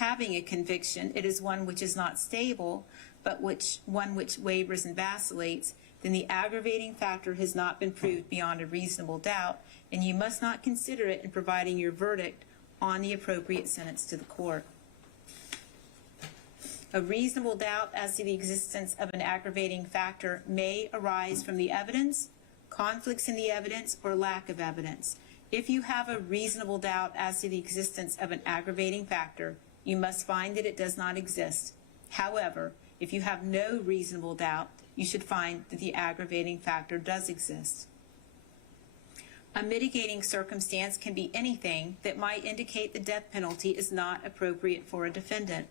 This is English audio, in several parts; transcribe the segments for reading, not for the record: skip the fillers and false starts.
having a conviction, it is one which is not stable, but one which wavers and vacillates, then the aggravating factor has not been proved beyond a reasonable doubt, and you must not consider it in providing your verdict on the appropriate sentence to the court. A reasonable doubt as to the existence of an aggravating factor may arise from the evidence, conflicts in the evidence, or lack of evidence. If you have a reasonable doubt as to the existence of an aggravating factor, you must find that it does not exist. However, if you have no reasonable doubt, you should find that the aggravating factor does exist. A mitigating circumstance can be anything that might indicate the death penalty is not appropriate for a defendant.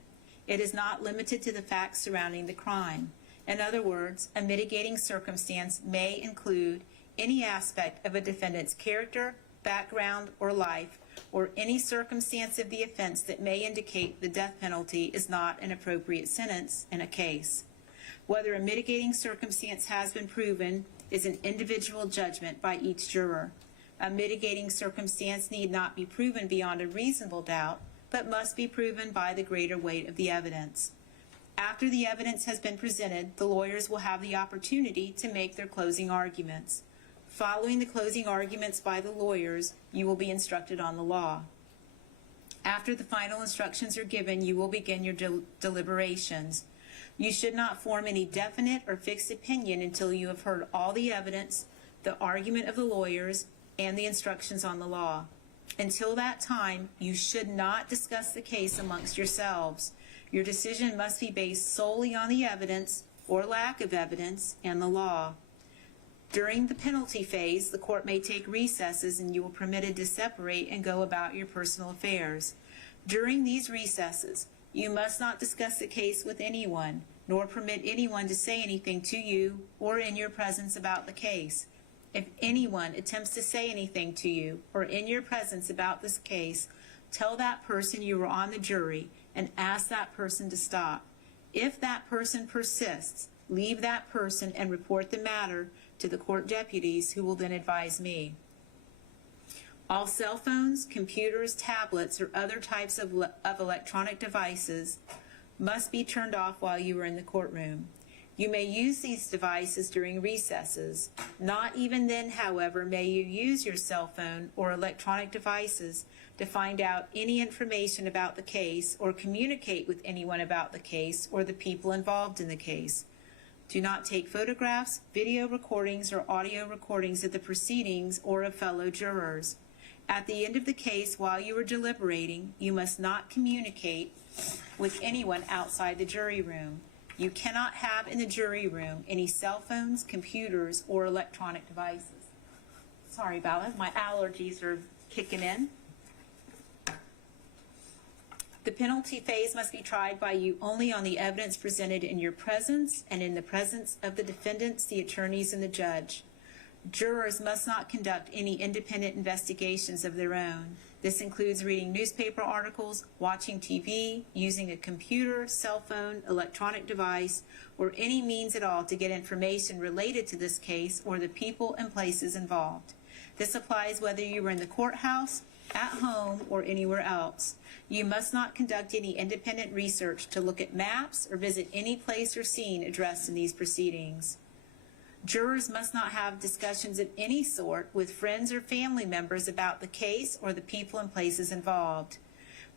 It is not limited to the facts surrounding the crime. In other words, a mitigating circumstance may include any aspect of a defendant's character, background, or life, or any circumstance of the offense that may indicate the death penalty is not an appropriate sentence in a case. Whether a mitigating circumstance has been proven is an individual judgment by each juror. A mitigating circumstance need not be proven beyond a reasonable doubt, but must be proven by the greater weight of the evidence. After the evidence has been presented, the lawyers will have the opportunity to make their closing arguments. Following the closing arguments by the lawyers, you will be instructed on the law. After the final instructions are given, you will begin your deliberations. You should not form any definite or fixed opinion until you have heard all the evidence, the argument of the lawyers, and the instructions on the law. Until that time, you should not discuss the case amongst yourselves. Your decision must be based solely on the evidence or lack of evidence and the law. During the penalty phase, the court may take recesses and you will be permitted to separate and go about your personal affairs. During these recesses, you must not discuss the case with anyone, nor permit anyone to say anything to you or in your presence about the case. If anyone attempts to say anything to you or in your presence about this case, tell that person you were on the jury and ask that person to stop. If that person persists, leave that person and report the matter to the court deputies, who will then advise me. All cell phones, computers, tablets, or other types of electronic devices must be turned off while you are in the courtroom. You may use these devices during recesses. Not even then, however, may you use your cell phone or electronic devices to find out any information about the case or communicate with anyone about the case or the people involved in the case. Do not take photographs, video recordings, or audio recordings of the proceedings or of fellow jurors. At the end of the case, while you are deliberating, you must not communicate with anyone outside the jury room. You cannot have in the jury room any cell phones, computers, or electronic devices. Sorry about it, my allergies are kicking in. The penalty phase must be tried by you only on the evidence presented in your presence and in the presence of the defendants, the attorneys, and the judge. Jurors must not conduct any independent investigations of their own. This includes reading newspaper articles, watching TV, using a computer, cell phone, electronic device, or any means at all to get information related to this case or the people and places involved. This applies whether you are in the courthouse, at home, or anywhere else. You must not conduct any independent research to look at maps or visit any place or scene addressed in these proceedings. Jurors must not have discussions of any sort with friends or family members about the case or the people and places involved.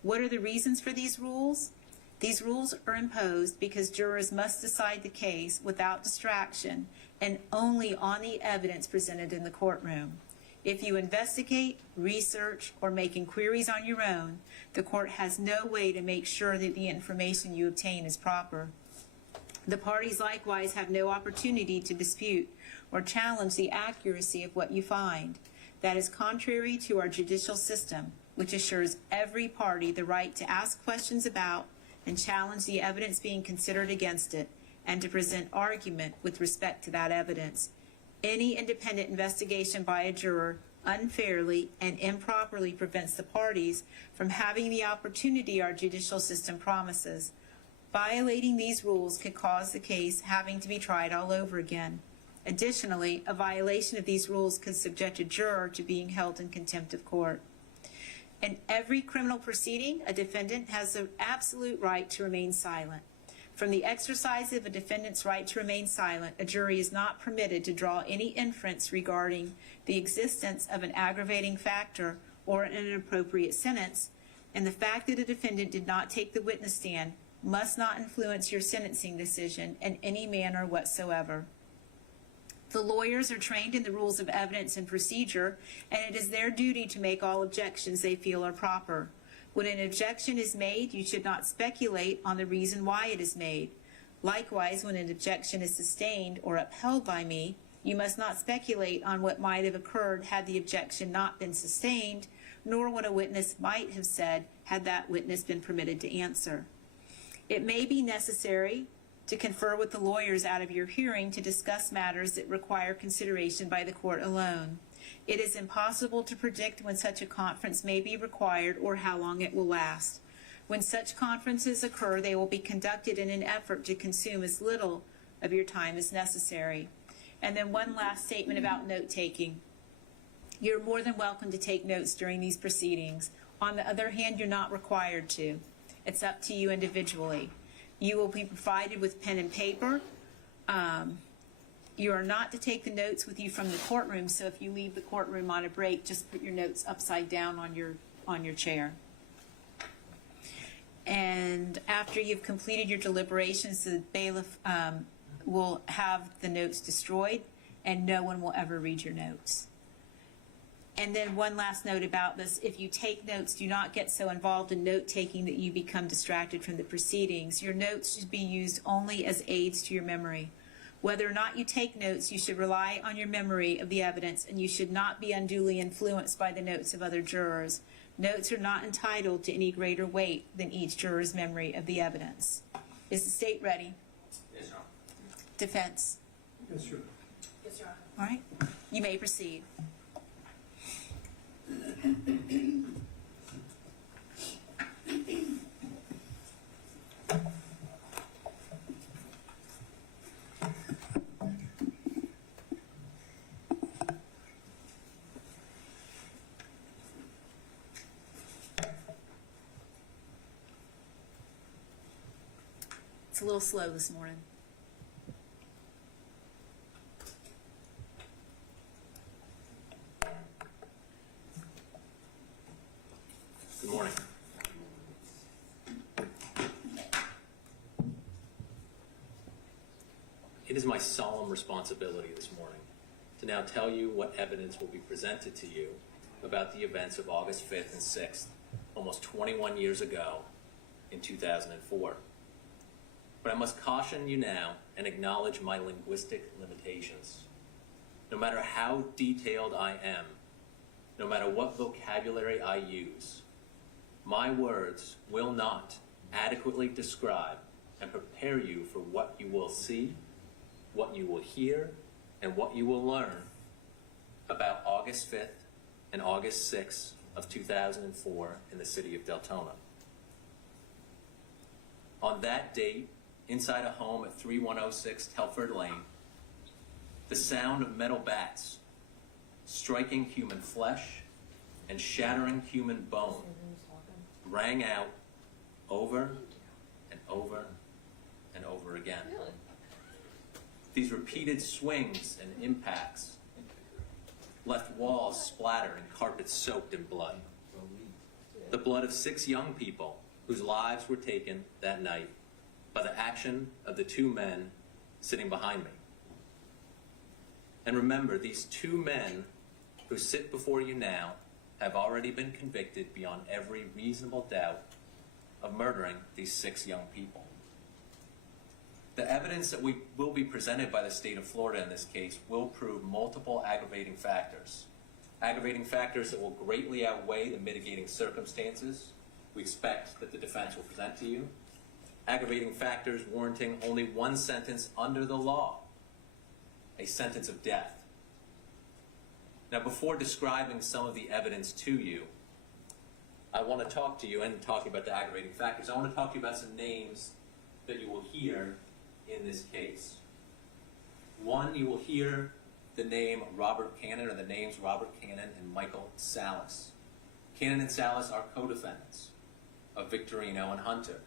What are the reasons for these rules? These rules are imposed because jurors must decide the case without distraction and only on the evidence presented in the courtroom. If you investigate, research, or make inquiries on your own, the court has no way to make sure that the information you obtain is proper. The parties likewise have no opportunity to dispute or challenge the accuracy of what you find. That is contrary to our judicial system, which assures every party the right to ask questions about and challenge the evidence being considered against it, and to present argument with respect to that evidence. Any independent investigation by a juror unfairly and improperly prevents the parties from having the opportunity our judicial system promises. Violating these rules could cause the case having to be tried all over again. Additionally, a violation of these rules could subject a juror to being held in contempt of court. In every criminal proceeding, a defendant has the absolute right to remain silent. From the exercise of a defendant's right to remain silent, a jury is not permitted to draw any inference regarding the existence of an aggravating factor or an inappropriate sentence, and the fact that a defendant did not take the witness stand must not influence your sentencing decision in any manner whatsoever. The lawyers are trained in the rules of evidence and procedure, and it is their duty to make all objections they feel are proper. When an objection is made, you should not speculate on the reason why it is made. Likewise, when an objection is sustained or upheld by me, you must not speculate on what might have occurred had the objection not been sustained, nor what a witness might have said had that witness been permitted to answer. It may be necessary to confer with the lawyers out of your hearing to discuss matters that require consideration by the court alone. It is impossible to predict when such a conference may be required or how long it will last. When such conferences occur, they will be conducted in an effort to consume as little of your time as necessary. And then one last statement about note-taking. You're more than welcome to take notes during these proceedings. On the other hand, you're not required to. It's up to you individually. You will be provided with pen and paper. You are not to take the notes with you from the courtroom, so if you leave the courtroom on a break, just put your notes upside down on your chair. And after you've completed your deliberations, the bailiff will have the notes destroyed, and no one will ever read your notes. And then one last note about this: if you take notes, do not get so involved in note-taking that you become distracted from the proceedings. Your notes should be used only as aids to your memory. Whether or not you take notes, you should rely on your memory of the evidence, and you should not be unduly influenced by the notes of other jurors. Notes are not entitled to any greater weight than each juror's memory of the evidence. Is the state ready? Yes, Your Honor. Defense? Yes, sir. Yes, Your Honor. All right. You may proceed. It's a little slow this morning. Good morning. It is my solemn responsibility this morning to now tell you what evidence will be presented to you about the events of August 5th and 6th, almost 21 years ago in 2004. But I must caution you now and acknowledge my linguistic limitations. No matter how detailed I am, no matter what vocabulary I use, my words will not adequately describe and prepare you for what you will see, what you will hear, and what you will learn about August 5th and August 6th of 2004 in the city of Deltona. On that date, inside a home at 3106 Telford Lane, the sound of metal bats striking human flesh and shattering human bone rang out over and over and over again. These repeated swings and impacts left walls splattered and carpets soaked in blood. The blood of 6 young people whose lives were taken that night by the action of the 2 men sitting behind me. And remember, these 2 men who sit before you now have already been convicted beyond every reasonable doubt of murdering these 6 young people. The evidence that will be presented by the state of Florida in this case will prove multiple aggravating factors. Aggravating factors that will greatly outweigh the mitigating circumstances we expect that the defense will present to you. Aggravating factors warranting only one sentence under the law, a sentence of death. Now, before describing some of the evidence to you, I want to talk to you, and talking about the aggravating factors, I want to talk to you about some names that you will hear in this case. One, you will hear the name Robert Cannon, or the names Robert Cannon and Michael Salas. Cannon and Salas are co-defendants of Victorino and Hunter.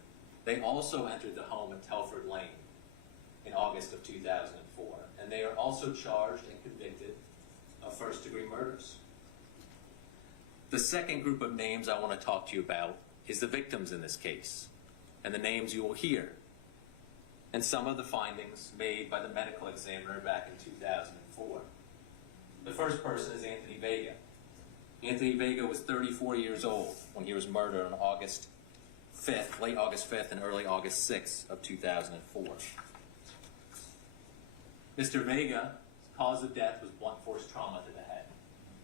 They also entered the home in Telford Lane in August of 2004, and they are also charged and convicted of first-degree murders. The second group of names I want to talk to you about is the victims in this case, and the names you will hear, and some of the findings made by the medical examiner back in 2004. The first person is Anthony Vega. Anthony Vega was 34 years old when he was murdered on August 5th, late August 5th and early August 6th of 2004. Mr. Vega's cause of death was blunt force trauma to the head.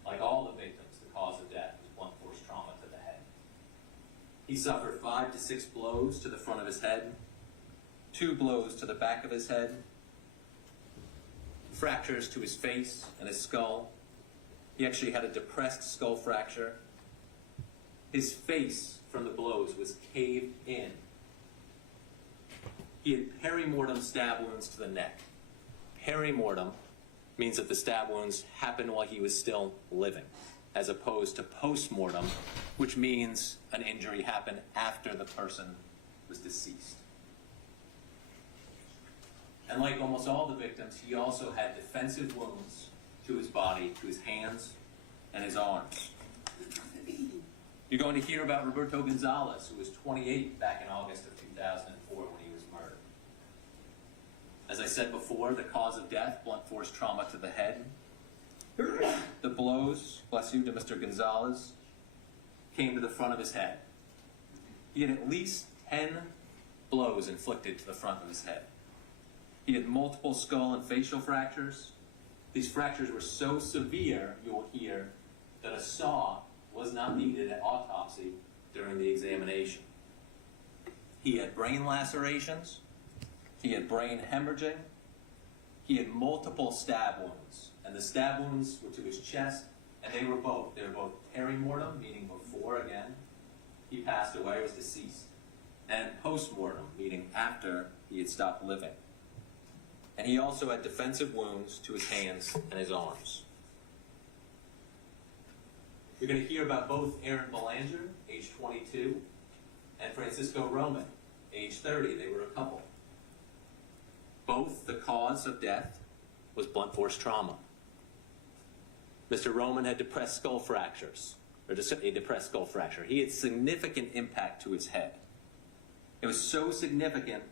Like all the victims, the cause of death was blunt force trauma to the head. He suffered 5 to 6 blows to the front of his head, 2 blows to the back of his head, fractures to his face and his skull. He actually had a depressed skull fracture. His face from the blows was caved in. He had perimortem stab wounds to the neck. Perimortem means that the stab wounds happened while he was still living, as opposed to postmortem, which means an injury happened after the person was deceased. And like almost all the victims, he also had defensive wounds to his body, to his hands, and his arms. You're going to hear about Roberto Gonzalez, who was 28 back in August of 2004 when he was murdered. As I said before, the cause of death, blunt force trauma to the head. The blows, bless you, to Mr. Gonzalez came to the front of his head. He had at least 10 blows inflicted to the front of his head. He had multiple skull and facial fractures. These fractures were so severe, you will hear, that a saw was not needed at autopsy during the examination. He had brain lacerations. He had brain hemorrhaging. He had multiple stab wounds. And the stab wounds were to his chest, and they were both perimortem, meaning before, again, he passed away, was deceased, and postmortem, meaning after he had stopped living. And he also had defensive wounds to his hands and his arms. You're going to hear about both Aaron Belanger, age 22, and Francisco Roman, age 30. They were a couple. Both the cause of death was blunt force trauma. Mr. Roman had depressed skull fractures, or a depressed skull fracture. He had significant impact to his head. It was so significant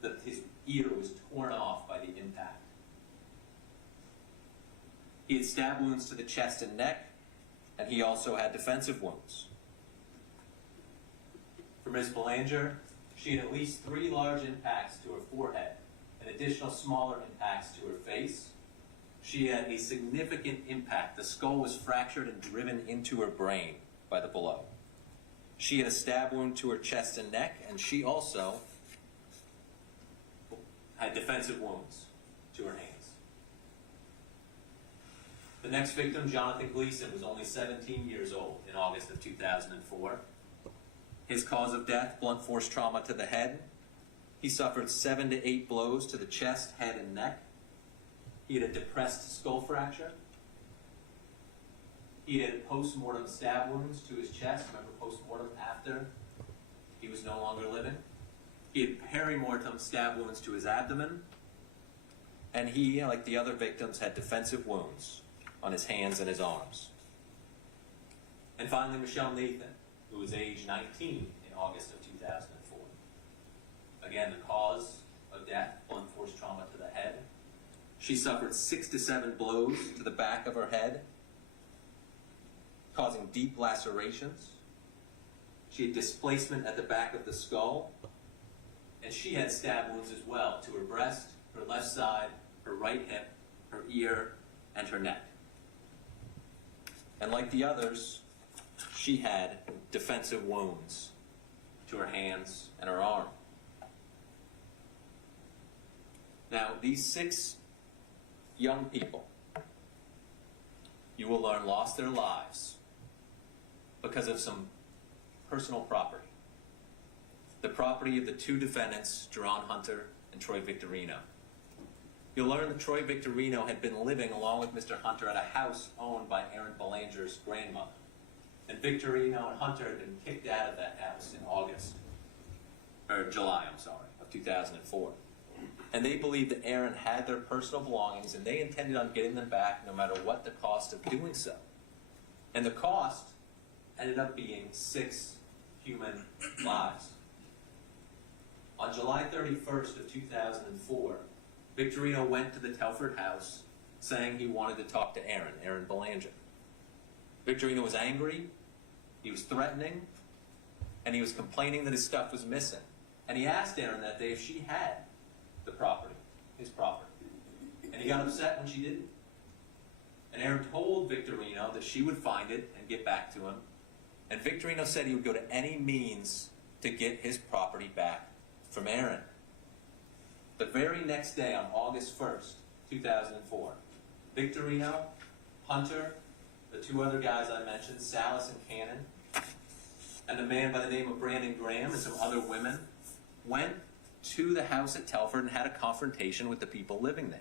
that his ear was torn off by the impact. He had stab wounds to the chest and neck, and he also had defensive wounds. For Ms. Belanger, she had at least 3 large impacts to her forehead and additional smaller impacts to her face. She had a significant impact. The skull was fractured and driven into her brain by the blow. She had a stab wound to her chest and neck, and she also had defensive wounds to her hands. The next victim, Jonathan Gleason, was only 17 years old in August of 2004. His cause of death, blunt force trauma to the head. He suffered 7 to 8 blows to the chest, head, and neck. He had a depressed skull fracture. He had post-mortem stab wounds to his chest. Remember, post-mortem after he was no longer living. He had perimortem stab wounds to his abdomen. And he, like the other victims, had defensive wounds on his hands and his arms. And finally, Michelle Nathan, who was age 19 in August of 2004. Again, the cause of death, blunt force trauma to the head. She suffered 6 to 7 blows to the back of her head, causing deep lacerations. She had displacement at the back of the skull, and she had stab wounds as well to her breast, her left side, her right hip, her ear, and her neck. And like the others, she had defensive wounds to her hands and her arm. Now, these 6 young people, you will learn, lost their lives because of some personal property. The property of the 2 defendants, Jerone Hunter and Troy Victorino. You'll learn that Troy Victorino had been living along with Mr. Hunter at a house owned by Aaron Belanger's grandmother. And Victorino and Hunter had been kicked out of that house in July, of 2004. And they believed that Aaron had their personal belongings and they intended on getting them back no matter what the cost of doing so. And the cost ended up being 6 human lives. On July 31st of 2004, Victorino went to the Telford house saying he wanted to talk to Aaron Belanger. Victorino was angry, he was threatening, and he was complaining that his stuff was missing. And he asked Aaron that day if she had the property, his property. And he got upset when she didn't. And Aaron told Victorino that she would find it and get back to him. And Victorino said he would go to any means to get his property back from Aaron. The very next day, on August 1st, 2004, Victorino, Hunter, the 2 other guys I mentioned, Salas and Cannon, and a man by the name of Brandon Graham and some other women, went to the house at Telford and had a confrontation with the people living there.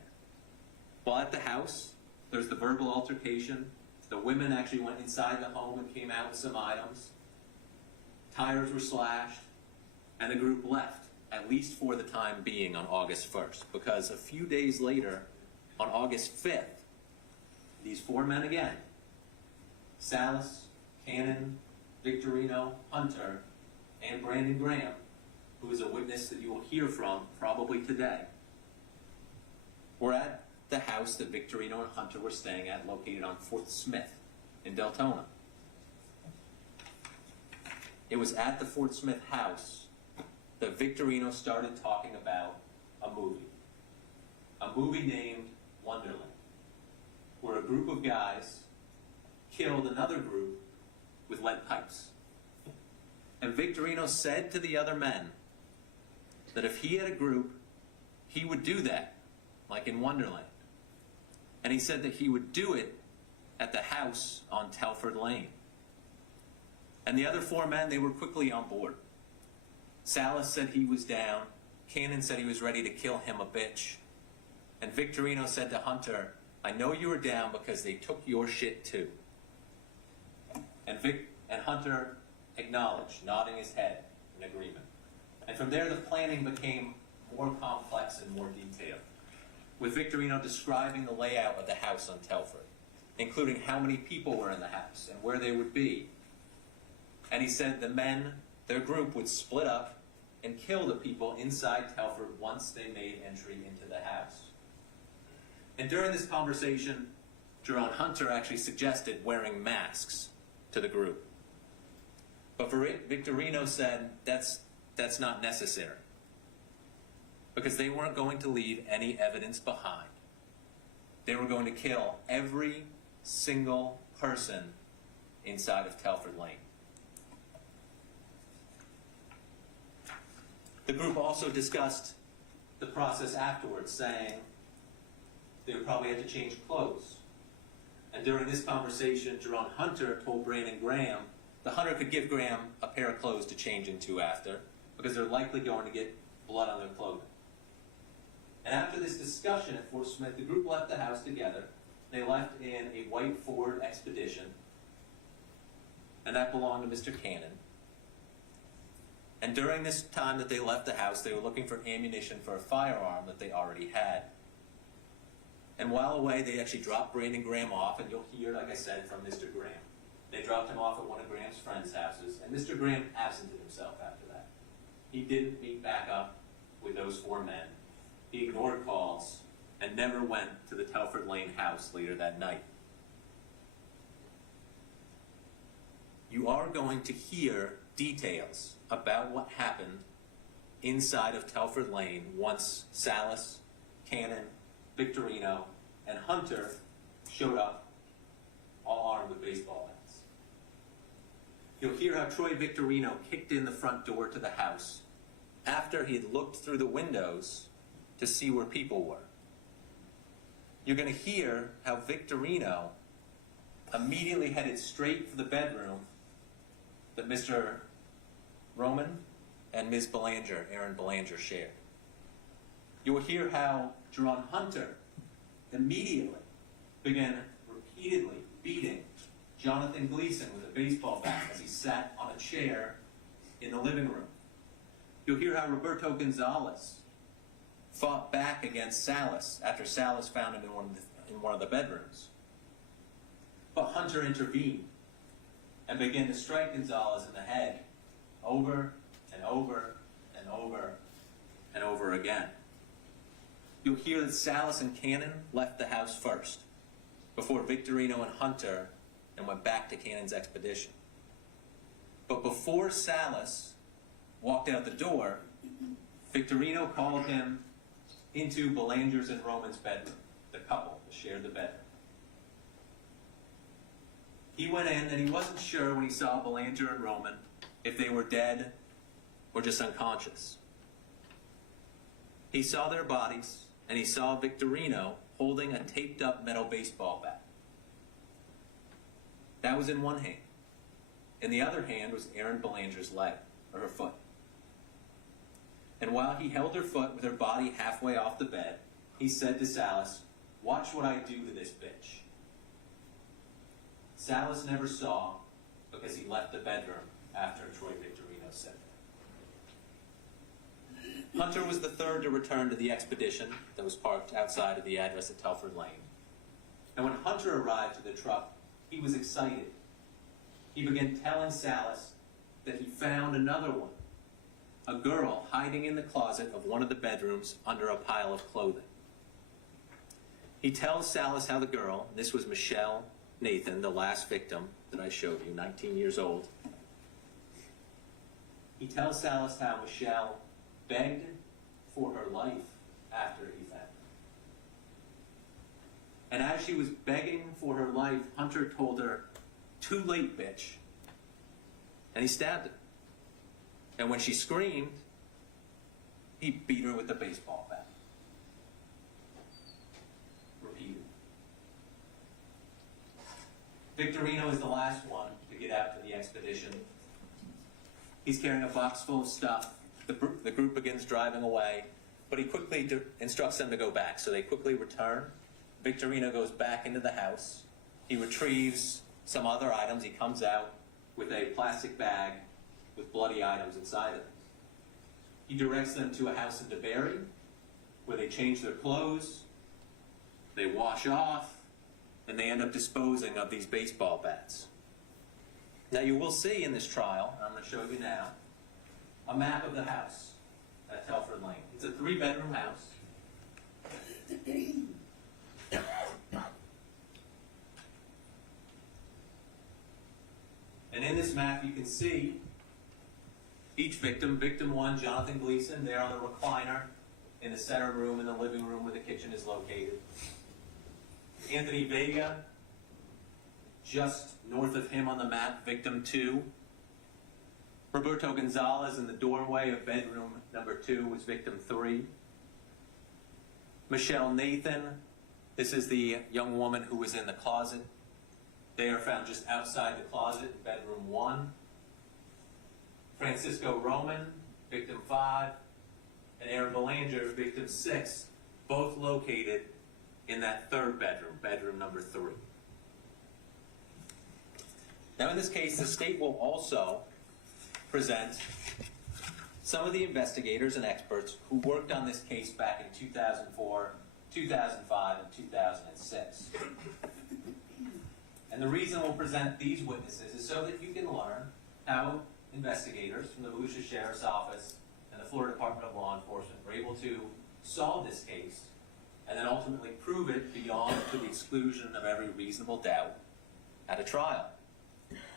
While at the house, there's the verbal altercation. The women actually went inside the home and came out with some items. Tires were slashed, and the group left, at least for the time being, on August 1st, because a few days later, on August 5th, these 4 men again, Salas, Cannon, Victorino, Hunter, and Brandon Graham, who is a witness that you will hear from probably today, were at the house that Victorino and Hunter were staying at, located on 4th Smith in Deltona. It was at the Fort Smith house that Victorino started talking about a movie named Wonderland, where a group of guys killed another group with lead pipes. And Victorino said to the other men that if he had a group, he would do that, like in Wonderland. And he said that he would do it at the house on Telford Lane. And the other 4 men, they were quickly on board. Salas said he was down. Cannon said he was ready to kill him a bitch. And Victorino said to Hunter, I know you were down because they took your shit too. And Hunter acknowledged, nodding his head in agreement. And from there, the planning became more complex and more detailed, with Victorino describing the layout of the house on Telford, including how many people were in the house and where they would be. And he said the men, their group, would split up and kill the people inside Telford once they made entry into the house. And during this conversation, Jerone Hunter actually suggested wearing masks to the group. But Victorino said that's not necessary, because they weren't going to leave any evidence behind. They were going to kill every single person inside of Telford Lane. The group also discussed the process afterwards, saying they would probably have to change clothes. And during this conversation, Jerone Hunter told Brandon Graham the Hunter could give Graham a pair of clothes to change into after, because they're likely going to get blood on their clothing. And after this discussion at Fort Smith, the group left the house together. They left in a white Ford Expedition, and that belonged to Mr. Cannon. And during this time that they left the house, they were looking for ammunition for a firearm that they already had. And while away, they actually dropped Brandon Graham off, and you'll hear, like I said, from Mr. Graham. They dropped him off at one of Graham's friends' houses, and Mr. Graham absented himself after that. He didn't meet back up with those 4 men. He ignored calls and never went to the Telford Lane house later that night. You are going to hear details about what happened inside of Telford Lane once Salas, Cannon, Victorino, and Hunter showed up, all armed with baseball bats. You'll hear how Troy Victorino kicked in the front door to the house after he had looked through the windows to see where people were. You're going to hear how Victorino immediately headed straight for the bedroom that Mr. Roman and Ms. Belanger, Aaron Belanger, shared. You will hear how Jerone Hunter immediately began repeatedly beating Jonathan Gleason with a baseball bat as he sat on a chair in the living room. You'll hear how Roberto Gonzalez fought back against Salas after Salas found him in one of the bedrooms. But Hunter intervened and began to strike Gonzalez in the head over and over and over and over again. You'll hear that Salas and Cannon left the house first, before Victorino and Hunter and went back to Cannon's expedition. But before Salas walked out the door, Victorino called him into Belanger's and Roman's bedroom, the couple that shared the bedroom. He went in and he wasn't sure when he saw Belanger and Roman if they were dead or just unconscious. He saw their bodies and he saw Victorino holding a taped up metal baseball bat. That was in one hand. In the other hand was Erin Belanger's leg, or her foot. And while he held her foot with her body halfway off the bed, he said to Salas, "Watch what I do to this bitch." Salas never saw because he left the bedroom after Troy Victorino said that. Hunter was the third to return to the expedition that was parked outside of the address at Telford Lane. And when Hunter arrived to the truck, he was excited. He began telling Salas that he found another one, a girl hiding in the closet of one of the bedrooms under a pile of clothing. He tells Salas how the girl, this was Michelle Nathan, the last victim that I showed you, 19 years old. He tells Salas how Michelle begged for her life after he found her. And as she was begging for her life, Hunter told her, "Too late, bitch." And he stabbed her. And when she screamed, he beat her with the baseball bat. Repeated. Victorino is the last one to get out to the expedition. He's carrying a box full of stuff. The group begins driving away, but he quickly instructs them to go back. So they quickly return. Victorino goes back into the house. He retrieves some other items. He comes out with a plastic bag with bloody items inside of it. He directs them to a house in DeBerry, where they change their clothes, they wash off, and they end up disposing of these baseball bats. Now you will see in this trial, and I'm going to show you now, a map of the house at Telford Lane. It's a 3-bedroom house. And in this map you can see each victim. Victim 1, Jonathan Gleason, there on the recliner in the center room in the living room where the kitchen is located. Anthony Vega, just north of him on the map, victim 2. Roberto Gonzalez in the doorway of bedroom number 2 was victim 3. Michelle Nathan, this is the young woman who was in the closet. They are found just outside the closet in bedroom 1. Francisco Roman, victim 5, and Erin Belanger, victim 6, both located in that 3rd bedroom, bedroom number 3. Now in this case, the state will also present some of the investigators and experts who worked on this case back in 2004, 2005, and 2006. And the reason we'll present these witnesses is so that you can learn how investigators from the Volusia Sheriff's Office and the Florida Department of Law Enforcement were able to solve this case and then ultimately prove it beyond to the exclusion of every reasonable doubt at a trial.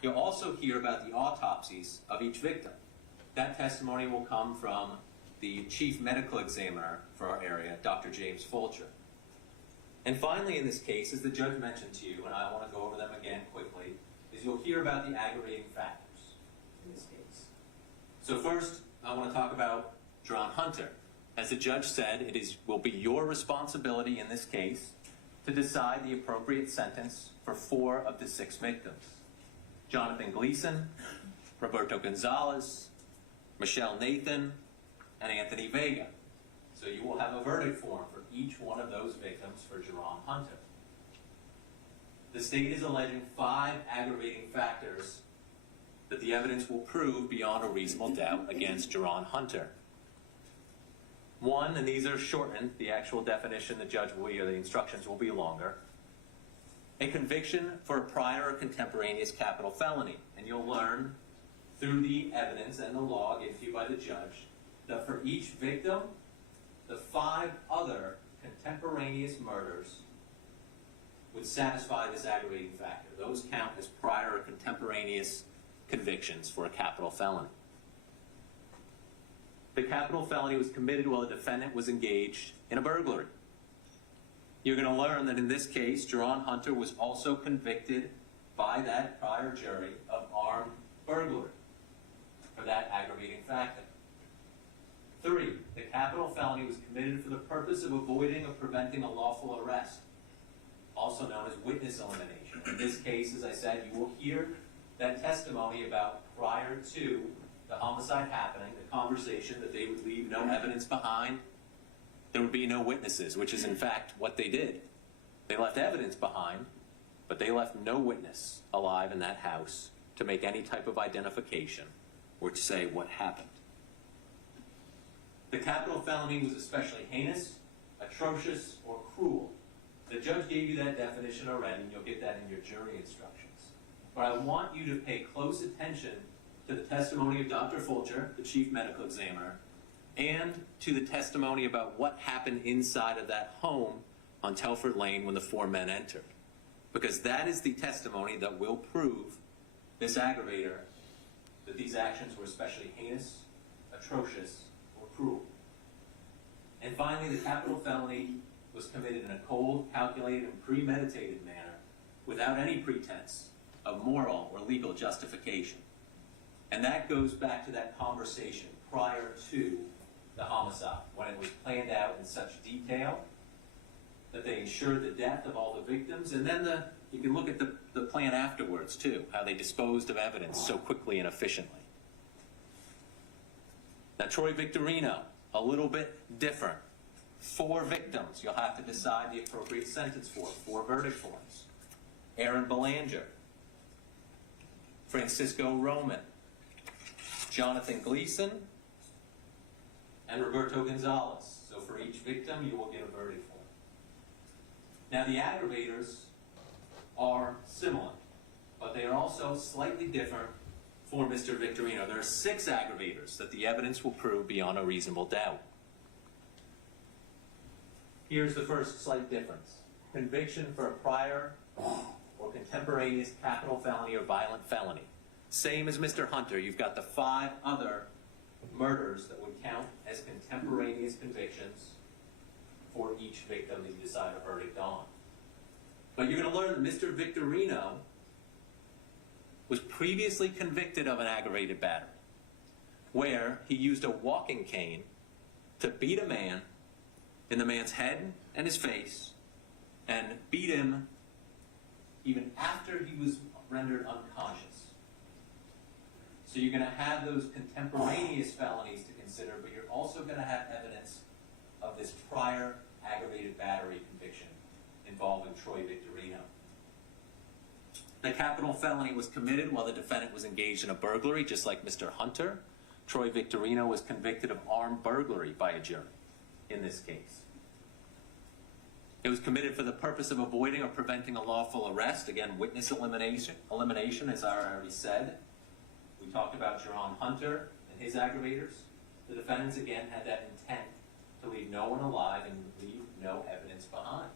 You'll also hear about the autopsies of each victim. That testimony will come from the chief medical examiner for our area, Dr. James Fulcher. And finally in this case, as the judge mentioned to you, and I want to go over them again quickly, is you'll hear about the aggravating factors in this case. So first, I want to talk about Jerone Hunter. As the judge said, will be your responsibility in this case to decide the appropriate sentence for 4 of the 6 victims. Jonathan Gleason, Roberto Gonzalez, Michelle Nathan, and Anthony Vega. So you will have a verdict form for each one of those victims for Jerone Hunter. the state is alleging 5 aggravating factors that the evidence will prove beyond a reasonable doubt against Jerone Hunter. 1, and these are shortened, the actual definition, the judge will, or the instructions will be longer. A conviction for a prior or contemporaneous capital felony. And you'll learn through the evidence and the law given to you by the judge that for each victim, the 5 other contemporaneous murders would satisfy this aggravating factor. Those count as prior or contemporaneous convictions for a capital felony. The capital felony was committed while the defendant was engaged in a burglary. You're going to learn that in this case, Jerone Hunter was also convicted by that prior jury of armed burglary for that aggravating factor. 3, the capital felony was committed for the purpose of avoiding or preventing a lawful arrest, also known as witness elimination. In this case, as I said, you will hear that testimony about prior to the homicide happening, the conversation that they would leave no evidence behind. There would be no witnesses, which is in fact what they did. They left evidence behind, but they left no witness alive in that house to make any type of identification or to say what happened. The capital felony was especially heinous, atrocious, or cruel. The judge gave you that definition already, and you'll get that in your jury instructions. But I want you to pay close attention to the testimony of Dr. Fulcher, the chief medical examiner, and to the testimony about what happened inside of that home on Telford Lane when the 4 men entered. Because that is the testimony that will prove this aggravator, that these actions were especially heinous, atrocious, or cruel. And finally, the capital felony was committed in a cold, calculated, and premeditated manner without any pretense of moral or legal justification. And that goes back to that conversation prior to the homicide, when it was planned out in such detail that they ensured the death of all the victims. And then you can look at the plan afterwards, too, how they disposed of evidence so quickly and efficiently. Now, Troy Victorino, a little bit different. 4 victims you'll have to decide the appropriate sentence for, 4 verdict forms. Aaron Belanger, Francisco Roman, Jonathan Gleason, and Roberto Gonzalez. So for each victim, you will get a verdict form. Now, the aggravators are similar, but they are also slightly different for Mr. Victorino. There are 6 aggravators that the evidence will prove beyond a reasonable doubt. Here's the first slight difference. Conviction for a prior or contemporaneous capital felony or violent felony. Same as Mr. Hunter, you've got the 5 other murders that would count as contemporaneous convictions for each victim that you decide a verdict on. But you're going to learn that Mr. Victorino was previously convicted of an aggravated battery, where he used a walking cane to beat a man in the man's head and his face, and beat him even after he was rendered unconscious. So you're going to have those contemporaneous felonies to consider, but you're also going to have evidence of this prior aggravated battery conviction involving Troy Victorino. The capital felony was committed while the defendant was engaged in a burglary, just like Mr. Hunter. Troy Victorino was convicted of armed burglary by a jury in this case. It was committed for the purpose of avoiding or preventing a lawful arrest. Again, witness elimination, as I already said. We talked about Jerone Hunter and his aggravators. The defendants, again, had that intent to leave no one alive and leave no evidence behind.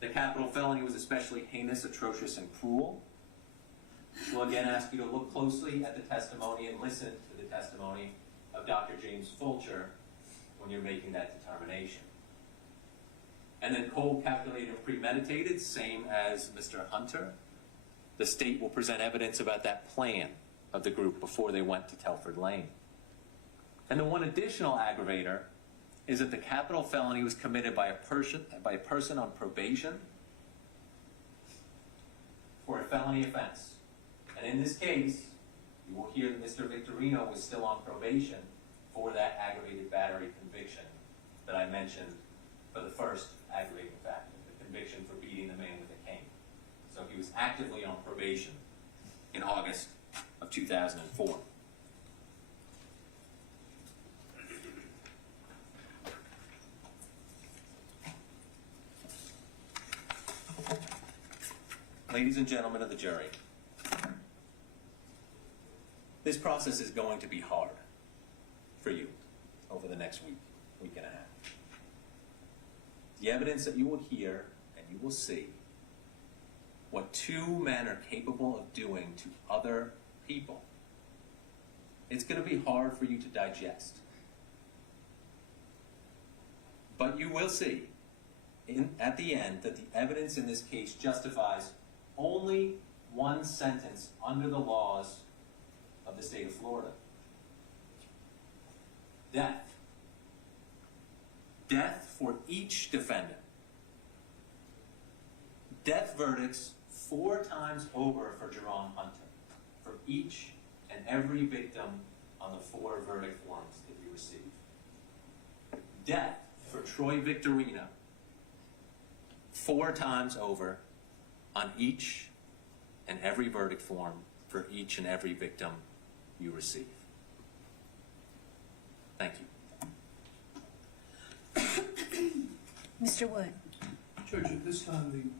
The capital felony was especially heinous, atrocious, and cruel. We'll again ask you to look closely at the testimony and listen to the testimony of Dr. James Fulcher when you're making that determination. And then cold, calculated, and premeditated, same as Mr. Hunter. The state will present evidence about that plan of the group before they went to Telford Lane. And the one additional aggravator is that the capital felony was committed by a person on probation for a felony offense. And in this case, you will hear that Mr. Victorino was still on probation for that aggravated battery conviction that I mentioned for the first aggravating factor, the conviction for beating the man with a cane. actively on probation in August of 2004. Ladies and gentlemen of the jury, this process is going to be hard for you over the next week, week and a half. The evidence that you will hear and you will see what two men are capable of doing to other people, it's going to be hard for you to digest. But you will see at the end that the evidence in this case justifies only one sentence under the laws of the state of Florida. Death. Death for each defendant. Death verdicts 4 times over for Jerone Hunter, for each and every victim on the 4 verdict forms that you receive. Death for Troy Victorino, 4 times over on each and every verdict form for each and every victim you receive. Thank you. Mr. Wood. Judge, at this time,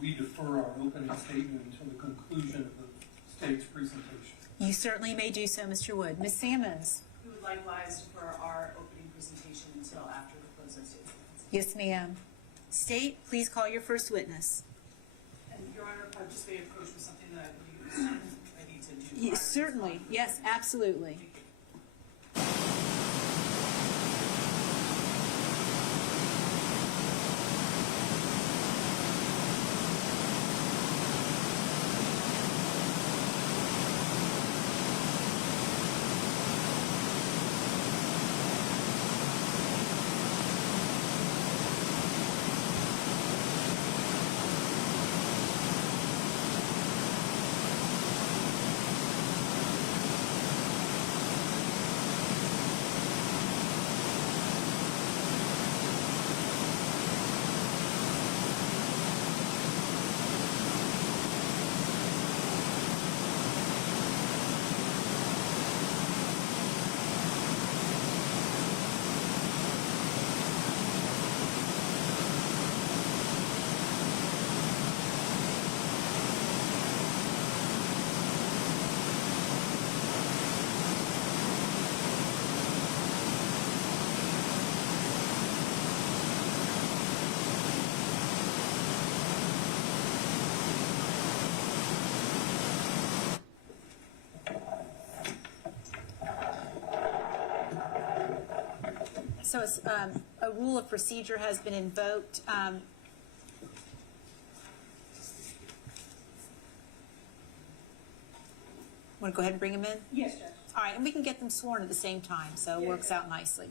we defer our opening statement until the conclusion of the state's presentation. You certainly may do so, Mr. Wood. Ms. Sammons. We would likewise defer our opening presentation until after the close of statements. Yes, ma'am. State, please call your first witness. And Your Honor, if I just may approach with something that I believe I need to do. prior to Yes, certainly. this. Yes, absolutely. So it's, a rule of procedure has been invoked. Want to go ahead and bring them in? Yes, Judge. All right, and we can get them sworn at the same time, so it works out nicely.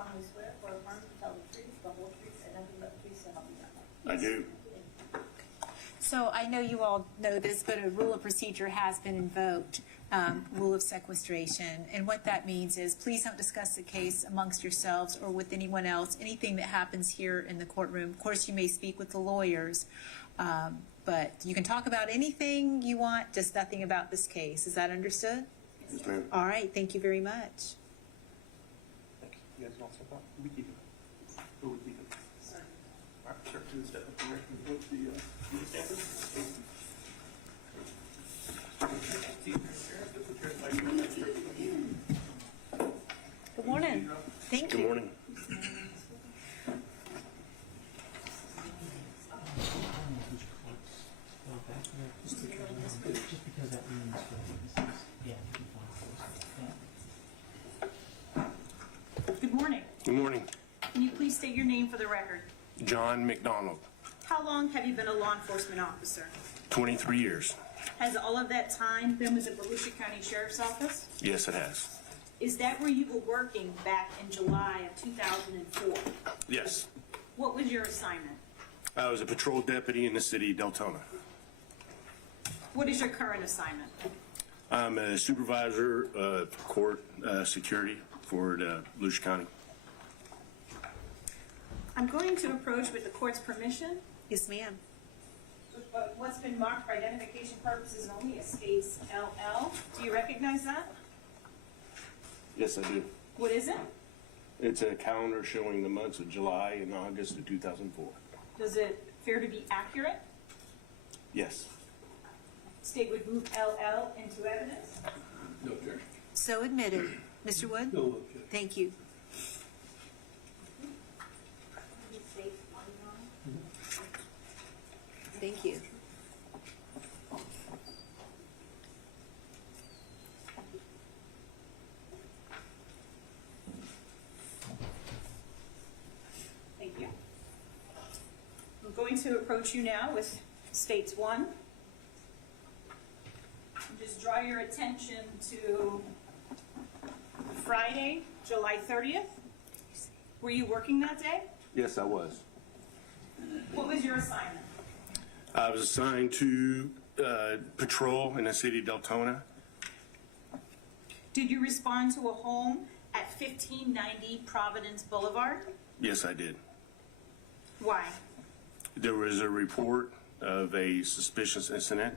solemnly swear or affirm to tell the truth, the whole truth, and nothing but the truth, so help me God. I do. So I know you all know this, but a rule of procedure has been invoked. rule of sequestration. And what that means is, please don't discuss the case amongst yourselves or with anyone else, anything that happens here in the courtroom. Of course, you may speak with the lawyers, but you can talk about anything you want, just nothing about this case. Is that understood? Yes, ma'am. All right, thank you very much. Thank you. You guys all set up? We keep it. We keep it. Sorry. All right, sir, please step up and with the standard. Good morning. Thank you. Good morning. Just because that means that this is, yeah, Good morning. Good morning. Can you please state your name for the record? John McDonald, How long have you been a law enforcement officer? 23 years. Has all of that time been with the Volusia County Sheriff's Office? Yes, it has. Is that where you were working back in July of 2004? Yes. What was your assignment? I was a patrol deputy in the city of Deltona. What is your current assignment? I'm a supervisor of court security for the Volusia County. I'm going to approach with the court's permission. Yes, ma'am. What's been marked for identification purposes only as states LL. Do you recognize that? Yes, I do. What is it? It's a calendar showing the months of July and August of 2004. Does it appear to be accurate? Yes. State would move LL into evidence. No objection. So admitted. Mr. Wood? No objection. Thank you. Thank you. Thank you. I'm going to approach you now with states 1. Just draw your attention to Friday, July 30th. Were you working that day? Yes, I was. What was your assignment? I was assigned to patrol in the city of Deltona. Did you respond to a home at 1590 Providence Boulevard? Yes, I did. Why? There was a report of a suspicious incident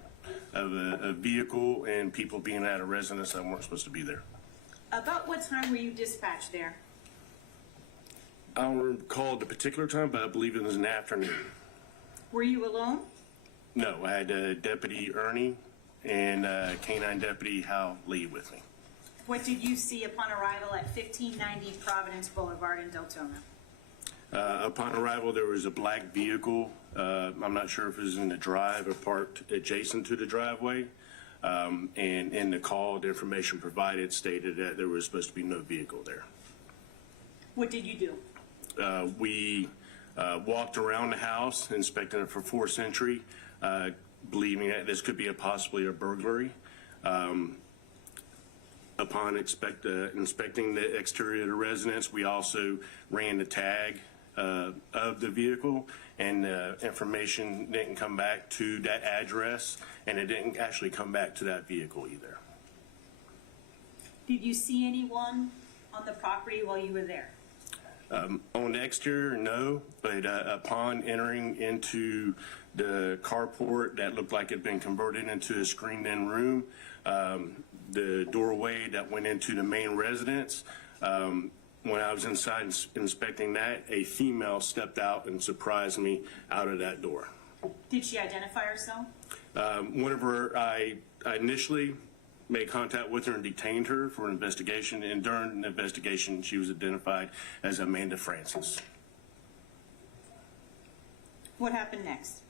of a vehicle and people being at a residence that weren't supposed to be there. About what time were you dispatched there? I don't recall the particular time, but I believe it was in the afternoon. Were you alone? No, I had Deputy Ernie and Canine Deputy Hal Lee with me. What did you see upon arrival at 1590 Providence Boulevard in Deltona? Upon arrival, there was a black vehicle. I'm not sure if it was in the drive or parked adjacent to the driveway. And in the call, the information provided stated that there was supposed to be no vehicle there. What did you do? We walked around the house, inspecting it for forced entry, believing that this could be possibly a burglary. Upon inspecting the exterior of the residence, we also ran the tag of the vehicle, and information didn't come back to that address, and it didn't actually come back to that vehicle either. Did you see anyone on the property while you were there? On the exterior, no, but upon entering into the carport that looked like it had been converted into a screened-in room, the doorway that went into the main residence, when I was inside inspecting that, a female stepped out and surprised me out of that door. Did she identify herself? Whenever I initially made contact with her and detained her for an investigation, and during the investigation, she was identified as Amanda Francis. What happened next?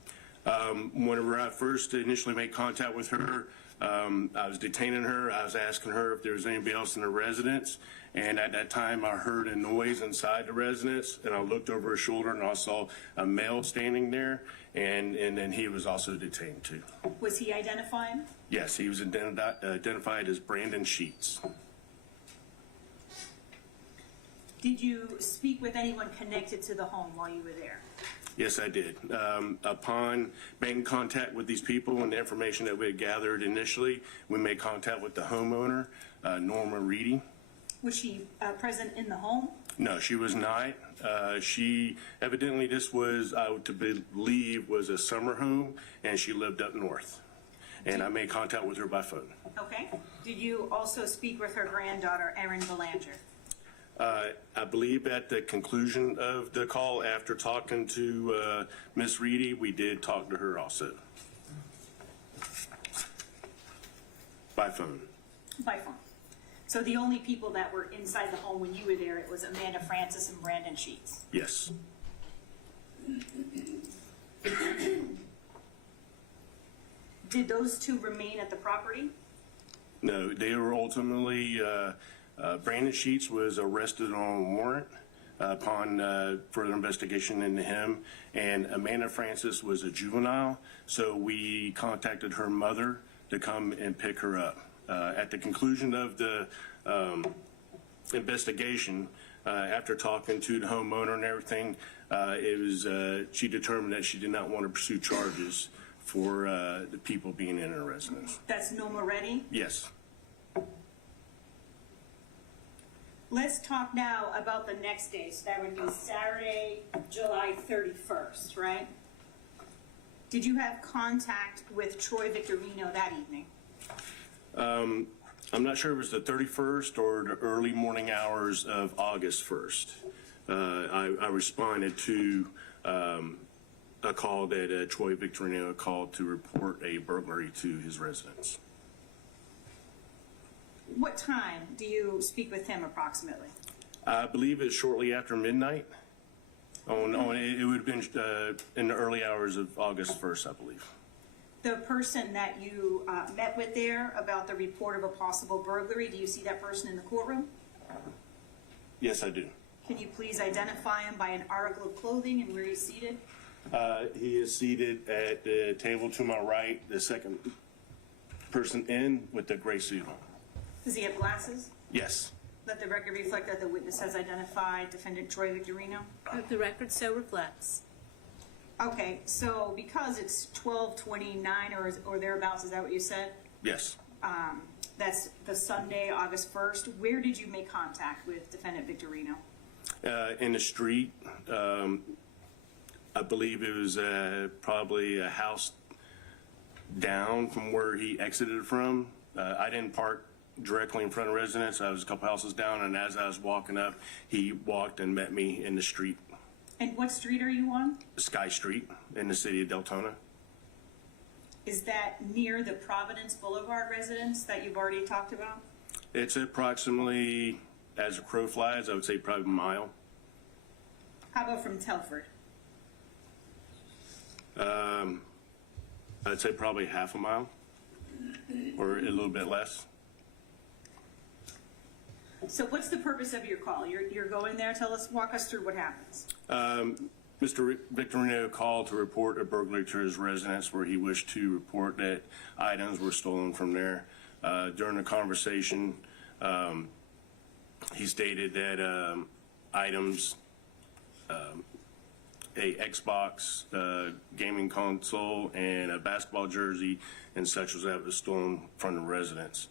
Whenever I first initially made contact with her, I was detaining her. I was asking her if there was anybody else in the residence, and at that time I heard a noise inside the residence, and I looked over her shoulder and I saw a male standing there, and then he was also detained too. Was he identified? Yes, he was identified as Brandon Sheets. Did you speak with anyone connected to the home while you were there? Yes, I did. Upon making contact with these people and the information that we had gathered initially, we made contact with the homeowner, Norma Reedy. Was she present in the home? No, she was not. She evidently, this was, I would to believe, was a summer home, and she lived up north. And I made contact with her by phone. Okay. Did you also speak with her granddaughter, Erin Belanger? I believe at the conclusion of the call, after talking to Ms. Reedy, we did talk to her also. By phone. By phone. So the only people that were inside the home when you were there, it was Amanda Francis and Brandon Sheets. Yes. Did those two remain at the property? No, they were ultimately, Brandon Sheets was arrested on a warrant upon further investigation into him, and Amanda Francis was a juvenile, so we contacted her mother to come and pick her up. At the conclusion of the investigation, after talking to the homeowner and everything, she determined that she did not want to pursue charges for the people being in her residence. That's Norma Reddy. Yes. Let's talk now about the next day. So that would be Saturday, July 31st, right? Did you have contact with Troy Victorino that evening? I'm not sure if it was the 31st or the early morning hours of August 1st. I responded to a call that Troy Victorino called to report a burglary to his residence. What time do you speak with him approximately? I believe it's shortly after midnight. It would have been in the early hours of August 1st, I believe. The person that you met with there about the report of a possible burglary, do you see that person in the courtroom? Yes, I do. Can you please identify him by an article of clothing and where he's seated? He is seated at the table to my right, the second person in with the gray suit on. Does he have glasses? Yes. Let the record reflect that the witness has identified defendant Troy Victorino. The record so reflects. Okay, so because it's 12:29 or thereabouts, is that what you said? Yes. That's the Sunday, August 1st. Where did you make contact with defendant Victorino? In the street. I believe it was probably a house down from where he exited from. I didn't park directly in front of residence. I was a couple houses down, and as I was walking up, he walked and met me in the street. And what street are you on? Sky Street in the city of Deltona. Is that near the Providence Boulevard residence that you've already talked about? It's approximately, as a crow flies, I would say probably a mile. How about from Telford? I'd say probably half a mile or a little bit less. So what's the purpose of your call? You're going there. Walk us through what happens. Mr. Victorino called to report a burglary to his residence where he wished to report that items were stolen from there. During the conversation, he stated that items, a Xbox gaming console and a basketball jersey and such was stolen from the residence.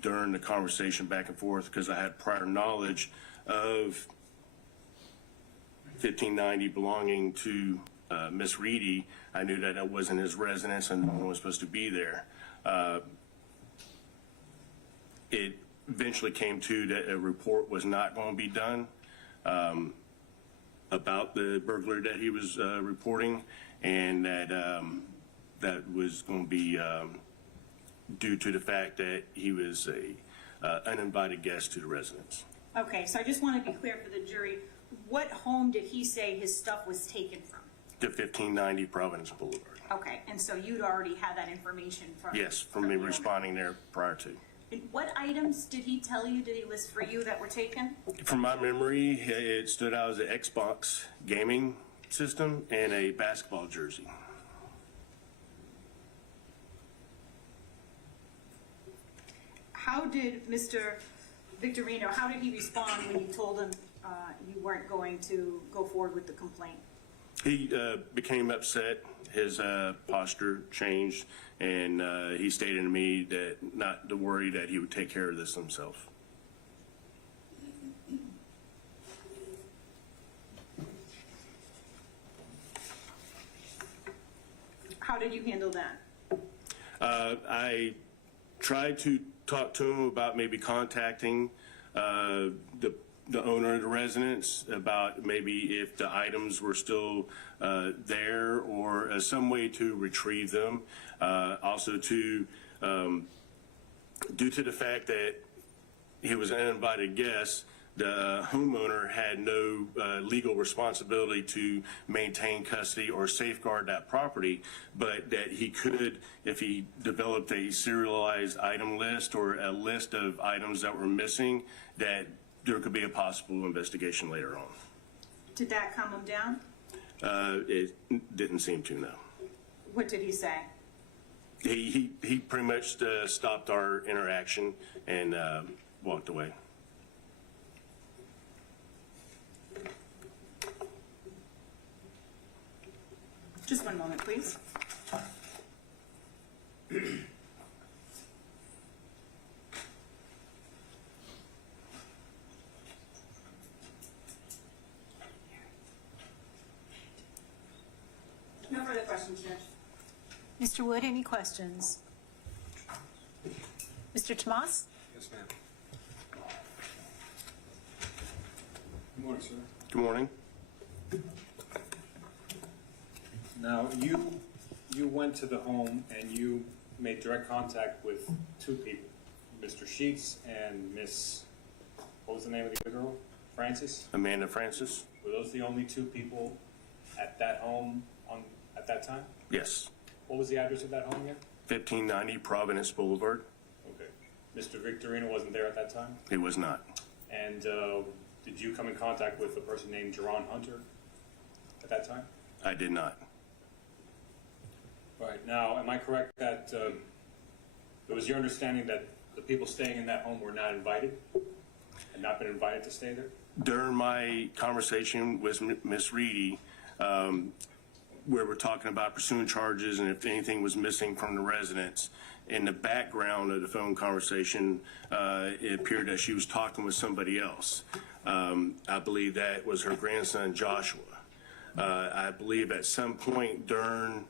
During the conversation back and forth, because I had prior knowledge of 1590 belonging to Miss Reedy, I knew that it wasn't his residence and no one was supposed to be there. It eventually came to that a report was not going to be done about the burglary that he was reporting, and that that was going to be due to the fact that he was a uninvited guest to the residence. Okay, so I just want to be clear for the jury. What home did he say his stuff was taken from? The 1590 Providence Boulevard. Okay, and so you'd already had that information from? Yes, from me responding there prior to. And what items did he tell you, did he list for you that were taken? From my memory, it stood out as an Xbox gaming system and a basketball jersey. How did Mr. Victorino, how did he respond when you told him you weren't going to go forward with the complaint? He became upset. His posture changed, and he stated to me that not to worry, that he would take care of this himself. How did you handle that? I tried to talk to him about maybe contacting the owner of the residence about maybe if the items were still there, or some way to retrieve them. Also to, due to the fact that he was an uninvited guest, the homeowner had no legal responsibility to maintain custody or safeguard that property, but that he could, if he developed a serialized item list or a list of items that were missing, that there could be a possible investigation later on. Did that calm him down? It didn't seem to, no. What did he say? He pretty much stopped our interaction and walked away. Just one moment, please. No further questions, Judge. Mr. Wood, any questions? Mr. Tomas? Yes, ma'am. Good morning, sir. Good morning. Now, you went to the home and you made direct contact with two people, Mr. Sheets and Miss, what was the name of the girl? Francis? Amanda Francis? Were those the only two people at that home at that time? Yes. What was the address of that home again? 1590 Providence Boulevard. Okay. Mr. Victorino wasn't there at that time? He was not. And did you come in contact with a person named Jerone Hunter at that time? I did not. Right. Now, am I correct that it was your understanding that the people staying in that home were not invited? Had not been invited to stay there? During my conversation with Miss Reedy, where we're talking about pursuing charges and if anything was missing from the residence, in the background of the phone conversation, it appeared that she was talking with somebody else. I believe that was her grandson, Joshua. I believe at some point during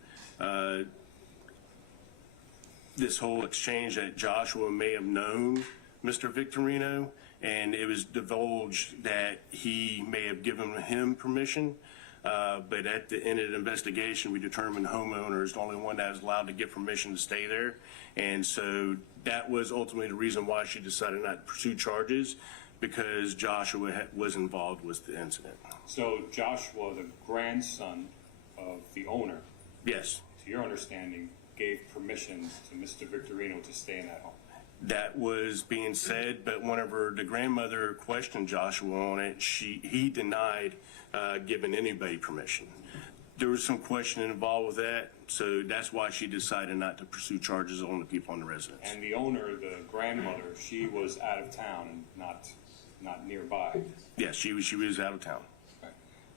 this whole exchange that Joshua may have known Mr. Victorino, and it was divulged that he may have given him permission. But at the end of the investigation, we determined the homeowner is the only one that was allowed to get permission to stay there. And so that was ultimately the reason why she decided not to pursue charges, because Joshua was involved with the incident. So Joshua, the grandson of the owner, Yes. to your understanding, gave permission to Mr. Victorino to stay in that home? That was being said, but whenever the grandmother questioned Joshua on it, he denied giving anybody permission. There was some questioning involved with that, so that's why she decided not to pursue charges on the people on the residence. And the owner, the grandmother, she was out of town and not nearby. Yes, she was out of town. Right.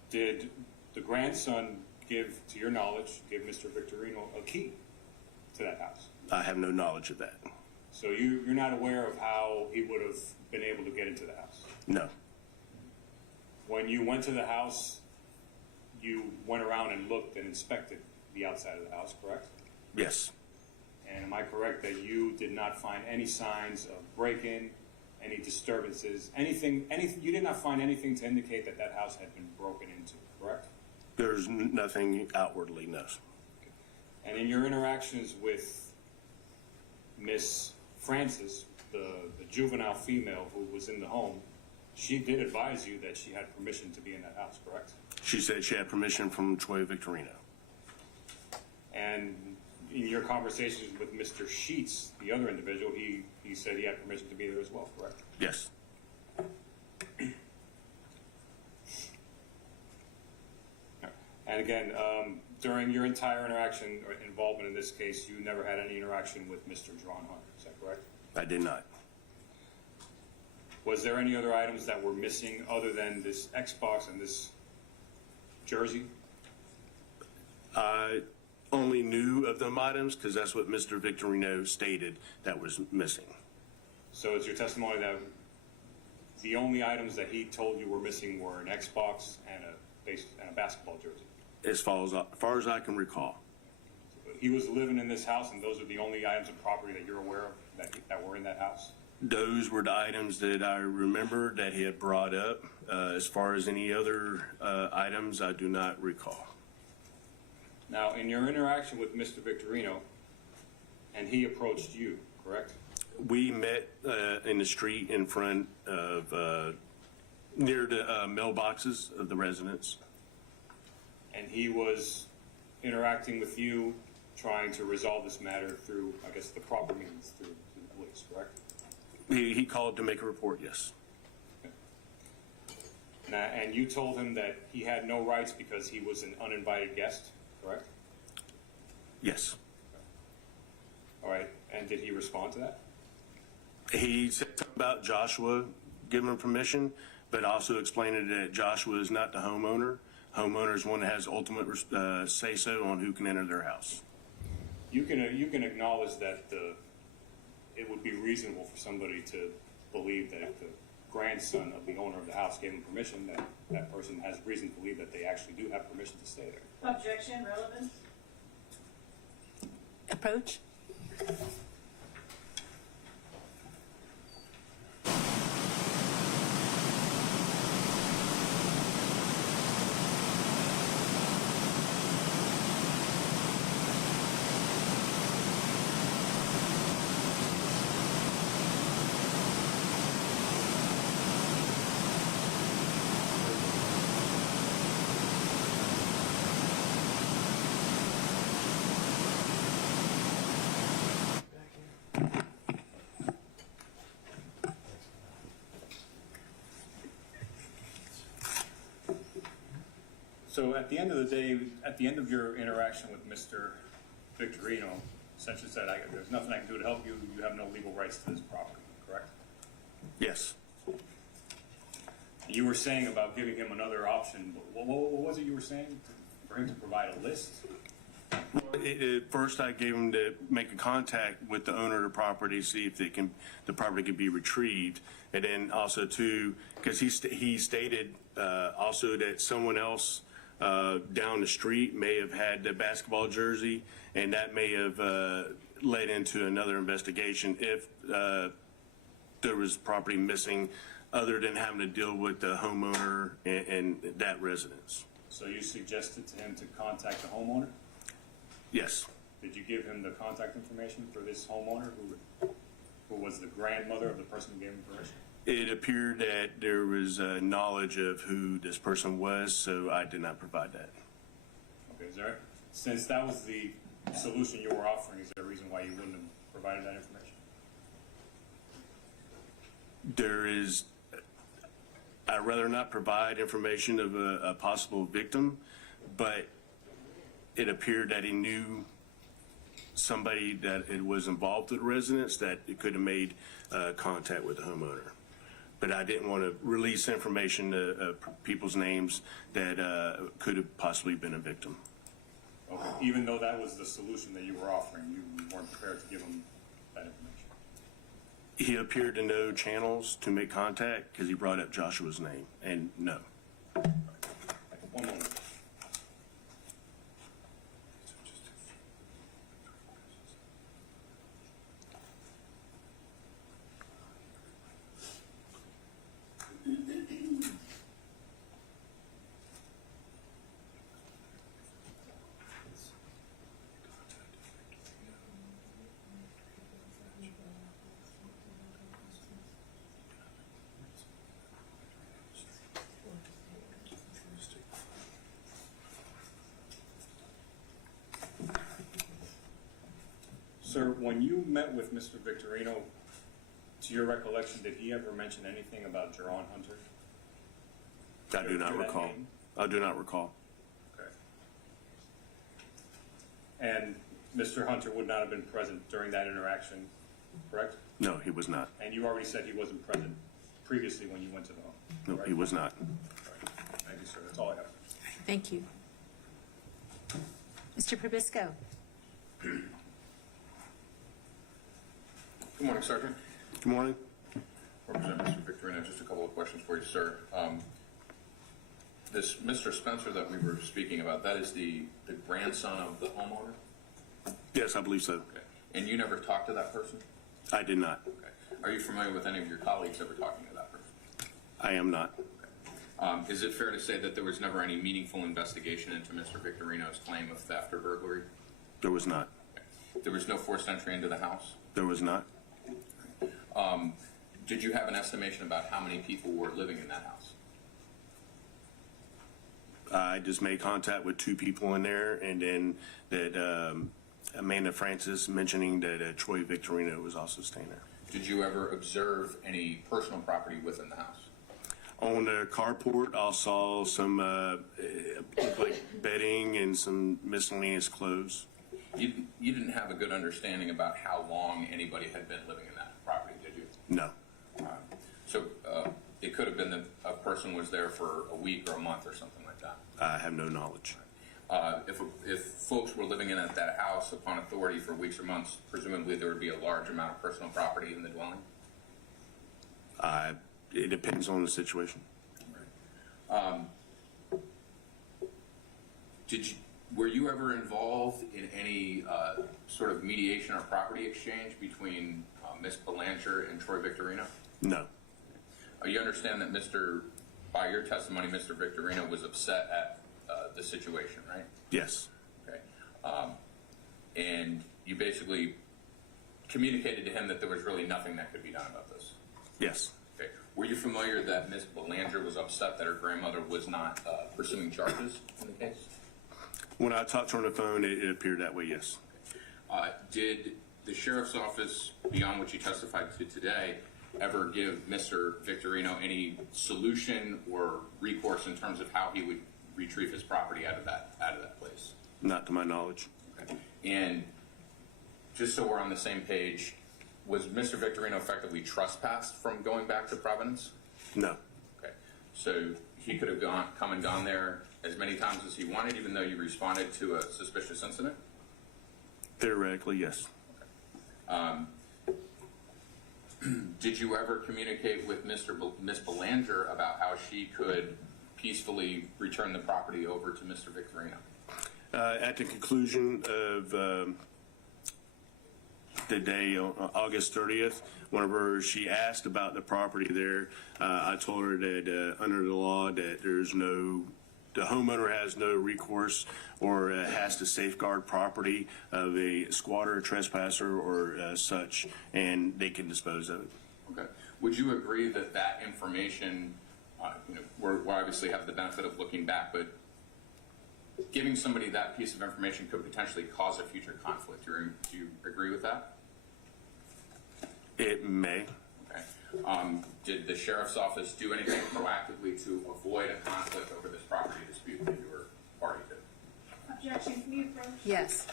Did the grandson give, to your knowledge, give Mr. Victorino a key to that house? I have no knowledge of that. So you're not aware of how he would have been able to get into the house? No. When you went to the house, you went around and looked and inspected the outside of the house, correct? Yes. And am I correct that you did not find any signs of break-in, any disturbances, anything, you did not find anything to indicate that that house had been broken into, correct? There's nothing outwardly, no. And in your interactions with Miss Francis, the juvenile female who was in the home, she did advise you that she had permission to be in that house, correct? She said she had permission from Troy Victorino. And in your conversations with Mr. Sheets, the other individual, he said he had permission to be there as well, correct? Yes. And again, during your entire interaction or involvement in this case, you never had any interaction with Mr. Jerone Hunter, is that correct? I did not. Was there any other items that were missing other than this Xbox and this jersey? I only knew of them items because that's what Mr. Victorino stated that was missing. So it's your testimony that the only items that he told you were missing were an Xbox and a basketball jersey? As far as I can recall. He was living in this house, and those are the only items of property that you're aware of that were in that house? Those were the items that I remember that he had brought up. As far as any other items, I do not recall. Now, in your interaction with Mr. Victorino, and he approached you, correct? We met in the street in front of, near the mailboxes of the residents. And he was interacting with you, trying to resolve this matter through, I guess, the proper means, through the police, correct? He called to make a report, yes. Now, and you told him that he had no rights because he was an uninvited guest, correct? Yes. All right, and did he respond to that? He said something about Joshua giving him permission, but also explained that Joshua is not the homeowner. Homeowner is one that has ultimate say-so on who can enter their house. You can acknowledge that it would be reasonable for somebody to believe that if the grandson of the owner of the house gave him permission, that that person has reason to believe that they actually do have permission to stay there. Objection, relevance? Approach? So at the end of the day, at the end of your interaction with Mr. Victorino, essentially said, there's nothing I can do to help you, you have no legal rights to this property, correct? Yes. You were saying about giving him another option, but what was it you were saying? For him to provide a list? First, I gave him to make a contact with the owner of the property, see if the property could be retrieved. And then also too, because he stated also that someone else down the street may have had the basketball jersey, and that may have led into another investigation if there was property missing, other than having to deal with the homeowner and that residence. So you suggested to him to contact the homeowner? Yes. Did you give him the contact information for this homeowner who was the grandmother of the person who gave him permission? It appeared that there was knowledge of who this person was, so I did not provide that. Okay, since that was the solution you were offering, is there a reason why you wouldn't have provided that information? I'd rather not provide information of a possible victim, but it appeared that he knew somebody that it was involved with the residence, that it could have made contact with the homeowner. But I didn't want to release information to people's names that could have possibly been a victim. Okay, even though that was the solution that you were offering, you weren't prepared to give him that information? He appeared to know channels to make contact because he brought up Joshua's name, and no. One moment. Sir, when you met with Mr. Victorino, to your recollection, did he ever mention anything about Jerone Hunter? I do not Hear that recall. name? I do not recall. Okay. And Mr. Hunter would not have been present during that interaction, correct? No, he was not. And you already said he wasn't present previously when you went to the home? No, correct? he was not. All right. Thank you, sir. That's all I have. Thank you. Mr. Probisco. Good morning, Sergeant. Good morning. Representative Mr. Victorino, just a couple of questions for you, sir. This Mr. Spencer that we were speaking about, that is the grandson of the homeowner? Yes, I believe so. Okay. And you never talked to that person? I did not. Okay. Are you familiar with any of your colleagues ever talking to that person? I am not. Is it fair to say that there was never any meaningful investigation into Mr. Victorino's claim of theft or burglary? There was not. There was no forced entry into the house? There was not. Did you have an estimation about how many people were living in that house? I just made contact with 2 people in there, and then that Amanda Francis mentioning that Troy Victorino was also staying there. Did you ever observe any personal property within the house? On the carport, I saw some like bedding and some miscellaneous clothes. You didn't have a good understanding about how long anybody had been living in that property, did you? No. So it could have been that a person was there for a week or a month or something like that. I have no knowledge. If folks were living in that house upon authority for weeks or months, presumably there would be a large amount of personal property in the dwelling? It depends on the situation. Were you ever involved in any sort of mediation or property exchange between Ms. Belanger and Troy Victorino? No. You understand that by your testimony, Mr. Victorino was upset at the situation, right? Yes. Okay. And you basically communicated to him that there was really nothing that could be done about this? Yes. Okay. Were you familiar that Ms. Belanger was upset that her grandmother was not pursuing charges in the case? When I talked to her on the phone, it appeared that way, yes. Did the sheriff's office, beyond what you testified to today, ever give Mr. Victorino any solution or recourse in terms of how he would retrieve his property out of that place? Not to my knowledge. Okay. And just so we're on the same page, was Mr. Victorino effectively trespassed from going back to Providence? No. Okay. So he could have come and gone there as many times as he wanted, even though you responded to a suspicious incident? Theoretically, yes. Did you ever communicate with Ms. Belanger about how she could peacefully return the property over to Mr. Victorino? At the conclusion of the day, August 30th, whenever she asked about the property there, I told her that under the law that the homeowner has no recourse or has to safeguard property of a squatter, trespasser, or such, and they can dispose of it. Okay. Would you agree that that information, we obviously have the benefit of looking back, but giving somebody that piece of information could potentially cause a future conflict? Do you agree with that? It may. Okay. Did the sheriff's office do anything proactively to avoid a conflict over this property dispute that you were party to? Objection, can you approach? Yes.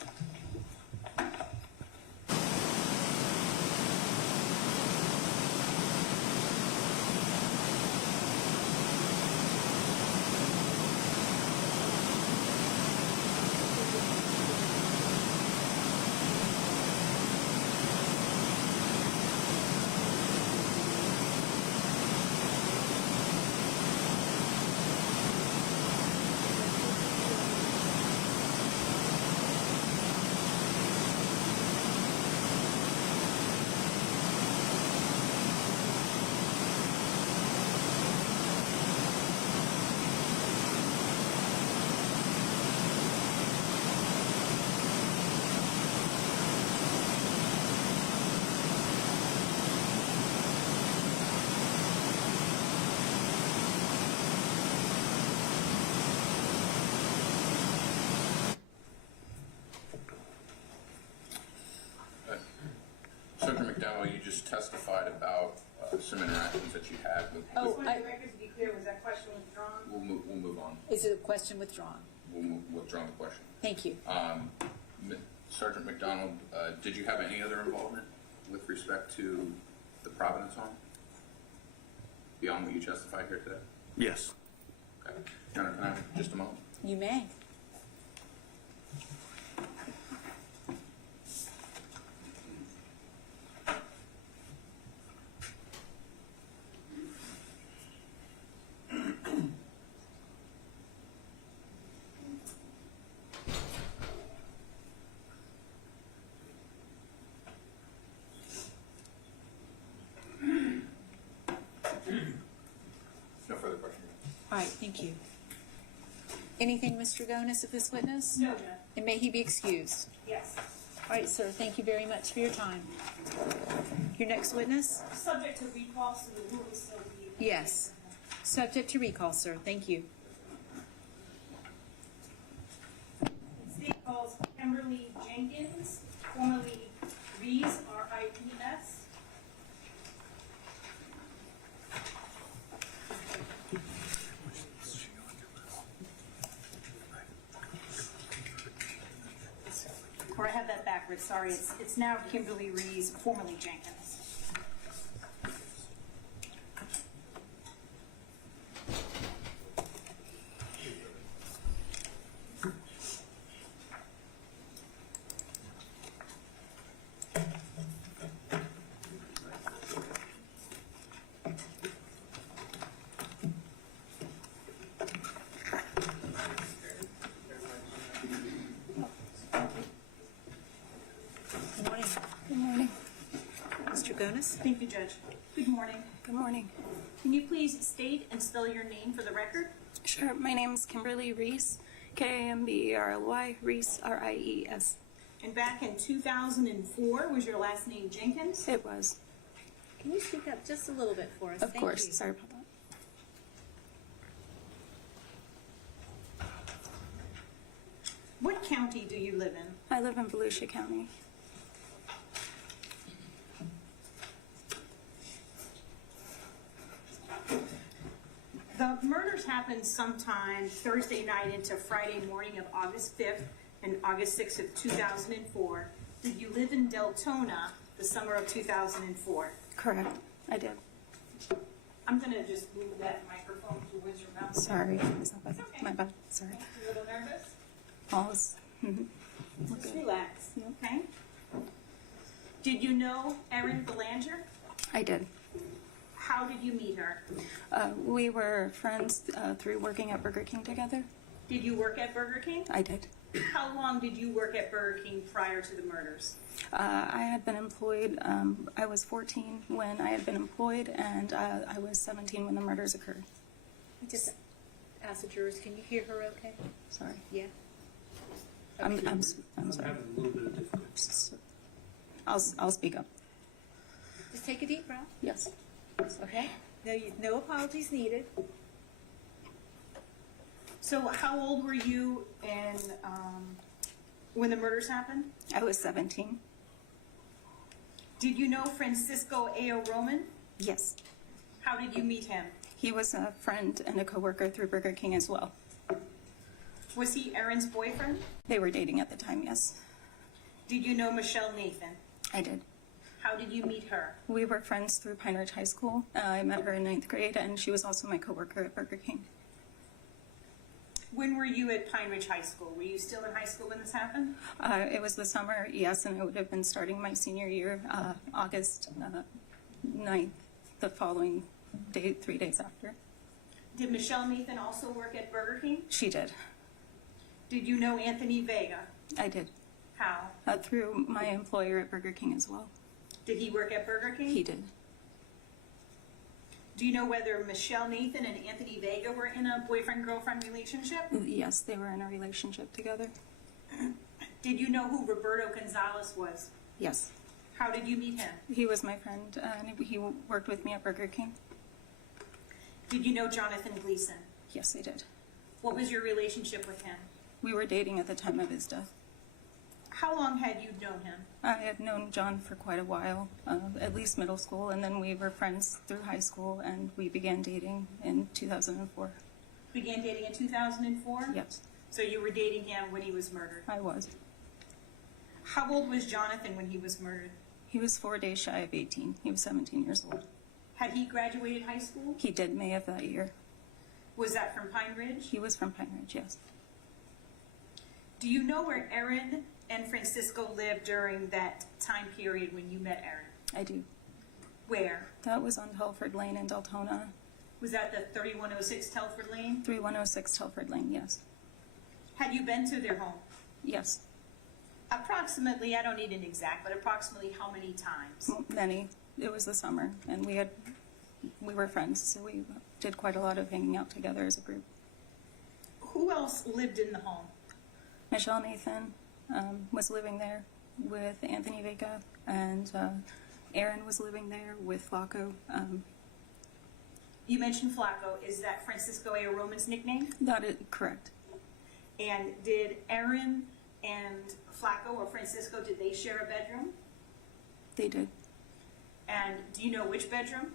Sergeant McDowell, you just testified about some interactions that you had with. I just wanted the record to be clear, was that question withdrawn? We'll move on. Is it a question withdrawn? We'll withdraw the question. Thank you. Sergeant McDonald, did you have any other involvement with respect to the Providence home beyond what you testified here today? Yes. Okay. Your Honor, can I have just a moment? You may. right, thank you. Anything, Mr. Gonis, of this witness? No, Judge. And may he be excused. Yes. All right, sir, thank you very much for your time. Your next witness? Subject to recall, so the rule will still be. Yes. Subject to recall, sir. Thank you. The state calls Kimberly Jenkins, formerly Rees, R-I-E-S. Or I have that backwards, sorry. It's now Kimberly Rees, formerly Jenkins. Good morning. Good morning. Mr. Gonis? Thank you, Judge. Good morning. Good morning. Can you please state and spell your name for the record? Sure. My name is Kimberly Rees, K-A-M-B-E-R-L-Y, Rees, R-I-E-S. And back in 2004, was your last name Jenkins? It was. Can you speak up just a little bit for us? Of Thank course. you. Sorry about that. What county do you live in? I live in Volusia County. The murders happened sometime Thursday night into Friday morning of August 5th and August 6th of 2004. Did you live in Deltona the summer of 2004? Correct. I did. I'm going to just move that microphone towards your mouth. Sorry. It's not bad. okay. My bad. Sorry. You a little nervous? All is. Just relax, okay? Did you know Erin Belanger? I did. How did you meet her? We were friends through working at Burger King together. Did you work at Burger King? I did. How long did you work at Burger King prior to the murders? I had been employed. I was 14 when I had been employed, and I was 17 when the murders occurred. Just ask the jurors, can you hear her okay? Sorry. Yeah. I'm I'm sorry. having a little bit of difficulty. I'll speak up. Just take a deep breath. Yes. Okay? No apologies needed. So how old were you when the murders happened? I was 17. Did you know Francisco A.O. Roman? Yes. How did you meet him? He was a friend and a coworker through Burger King as well. Was he Erin's boyfriend? They were dating at the time, yes. Did you know Michelle Nathan? I did. How did you meet her? We were friends through Pine Ridge High School. I met her in 9th grade, and she was also my coworker at Burger King. When were you at Pine Ridge High School? Were you still in high school when this happened? It was the summer, yes, and I would have been starting my senior year, August 9th, the following day, 3 days after. Did Michelle Nathan also work at Burger King? She did. Did you know Anthony Vega? I did. How? Through my employer at Burger King as well. Did he work at Burger King? He did. Do you know whether Michelle Nathan and Anthony Vega were in a boyfriend-girlfriend relationship? Yes, they were in a relationship together. Did you know who Roberto Gonzalez was? Yes. How did you meet him? He was my friend, and he worked with me at Burger King. Did you know Jonathan Gleason? Yes, I did. What was your relationship with him? We were dating at the time of his death. How long had you known him? I had known John for quite a while, at least middle school, and then we were friends through high school, and we began dating in 2004. Began dating in 2004? Yes, So you were dating him when he was murdered. I was. How old was Jonathan when he was murdered? He was 4 days shy of 18. He was 17 years old. Had he graduated high school? He did May of that year. Was that from Pine Ridge? He was from Pine Ridge, yes. Do you know where Erin and Francisco lived during that time period when you met Erin? I do. Where? That was on Telford Lane in Deltona. Was that the 3106 Telford Lane? 3106 Telford Lane, yes. Had you been to their home? Yes. Approximately, I don't need an exact, but approximately how many times? Many. It was the summer, and we were friends, so we did quite a lot of hanging out together as a group. Who else lived in the home? Michelle Nathan was living there with Anthony Vega, and Aaron was living there with Flacco. You mentioned Flacco. Is that Francisco A. Roman's nickname? That is correct. And did Aaron and Flacco or Francisco, did they share a bedroom? They did. And do you know which bedroom?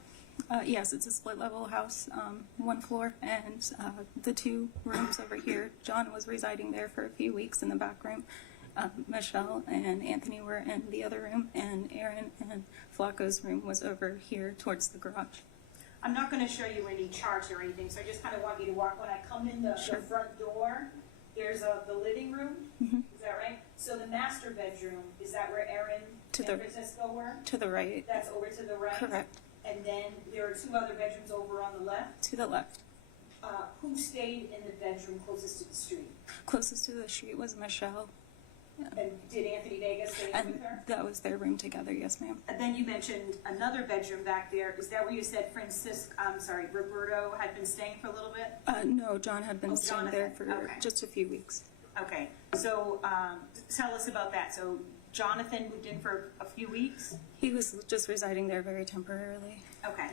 Yes, it's a split level house, one floor, and the two rooms over here. John was residing there for a few weeks in the back room. Michelle and Anthony were in the other room, and Aaron and Flacco's room was over here towards the garage. I'm not going to show you any charts or anything, so I just kind of want you to walk. When I come in the front door, there's the living room. Mm-hmm. Is that right? So the master bedroom, is that where Aaron and Francisco were? To the right. That's over to the right? Correct. And then there are two other bedrooms over on the left? To the left. Who stayed in the bedroom closest to the street? Closest to the street was Michelle. And did Anthony Vega stay And with her? that was their room together, yes, ma'am. And then you mentioned another bedroom back there. Is that where you said Roberto had been staying for a little bit? No, John had been staying there for Jonathan. Okay. just a few weeks. Okay, so tell us about that. So Jonathan moved in for a few weeks? He was just residing there very temporarily. Okay,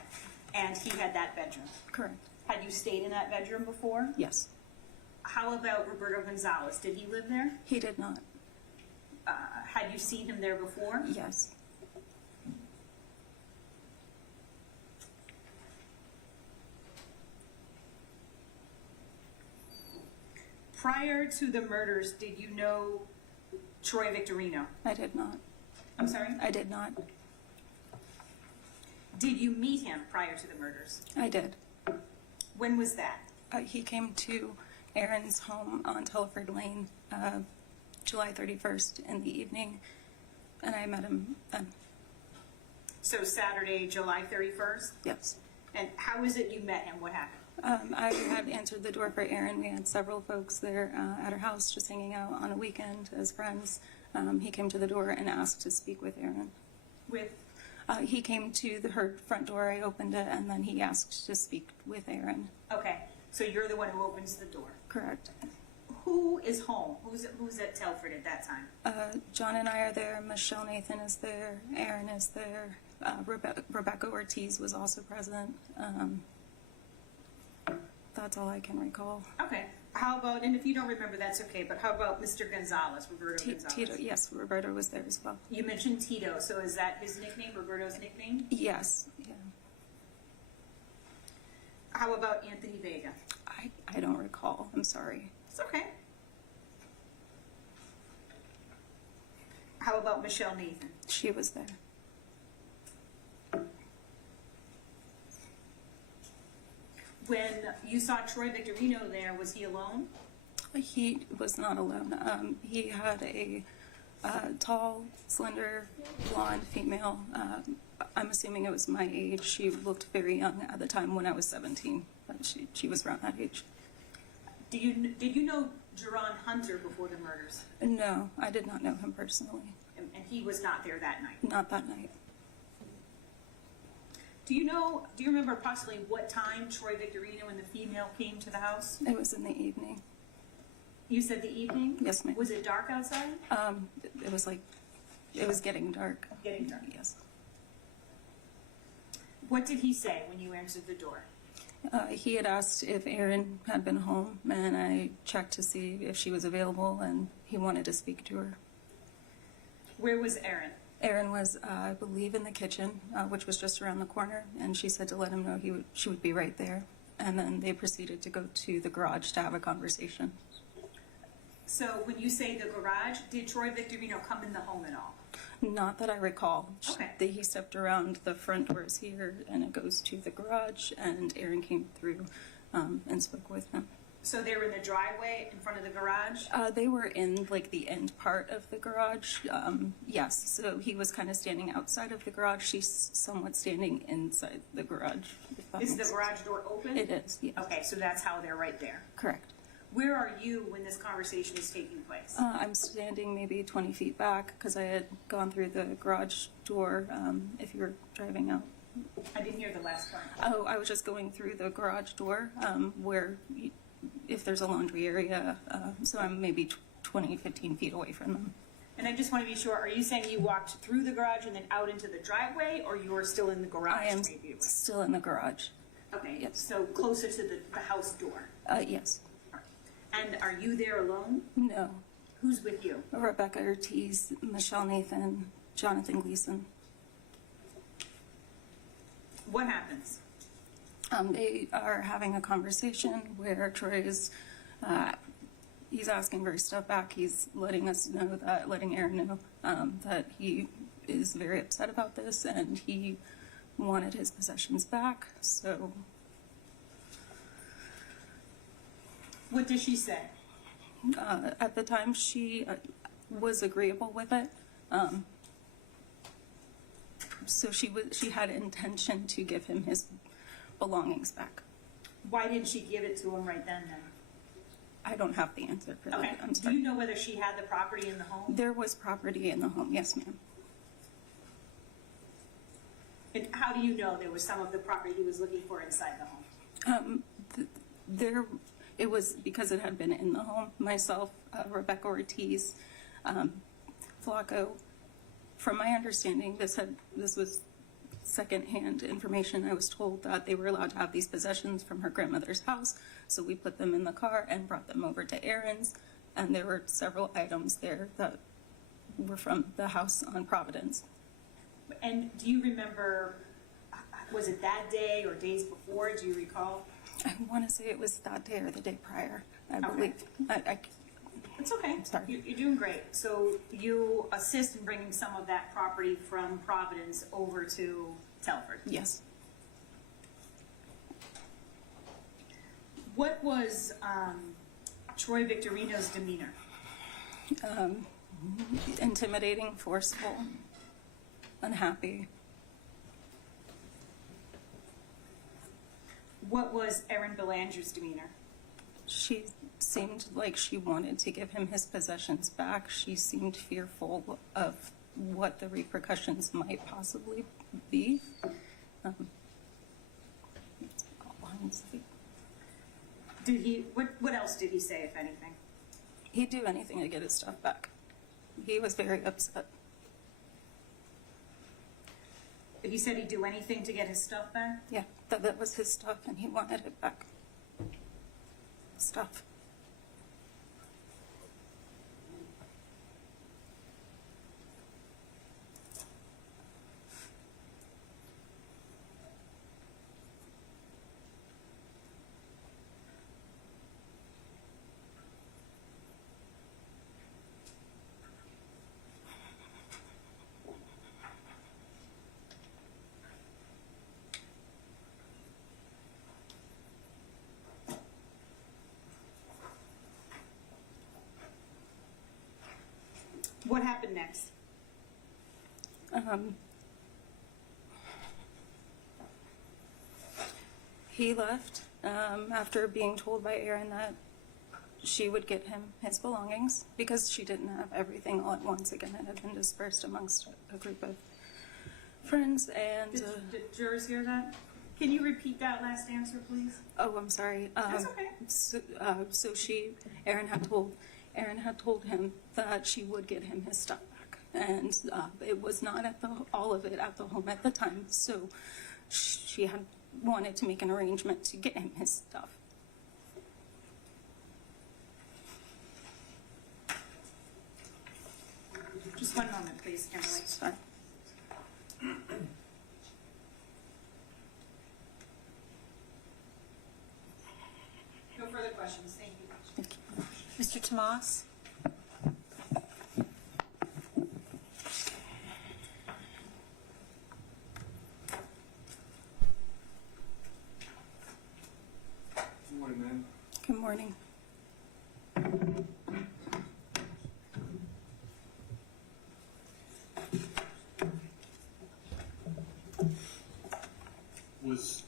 and he had that bedroom. Correct. Had you stayed in that bedroom before? Yes. How about Roberto Gonzalez? Did he live there? He did not. Had you seen him there before? Yes. Prior to the murders, did you know Troy Victorino? I did not. I'm sorry? I did not. Did you meet him prior to the murders? I did. When was that? He came to Aaron's home on Telford Lane July 31st in the evening, and I met him then. So Saturday, July 31st? Yes. And how is it you met him? What happened? I had answered the door for Aaron. We had several folks there at our house just hanging out on a weekend as friends. He came to the door and asked to speak with Aaron. He came to her front door. I opened it, and then he asked to speak with Aaron. Okay, so you're the one who opens the door. Correct. Who is home? Who's at Telford at that time? John and I are there. Michelle Nathan is there. Aaron is there. Rebecca Ortiz was also present. That's all I can recall. Okay. How about, and if you don't remember, that's okay, but how about Mr. Gonzalez, Roberto Gonzalez? Tito, yes, Roberto was there as well. You mentioned Tito, so is that his nickname, Roberto's nickname? Yes. Yeah. How about Anthony Vega? I don't recall. I'm sorry. It's okay. How about Michelle Nathan? She was there. When you saw Troy Victorino there, was he alone? He was not alone. He had a tall, slender, blonde female. I'm assuming it was my age. She looked very young at the time when I was 17, but she was around that age. Did you know Jerone Hunter before the murders? No, I did not know him personally. And he was not there that night? Not that night. Do you remember approximately what time Troy Victorino and the female came to the house? It was in the evening. You said the evening? Yes, ma'am. Was it dark outside? It was getting dark. Getting dark. Yes. What did he say when you answered the door? He had asked if Erin had been home, and I checked to see if she was available, and he wanted to speak to her. Where was Erin? Erin was, I believe, in the kitchen, which was just around the corner, and she said to let him know she would be right there. And then they proceeded to go to the garage to have a conversation. So when you say the garage, did Troy Victorino come in the home at all? Not that I recall. Okay. He stepped around the front doors here, and it goes to the garage, and Erin came through and spoke with him. So they were in the driveway in front of the garage? They were in the end part of the garage. Yes, so he was kind of standing outside of the garage. She's somewhat standing inside the garage. Is the garage door open? It is, yes. Okay, so that's how they're right there. Correct. Where are you when this conversation is taking place? I'm standing maybe 20 feet back because I had gone through the garage door if you were driving out I didn't hear the last part. Oh, I was just going through the garage door, where if there's a laundry area, so I'm maybe 20, 15 feet away from them. And I just want to be sure, are you saying you walked through the garage and then out into the driveway, or you are still in the garage? I am maybe? still in the garage. Okay, Yes. so closer to the house door. Yes. And are you there alone? No. Who's with you? Rebecca Ortiz, Michelle Nathan, Jonathan Gleason. What happens? They are having a conversation where Troy is, he's asking for his stuff back. He's letting Aaron know that he is very upset about this and he wanted his possessions back. So, What does she say? at the time, she was agreeable with it. So she had intention to give him his belongings back. Why didn't she give it to him right then? I don't have the answer for that. Okay. I'm Do sorry. you know whether she had the property in the home? There was property in the home, yes, ma'am. And how do you know there was some of the property he was looking for inside the home? It was because it had been in the home. Myself, Rebecca Ortiz, Flacco. From my understanding, this was secondhand information. I was told that they were allowed to have these possessions from her grandmother's house, so we put them in the car and brought them over to Aaron's, and there were several items there that were from the house on Providence. And do you remember, was it that day or days before? Do you recall? I want to say it was that day or the day prior, I Okay. believe. It's okay. Sorry. You're doing great. So you assist in bringing some of that property from Providence over to Telford. Yes. What was Troy Victorino's demeanor? Intimidating, forceful, unhappy. What was Erin Belanger's demeanor? She seemed like she wanted to give him his possessions back. She seemed fearful of what the repercussions might possibly be. That's all I can say. Did he? What else did he say, if anything? He'd do anything to get his stuff back. He was very upset. He said he'd do anything to get his stuff back? Yeah, that was his stuff and he wanted it back. Stuff. What happened next? He left after being told by Aaron that she would get him his belongings because she didn't have everything all at once. Again, it had been dispersed amongst a group of friends and... Did jurors hear that? Can you repeat that last answer, please? Oh, I'm sorry. That's okay. Aaron had told him that she would get him his stuff back, and it was not all of it at the home at the time. So she had wanted to make an arrangement to get him his stuff. Just one moment, please, Kimberly. Sorry. No further questions. Thank you. Thank you. Mr. Tomas? Good morning, ma'am. Good morning. Was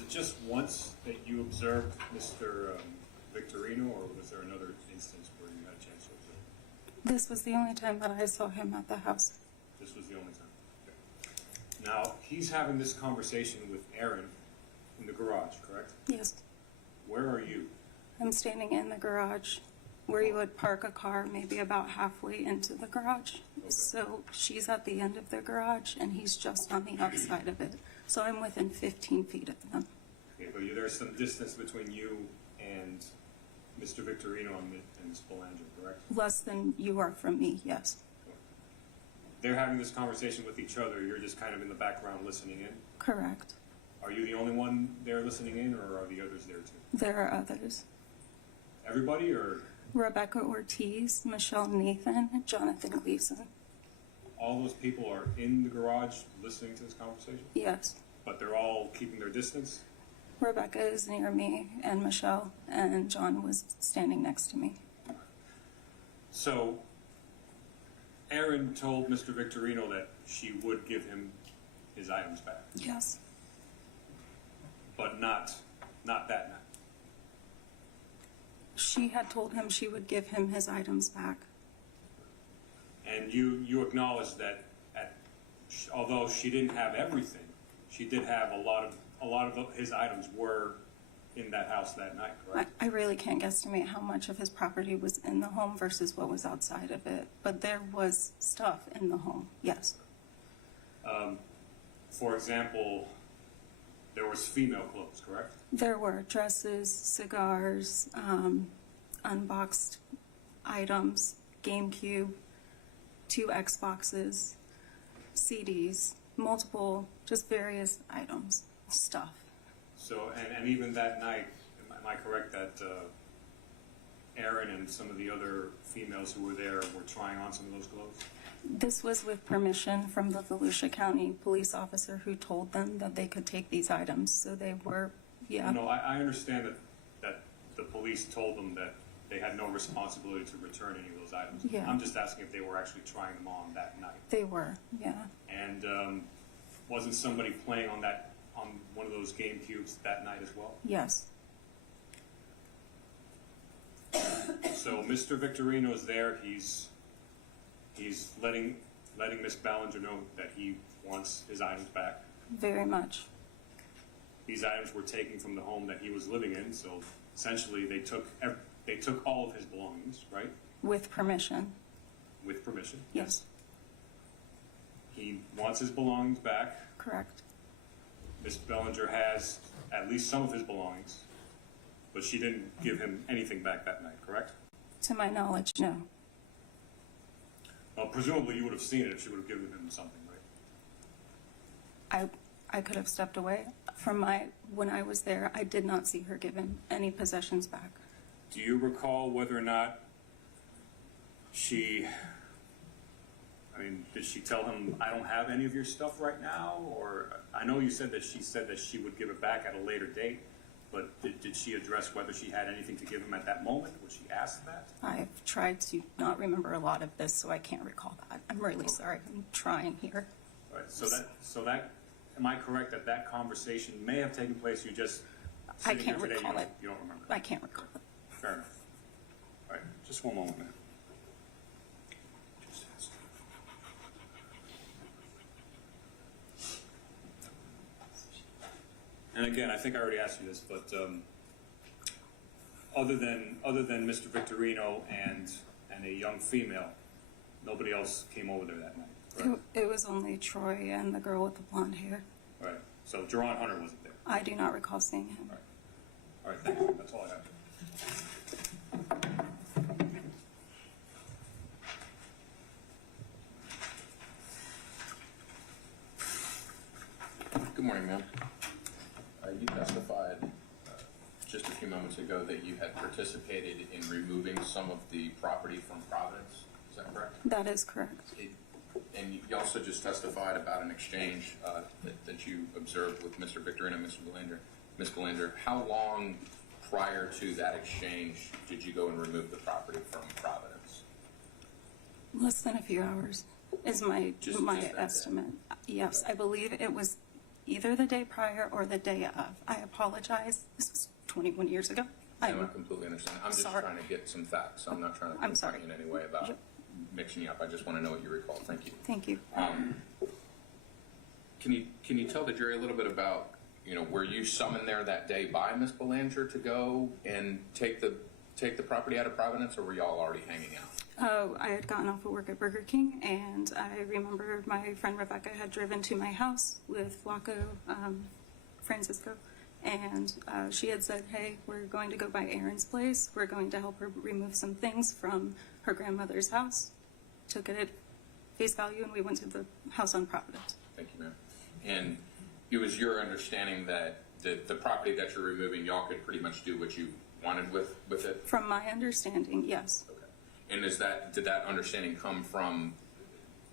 it just once that you observed Mr. Victorino, or was there another instance where you had a chance to observe? This was the only time that I saw him at the house. This was the only time. Okay. Now, he's having this conversation with Aaron in the garage, correct? Yes. Where are you? I'm standing in the garage where you would park a car, maybe about halfway into the garage. So she's at the end of the garage and he's just on the outside of it. So I'm within 15 feet of them. Okay, but there's some distance between you and Mr. Victorino and Ms. Belanger, correct? Less than you are from me, yes. They're having this conversation with each other. You're just kind of in the background listening in. Correct. Are you the only one there listening in, or are the others there too? There are others. Everybody, or Rebecca Ortiz, Michelle Nathan, Jonathan Gleason. all those people are in the garage listening to this conversation? Yes. But they're all keeping their distance? Rebecca is near me and Michelle, and John was standing next to me. So, Aaron told Mr. Victorino that she would give him his items back, Yes. but not that night. She had told him she would give him his items back. And you acknowledge that although she didn't have everything, she did have a lot of his items were in that house that night, correct? I really can't guesstimate how much of his property was in the home versus what was outside of it, but there was stuff in the home, yes. For example, there was female clothes, correct? There were dresses, cigars, unboxed items, GameCube, 2 Xboxes, CDs, multiple, just various items, stuff. So, and even that night, am I correct that Aaron and some of the other females who were there were trying on some of those clothes? This was with permission from the Volusia County police officer who told them that they could take these items, so they were, yeah. No, I understand that the police told them that they had no responsibility to return any of those items. Yeah. I'm just asking if they were actually trying them on that night. They were, yeah. And wasn't somebody playing on one of those GameCubes that night as well? Yes. So Mr. Victorino is there. He's letting Miss Ballinger know that he wants his items back. Very much. These items were taken from the home that he was living in, so essentially they took all of his belongings, right? With permission. With permission. Yes. He wants his belongings back. Correct. Miss Bellinger has at least some of his belongings, but she didn't give him anything back that night, correct? To my knowledge, no. Well, presumably you would have seen it if she would have given him something, right? I could have stepped away. When I was there, I did not see her given any possessions back. Do you recall whether or not did she tell him, I don't have any of your stuff right now? Or, I know you said that she would give it back at a later date, but did she address whether she had anything to give him at that moment? Was she asked that? I've tried to not remember a lot of this, so I can't recall that. I'm really sorry. I'm trying here. All right, so that, am I correct that that conversation may have taken place, you just I sitting here can't today, recall it. you don't remember? I can't recall it. Fair enough. All right, just one moment, man. And again, I think I already asked you this, but other than Mr. Victorino and a young female, nobody else came over there that night, correct? It was only Troy and the girl with the blonde hair. All right, so Jerone Hunter wasn't there. I do not recall seeing him. All right, thank you. That's all I have. Good morning, ma'am. You testified just a few moments ago that you had participated in removing some of the property from Providence. Is that correct? That is correct. And you also just testified about an exchange that you observed with Mr. Victorino and Ms. Belanger. How long prior to that exchange did you go and remove the property from Providence? Less than a few hours is my Just that estimate. Yes, I believe it was either the day prior or the day of. I apologize. This was 21 years ago. I completely understand. I'm just sorry. trying to get some facts. I'm not trying to I'm sorry. in any way about mixing you up. I just want to know what you recall. Thank you. Thank you. Can you tell the jury a little bit about, were you summoned there that day by Miss Belanger to go and take the property out of Providence, or were y'all already hanging out? I had gotten off of work at Burger King, and I remember my friend Rebecca had driven to my house with Flaco Francisco, and she had said, hey, we're going to go by Erin's place. We're going to help her remove some things from her grandmother's house. Took it at face value, and we went to the house on Providence. Thank you, ma'am. And it was your understanding that the property that you're removing, y'all could pretty much do what you wanted with it? From my understanding, yes. Okay. And did that understanding come from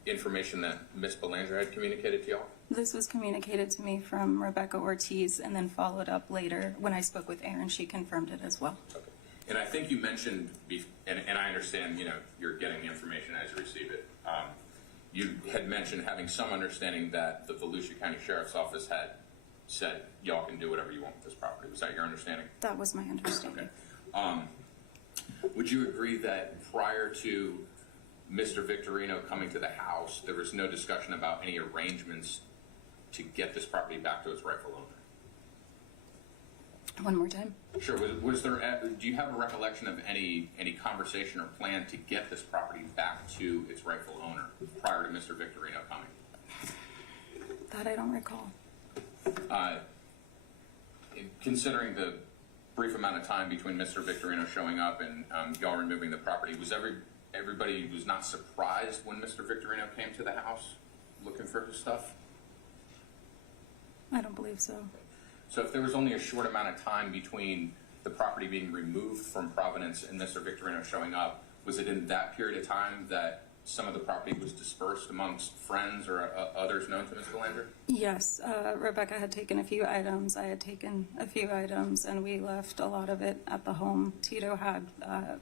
information that Miss Belanger had communicated to y'all? This was communicated to me from Rebecca Ortiz, and then followed up later when I spoke with Erin. She confirmed it as well. Okay. And I think you mentioned, and I understand, you're getting the information as you receive it. You had mentioned having some understanding that the Volusia County Sheriff's Office had said y'all can do whatever you want with this property. Was that your understanding? That was my understanding. Okay. Would you agree that prior to Mr. Victorino coming to the house, there was no discussion about any arrangements to get this property back to its rightful owner? One more time. Sure. Was there? Do you have a recollection of any conversation or plan to get this property back to its rightful owner prior to Mr. Victorino coming? That I don't recall. Considering the brief amount of time between Mr. Victorino showing up and y'all removing the property, was everybody was not surprised when Mr. Victorino came to the house looking for his stuff? I don't believe so. So if there was only a short amount of time between the property being removed from Providence and Mr. Victorino showing up, was it in that period of time that some of the property was dispersed amongst friends or others known to Ms. Belanger? Yes, Rebecca had taken a few items, I had taken a few items, and we left a lot of it at the home. Tito had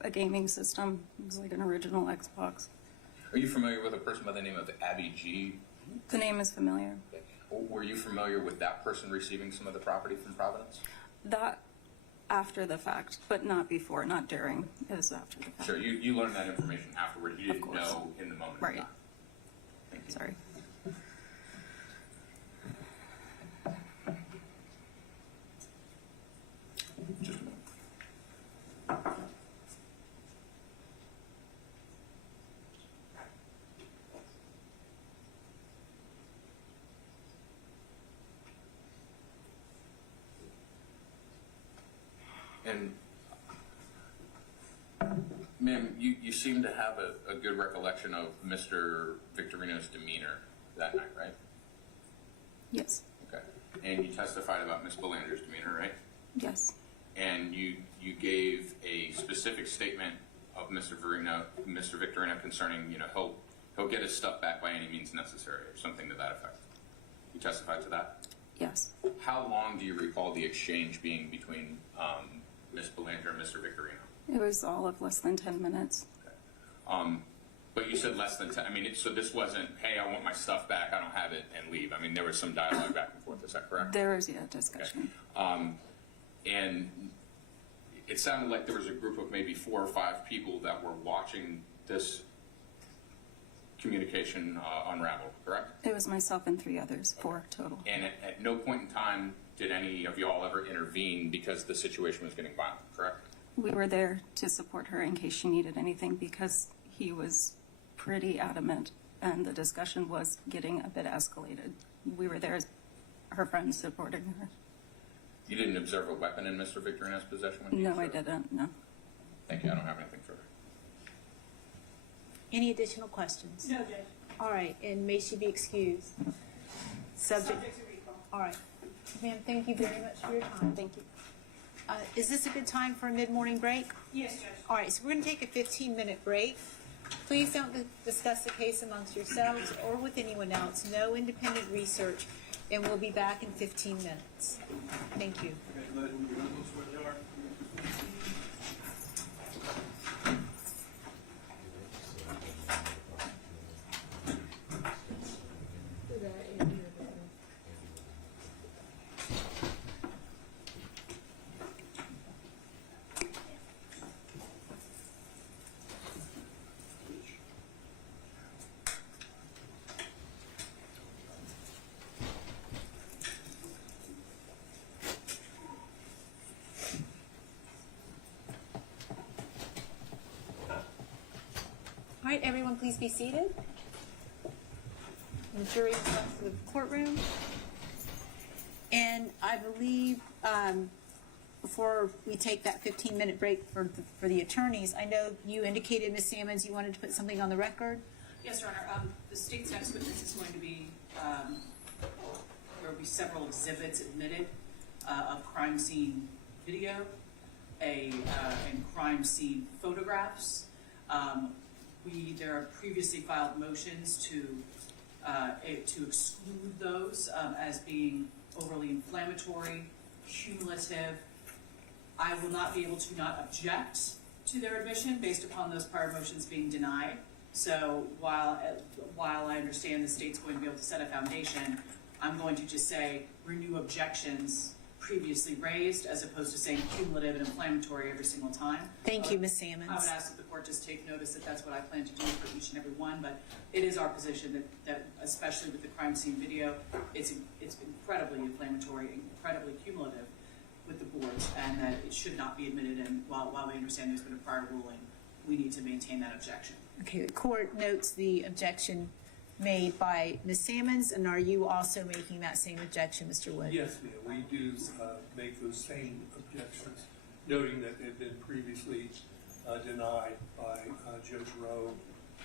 a gaming system. It was like an original Xbox. Are you familiar with a person by the name of Abby G? The name is familiar. Were you familiar with that person receiving some of the property from Providence? That after the fact, but not before, not during. It was after the fact. Sure, you learned that information afterward. You didn't know in the moment. Right. Thank you. Sorry. Just a moment. And, ma'am, you seem to have a good recollection of Mr. Victorino's demeanor that night, right? Yes. Okay. And you testified about Ms. Belanger's demeanor, right? Yes. And you gave a specific statement of Mr. Victorino concerning, he'll get his stuff back by any means necessary, or something to that effect. You testified to that? Yes. How long do you recall the exchange being between Ms. Belanger and Mr. Victorino? It was all of less than 10 minutes. Okay. But you said less than 10. I mean, so this wasn't, hey, I want my stuff back, I don't have it, and leave. I mean, there was some dialogue back and forth. Is that correct? There was, yeah, discussion. Okay. And it sounded like there was a group of maybe 4 or 5 people that were watching this communication unravel, correct? It was myself and 3 others, 4 total. And at no point in time did any of y'all ever intervene because the situation was getting violent, correct? We were there to support her in case she needed anything because he was pretty adamant and the discussion was getting a bit escalated. We were there as her friends supporting her. You didn't observe a weapon in Mr. Victorino's possession? When No, I didn't, no. Thank you. I don't have anything further. Any additional questions? No, Judge. All right, and may she be excused. Subject. Subject to recall. All right. Ma'am, thank you very much for your time. Thank you. Is this a good time for a mid-morning break? Yes, Judge. All right, so we're going to take a 15-minute break. Please don't discuss the case amongst yourselves or with anyone else. No independent research, and we'll be back in 15 minutes. Thank you. All right, everyone, please be seated. The jury is left to the courtroom. And I believe, before we take that 15-minute break for the attorneys, I know you indicated, Ms. Sammons, you wanted to put something on the record? Yes, Your Honor. The state's next witness is going to be, there will be several exhibits admitted of crime scene video, and crime scene photographs. There are previously filed motions to exclude those as being overly inflammatory, cumulative. I will not be able to not object to their admission based upon those prior motions being denied. So while I understand the state's going to be able to set a foundation, I'm going to just say renew objections previously raised as opposed to saying cumulative and inflammatory every single time. Thank you, Ms. I Sammons. would ask that the court just take notice that that's what I plan to do for each and every one, but it is our position that especially with the crime scene video, it's incredibly inflammatory, incredibly cumulative with the boards, and that it should not be admitted, and while we understand there's been a prior ruling, we need to maintain that objection. Okay, the court notes the objection made by Ms. Sammons, and are you also making that same objection, Mr. Wood? Yes, ma'am, we do make those same objections, noting that they've been previously denied by Judge Rowe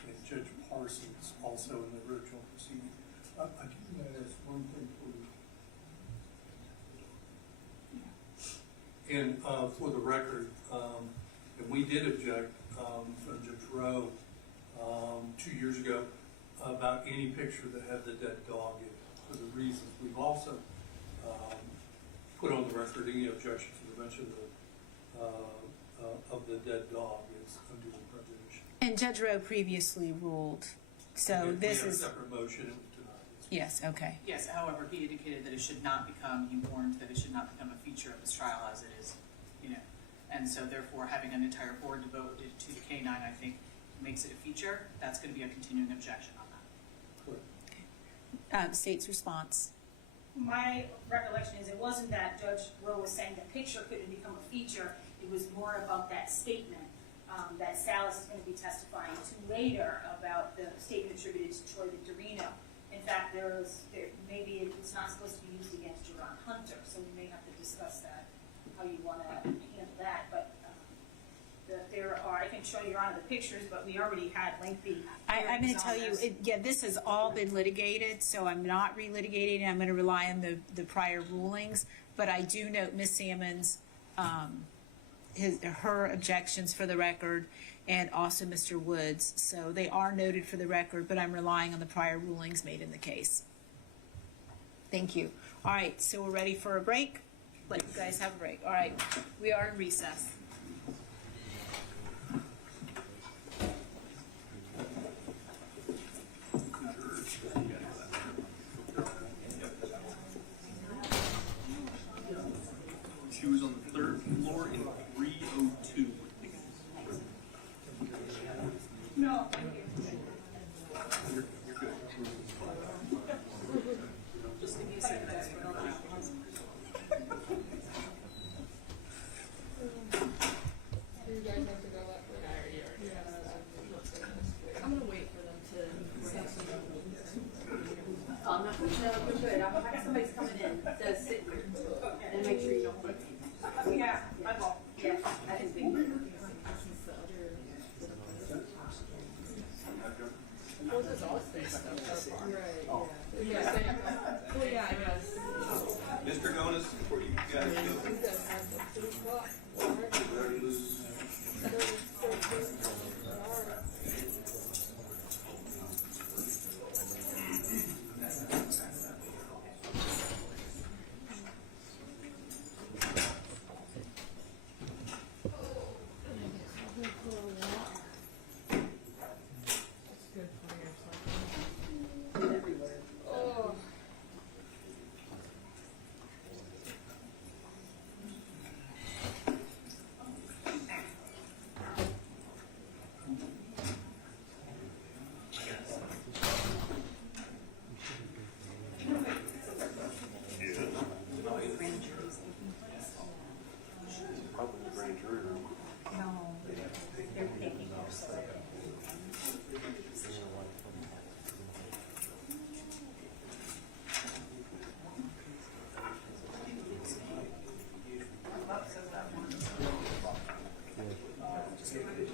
and Judge Parsons, also in the original proceeding. I can ask one thing for you. And for the record, and we did object from Judge Rowe 2 years ago about any picture that had the dead dog in it, for the reasons. We've also put on the record any objection to the mention of the dead dog is unduly prejudicial. And Judge Rowe previously ruled, so And this we is... have a separate motion, it was denied. Yes, okay. Yes, however, he indicated that it should not become, he warned that it should not become a feature of this trial as it is, and so therefore having an entire board devoted to the K-9, I think, makes it a feature. That's going to be a continuing objection on that. State's response. My recollection is it wasn't that Judge Rowe was saying the picture couldn't become a feature. It was more about that statement that Salas is going to be testifying to later about the statement attributed to Troy Victorino. In fact, maybe it's not supposed to be used against Jerone Hunter, so we may have to discuss that, how you want to handle that. But I can show you, Your Honor, the pictures, but we already had lengthy. I'm going to tell you, this has all been litigated, so I'm not relitigating. I'm going to rely on the prior rulings, but I do note Ms. Sammons, her objections for the record, and also Mr. Woods. So they are noted for the record, but I'm relying on the prior rulings made in the case. Thank you. All right, so we're ready for a break. Let you guys have a break. All right, we are in recess. She was on the 3rd floor in 302. No, thank you. You're good. Just give me a second. I'm gonna wait for them to. Oh, no, you're good. I got somebody's coming in. Says sit here. And make sure you don't put. Yeah, I will. Yeah, I didn't think.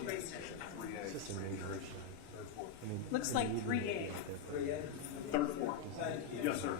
Erased it. Looks like 3A. Third floor. Yes, sir.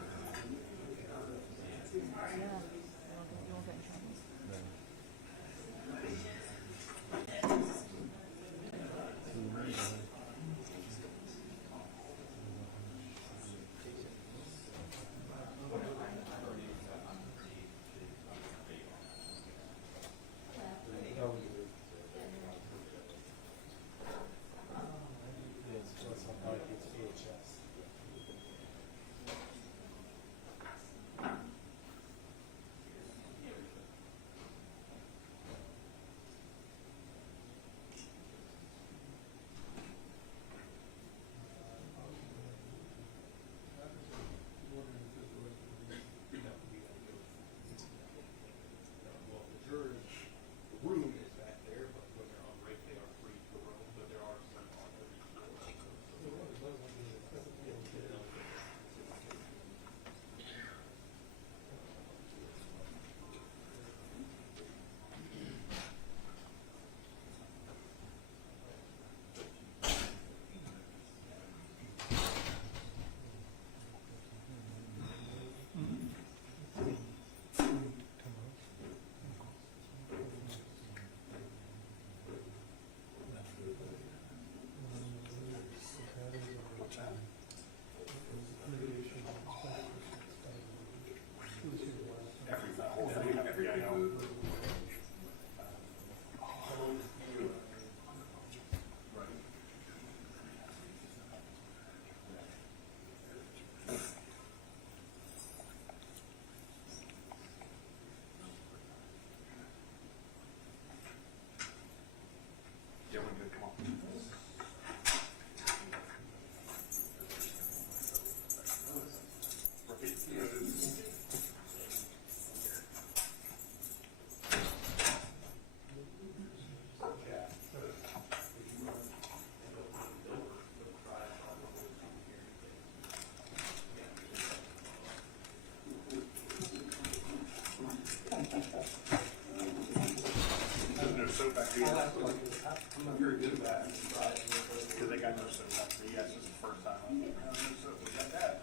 I'm not very good at that. Because they got no soap back there. Yes, this is the first time. I'm like, no soap. We got that.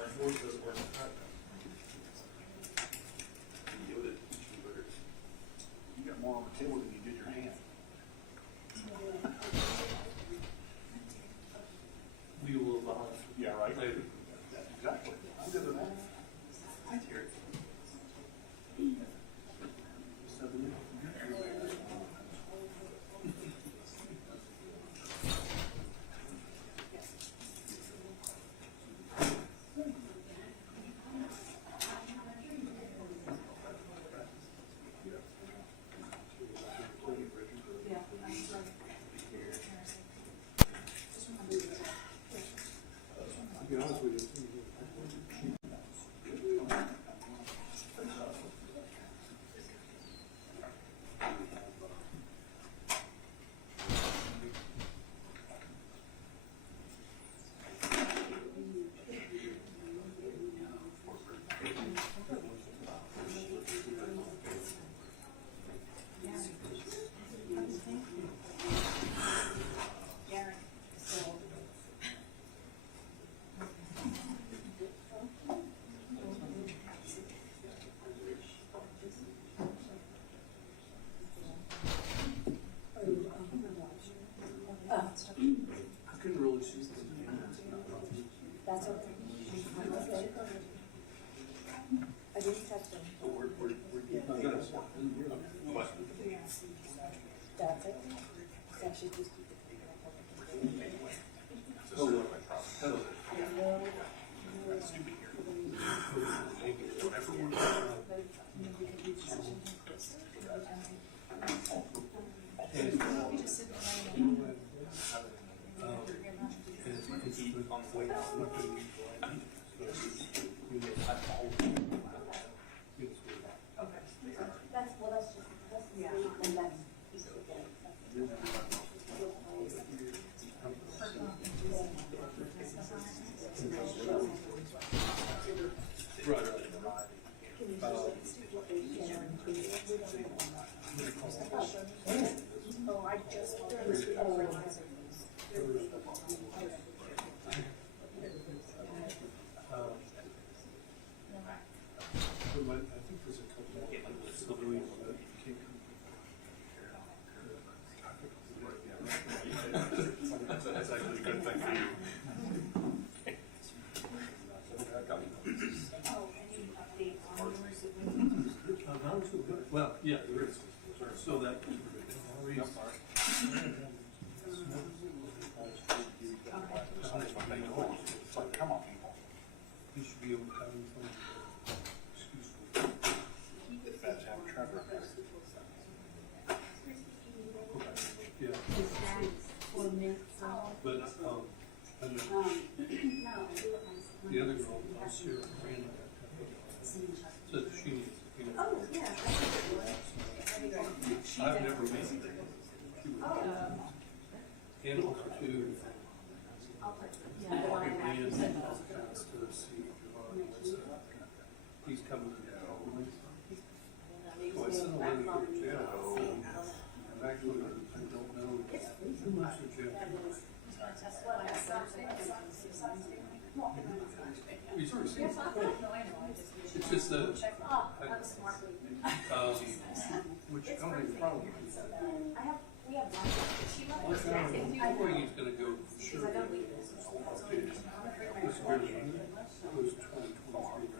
Our force doesn't work. You got more on the table than you did your hand. We will evolve. Yeah, right. Later. Exactly. I'm good with that. I hear it. To be honest with you. I couldn't really see the That's okay. I didn't touch them. That's it. That should just keep it. Hello. Hello. Oh, I just I think there's a couple of civilians that can't come. That's actually a good thing for you. Well, yeah, there is. So that. Come on, people. You should be able to come in from. Excuse me. If that's how Trevor. Yeah. But, I just, the other girl, Sarah, said she needs, you know. Oh, yeah. I've never met her. Animals are too. He's coming to town. So I sent a letter to jail. I'm actually, I don't know too much of jail. He's already seen it. It's just that, which I don't have a problem with. I think he's gonna go, sure. It's really, it was 2023,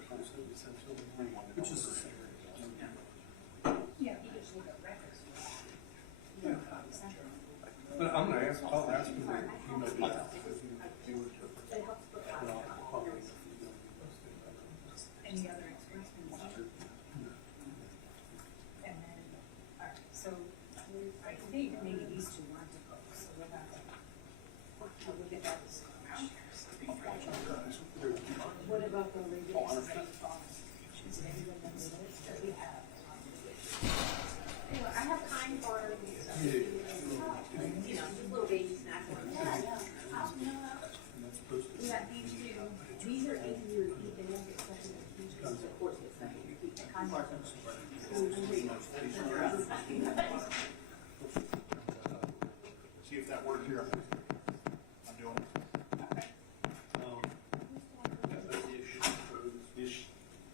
which is the same. But I'm gonna ask, I'll ask him, you know, that. Any other expressions? And then, all right, so I think maybe these two weren't opposed, so we'll have to, we'll get that. What about the regulations that we follow? Should anyone know that we have? Anyway, I have kind for, you know, just little baby snacks. We got these two. These are easy to repeat. They won't get stuck in the future. Of course, get stuck in your repeat. Kind for. See if that works here. I'm doing it. Ish.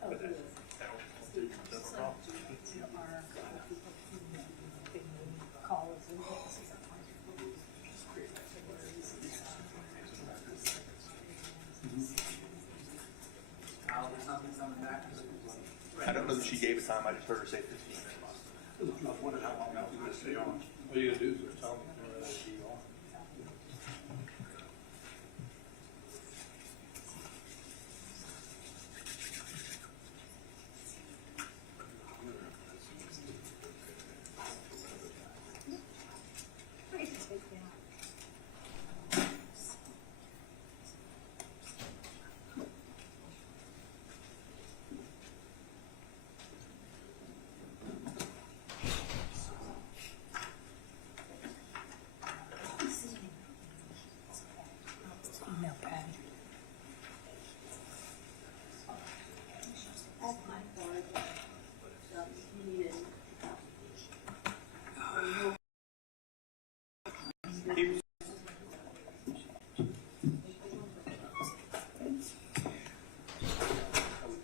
But that'll do the problem. I don't know that she gave a time, I just heard her say 15 minutes. I was wondering how long that was going to stay on. All you gotta do is tell me where that be on.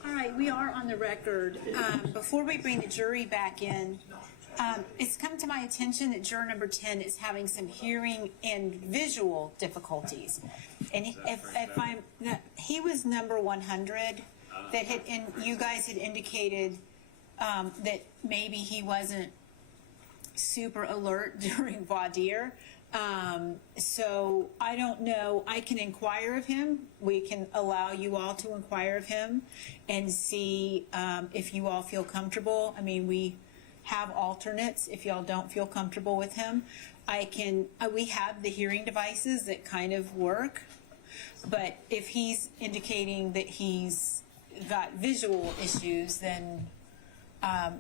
All right, we are on the record. Before we bring the jury back in, it's come to my attention that juror number 10 is having some hearing and visual difficulties. And he was number 100 that had, and you guys had indicated that maybe he wasn't super alert during voir dire. So I don't know. I can inquire of him. We can allow you all to inquire of him and see if you all feel comfortable. I mean, we have alternates if y'all don't feel comfortable with him. We have the hearing devices that kind of work, but if he's indicating that he's got visual issues, then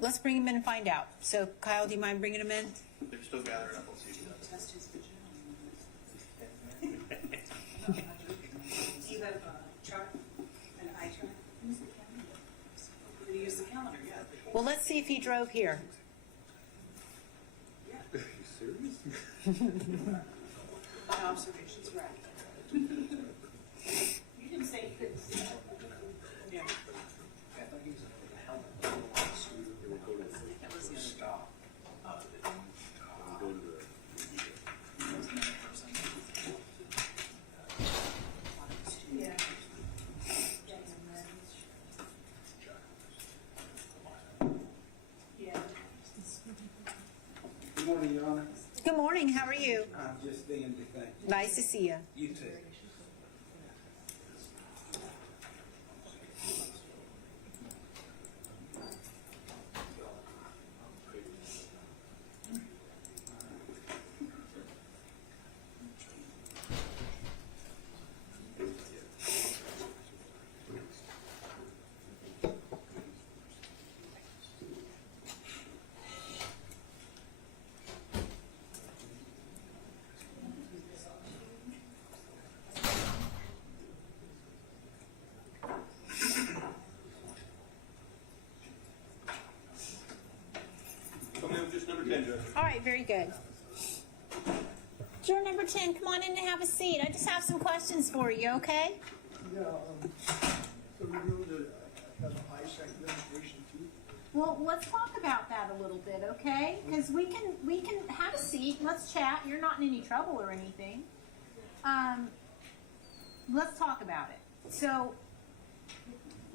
let's bring him in and find out. So Kyle, do you mind bringing him in? They're still gathering up, we'll see. Test his vision. Do you have a chart, an eye chart? Use the calendar. We're gonna use the calendar, yeah. Well, let's see if he drove here. Yeah. Are you serious? My observation's right. You didn't say you couldn't see it. Yeah. That was the other stop. Yeah. Yeah. Good morning, Your Honor. Good morning, how are you? I'm just being to thank you. Nice to see you. You too. Coming in with just number 10, Judge. All right, very good. Juror number 10, come on in and have a seat. I just have some questions for you, okay? Yeah, so we know that has a high demonstration too. Well, let's talk about that a little bit, okay? Because we can have a seat. Let's chat. You're not in any trouble or anything. Let's talk about it. So,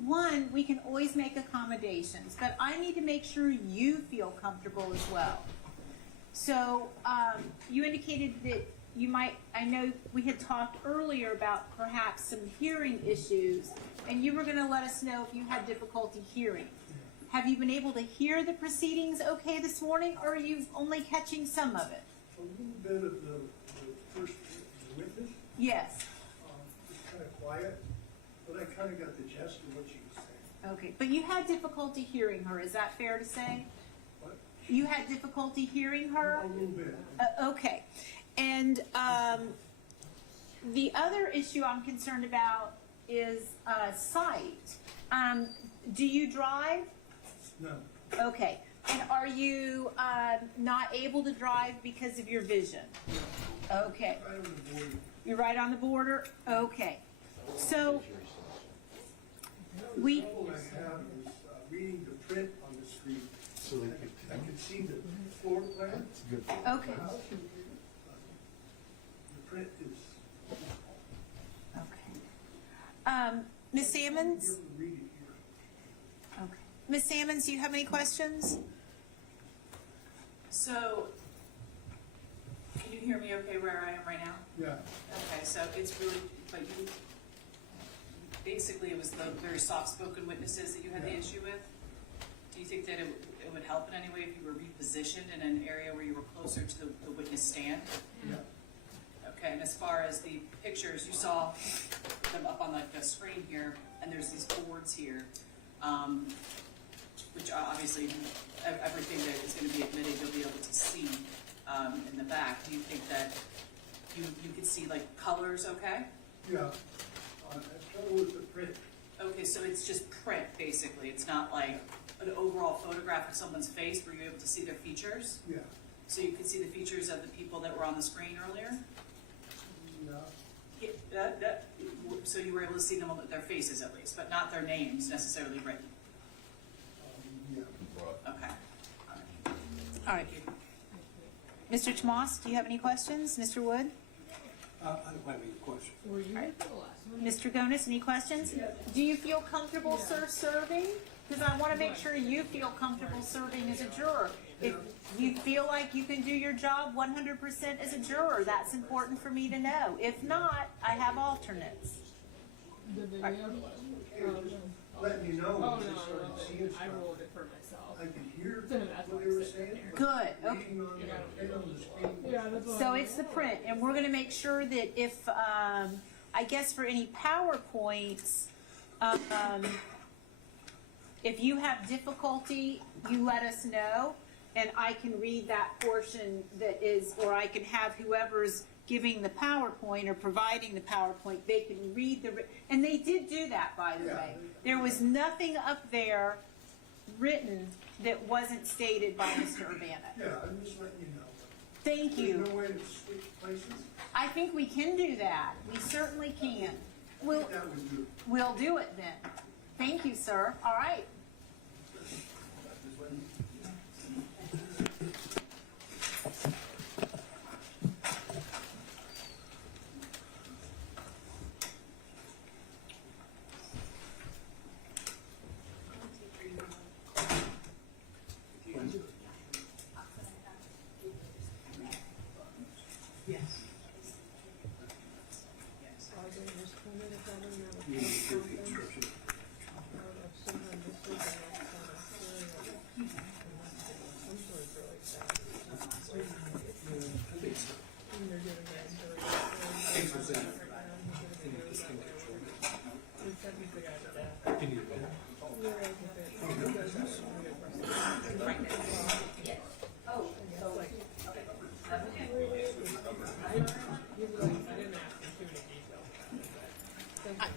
one, we can always make accommodations, but I need to make sure you feel comfortable as well. So, you indicated that you might, I know we had talked earlier about perhaps some hearing issues, and you were going to let us know if you had difficulty hearing. Have you been able to hear the proceedings okay this morning, or are you only catching some of it? A little bit of the first witness, Yes. it's kind of quiet, but I kind of got the gist of what she was saying. Okay, but you had difficulty hearing her, is that fair to say? What? You had difficulty hearing her? A little bit. Okay. And the other issue I'm concerned about is sight. Do you drive? No, Okay. And are you not able to drive because of your vision? Okay. right on the border. You're right on the border? Okay. So, The trouble I have is reading the print on the screen. So I can see the floor plan. okay. The house, the print is, Okay. Ms. Sammons? you're able to read it here. Okay. Ms. Sammons, do you have any questions? So, can you hear me okay where I am right now? Yeah, Okay, so it's really, but you, basically it was the very soft-spoken witnesses that you had the Yeah. issue with? Do you think that it would help in any way if you were repositioned in an area where you were closer to the witness stand? yeah. Okay, and as far as the pictures, you saw them up on like the screen here, and there's these boards here, which are obviously everything that is going to be admitted you'll be able to see in the back. Do you think that you could see like colors okay? Yeah, I have trouble with the print. Okay, so it's just print basically. It's not like an overall photograph of someone's face where you're able to see their features. Yeah, So you could see the features of the people that were on the screen earlier. yeah, Yeah, so you were able to see them, their faces at least, but not their names necessarily written. yeah. Okay. All right. Mr. Tomas, do you have any questions? Mr. Wood? I don't have any questions. Mr. Gonis, any questions? Do you feel comfortable, sir, serving? Because I want to make sure you feel comfortable serving as a juror. If you feel like you can do your job 100% as a juror, that's important for me to know. If not, I have alternates. Letting you know. Oh, when no, they started seeing I stuff. rolled it for myself. I could hear That's what why they I'm were sitting saying. there. Good, okay. Reading on the screen. Yeah, that's what So it's the print, and we're gonna make sure that if, I guess for any PowerPoints, if you have difficulty, you let us know, and I can read that portion that is, or I can have whoever's giving the PowerPoint or providing the PowerPoint, they can read and they did do that, by the Yeah. way. There was nothing up there written that wasn't stated by Mr. Urbana. Yeah, I'm just letting you know. Thank There's you. no way to switch places? I think we can do that. We certainly can. We'll, That would do. we'll do it then. Thank you, sir. All right.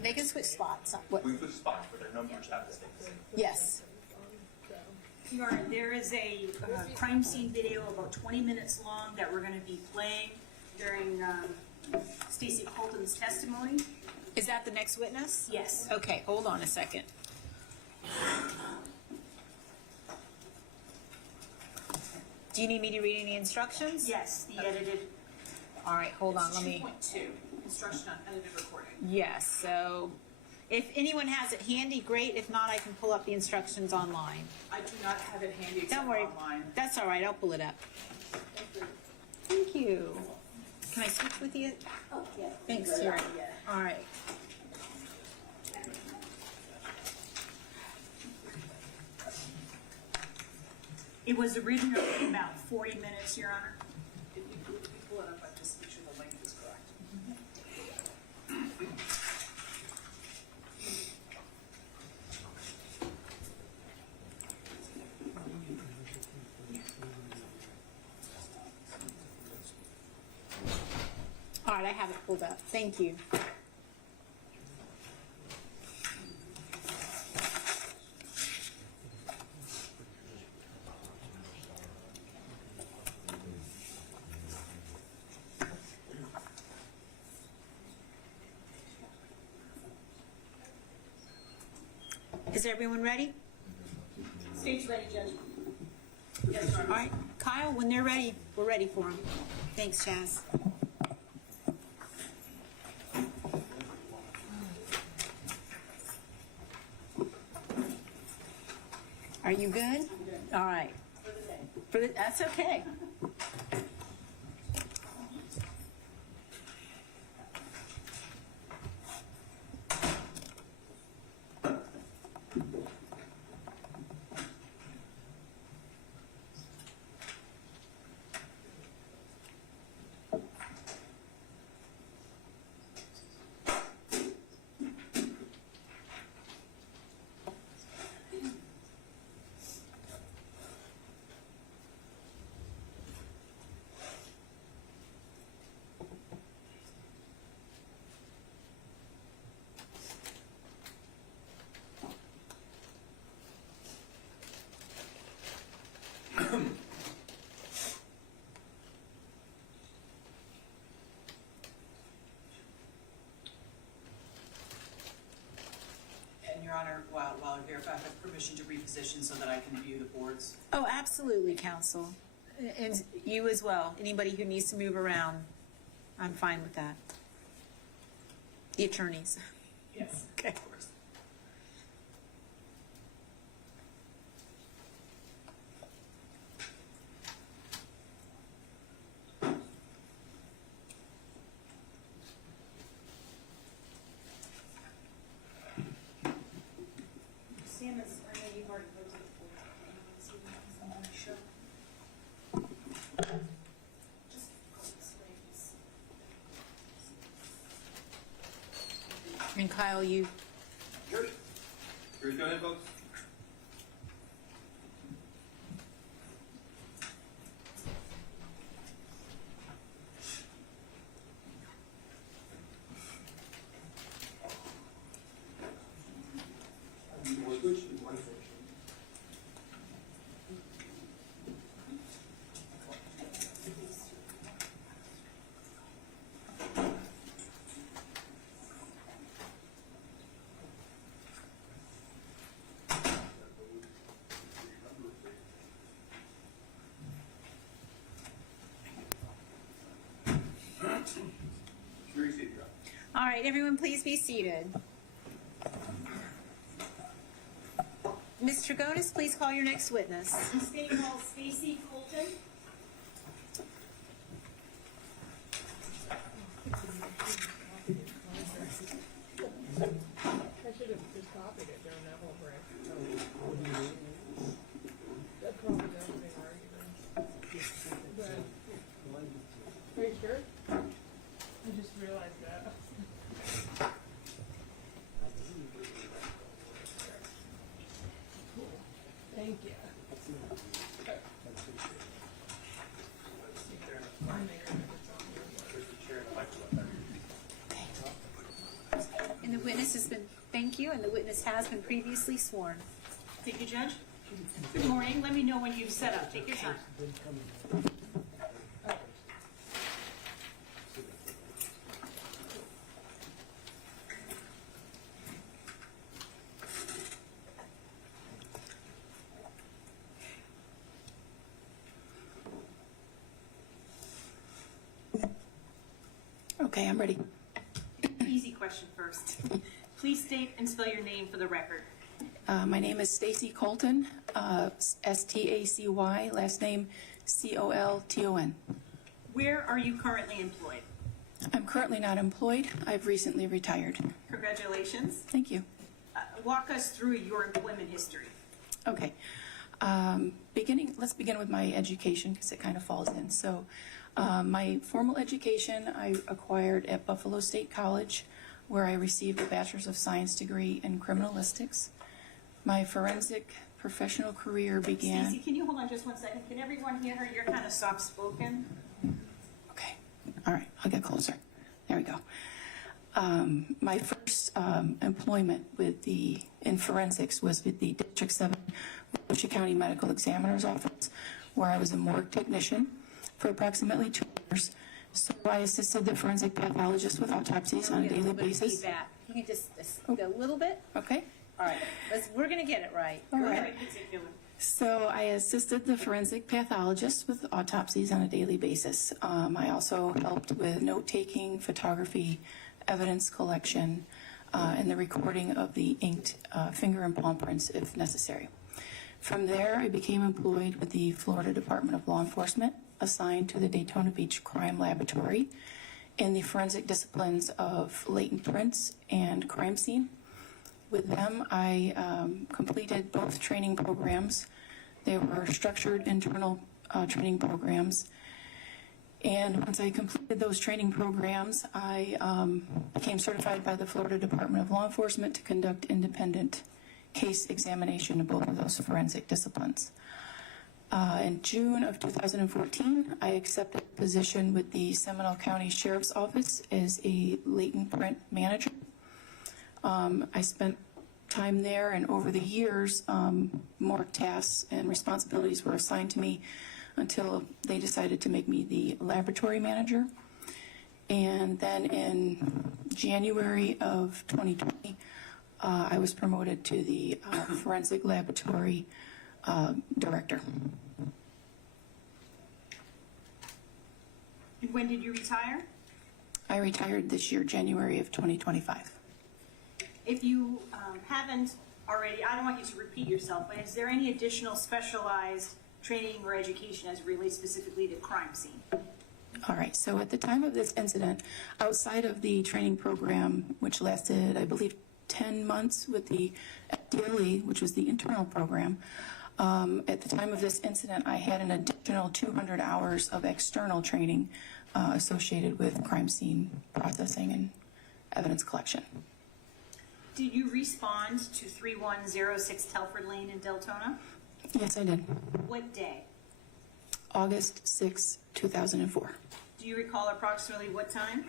They can switch spots. We switch spots, but their numbers have to stay the same. Yes. Your Honor, there is a crime scene video about 20 minutes long that we're going to be playing during Stacey Colton's testimony. Is that the next witness? Yes. Okay, hold on a second. Do you need me to read any instructions? Yes, the edited. All right, hold on, let me. 2.2, instruction on edited recording. Yes, so if anyone has it handy, great. If not, I can pull up the instructions online. I do not have it handy except Don't worry. online. That's all right, I'll pull it up. Thank you. Can I switch with you? Oh, yeah. Thanks, Jerry. All right. It was originally about 40 minutes, Your Honor. If you pull it up, I just make sure the length is correct. All right, I have it pulled up. Thank you. Is everyone ready? State's ready, Judge. Yes, Your All Honor. right, Kyle, when they're ready, we're ready for them. Thanks, Chaz. Are you good? All right. That's okay. And Your Honor, while you're here, if I have permission to reposition so that I can view the boards. Oh, absolutely, counsel. And you as well. Anybody who needs to move around, I'm fine with that. The attorneys. Yes. Okay. Of course. Sam is, I know you've already looked at it before. See if it's on the show. Just And Kyle, you. Yours. Yours, go ahead, folks. We'll switch to one section. All right, everyone, please be seated. Ms. Trigonis, please call your next witness. This being called Stacy Colton. I should have just copied it during that whole break. That probably doesn't make arguments. But, are you sure? I just realized that. Cool. Thank you. And the witness has been, thank you, and the witness has been previously sworn. Thank you, Judge. Good morning. Let me know when you've set up. Take your time. Okay, I'm ready. Easy question first. Please state and spell your name for the record. My name is Stacy Colton, S-T-A-C-Y, last name C-O-L-T-O-N. Where are you currently employed? I'm currently not employed. I've recently retired. Congratulations. Thank you. Walk us through your employment history. Okay. Let's begin with my education because it kind of falls in. So my formal education I acquired at Buffalo State College, where I received a Bachelor's of Science degree in criminalistics. My forensic professional career began... Stacy, can you hold on just 1 second? Can everyone hear her? You're kind of soft-spoken. Okay. All right. I'll get closer. There we go. My first employment in forensics was with the District 7 Volusia County Medical Examiner's Office, where I was a morgue technician for approximately 2 years. So I assisted the forensic pathologist with autopsies on a daily basis. Feedback. You can just go a little bit. Okay. All right, we're going to get it right. All right. Very particular. So I assisted the forensic pathologist with autopsies on a daily basis. I also helped with note-taking, photography, evidence collection, and the recording of the inked finger and palm prints if necessary. From there, I became employed with the Florida Department of Law Enforcement, assigned to the Daytona Beach Crime Laboratory in the forensic disciplines of latent prints and crime scene. With them, I completed both training programs. They were structured internal training programs. And once I completed those training programs, I became certified by the Florida Department of Law Enforcement to conduct independent case examination of both of those forensic disciplines. In June of 2014, I accepted a position with the Seminole County Sheriff's Office as a latent print manager. I spent time there, and over the years, more tasks and responsibilities were assigned to me until they decided to make me the laboratory manager. And then in January of 2020, I was promoted to the forensic laboratory director. And when did you retire? I retired this year, January of 2025. If you haven't already, I don't want you to repeat yourself, but is there any additional specialized training or education as it relates specifically to crime scene? All right, so at the time of this incident, outside of the training program, which lasted, I believe, 10 months with the FDLE, which was the internal program, at the time of this incident, I had an additional 200 hours of external training associated with crime scene processing and evidence collection. Did you respond to 3106 Telford Lane in Deltona? Yes, I did. What day? August 6, 2004. Do you recall approximately what time?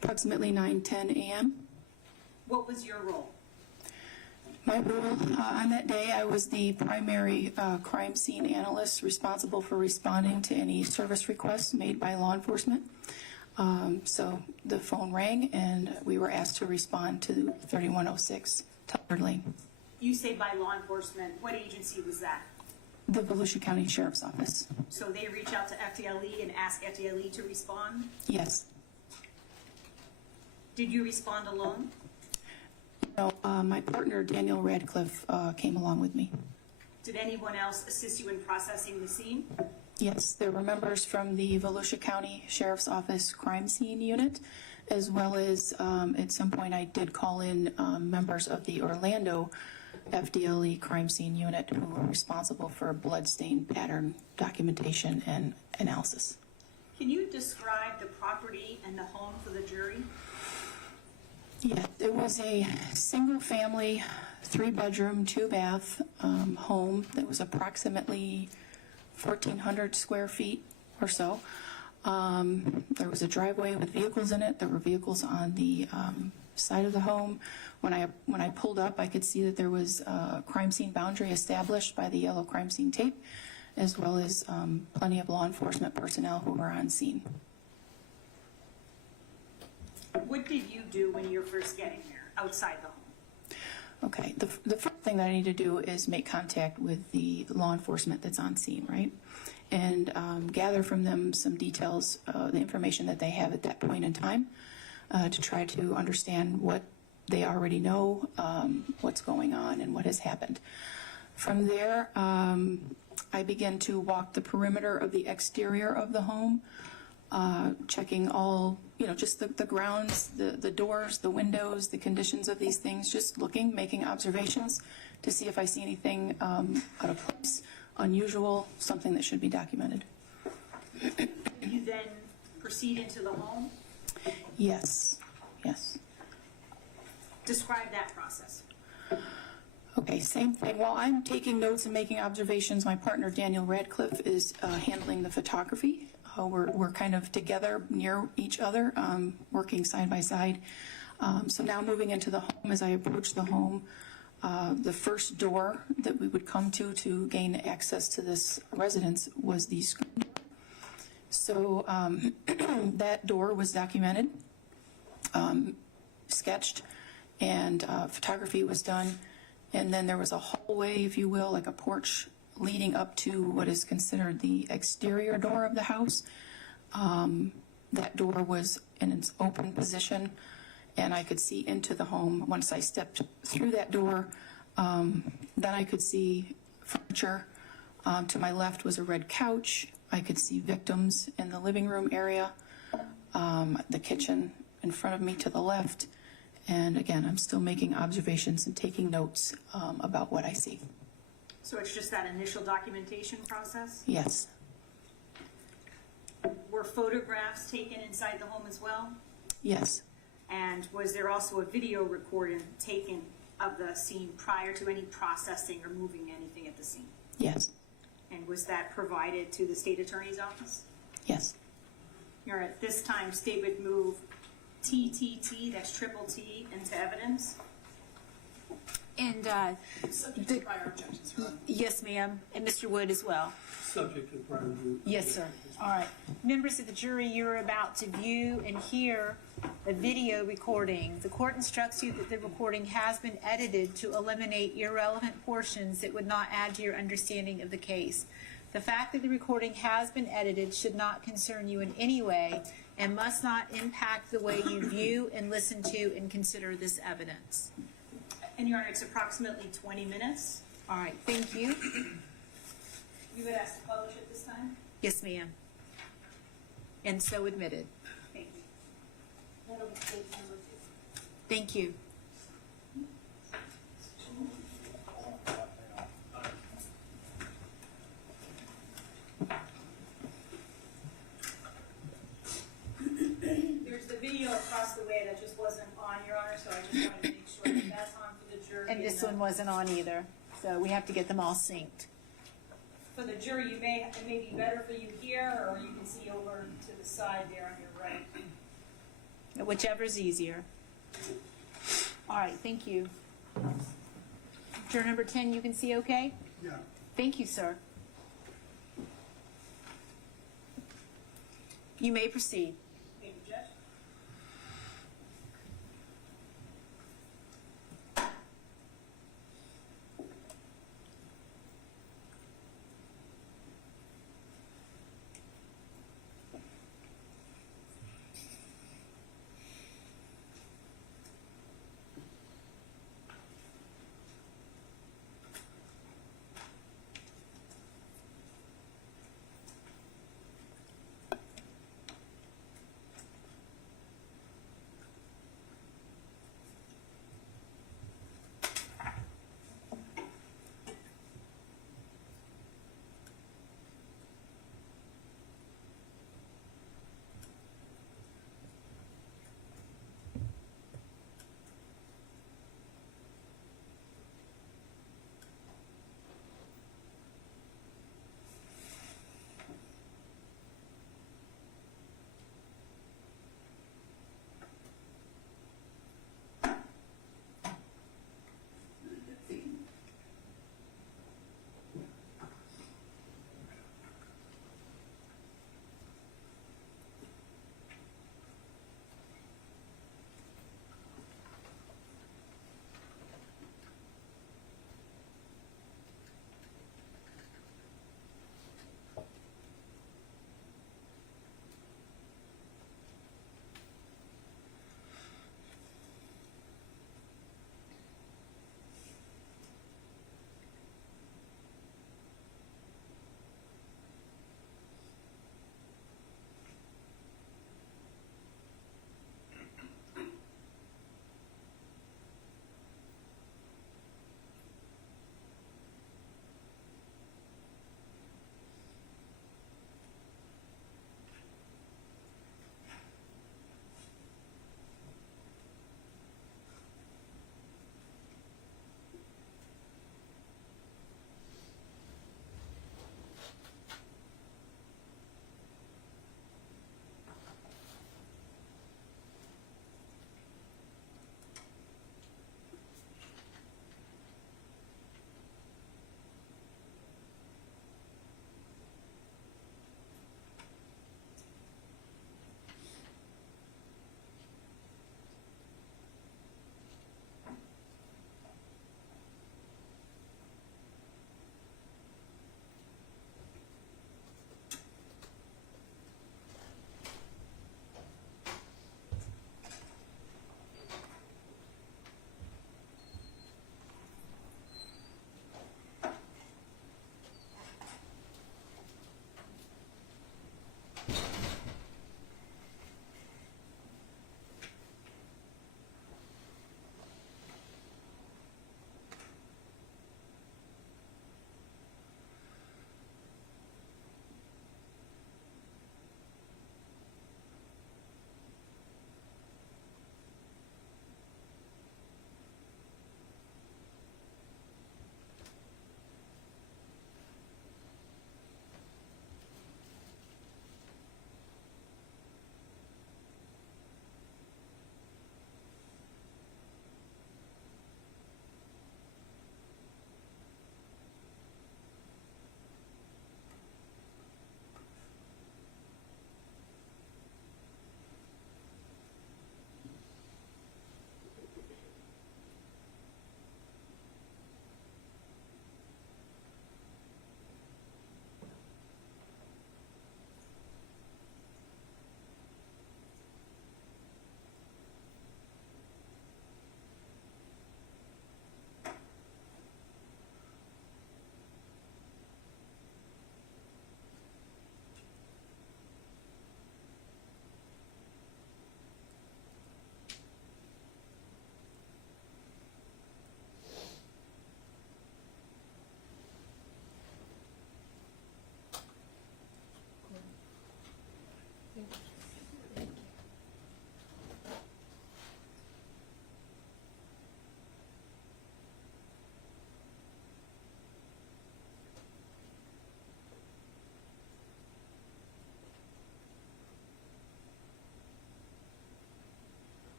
Approximately 9:10 a.m. What was your role? My role on that day, I was the primary crime scene analyst responsible for responding to any service requests made by law enforcement. So the phone rang and we were asked to respond to 3106 Telford Lane. You say by law enforcement. What agency was that? The Volusia County Sheriff's Office. So they reach out to FDLE and ask FDLE to respond? Yes. Did you respond alone? No, my partner, Daniel Radcliffe, came along with me. Did anyone else assist you in processing the scene? Yes, there were members from the Volusia County Sheriff's Office Crime Scene Unit, as well as at some point I did call in members of the Orlando FDLE Crime Scene Unit who were responsible for bloodstain pattern documentation and analysis. Can you describe the property and the home for the jury? Yeah, it was a single-family, 3-bedroom, 2-bath home that was approximately 1,400 square feet or so. There was a driveway with vehicles in it. There were vehicles on the side of the home. When I pulled up, I could see that there was a crime scene boundary established by the yellow crime scene tape, as well as plenty of law enforcement personnel who were on scene. What did you do when you were first getting there, outside the home? Okay, the first thing that I need to do is make contact with the law enforcement that's on scene, right? And gather from them some details, the information that they have at that point in time, to try to understand what they already know, what's going on, and what has happened. From there, I begin to walk the perimeter of the exterior of the home, checking all, just the grounds, the doors, the windows, the conditions of these things, just looking, making observations to see if I see anything out of place, unusual, something that should be documented. You then proceed into the home? Yes, yes. Describe that process. Okay, same thing. While I'm taking notes and making observations, my partner Daniel Radcliffe is handling the photography. We're kind of together near each other, working side by side. So now moving into the home, as I approach the home, the first door that we would come to gain access to this residence was the screen door. So that door was documented, sketched, and photography was done. And then there was a hallway, if you will, like a porch leading up to what is considered the exterior door of the house. That door was in its open position, and I could see into the home. Once I stepped through that door, then I could see furniture. To my left was a red couch. I could see victims in the living room area, the kitchen in front of me to the left. And again, I'm still making observations and taking notes about what I see. So it's just that initial documentation process? Yes. Were photographs taken inside the home as well? Yes. And was there also a video recording taken of the scene prior to any processing or moving anything at the scene? Yes. And was that provided to the state attorney's office? Yes. You're at this time, state would move TTT, that's triple T, into evidence? And Subject to prior objections, Your Honor. yes, ma'am, and Mr. Wood as well. Subject to prior review. Yes, sir. All right. Members of the jury, you're about to view and hear a video recording. The court instructs you that the recording has been edited to eliminate irrelevant portions that would not add to your understanding of the case. The fact that the recording has been edited should not concern you in any way and must not impact the way you view and listen to and consider this evidence. And Your Honor, it's approximately 20 minutes. All right, thank you. You would ask to publish at this time? Yes, ma'am. And so admitted. Thank you. That'll be case number 2. Thank you. There's the video across the way that just wasn't on, Your Honor, so I just wanted to make sure that that's on for the jury. And this one wasn't on either, so we have to get them all synced. For the jury, it may be better for you here, or you can see over to the side there on your right. Whichever's easier. All right, thank you. Juror number 10, you can see okay? Yeah. Thank you, sir. You may proceed. Thank you, Judge.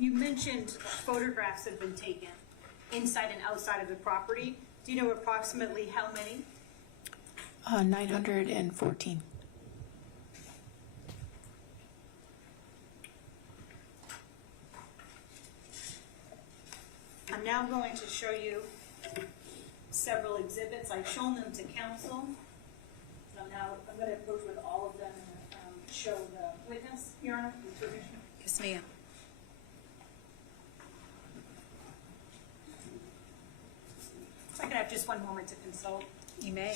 You mentioned photographs have been taken inside and outside of the property. Do you know approximately how many? 914. I'm now going to show you several exhibits. I've shown them to counsel. So now I'm going to approach with all of them and show the witness, Your Honor, with permission. Yes, ma'am. If I could have just one moment to consult. You may.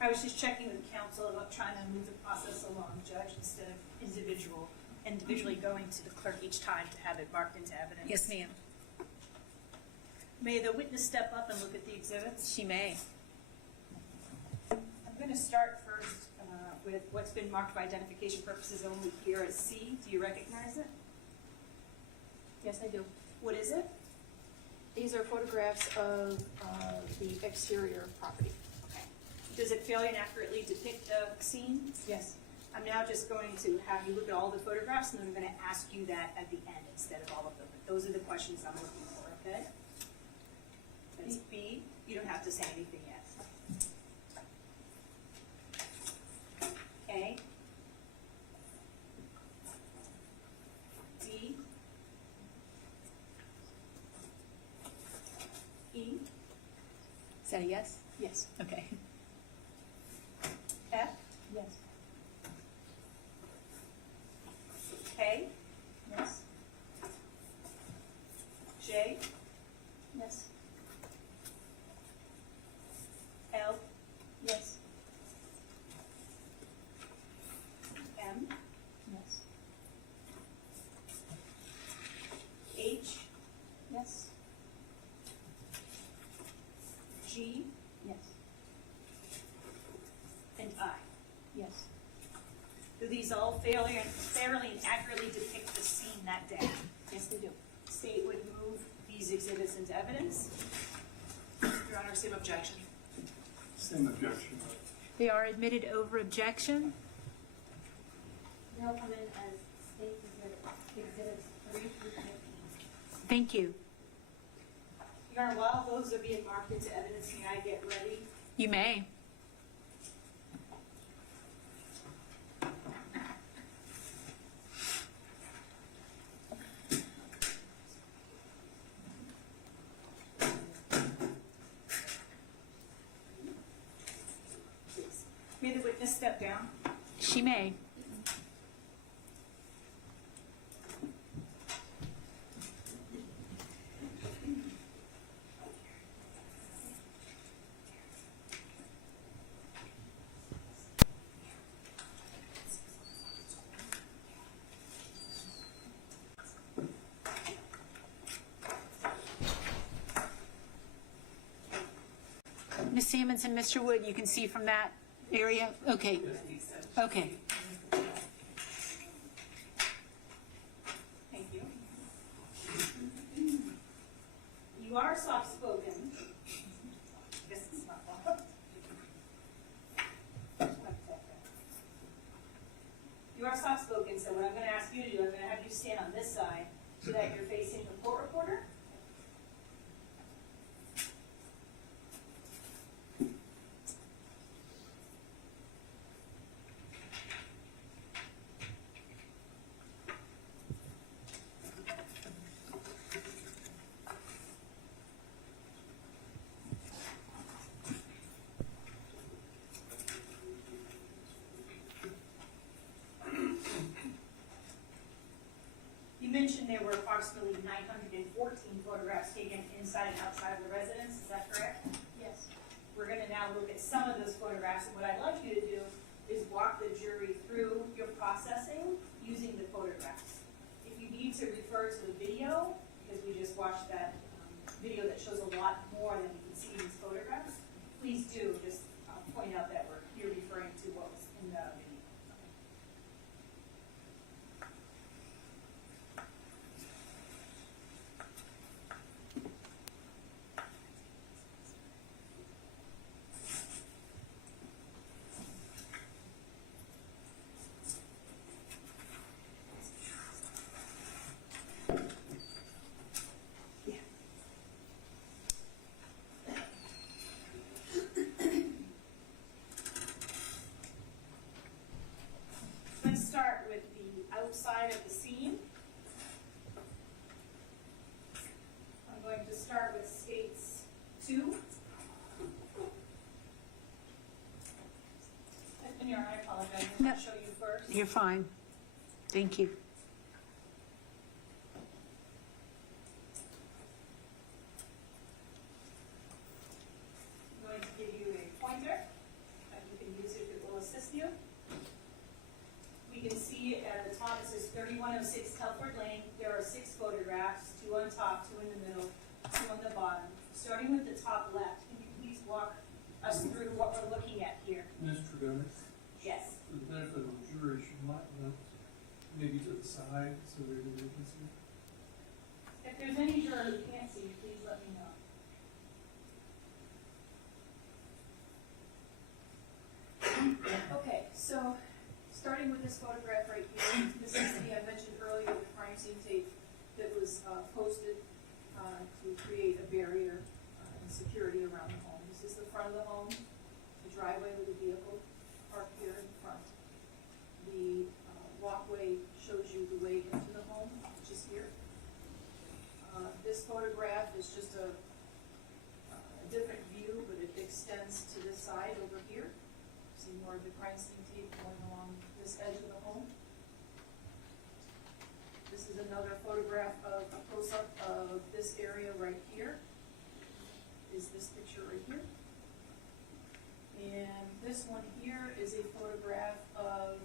I was just checking with counsel about trying to move the process along, Judge, instead of individually going to the clerk each time to have it marked into evidence. Yes, ma'am. May the witness step up and look at the exhibits? She may. I'm going to start first with what's been marked for identification purposes only here as C. Do you recognize it? Yes, I do. What is it? These are photographs of the exterior property. Does it fairly and accurately depict the scene? Yes. I'm now just going to have you look at all the photographs, and then I'm going to ask you that at the end instead of all of them. Those are the questions I'm looking for, okay? That's B. You don't have to say anything yet. A. D. E. Is that a yes? Yes. Okay. F. Yes. K. Yes. J. Yes. L. Yes. M. Yes. H. Yes. G. Yes. And I. Yes. Do these all fairly and accurately depict the scene that day? Yes, they do. State would move these exhibits into evidence. Your Honor, same objection. Same objection. They are admitted over objection. They'll come in as state exhibits 3 through 15. Thank you. Your Honor, while those are being marked into evidence, may I get ready? You may. Please. May the witness step down? She may. Ms. Sammons and Mr. Wood, you can see from that area? Okay. Okay. Thank you. You are soft-spoken. This is not well. You are soft-spoken, so what I'm going to ask you to do, I'm going to have you stand on this side so that you're facing the court reporter. You mentioned there were approximately 914 photographs taken inside and outside of the residence, is that correct? Yes. We're going to now look at some of those photographs, and what I'd like you to do is walk the jury through your processing using the photographs. If you need to refer to the video, outside of the scene. I'm going to start with states 2. And here, I apologize, I'm going to show you first. You're fine. Thank you. I'm going to give you a pointer, and you can use it if it will assist you. We can see at the top it says 3106 Telford Lane. There are 6 photographs, 2 on top, 2 in the middle, 2 on the bottom. Starting with the top left, can you please walk us through what we're looking at here? Ms. Jerone, Yes. for the benefit of the jury, she might want maybe to the side so they can see. If there's any juror who can't see, please let me know. Okay, so starting with this photograph right here, this is the, I mentioned earlier, the crime scene tape that was posted to create a barrier and security around the home. This is the front of the home, the driveway with the vehicle parked here in front. The walkway shows you the way into the home, which is here. This photograph is just a different view, but it extends to this side over here. See more of the crime scene tape going along this edge of the home. This is another photograph of a close-up of this area right here. Is this picture right here. And this one here is a photograph of,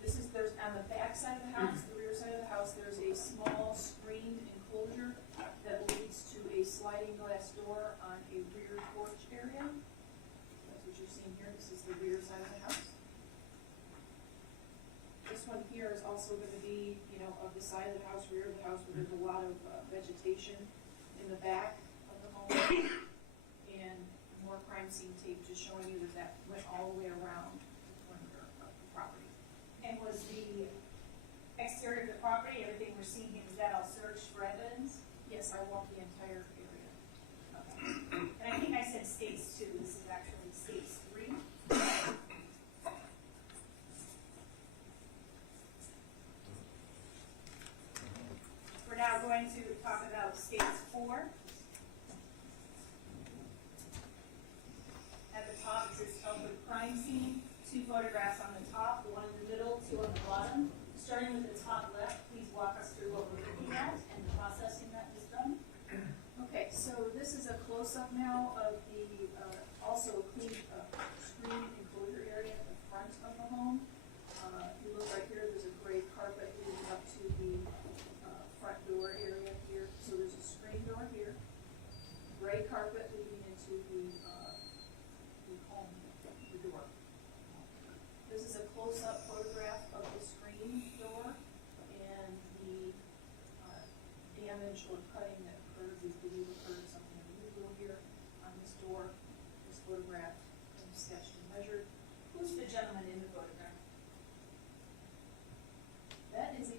there's on the back side of the house, the rear side of the house, there's a small screened enclosure that leads to a sliding glass door on a rear porch area. That's what you're seeing here. This is the rear side of the house. This one here is also going to be, of the side of the house, rear of the house, where there's a lot of vegetation in the back of the home. And more crime scene tape just showing you that went all the way around the perimeter of the property. And was the exterior of the property, everything we're seeing here, was that all searched for evidence? Yes, I walked the entire area. Okay. And I think I said states 2, this is actually states 3. We're now going to talk about states 4. At the top, it says Telford crime scene. 2 photographs on the top, 1 in the middle, 2 on the bottom. Starting with the top left, please walk us through what we're looking at and the processing that was done. Okay, so this is a close-up now of the, also a clean screen enclosure area at the front of the home. You look right here, there's a gray carpet leading up to the front door area here. So there's a screen door here, gray carpet leading into the home, the door. This is a close-up photograph of the screen door and the damage or cutting that occurred. We believe occurred something illegal here on this door. This photograph and sketched and measured. Who's the gentleman in the photograph? That is a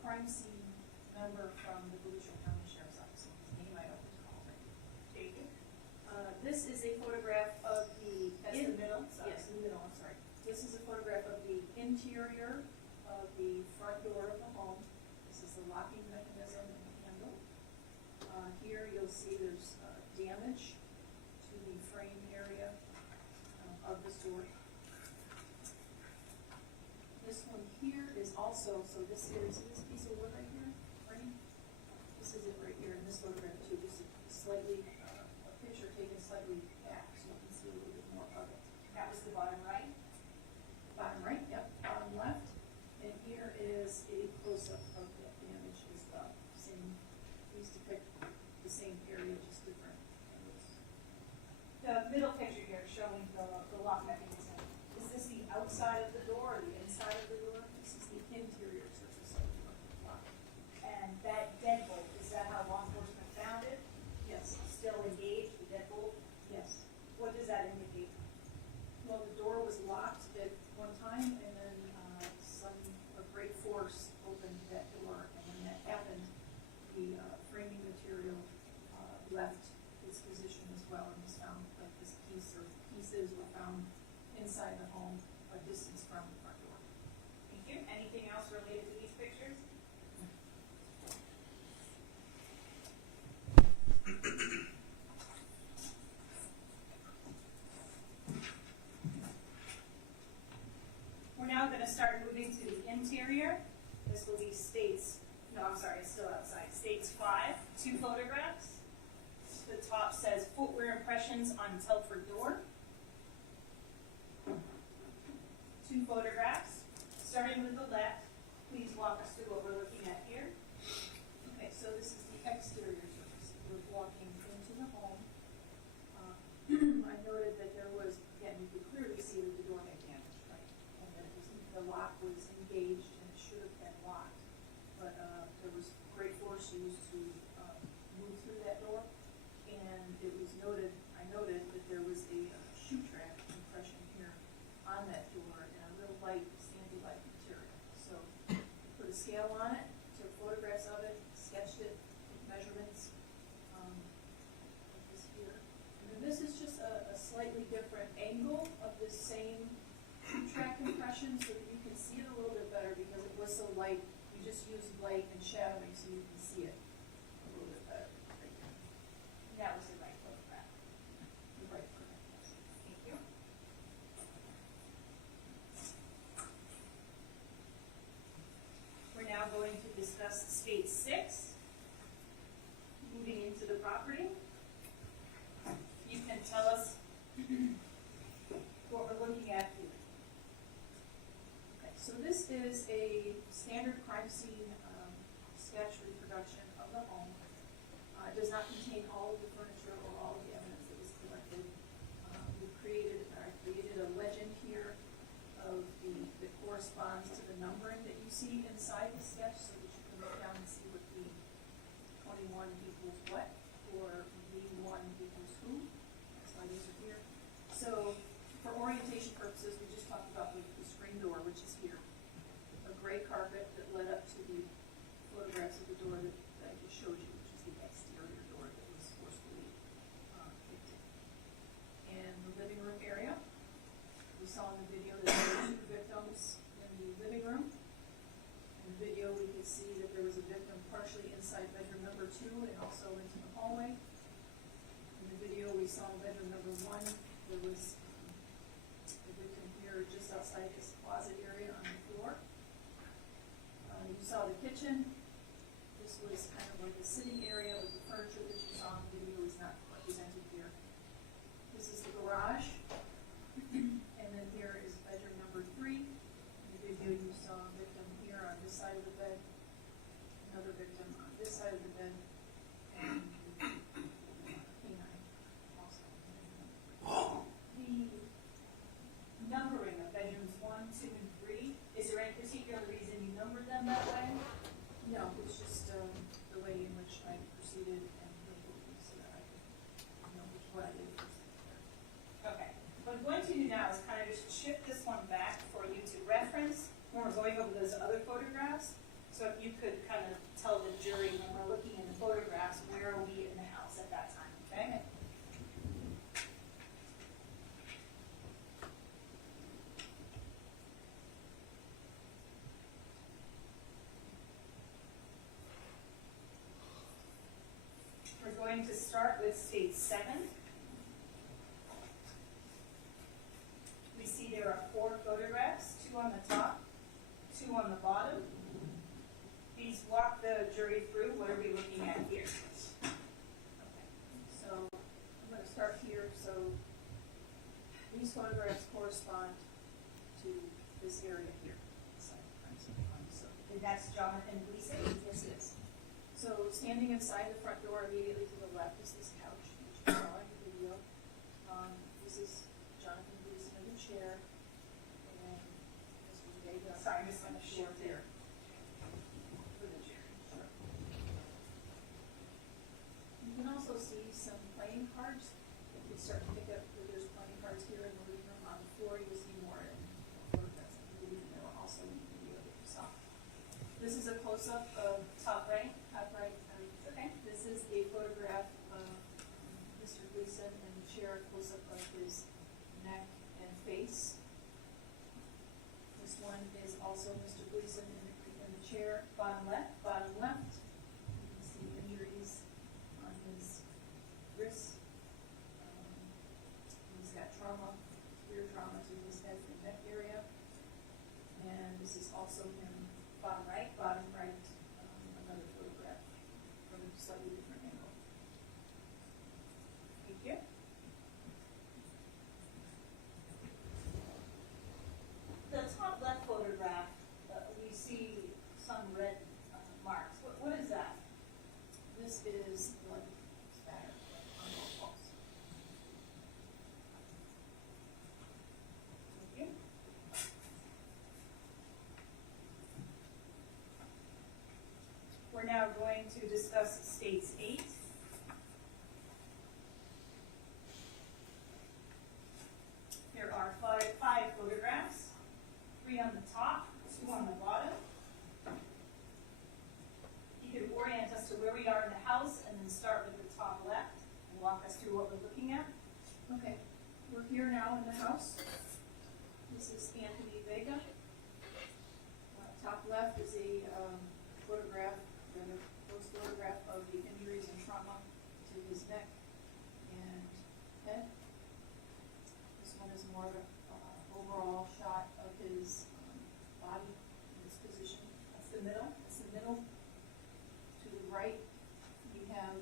crime scene member from the Volusia County Sheriff's Office. His name I don't recall. David. This is a photograph of the. That's the middle. Yes, the middle. I'm sorry. This is a photograph of the interior of the front door of the home. This is the locking mechanism and handle. Here you'll see there's damage to the frame area of this door. This one here is also, so this is this piece of wood right here, frame. This is it right here in this photograph too. This is slightly, a picture taken slightly back so you can see a little bit more of it. That was the bottom right. Bottom right, yep, bottom left. And here is a close-up of that damage as well. Same, these depict the same area, just different angles. The middle picture here showing the lock mechanism. Is this the outside of the door or the inside of the door? This is the interior surface of the lock. And that deadbolt, is that how law enforcement found it? Yes. Still engaged, the deadbolt? Yes. What does that indicate? Well, the door was locked at one time, and then a great force opened that door, and when that happened, the framing material left its position as well, and was found, like this piece or pieces were found inside the home, a distance from start moving to the interior. This will be states, no, I'm sorry, it's still outside. States 5, 2 photographs. The top says footwear impressions on Telford door. 2 photographs. Starting with the left, please walk us through what we're looking at here. Okay, so this is the exterior surface. We're walking into the home. I noted that there was, again, you could clearly see that the door had damage, right? And that it was, the lock was engaged and it should have been locked. But there was great force used to move through that door. And it was noted, I noted that there was a shoe track impression here on that door and a real light, sandy light material. So put a scale on it, took photographs of it, sketched it, took measurements. This here. And then this is just a slightly different angle of the same shoe track impression so that you can see it a little bit better because it was so light. You just used light and shadowing so you can see it a little bit better. Right here. And that was the right photograph. The right photograph. Thank you. We're now going to discuss state 6, moving into the property. You can tell us what we're looking at here. Okay, so this is a standard crime scene sketch reproduction of the home. It does not contain all of the furniture or all of the evidence that was collected. I created a legend here of that corresponds to the numbering that you see inside the sketch so that you can look down and see what the 21 equals what, or V1 equals who. That's why these are here. So for orientation purposes, we just talked about the screen door, which is here. A gray carpet that led up to the photographs of the door that I just showed you, which is the exterior door that was forcefully kicked in. And the living room area. We saw in the video that there were 2 victims in the living room. In the video, we could see that there was a victim partially inside bedroom number 2 and also into the hallway. In the video, we saw bedroom number 1. There was a victim here just outside this closet area on the floor. You saw the kitchen. This was kind of like a sitting area with the furniture that you saw in the video is not represented here. This is the garage. And then here is bedroom number 3. In the video, you saw a victim here on this side of the bed, another victim on this side of the bed, and canine also. The numbering of bedrooms 1, 2, and 3, is there any particular reason you numbered them that way? No, it's just the way in which I proceeded and so that I could know what I did first. Okay. What I'm going to do now is kind of just shift this one back for you to reference when we're going over those other photographs. So if you could kind of tell the jury when we're looking in the photographs, where are we in the house at that time, okay? We're going to start with state 7. We see there are 4 photographs, 2 on the top, 2 on the bottom. Please walk the jury through what are we looking at here. Okay. So I'm going to start here. So these photographs correspond to this area here. So and that's Jonathan Gleason? Yes, it is. So standing inside the front door immediately to the left is this couch, which you saw in the video. This is Jonathan Gleason in the chair. And this was Dave. Sorry, I'm just going to shift there. For the chair. Sure. You can also see some playing cards. You can start to pick up that there's playing cards here in the living room. On the floor, you'll see more in photographs. I believe they were also in the video that you saw. This is a close-up of top right. Okay. This is a photograph of Mr. Gleason in the chair, close-up of his neck and face. This one is also Mr. Gleason in the chair, bottom left. You can see injuries on his wrists. He's got trauma, severe trauma to his head and neck area. And this is also in bottom right, another photograph from a slightly different angle. Thank you. The top left photograph, we see some red marks. What is that? This is blood spatter on both walls. Thank you. We're now going to discuss states 8. There are five photographs, 3 on the top, 2 on the bottom. You can orient us to where we are in the house and then start with the top left and walk us through what we're looking at. Okay, we're here now in the house. This is Anthony Vega. Top left is a photograph, rather close photograph of the injuries and trauma to his neck and head. This one is more of an overall shot of his body in his position. That's the middle. That's the middle. To the right, you have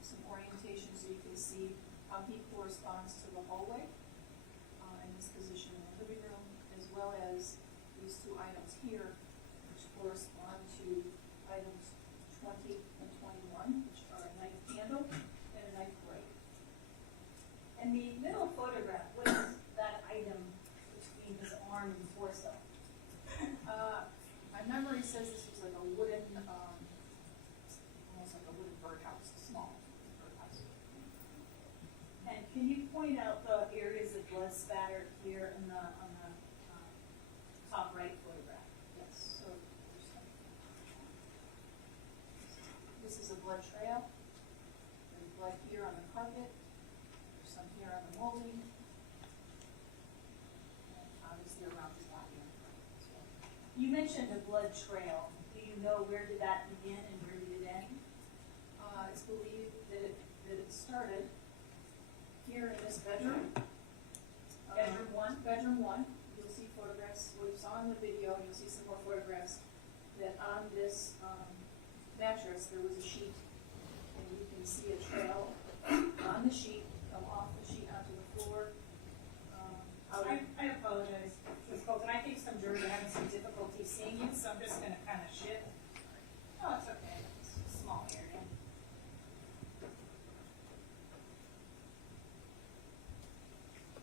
some orientation so you can see how he corresponds to the hallway in this position in the living room, as well as these 2 items here, which correspond to items 20 and 21, which are a knife handle and a knife blade. And the middle photograph, what is that item between his arm and torso? My memory says this was like a wooden, almost like a wooden birdhouse, small birdhouse. And can you point out the areas of blood spattered here on the top right photograph? Yes. So this is a blood trail. There's blood here on the carpet. There's some here on the molding. And obviously around his body. You mentioned a blood trail. Do you know where did that begin and where did it end? It's believed that it started here in this bedroom. Bedroom 1? Bedroom 1. You'll see photographs, what you saw in the video, you'll see some more photographs that on this mattress there was a sheet, and you can see a trail on the sheet, come off the sheet onto the floor. I apologize, Ms. Colton. I think some jurors are having some difficulty seeing you, so I'm just going to kind of shift. Oh, it's okay. It's a small area.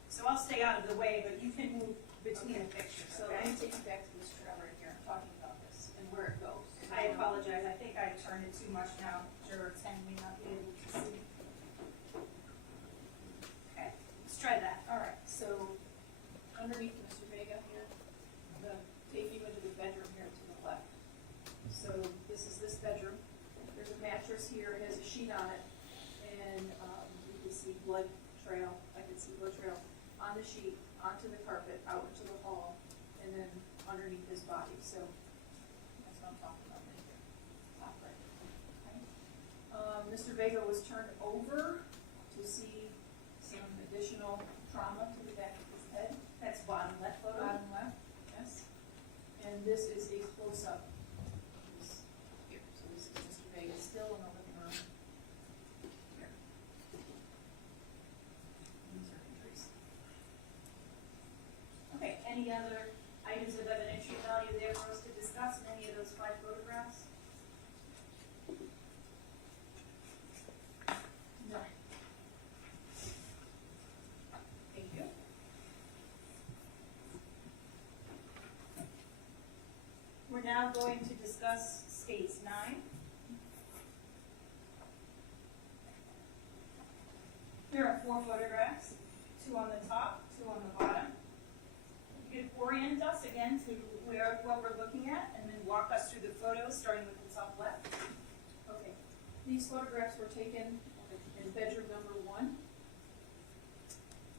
So I'll stay out of the way, but you can move between the pictures. So let me take you back to this trail right here. I'm talking about this and where it goes. I apologize. I think I turned it too much now. Juror 10 may not be able to see. Okay, let's try that. All right. So underneath Mr. Vega here, I'm going to take you into the bedroom here to the left. So this is this bedroom. There's a mattress here. It has a sheet on it, and you can see blood trail. I can see blood trail on the sheet, onto the carpet, out into the hall, and then underneath his body. So that's what I'm talking about right here. Top right. Okay. Mr. Vega was turned over to see some additional trauma to the back of his head. That's bottom left photo. Bottom left, yes. And this is a close-up. Here. So this is Mr. Vega still in the living room. Here. These are injuries. Okay, any other items of evidentiary value there for us to discuss in any of those 5 photographs? No. Thank you. We're now going to discuss states 9. There are 4 photographs, 2 on the top, 2 on the bottom. You can orient us again to what we're looking at and then walk us through the photos starting with the top left. Okay, these photographs were taken in bedroom number 1.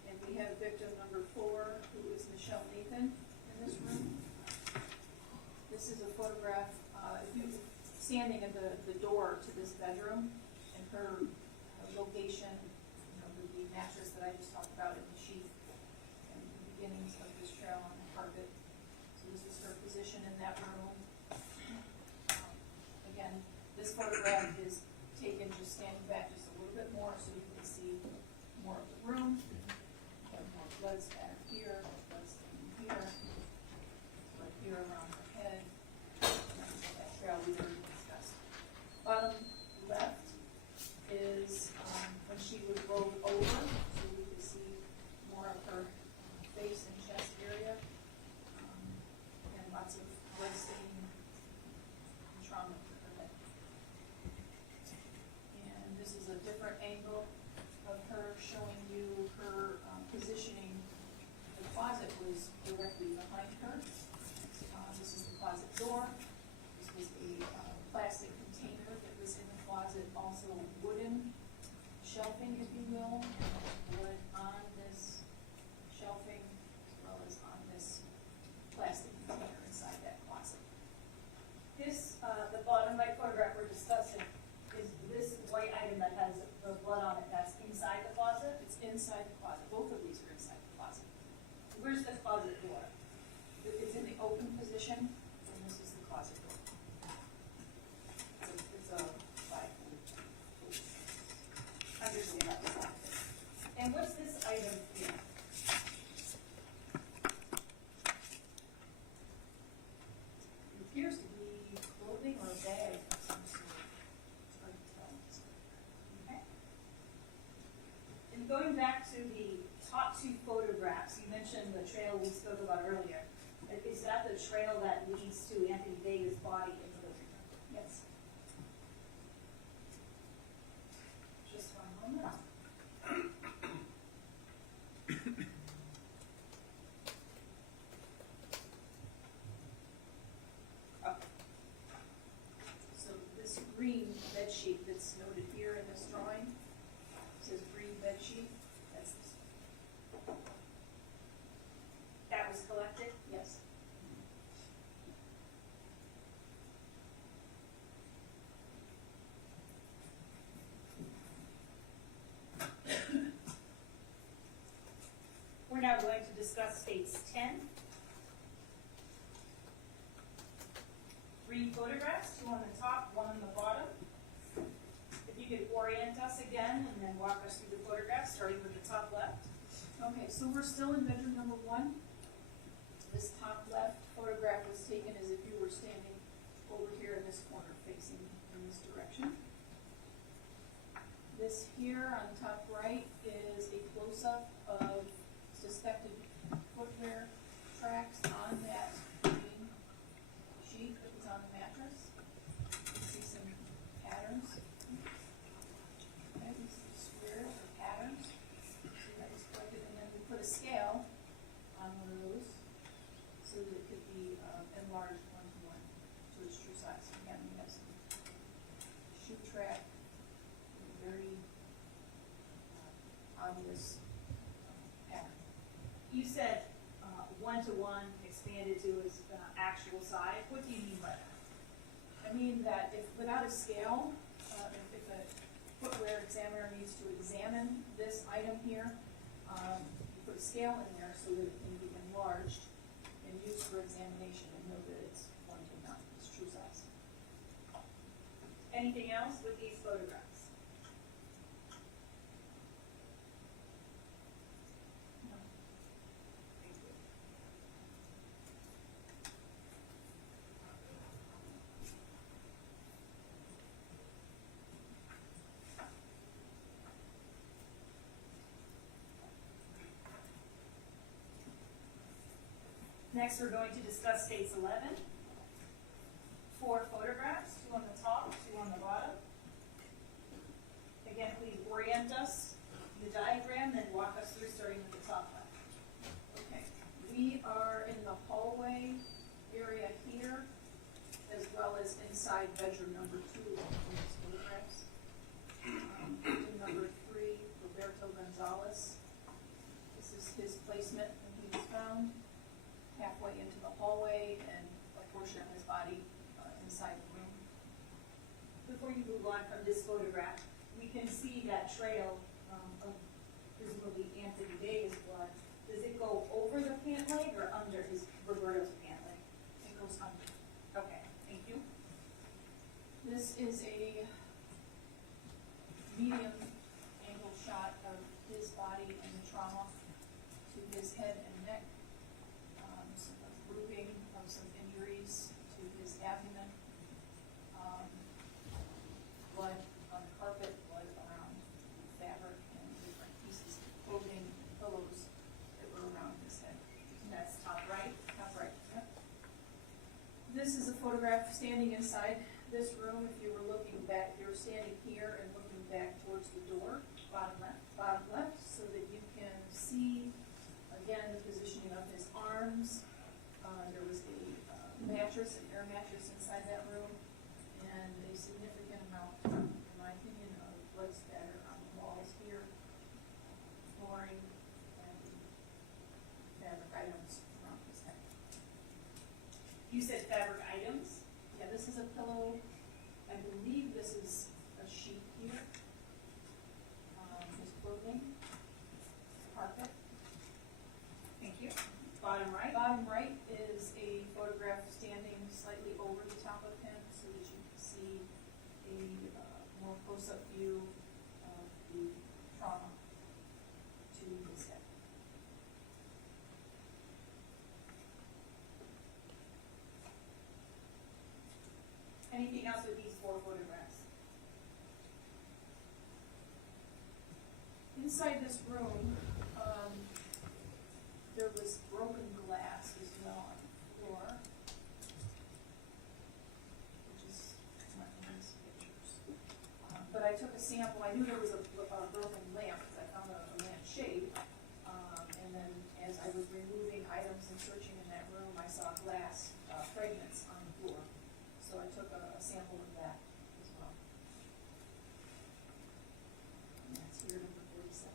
And we have victim number 4, who is Michelle Nathan in this room. This is a photograph, if you standing at the door to this bedroom, and her location, the mattress that I just talked about in the sheet, and the beginnings of this trail on the carpet. So this was her position in that room. Again, this photograph is taken just standing back just a little bit more so you can see more of the room. More blood spatter here, blood stain here, blood here around her head. And that trail we've already discussed. Bottom left is when she was rolled over, so we could see more of her face and chest area, and lots of blood stain and trauma to her head. And this is a different angle of her showing you her positioning. The closet was directly behind her. This is the closet door. This was a plastic container that was in the closet, also wooden shelving, if you will, wood on this shelving as well as on this plastic container inside that closet. This, the bottom right photograph we're discussing, is this white item that has the blood on it, that's inside the closet? It's inside the closet. Both of these are inside the closet. Where's the closet door? It's in the open position, and this is the closet door. It's a understand that. And what's this item here? It appears to be clothing or a bag of some sort. It's hard to tell. Okay. And going back to the top two photographs, you mentioned the trail we spoke about earlier. Is that the trail that leads to Anthony Vega's body in the living room? Yes. Just one moment. Okay. So this green bed sheet that's noted here in this drawing says green bed sheet. That's this one. That was collected? Yes. We're now going to discuss states 10. 3 photographs, 2 on the top, 1 on the bottom. If you could orient us again and then walk us through the photographs, starting with the top left. Okay, so we're still in bedroom number 1. This top left photograph was taken as if you were standing over here in this corner facing in this direction. This here on the top right is a close-up of suspected footwear tracks on that green sheet that was on the mattress. You can see some patterns. Okay, these are squares or patterns. See that was collected, and then we put a scale on one of those so that it could be enlarged 1-to-1 to its true size. Again, we have some shoe track, very obvious pattern. You said 1-to-1 expanded to its actual size. What do you mean by that? I mean that if without a scale, if a footwear examiner needs to examine this item here, you put a scale in there so that it can be enlarged and used for examination and know that it's 1-to-1, its true size. Anything else with these photographs? Next, we're going to discuss states 11. 4 photographs, 2 on the top, 2 on the bottom. Again, please orient us in the diagram, then walk us through starting with the top left. Okay, we are in the hallway area here, as well as inside bedroom number 2 in these photographs. Bedroom number 3, Roberto Gonzalez. This is his placement when he was found, halfway into the hallway and a portion of his body inside the room. Before you move on from this photograph, we can see that trail of presumably Anthony Vega's blood. Does it go over the pant leg or under his Roberto's pant leg? is a medium angle shot of his body and the trauma to his head and neck. Some grouping of some injuries to his abdomen. Blood on the carpet, blood around fabric and different pieces of clothing, pillows that were around his head. And that's top right. Top right, yep. This is a photograph standing inside this room. If you were looking back, you're standing here and looking back towards the door, bottom left, so that you can see, again, the positioning of his arms. There was a mattress, an air mattress inside that room, and a significant amount, in my opinion, of blood spatter on the walls here, flooring, and fabric items around his head. You said fabric items? Yeah, this is a pillow. I believe this is a sheet here. His clothing, carpet. Thank you. Bottom right? Bottom right is a photograph standing slightly over the top of him so that you can see a more close-up view of the trauma to his head. Anything else with these 4 photographs? Inside this room, there was broken glass as well on the floor, which is not in these pictures. But I took a sample. I knew there was a broken lamp because I found a lamp shade. And then as I was removing items and searching in that room, I saw glass fragments on the floor. So I took a sample of that as well. And that's here, number 47.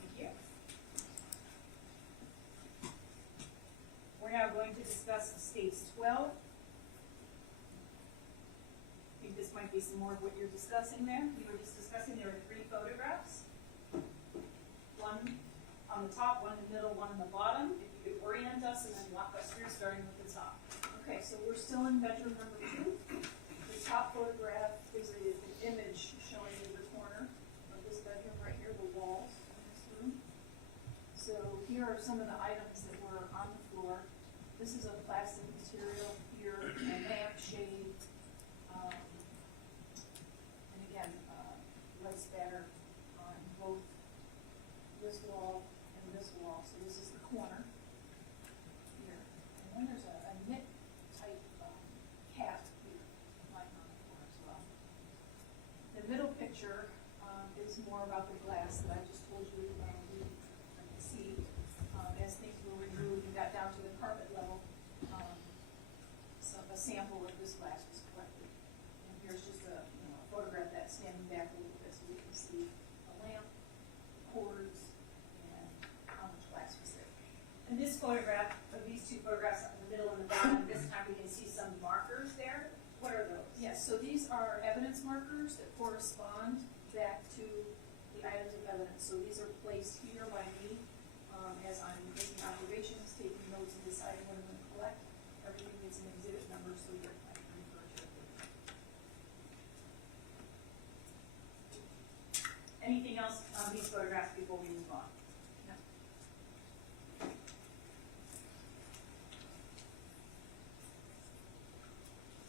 Thank you. We're now going to discuss states 12. I think this might be some more of what you're discussing there. You were just discussing there are 3 photographs. One on the top, one in the middle, one in the bottom. If you could orient us and then walk us through, starting with the top. Okay, so we're still in bedroom number 2. The top photograph is an image showing you the corner of this bedroom right here, the walls in this room. So here are some of the items that were on the floor. This is a plastic material here, a lampshade, and again, blood spatter on both this wall and this wall. So this is the corner here. And then there's a knit type cap here lying on the floor as well. The middle picture is more about the glass that I just told you we could see as things were removed and got down to the carpet level. So a sample of this glass was collected. And here's just a photograph that's standing back a little bit so you can see a lamp, cords, and how much glass was there. In this photograph, of these 2 photographs in the middle and the bottom, this time we can see some markers there. What are those? Yes, so these are evidence markers that correspond back to the items of evidence. So these are placed here by me as I'm making observations, taking notes, and deciding what I'm going to collect. Everything gets an exhibit number so that I can refer to it. Anything else on these photographs before we move on? No.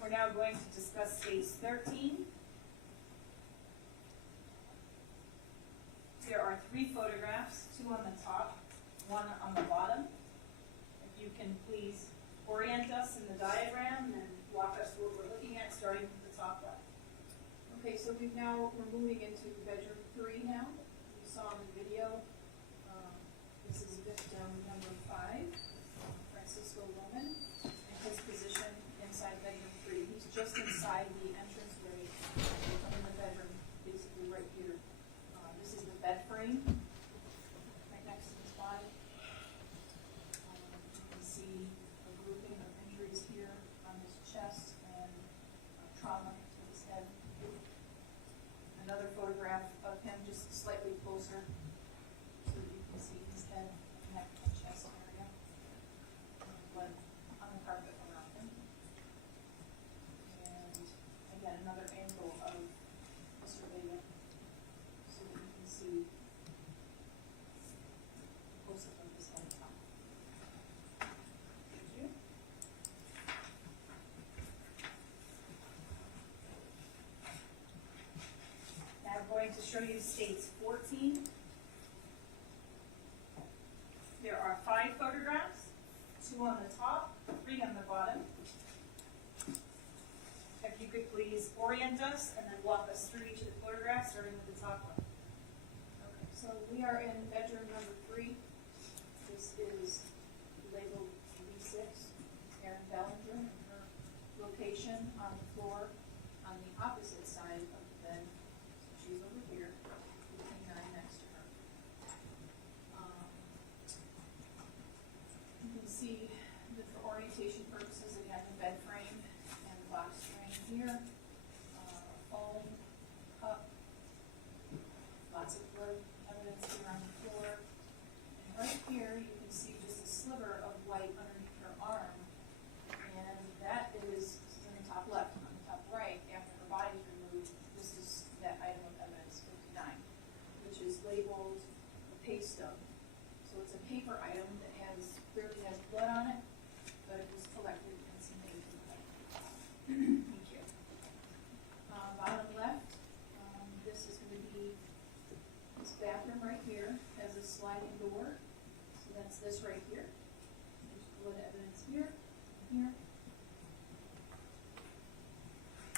We're now going to discuss case 13. There are 3 photographs, 2 on the top, 1 on the bottom. If you can please orient us in the diagram and walk us through what we're looking at, starting with the top left. Okay, so we're moving into bedroom 3 now. You saw in the video, this is victim number 5, Francisco Roman, and his position inside bedroom 3. He's just inside the entranceway in the bedroom, basically right here. This is the bed frame, right next to his body. You can see a grouping of injuries here on his chest and trauma to his head. Another photograph of him just slightly closer so that you can see his head, neck, and chest area. show you states 14. There are 5 photographs, 2 on the top, 3 on the bottom. If you could please orient us and then walk us through each of the photographs, starting with the top one. Okay, so we are in bedroom number 3. This is labeled B6, Erin Bellinger, and her location on the floor on the opposite side of the bed. So she's over here, with the guy next to her. You can see that for orientation purposes, again, the bed frame and the box frame here, foam, cup, lots of blood evidence here on the floor. And right here, you can see just a sliver of white underneath her arm. And that is in the top left. On the top right, after her body's removed, this is that item of evidence 59, which is labeled a pay stub. So it's a paper item that clearly has blood on it, but it was collected in some days in the night. Thank you. Bottom left, this is going to be this bathroom right here, has a sliding door. So that's this right here. There's blood evidence here, and here.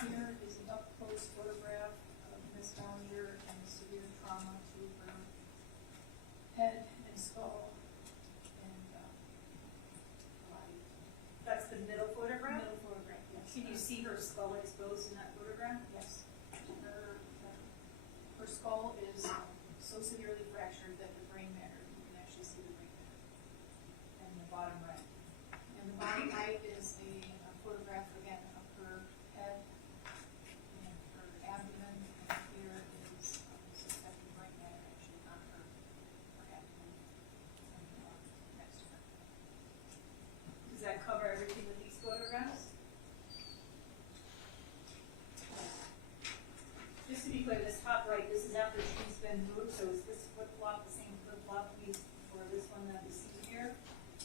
Here is an up-close photograph of Miss Bellinger and the severe trauma to her head and skull and body. That's the middle photograph? Middle photograph, yes. Can you see her skull exposed in that photograph? Yes. Her skull is so severely fractured that the brain matter, you can actually see the brain matter. And the bottom right. And the bottom right is a photograph again of her head and her abdomen. And here is suspected brain matter actually on her abdomen and next to her. Does that cover everything with these photographs? Just to be clear, this top right, this is after she's been moved, so is this flip-flop the same flip-flop we, for this one that we see here?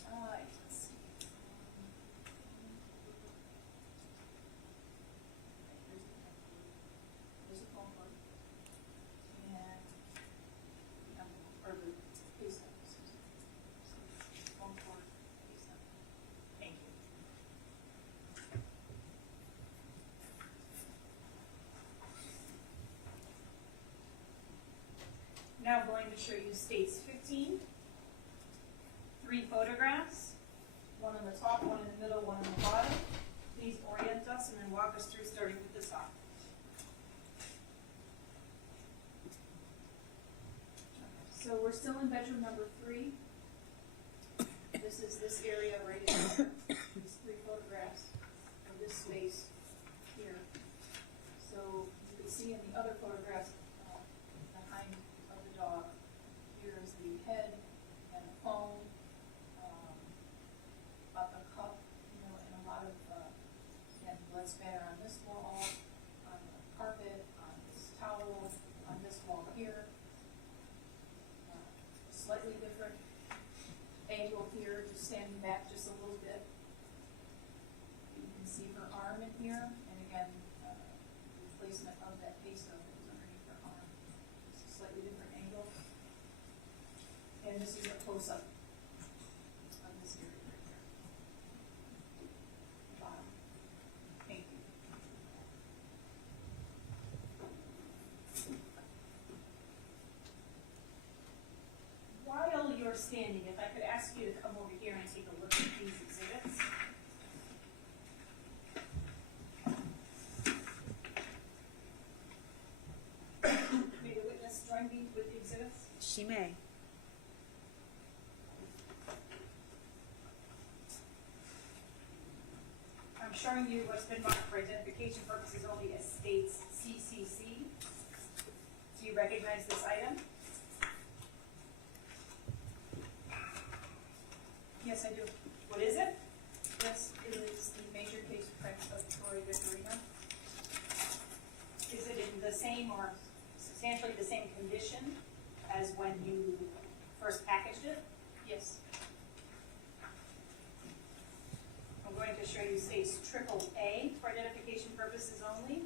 Let's see. There's a phone book. And, or the pay stub, excuse me. So, phone book, pay stub. Thank you. Now I'm going to show you states 15. 3 photographs, 1 on the top, 1 in the middle, 1 on the bottom. Please orient us and then walk us through starting with the top. So we're still in bedroom number 3. This is this area right in here. These 3 photographs of this space here. So you can see in the other photographs behind of the dog, here is the head and the phone, a cup, and a lot of again, blood spatter on this wall, on the carpet, on this towel, on this wall here. Slightly different angle here, just standing back just a little bit. You can see her arm in here, and again, replacement of that pay stub that was underneath her arm. It's a slightly different angle. And this is a close-up of this area right here. Bottom. Thank you. While you're standing, if I could ask you to come over here and take a look at these exhibits. May the witness join me with the exhibits? She may. I'm showing you what's been marked for identification purposes only as states CCC. Do you recognize this item? Yes, I do. What is it? This is the major case print of Troy Victorino. Is it in the same or substantially the same condition as when you first packaged it? Yes. I'm going to show you states AAA for identification purposes only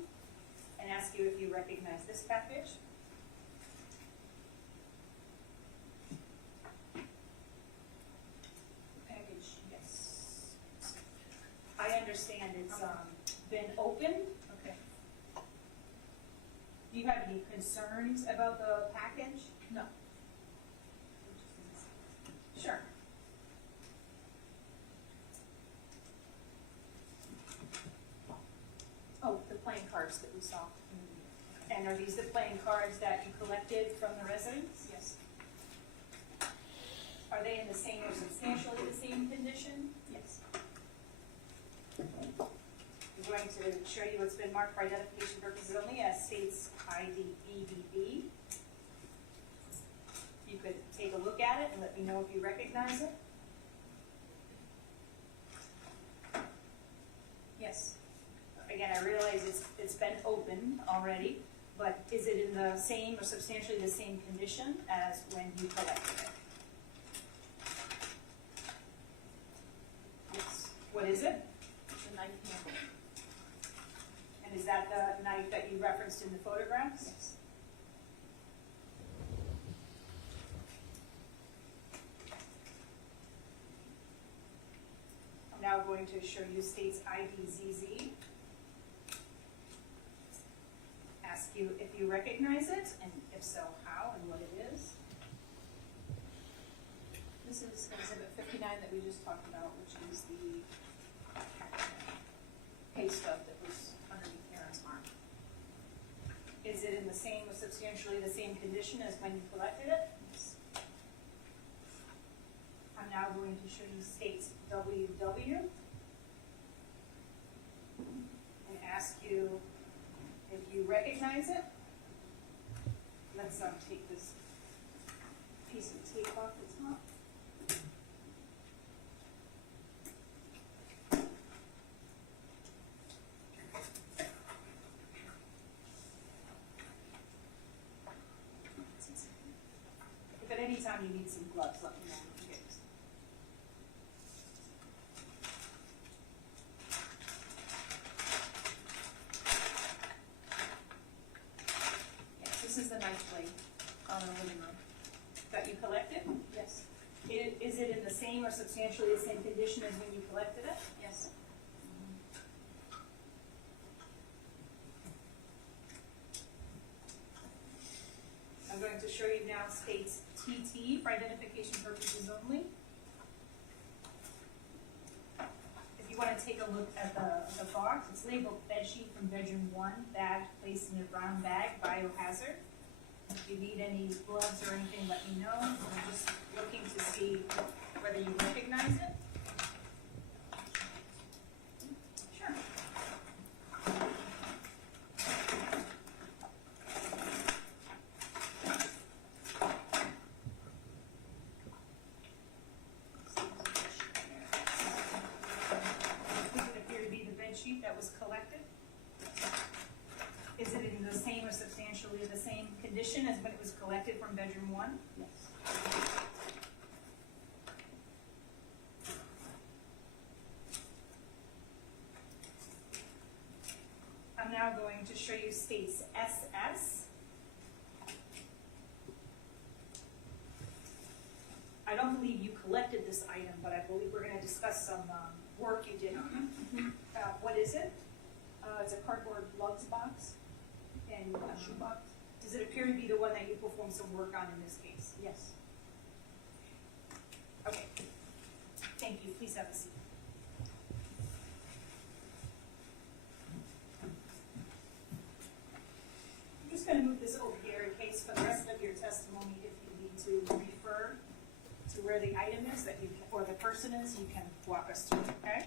and ask you if you recognize this package. understand it's, been open. Okay. Do you have any concerns about the package? No. Sure. Oh, the playing cards that we saw. And are these the playing cards that you collected from the residents? Yes. Are they in the same or substantially the same condition? Yes. I'm going to show you what's been marked for identification purposes only as states ID BBB. You could take a look at it and let me know if you recognize it. Yes. Again, I realize it's been opened already, but is it in the same or substantially the same condition as when you collected it? Yes. What is it? The knife handle. And is that the knife that you referenced in the photographs? Yes. I'm now going to show you states IDZZ. Ask you if you recognize it, and if so, how and what it is. This is exhibit 59 that we just talked about, which is the pay stub that was underneath Aaron's arm. Is it in the same or substantially the same condition as when you collected it? Yes. I'm now going to show you states WW and ask you if you recognize it. Let's take this piece of tape off the top. If at any time you need some gloves, let me know. Okay. Yes, this is the knife blade on the living room. That you collected? Yes. Is it in the same or substantially the same condition as when you collected it? Yes. I'm going to show you now states TT for identification purposes only. If you want to take a look at the box, it's labeled bedsheet from bedroom 1, bag placed in a brown bag, biohazard. If you need any gloves or anything, let me know. I'm just looking to see whether you recognize it. Sure. Does it appear to be the bed sheet that was collected? Is it in the same or substantially the same condition as when it was collected from bedroom 1? Yes. I'm now going to show you states SS. I don't believe you collected this item, but I believe we're going to discuss some work you did on it. What is it? It's a cardboard gloves box and a shoe box. Does it appear to be the one that you performed some work on in this case? Yes. Okay. Thank you. Please have a seat. I'm just going to move this over here in case for the rest of your testimony, if you need to refer to where the item is that you can, or the person is, you can walk us through, okay?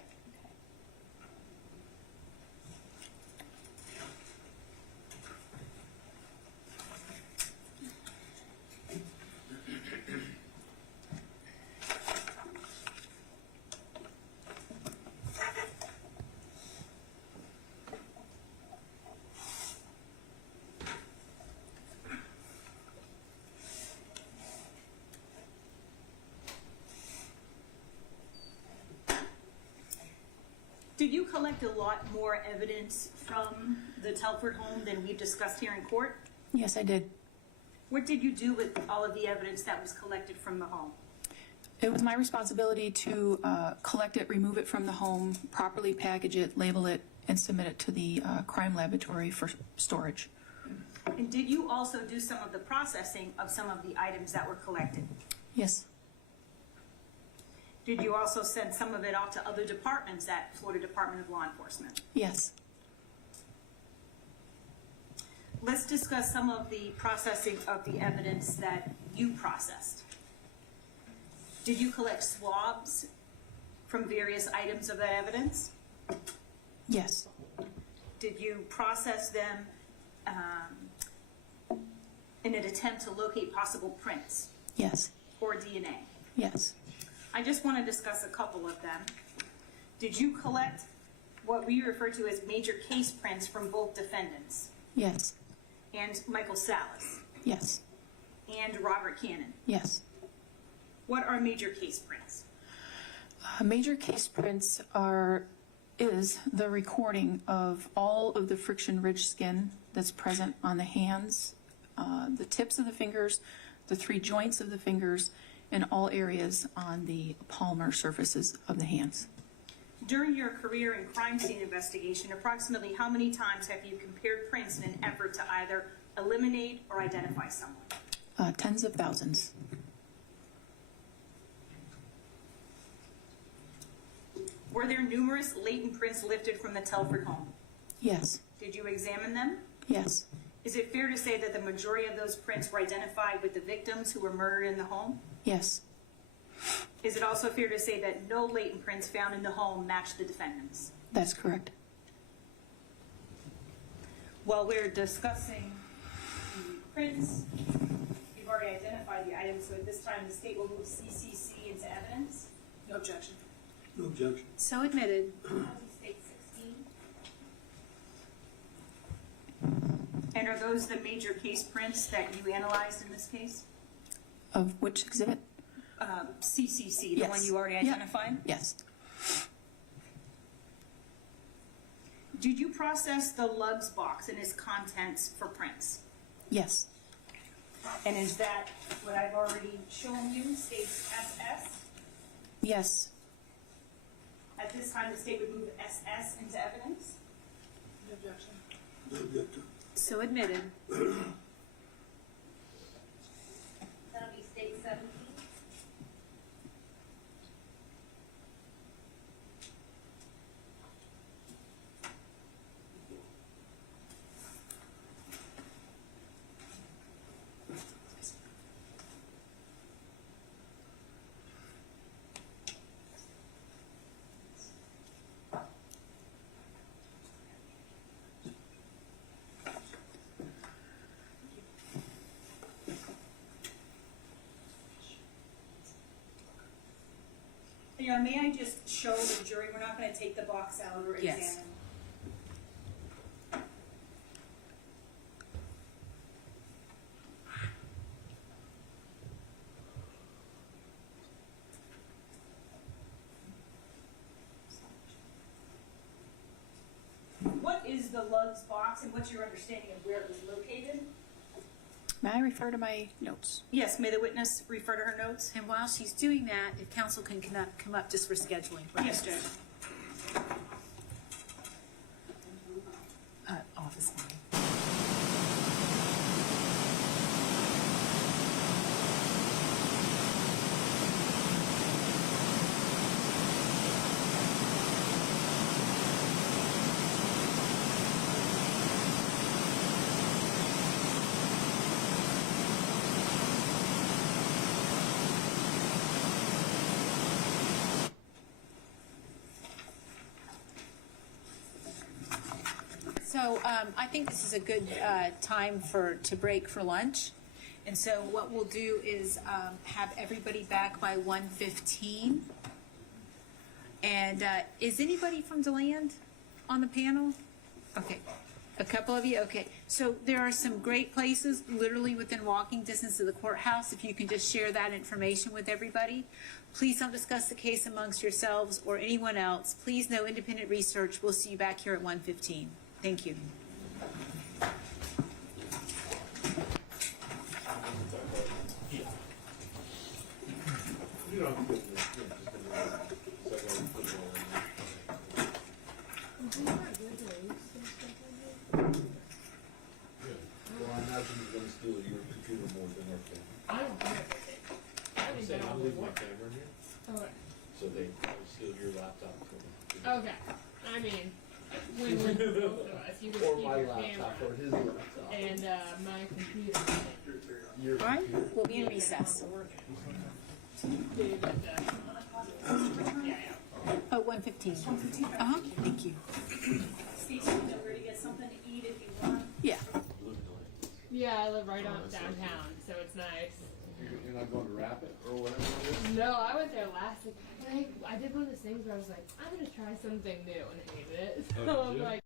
Did you collect a lot more evidence from the Telford home than we've discussed here in court? Yes, I did. What did you do with all of the evidence that was collected from the home? It was my responsibility to collect it, remove it from the home, properly package it, label it, and submit it to the crime laboratory for storage. And did you also do some of the processing of some of the items that were collected? Yes. Did you also send some of it off to other departments at Florida Department of Law Enforcement? Yes. Let's discuss some of the processing of the evidence that you processed. Did you collect swabs from various items of that evidence? Yes. Did you process them in an attempt to locate possible prints Yes. or DNA? Yes. I just want to discuss a couple of them. Did you collect what we refer to as major case prints from both defendants Yes. and Michael Salas Yes. and Robert Cannon? Yes. What are major case prints? Major case prints is the recording of all of the friction ridge skin that's present on the hands, the tips of the fingers, the 3 joints of the fingers, and all areas on the palmar surfaces of the hands. During your career in crime scene investigation, approximately how many times have you compared prints in an effort to either eliminate or identify someone? Tens of thousands. Were there numerous latent prints lifted from the Telford home? Yes. Did you examine them? Yes. Is it fair to say that the majority of those prints were identified with the victims who were murdered in the home? Yes. Is it also fair to say that no latent prints found in the home matched the defendants? That's correct. While we're discussing the prints, you've already identified the items, so at this time the state will move CCC into evidence. No objection. No objection. So admitted. State 16. And are those the major case prints that you analyzed in this case? Of which exhibit? CCC, the Yes. one you already Yeah. identified? Yes. Did you process the lugs box and its contents for prints? Yes. And is that what I've already shown you, states SS? Yes. At this time, the state would move SS into evidence? No objection. No objection. So admitted. That'll be state 17. Now, may I just show the jury, we're not going to take the box out or Yes. examine. What is the lugs box and what's your understanding of where it was located? May I refer to my notes? Yes, may the witness refer to her notes? And while she's doing that, if counsel can come up just for scheduling. Yes, Judge. Office line. So I think this is a good time to break for lunch. And so what we'll do is have everybody back by 1:15. And is anybody from DeLand on the panel? Okay, a couple of you, okay. So there are some great places literally within walking distance of the courthouse. If you can just share that information with everybody. Please don't discuss the case amongst yourselves or anyone else. Please no independent research. We'll see you back here at 1:15. Thank you. You don't have to put it in, just put it in. So I gotta put it all in there. Good. Well, I imagine you're gonna steal your computer more than our camera. I don't care. I'm saying, I'm leaving my camera here, Okay. so they probably steal your laptop from me. Okay. I mean, when both of us, you can Or keep my your laptop, camera or his laptop. and my computer. Your Fine, computer. we'll be in recess. Dude, but, yeah. Oh, 1:15. Uh-huh, thank you. Stacy, you know where to get something to eat if you want. Yeah. Yeah, I live right on downtown, so it's nice. You're not going to wrap it or whatever it is? No, I went there last week. I did one of those things where I was like, I'm gonna try something new and hated it. So Oh, I'm did you? like,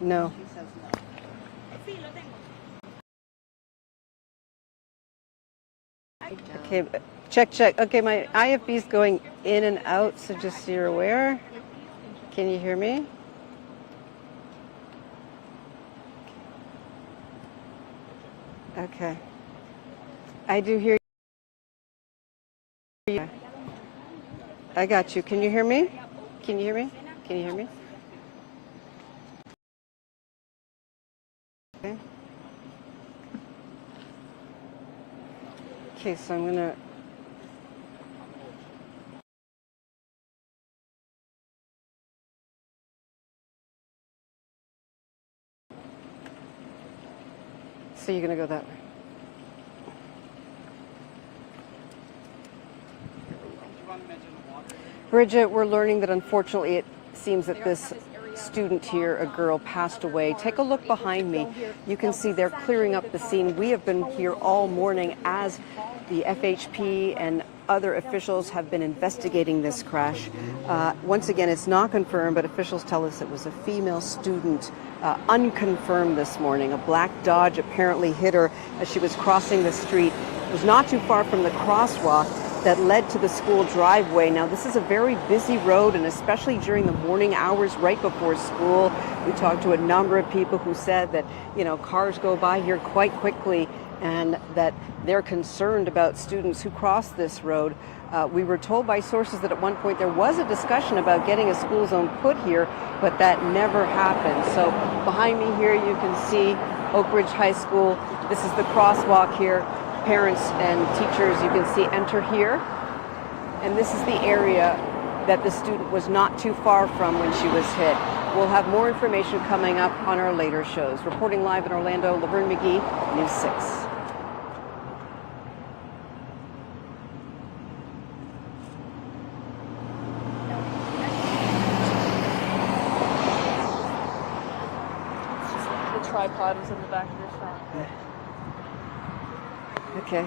No. Okay, check, check. Okay, my IFB is going in and out, so just so you're aware. Can you hear me? Okay. I do hear you. I got you. Can you hear me? Can you hear me? Can you hear me? Okay. Okay, so I'm gonna. So you're gonna go that way. Bridget, we're learning that unfortunately it seems that this student here, a girl, passed away. Take a look behind me. You can see they're clearing up the scene. We have been here all morning as the FHP and other officials have been investigating this crash. Once again, it's not confirmed, but officials tell us it was a female student, unconfirmed this morning. A black Dodge apparently hit her as she was crossing the street. It was not too far from the crosswalk that led to the school driveway. Now, this is a very busy road, and especially during the morning hours right before school. We talked to a number of people who said that, you know, cars go by here quite quickly and that they're concerned about students who cross this road. We were told by sources that at one point there was a discussion about getting a school zone put here, but that never happened. So behind me here you can see Oak Ridge High School. This is the crosswalk here. Parents and teachers, you can see, enter here. And this is the area that the student was not too far from when she was hit. We'll have more information coming up on our later shows. Reporting live in Orlando, Laverne McGee, News 6. The tripod was in the back of your phone. Okay.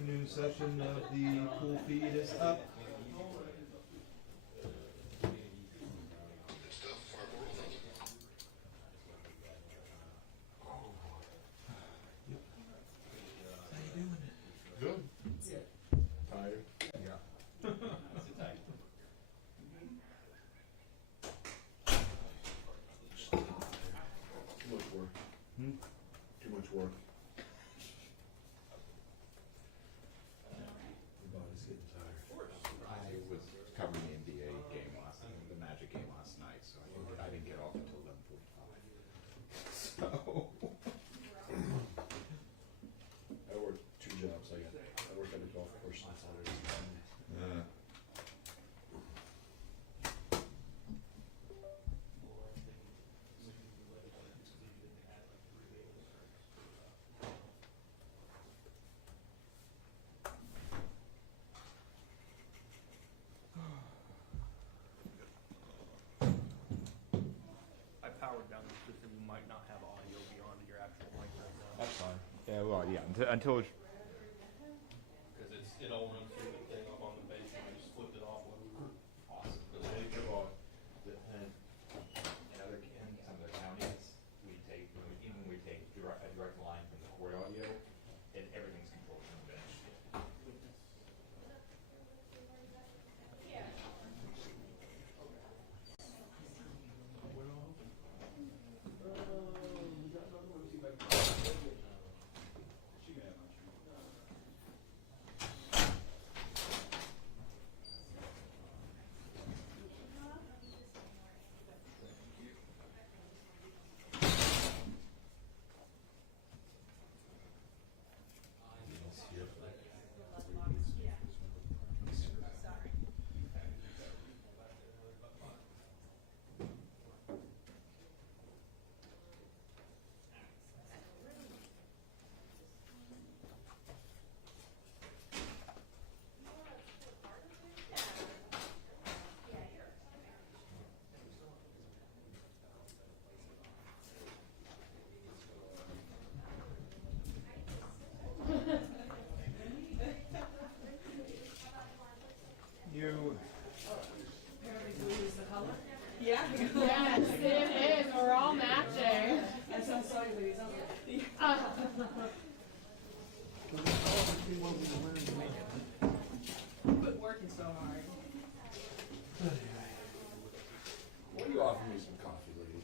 afternoon session of the pool feed is up. Good. Tired? Yeah. Too much work. Too much work. My body's getting tired. I was covering the NBA game the Magic game last night, so I didn't get off until 11:45. So. I work 2 jobs. I work at a golf course on Saturdays and Sundays. I powered down the system. You might not have audio beyond your actual mic right now. That's fine. Yeah, well, yeah, until it's Because it all runs through the thing up on the bench and I just flipped it off when we were awesome. Because I think about in other in some of the counties, we take a direct line from the court audio, and everything's controlled from the bench. You. Yeah. Yes, it is. We're all matching. I'm so sorry, ladies. But working so hard. Why do you offer me some coffee, lady?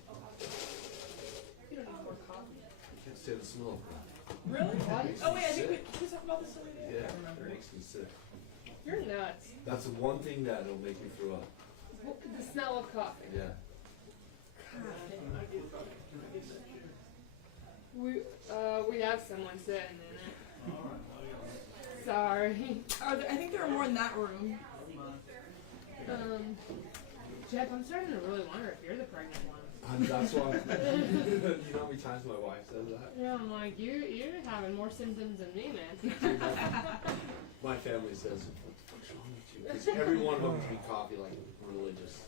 You don't need more coffee. I can't stand the smell of coffee. Really? What? Oh wait, I think we talked about this the other day. Yeah, I remember. it makes me sick. You're nuts. That's the one thing that'll make me throw up. The smell of coffee. Yeah. We have someone sitting in it. Sorry. I think there are more in that room. Jeff, I'm starting to really wonder if you're the pregnant one. That's why. You know how many times my wife says that? Yeah, I'm like, you're having more symptoms than me, man. My family says, "What the fuck's wrong with you?" Because every one of them drink coffee like religious.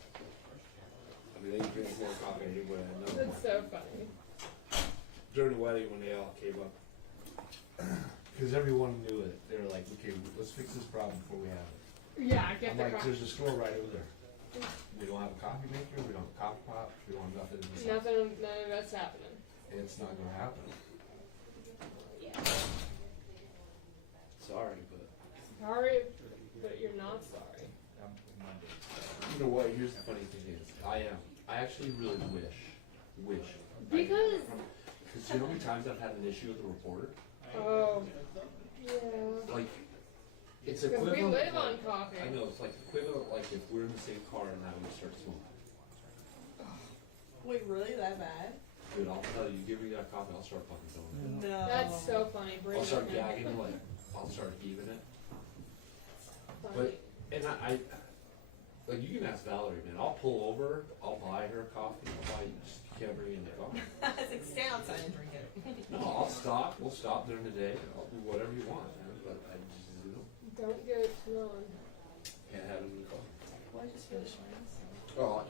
I mean, they drink more coffee than anybody I know. That's so funny. During the wedding, when they all came up, because everyone knew it, they were like, "Okay, let's fix this problem before we have it." Yeah, I get I'm the like, coffee. "There's a store right over there. We don't have a coffee maker. We don't have a coffee pot. We don't have nothing in this house. None of that's happening. It's not going to happen." Sorry, but Sorry, but you're not sorry. you know what? Here's the funny thing is, I actually really wish. Because you know how many times I've had an issue with a reporter? Oh, yeah. Like, it's Because we equivalent. live on like- coffee. I know, it's like equivalent, like if we're in the same car and I would start smoking. Wait, really? That bad? Dude, I'll tell you, give me that coffee, I'll start fucking throwing it. No. That's so funny. Bring I'll start it in. gagging, like, I'll start heaving it. Funny. But, and I like, you can ask Valerie, man, I'll pull over, I'll buy her coffee, I'll buy, you can't bring in the coffee. That's like stay outside and drink it. No, I'll stop, we'll stop during the day, I'll do whatever you want, man, but I just, Don't get it smelling. can't have any coffee. Well, I just finished mine. Oh,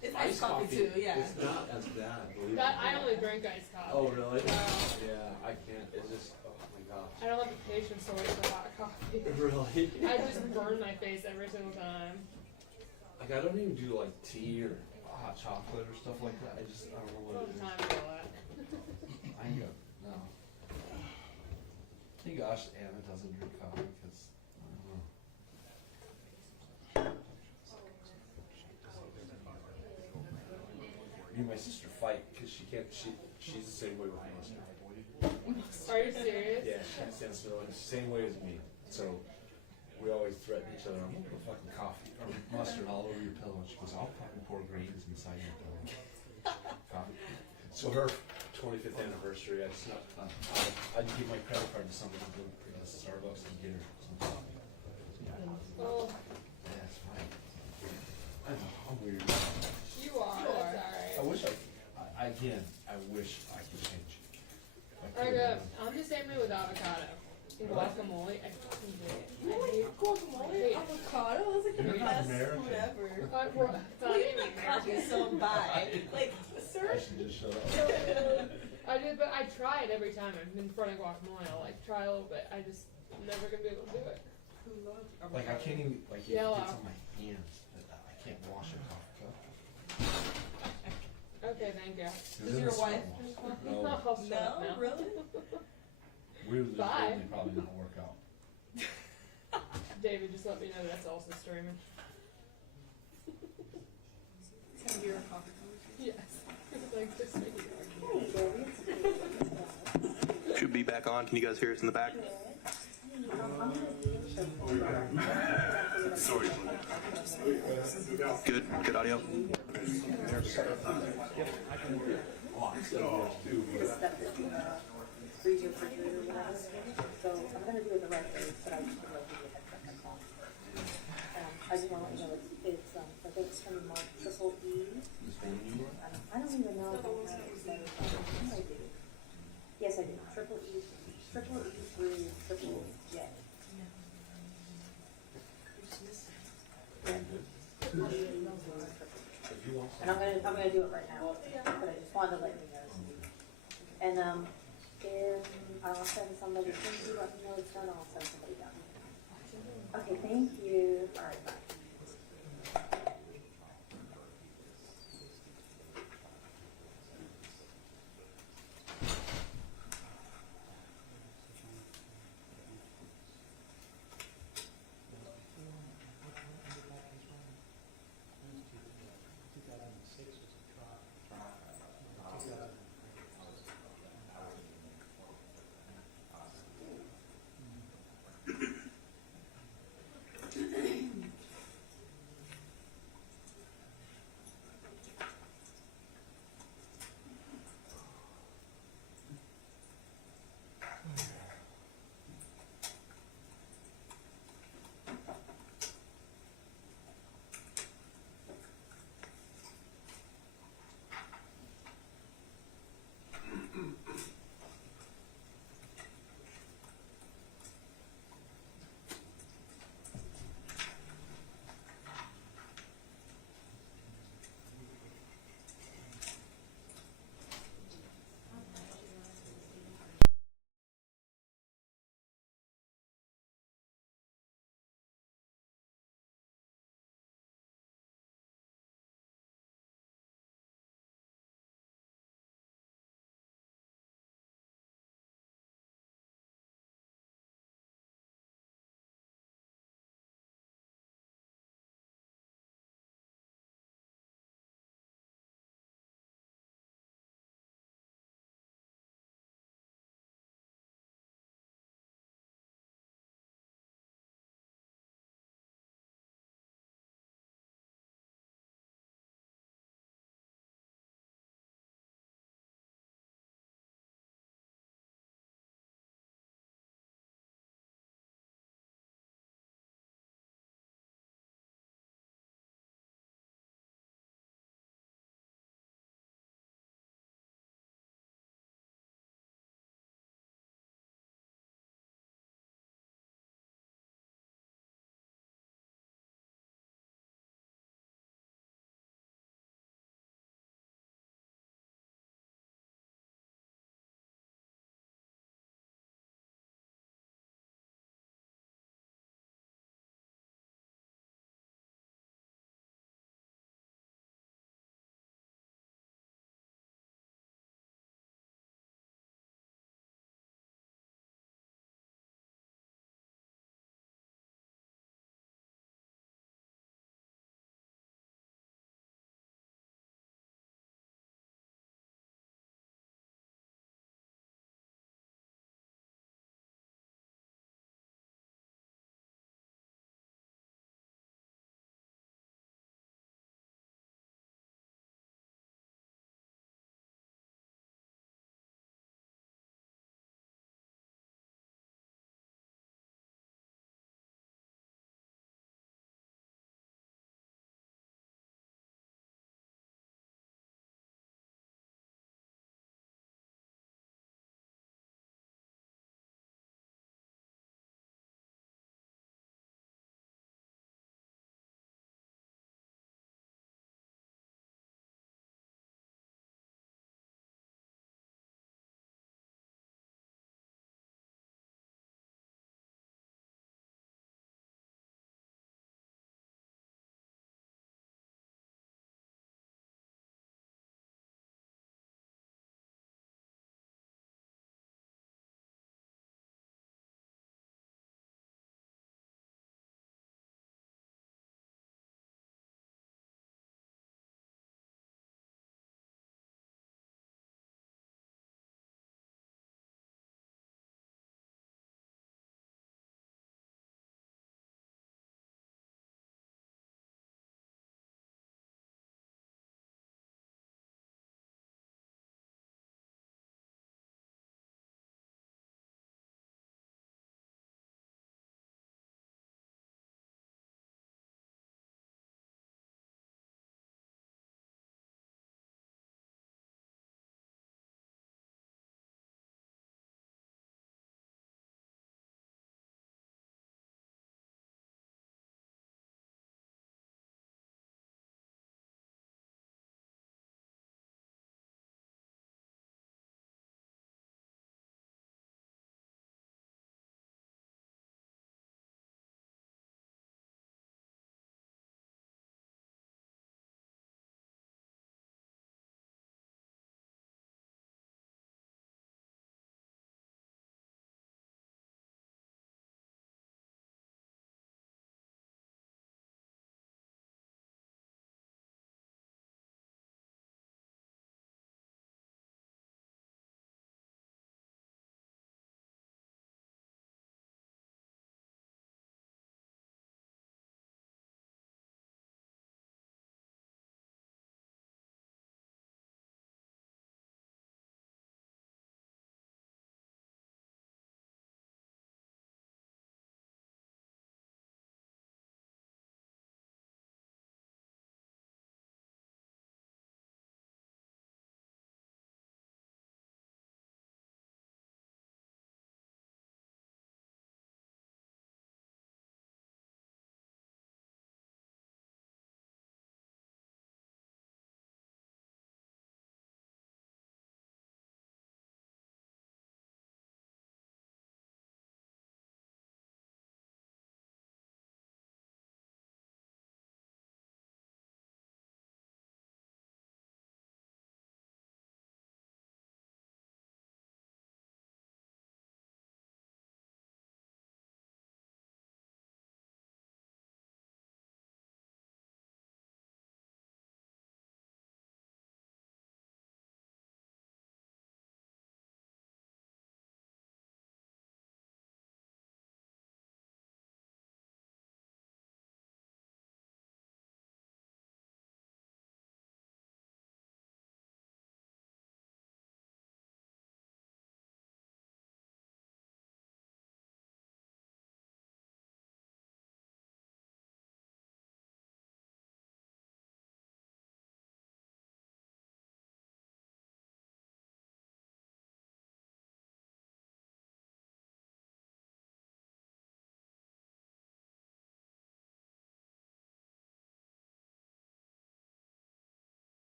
It's iced coffee too, yeah. It's not as bad, believe That me. I only drink iced coffee. Oh, really? Wow. Yeah, I can't, it's just, oh my gosh. I don't have the patience to wait for hot coffee. Really? I just burn my face every single time. Like, I don't even do like tea or hot chocolate or stuff like that. I don't know what it is. Time for that. I ain't got, no. Thank gosh Anna doesn't drink coffee because, I don't know. Me and my sister fight because she's the same way with mustard. Are you serious? Yeah, she can't stand smelling the same way as me. So we always threaten each other. I'm gonna put fucking coffee or mustard all over your pillow. And she goes, I'll fucking pour grains inside your pillow. Coffee. So her 25th anniversary, I snuck. I'd give my credit card to somebody to go to Starbucks and get her some coffee. Oh, Yeah, it's fine. I know, I'm weird. you are. That's alright. I wish I wish I could change. I'm the same way with avocado. Guacamole, I fucking hate it. I hate Guacamole, avocado, that's like You're the not best American. food ever. it's not even American. So bad. Like, sir. I should just shut up. I do, but I try it every time I'm in front of guacamole. I'll like try a little bit. I just never gonna be able to do it. Like I can't even like it Yellow. gets on my hands. I can't wash a coffee cup. Okay, thank you. Does your wife? No. I'll shut up now. Really? Weirdly, Bye. this probably not work out. David, just let me know that's also streaming. Send your coffee conversation. Yes. Like, just make it Should be back on. Can you guys hear us in the back? Sorry. Good audio. Freeze your refrigerator with us. So I'm gonna do it the right way, but I just want to give you a heads up, that's all. I just want to let you know it's I think it's from Mark Triple E. I don't even know if I have it. I do. Yes, I do. Triple E through Triple J. And I'm gonna do it right now, but I just wanted to let you know. And if I'll send somebody, as soon as you let me know it's done, I'll send somebody down. Okay, thank you. All right, bye.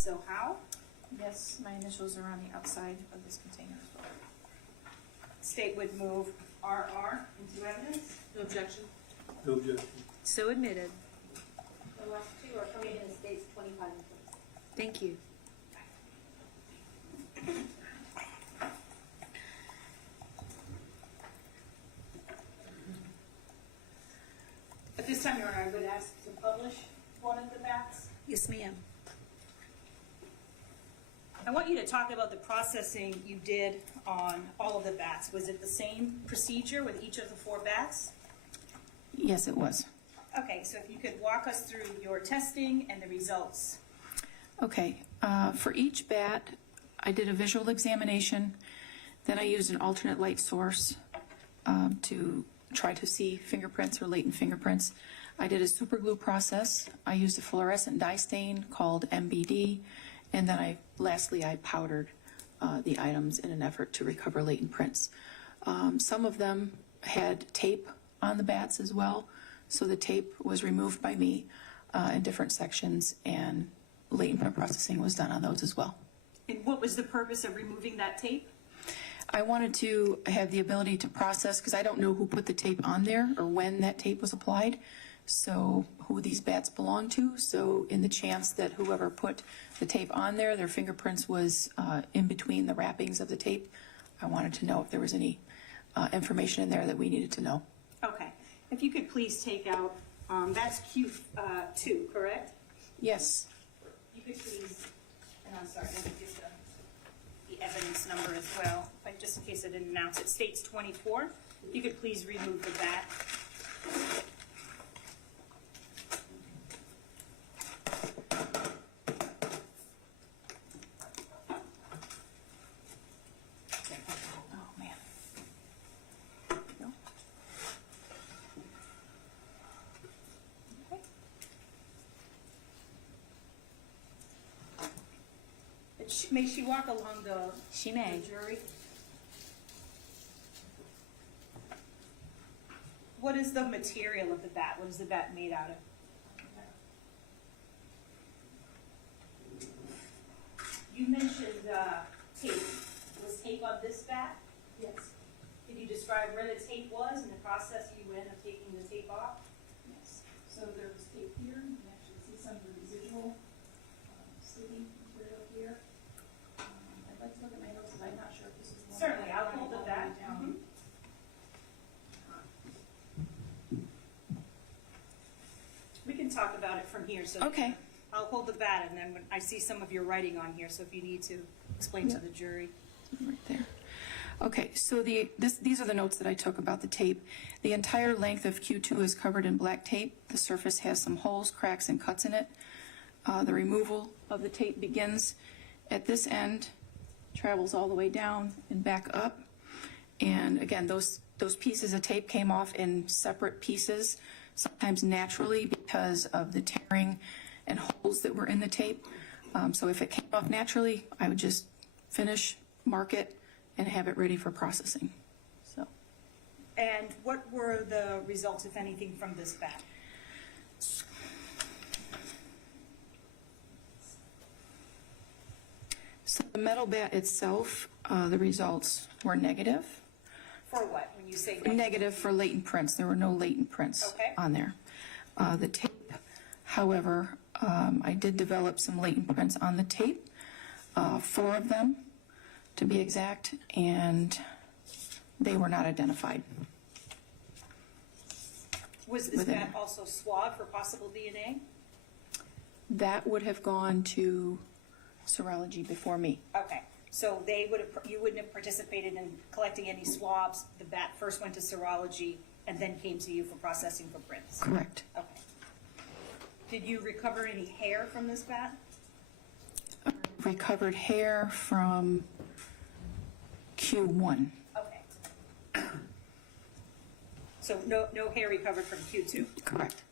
so how? Yes, my initials are on the outside of this container as well. State would move RR into evidence. No objection. No objection. So admitted. The last two are coming in states 25 and 26. Thank you. At this time, Your Honor, I would ask to publish one of the bats. Yes, ma'am. I want you to talk about the processing you did on all of the bats. Was it the same procedure with each of the 4 bats? Yes, it was. Okay, so if you could walk us through your testing and the results. Okay, for each bat, I did a visual examination, then I used an alternate light source to try to see fingerprints or latent fingerprints. I did a super glue process. I used a fluorescent dye stain called MBD, and then lastly I powdered the items in an effort to recover latent prints. Some of them had tape on the bats as well, so the tape was removed by me in different sections, and latent print processing was done on those as well. And what was the purpose of removing that tape? I wanted to have the ability to process, because I don't know who put the tape on there or when that tape was applied, so who these bats belong to. So in the chance that whoever put the tape on there, their fingerprints was in between the wrappings of the tape, I wanted to know if there was any information in there that we needed to know. Okay, if you could please take out, that's Q2, correct? Yes. You could please, and I'm sorry, let me get the evidence number as well, just in case I didn't announce it. States 24. You could please remove the bat. Oh, man. No. May she walk along the She may. the jury? What is the material of the bat? What is the bat made out of? You mentioned tape. Was tape on this bat? Yes. Can you describe where the tape was and the process you went of taking the tape off? Yes. So there was tape here. You can actually see some of the residual sticky material here. I'd like to look at my notes, but I'm not sure if this is the one. Certainly, that I I'll wrote hold all the way bat. down. We can talk about it from here. So Okay. I'll hold the bat, and then when I see some of your writing on here, so if you need to explain to the jury. Right there. Okay, so these are the notes that I took about the tape. The entire length of Q2 is covered in black tape. The surface has some holes, cracks, and cuts in it. The removal of the tape begins at this end, travels all the way down and back up. And again, those pieces of tape came off in separate pieces, sometimes naturally because of the tearing and holes that were in the tape. So if it came off naturally, I would just finish, mark it, and have it ready for processing. So, And what were the results, if anything, from this bat? so the metal bat itself, the results were negative. For what, when you say negative? Negative for latent prints. There were no latent prints Okay. on there. The tape, however, I did develop some latent prints on the tape, 4 of them to be exact, and they were not identified. Was this Within- bat also swabbed for possible DNA? That would have gone to serology before me. Okay, so you wouldn't have participated in collecting any swabs. The bat first went to serology and then came to you for processing for prints? Correct. Okay. Did you recover any hair from this bat? Recovered hair from Q1. Okay. So no hair recovered from Q2? Correct.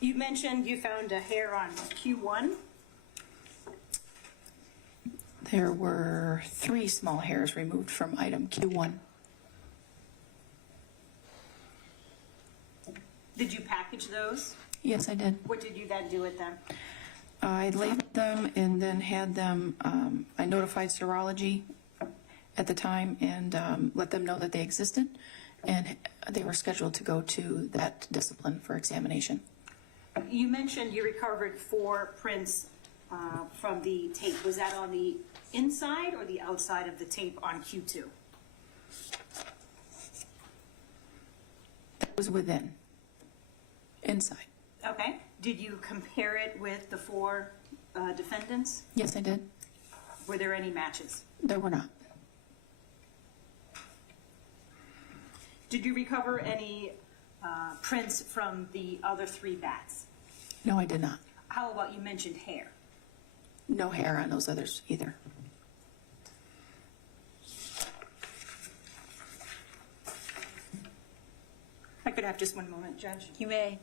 You mentioned you found a hair on Q1. There were 3 small hairs removed from item Q1. Did you package those? Yes, I did. What did you then do with them? I labeled them and then had them, I notified serology at the time and let them know that they existed, and they were scheduled to go to that discipline for examination. You mentioned you recovered 4 prints from the tape. Was that on the inside or the outside of the tape on Q2? That was within. Inside. Okay. Did you compare it with the 4 defendants? Yes, I did. Were there any matches? There were not. Did you recover any prints from the other 3 bats? No, I did not. How about you mentioned hair? No hair on those others either. I could have just one moment, Judge. You may.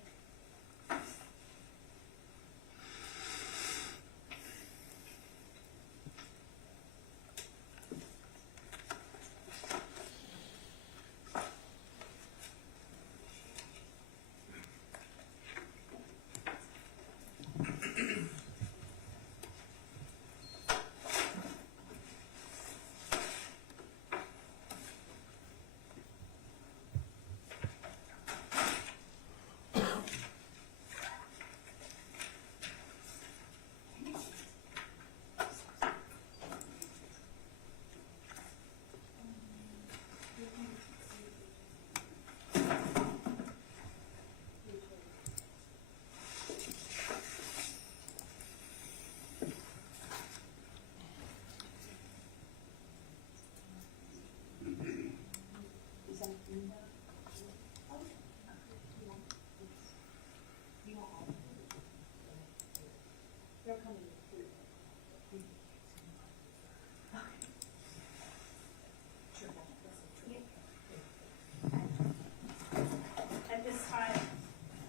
At this time,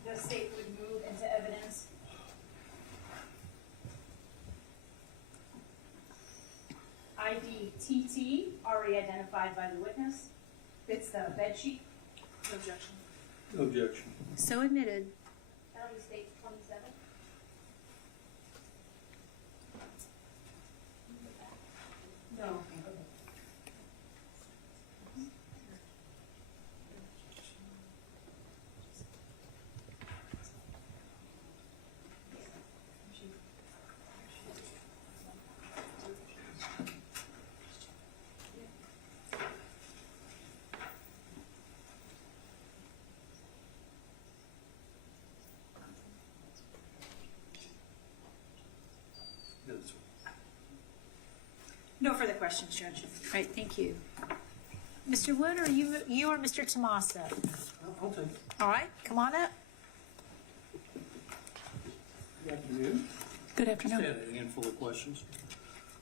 the state would move into evidence ID TT, already identified by the witness. It's the bed sheet. Objection. Objection. So admitted. Penalty state 27. No. Yes. No further questions, Judge. All right, thank you. Mr. Wood, or you or Mr. Tomasa? I'll take it. All right, come on up. Good afternoon. Good afternoon. Just had a handful of questions.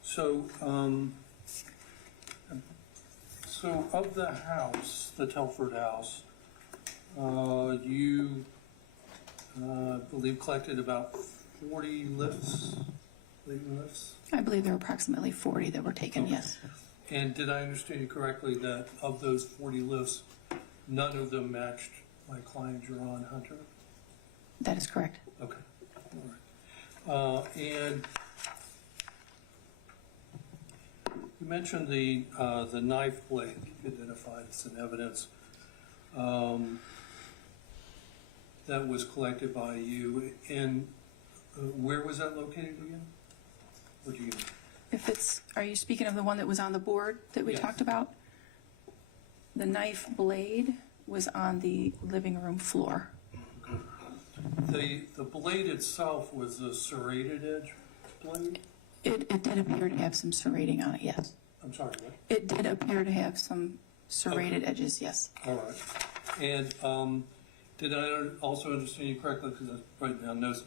So, of the house, the Telford house, you believe collected about 40 lifts, leading lifts? I believe there were approximately 40 that were taken, yes. And did I understand you correctly that of those 40 lifts, none of them matched my client, Jerone Hunter? That is correct. Okay, all right. And you mentioned the knife blade identified as an evidence that was collected by you. And where was that located again? What do you? If it's, are you speaking of the one that was on the board that we Yes. talked about? The knife blade was on the living room floor. The blade itself was a serrated edge blade? It did appear to have some serrating on it, yes. I'm sorry, what? It did appear to have some serrated edges, yes. All right. And did I also understand you correctly, because I write down notes,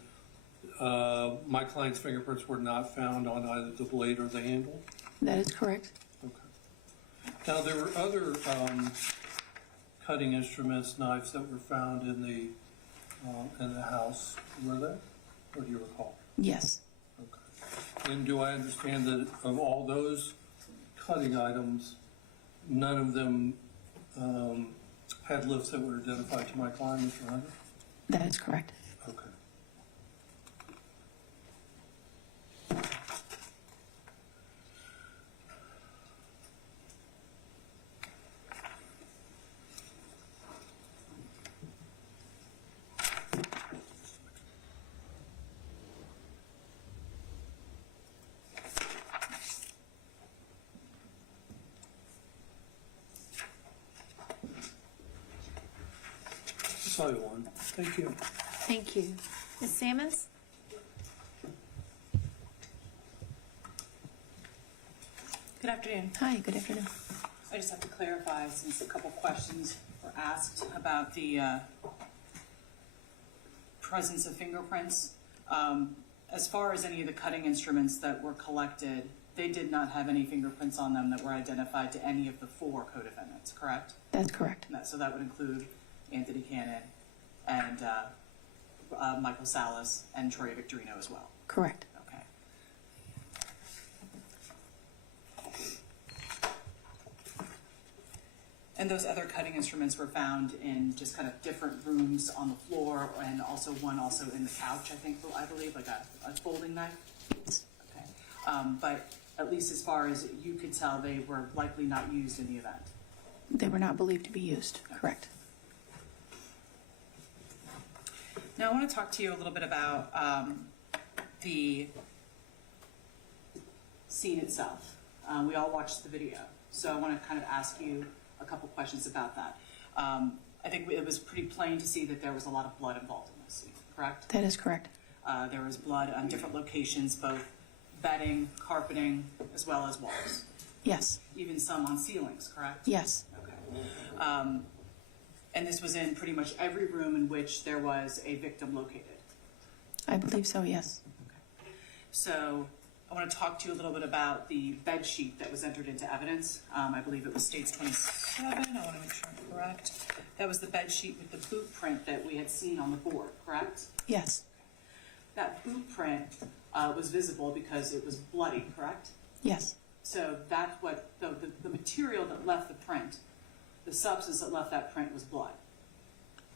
my client's fingerprints were not found on either the blade or the handle? That is correct. Okay. Now, there were other cutting instruments, knives that were found in the in the house, were there? Or do you recall? Yes, Okay. And do I understand that of all those cutting items, none of them had lifts that were identified to my client, Mr. Hunter? that is correct. Okay. Saw you one. Thank you. Thank you. Ms. Sammons? Good afternoon. Hi, good afternoon. I just have to clarify, since a couple questions were asked about the presence of fingerprints. As far as any of the cutting instruments that were collected, they did not have any fingerprints on them that were identified to any of the 4 co-defendants, correct? That's correct. So that would include Anthony Cannon and Michael Salas and Troy Victorino as well. Correct. Okay. And those other cutting instruments were found in just kind of different rooms on the floor, and also one also in the couch, I believe, like a folding knife. Okay. But at least as far as you could tell, they were likely not used in the event. They were not believed to be used, correct. Now I want to talk to you a little bit about the scene itself. We all watched the video, so I want to kind of ask you a couple questions about that. I think it was pretty plain to see that there was a lot of blood involved in this scene, correct? That is correct. There was blood on different locations, both bedding, carpeting, as well as walls. Yes. Even some on ceilings, correct? Yes. Okay. And this was in pretty much every room in which there was a victim located. I believe so, yes. So I want to talk to you a little bit about the bed sheet that was entered into evidence. I believe it was States 27. I want to make sure I'm correct. That was the bed sheet with the boot print that we had seen on the board, correct? Yes. That boot print was visible because it was bloody, correct? Yes. So that's what the material that left the print, the substance that left that print was blood.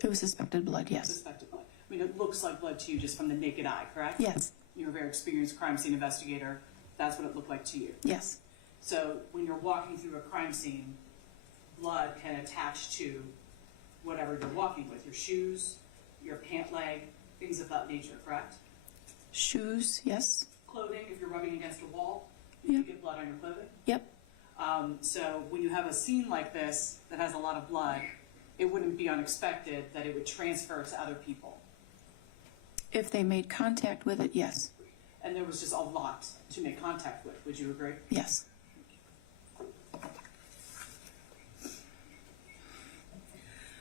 It was suspected blood, yes. Suspected blood. I mean, it looks like blood to you just from the naked eye, correct? Yes. You're a very experienced crime scene investigator. That's what it looked like to you. Yes. So when you're walking through a crime scene, blood can attach to whatever you're walking with, your shoes, your pant leg, things of that nature, correct? Shoes, yes. Clothing, if you're rubbing against a wall, you can get blood on your clothing. Yep. So when you have a scene like this that has a lot of blood, it wouldn't be unexpected that it would transfer to other people. If they made contact with it, yes. And there was just a lot to make contact with. Would you agree? Yes.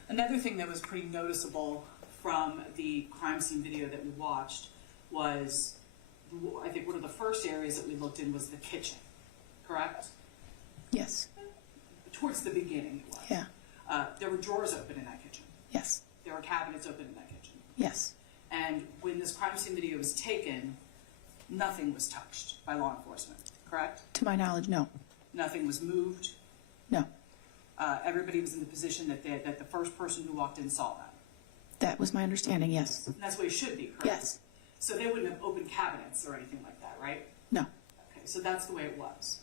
Another thing that was pretty noticeable from the crime scene video that we watched was, I think one of the first areas that we looked in was the kitchen, correct? Yes. Towards the beginning it was. Yeah. There were drawers open in that kitchen. Yes. There were cabinets open in that kitchen. Yes. And when this crime scene video was taken, nothing was touched by law enforcement, correct? To my knowledge, no. Nothing was moved. No. Everybody was in the position that the first person who walked in saw that. That was my understanding, yes. And that's the way it should be, correct? Yes. So they wouldn't have opened cabinets or anything like that, right? No. Okay, so that's the way it was,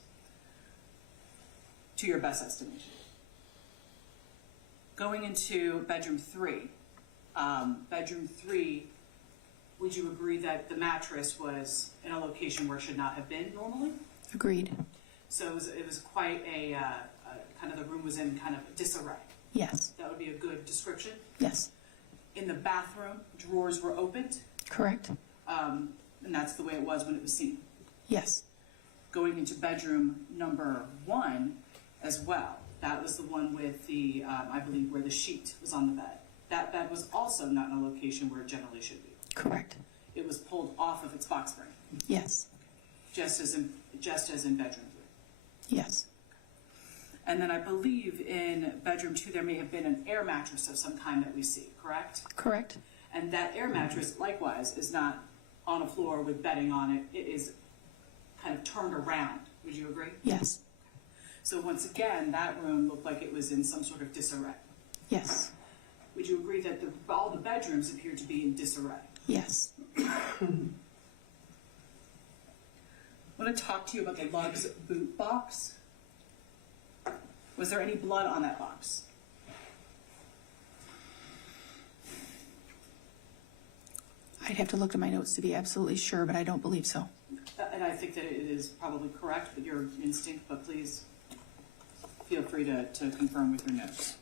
to your best estimation. Going into bedroom 3, would you agree that the mattress was in a location where it should not have been normally? Agreed. So it was quite a, kind of the room was in kind of disarray. Yes. That would be a good description. Yes. In the bathroom, drawers were opened, Correct. and that's the way it was when it was seen. Yes. Going into bedroom number 1 as well. That was the one with the, I believe, where the sheet was on the bed. That bed was also not in a location where it generally should be. Correct. It was pulled off of its box spring, Yes. just as in bedroom 3. Yes. And then I believe in bedroom 2 there may have been an air mattress of some kind that we see, correct? Correct. And that air mattress, likewise, is not on a floor with bedding on it. It is kind of turned around. Would you agree? Yes. So once again, that room looked like it was in some sort of disarray. Yes. Would you agree that all the bedrooms appear to be in disarray? Yes. I want to talk to you about the Lugz boot box. Was there any blood on that box? I'd have to look at my notes to be absolutely sure, but I don't believe so. And I think that it is probably correct with your instinct, but please feel free to confirm with your notes.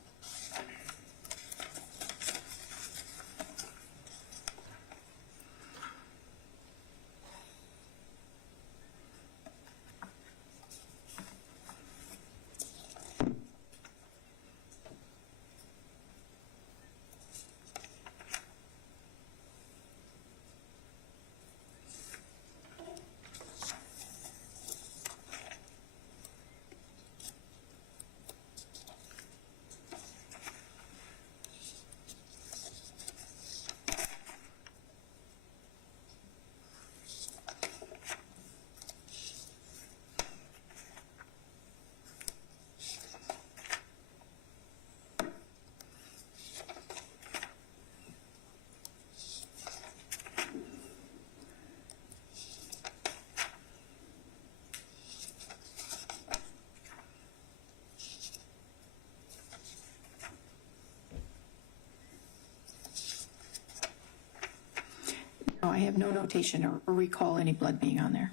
No, I have no notation or recall any blood being on there.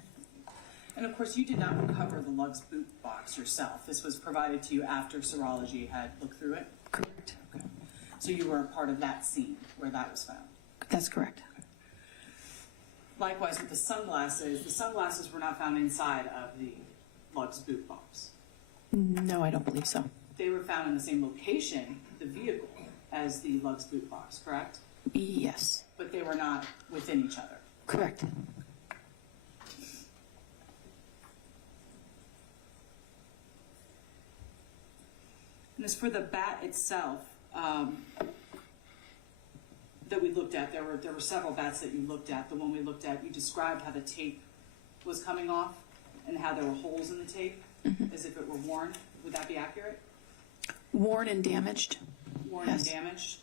And of course, you did not recover the Lugz boot box yourself. This was provided to you after serology had looked through it? Correct. Okay. So you were a part of that scene where that was found? That's correct. Likewise with the sunglasses were not found inside of the Lugz boot box. No, I don't believe so. They were found in the same location, the vehicle, as the Lugz boot box, correct? Yes. But they were not within each other. Correct. And as for the bat itself, that we looked at, there were several bats that you looked at. The one we looked at, you described how the tape was coming off and how there were holes in the tape, as if it were worn. Would that be accurate? Worn and damaged. Worn Yes. and damaged.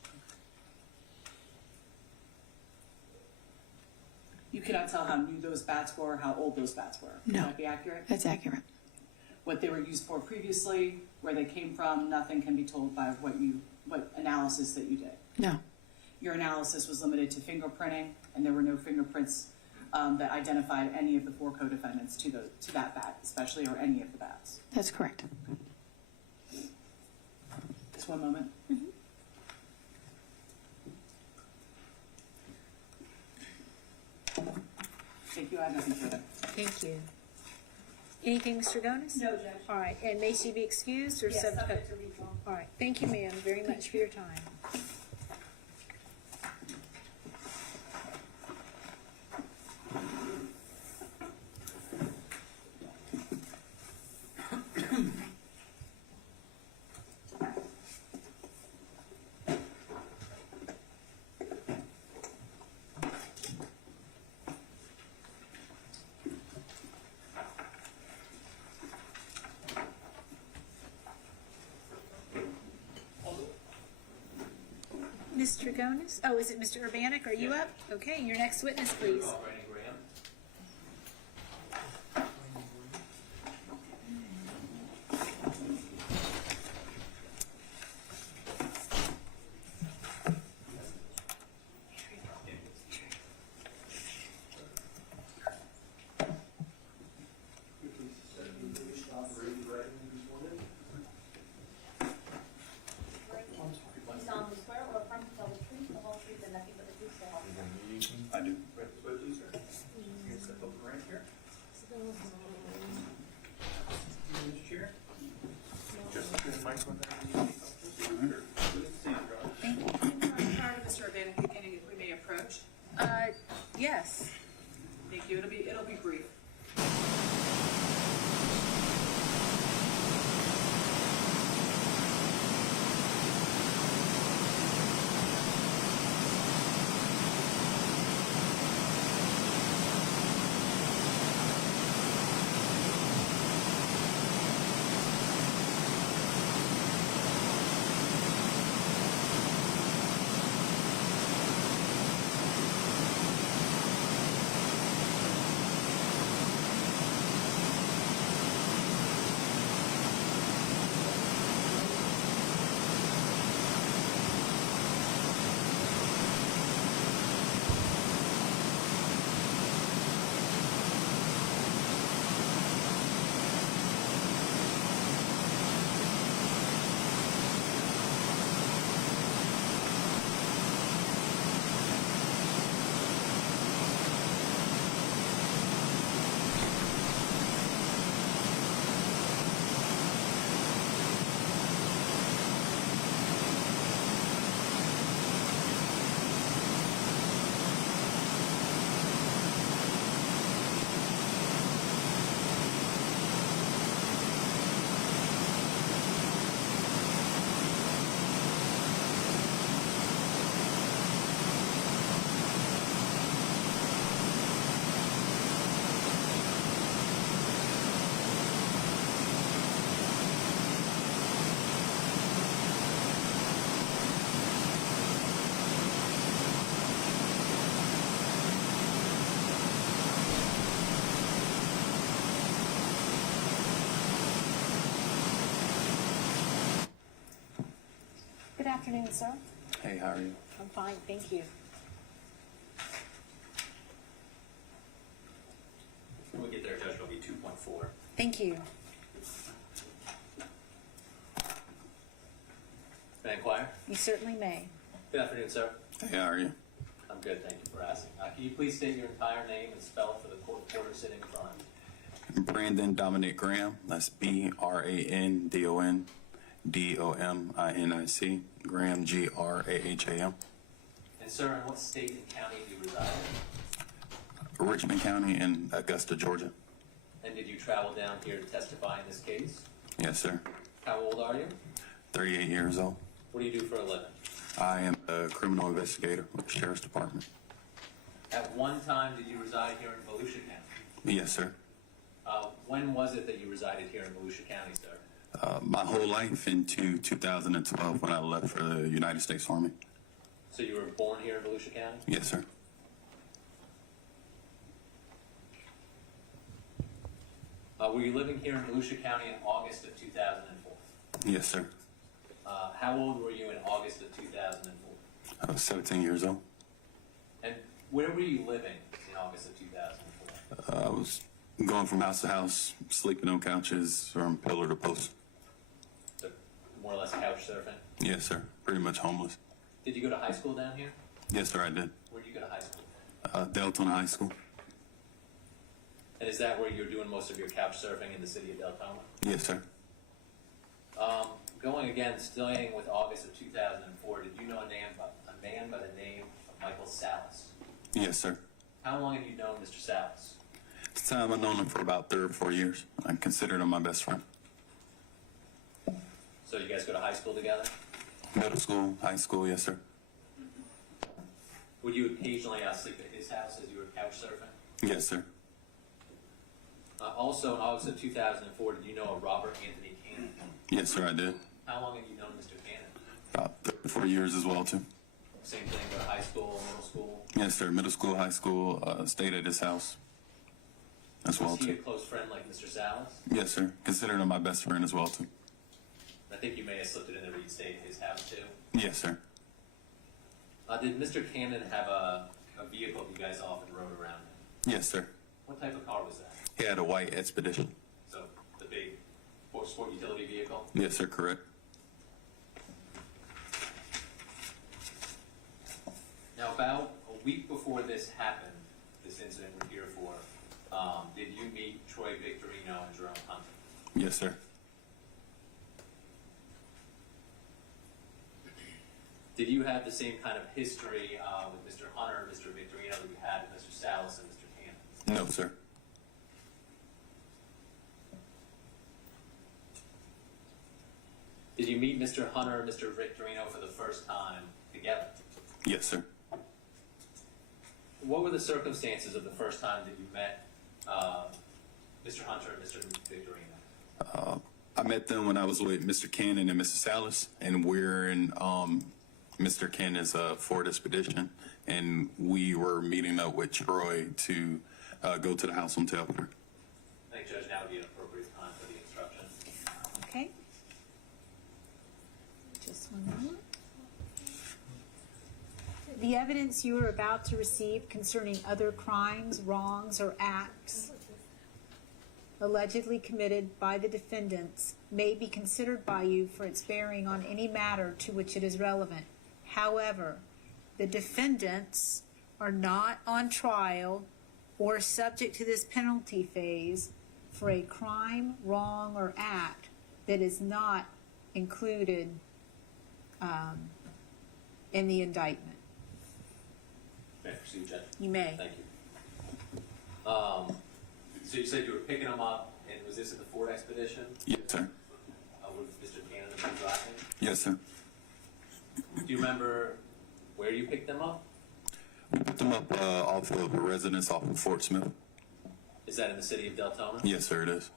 You cannot tell how new those bats were, or how old those bats were. Would No. that be accurate? That's accurate. What they were used for previously, where they came from, nothing can be told by what analysis that you did. No. Your analysis was limited to fingerprinting, and there were no fingerprints that identified any of the 4 co-defendants to that bat, especially, or any of the bats. That's correct. Just one moment. Thank you. I have nothing further. Thank you. Anything, Mr. Gonis? No, Judge. All right, and may she be excused or Yes, subject? subject to recall. All right, thank you, ma'am, very much for your time. Mr. Gonis? Oh, is it Mr. Urbanek? Are you up? Okay, your next witness, please. You solemnly swear or affirm to tell the truth, the whole truth, and nothing but the truth, so help you God. I do. Please, sir. You can step up right here. Mr. Chair. Just the microphone. Prior to Mr. Urbanek beginning, if we may approach. Yes. Thank you. It'll be brief. Good afternoon, sir. Hey, how are you? I'm fine, thank you. When we get there, Judge, it'll be 2.4. Thank you. May I inquire? You certainly may. Good afternoon, sir. Hey, how are you? I'm good, thank you for asking. Can you please state your entire name and spell it for the court reporter sitting in front of you? Brandon Dominic Graham. That's BRANDONDOMINIC. Graham, GRAHAM. And sir, in what state and county do you reside in? Richmond County in Augusta, Georgia. And did you travel down here to testify in this case? Yes, sir. How old are you? 38 years old. What do you do for a living? I am a criminal investigator with the Sheriff's Department. At one time, did you reside here in Volusia County? Yes, sir. When was it that you resided here in Volusia County, sir? My whole life into 2012 when I left for the United States Army. So you were born here in Volusia County? Yes, sir. Were you living here in Volusia County in August of 2004? Yes, sir. How old were you in August of 2004? I was 17 years old. And where were you living in August of 2004? I was going from house to house, sleeping on couches from pillar to post. So more or less couch surfing? Yes, sir. Pretty much homeless. Did you go to high school down here? Yes, sir, I did. Where did you go to high school? Deltona High School. And is that where you're doing most of your couch surfing in the city of Deltona? Yes, sir. Going again, staying with August of 2004, did you know a man by the name of Michael Salas? Yes, sir. How long have you known Mr. Salas? This time I've known him for about 3 or 4 years. I considered him my best friend. So you guys go to high school together? Middle school, high school, yes, sir. Would you occasionally sleep at his house as you were couch surfing? Yes, sir. Also, in August of 2004, did you know a Robert Anthony Cannon? Yes, sir, I did. How long have you known Mr. Cannon? About 3 or 4 years as well, too. Same thing, go to high school, middle school? Yes, sir. Middle school, high school, stayed at his house as well, Was he a too. close friend like Mr. Salas? Yes, sir. Considered him my best friend as well, too. I think you may have slipped it in there, but you stayed at his house too. Yes, sir. Did Mr. Cannon have a vehicle you guys often rode around in? Yes, sir. What type of car was that? He had a white Expedition. So, the big sport utility vehicle? Yes, sir, correct. Now, about a week before this happened, this incident we're here for, did you meet Troy Victorino and Jerone Hunter? Yes, sir. Did you have the same kind of history with Mr. Hunter and Mr. Victorino that you had with Mr. Salas and Mr. Cannon? No, sir. Did you meet Mr. Hunter and Mr. Victorino for the first time together? Yes, sir. What were the circumstances of the first time that you met Mr. Hunter and Mr. Victorino? I met them when I was with Mr. Cannon and Mr. Salas, and we're in Mr. Cannon's Ford Expedition, and we were meeting up with Troy to go to the house on Telford. I think, Judge, now would be an appropriate time for the instruction. Okay. Just one moment. The evidence you are about to receive concerning other crimes, wrongs, or acts allegedly committed by the defendants may be considered by you for its bearing on any matter to which it is relevant. However, the defendants are not on trial or subject to this penalty phase for a crime, wrong, or act that is not included in the indictment. May I proceed, Judge? You may. Thank you. So you said you were picking them up, and was this at the Ford Expedition? Yes, sir. With Mr. Cannon and Mr. driving? Yes, sir. Do you remember where you picked them up? We picked them up off of a residence off of Fort Smith. Is that in the city of Deltona? Yes, sir, it is.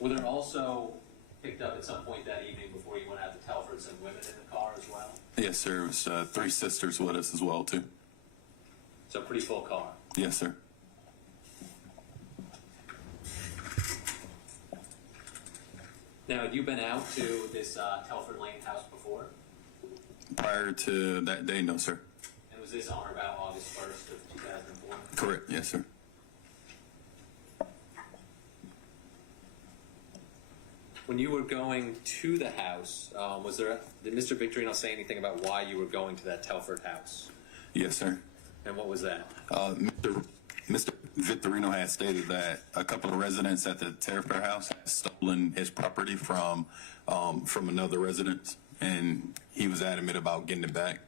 Were there also picked up at some point that evening before you went out to Telford some women in the car as well? Yes, sir. It was 3 sisters with us as well, too. So pretty full car. Yes, sir. Now, had you been out to this Telford Lane house before? Prior to that day, no, sir. And was this on or about August 1st of 2004? Correct, yes, sir. When you were going to the house, did Mr. Victorino say anything about why you were going to that Telford house? Yes, sir. And what was that? Mr. Victorino had stated that a couple of residents at the Telford house had stolen his property from another residence, and he was adamant about getting it back.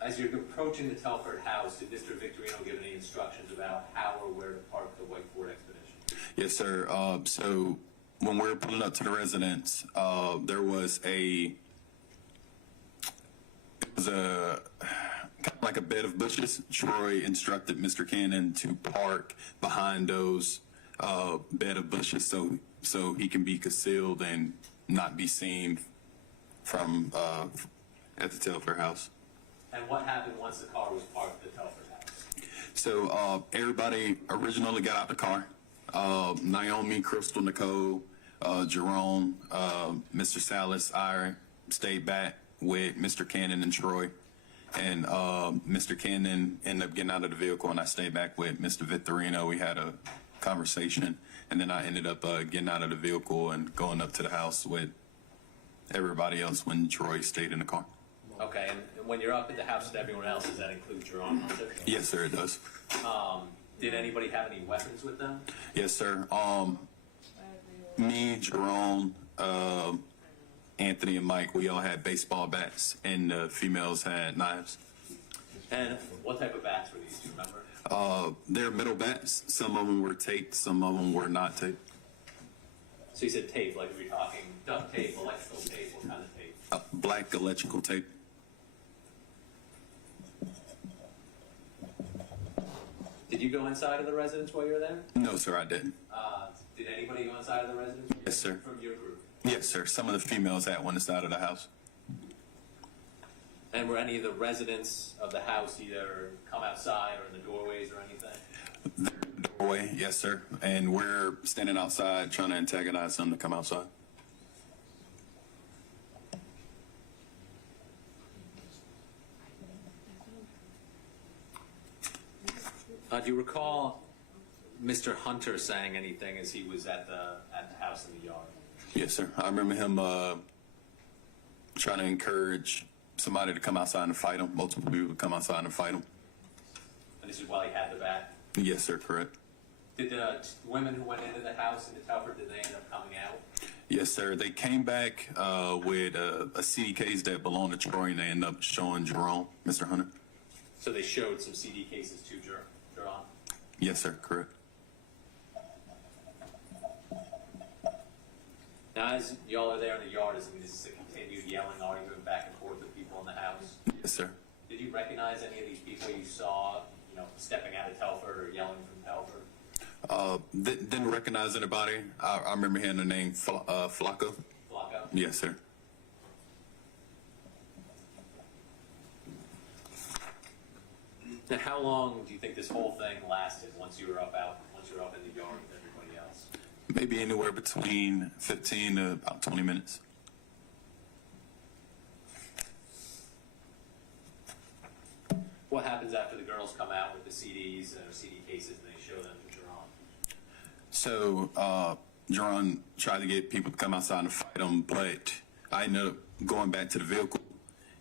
As you're approaching the Telford house, did Mr. Victorino give any instructions about how or where to park the White Ford Expedition? Yes, sir. So when we were pulling up to the residence, there was kind of like a bed of bushes. Troy instructed Mr. Cannon to park behind those bed of bushes so he can be concealed and not be seen from at the Telford house. And what happened once the car was parked at the Telford house? So everybody originally got out the car. Naomi, Crystal, Nicole, Jerome, Mr. Salas, I stayed back with Mr. Cannon and Troy. And Mr. Cannon ended up getting out of the vehicle, and I stayed back with Mr. Victorino. We had a conversation, and then I ended up getting out of the vehicle and going up to the house with everybody else when Troy stayed in the car. Okay, and when you're up at the house with everyone else, does that include Jerone Hunter? Yes, sir, it does. Did anybody have any weapons with them? Yes, sir. Me, Jerome, Anthony, and Mike, we all had baseball bats, and the females had knives. And what type of bats were these, do you remember? They're metal bats. Some of them were taped, some of them were not taped. So you said tape, like we were talking duct tape, electrical tape, what kind of tape? Black electrical tape. Did you go inside of the residence while you were there? No, sir, I didn't. Did anybody go inside of the residence? Yes, sir. From your group? Yes, sir. Some of the females had one inside of the house. And were any of the residents of the house either come outside or in the doorways or anything? The doorway, yes, sir. And we're standing outside trying to antagonize them to come outside. Do you recall Mr. Hunter saying anything as he was at the house in the yard? Yes, sir. I remember him trying to encourage somebody to come outside and fight him. Multiple people would come outside and fight him. And this is while he had the bat? Yes, sir, correct. Did the women who went into the house in the Telford, did they end up coming out? Yes, sir. They came back with a CD case that belonged to Troy, and they ended up showing Jerome, Mr. Hunter. So they showed some CD cases to Jerome? Yes, sir, correct. Now, as y'all are there in the yard, is this a continued yelling, arguing back and forth with people in the house? Yes, sir. Did you recognize any of these people you saw, stepping out of Telford or yelling from Telford? Didn't recognize anybody. I remember hearing the name Flacco. Flacco? Yes, sir. Now, how long do you think this whole thing lasted once you were up in the yard with everybody else? Maybe anywhere between 15 to about 20 minutes. What happens after the girls come out with the CDs or CD cases and they show them to Jerome? So Jerome tried to get people to come outside and fight him, but I ended up going back to the vehicle,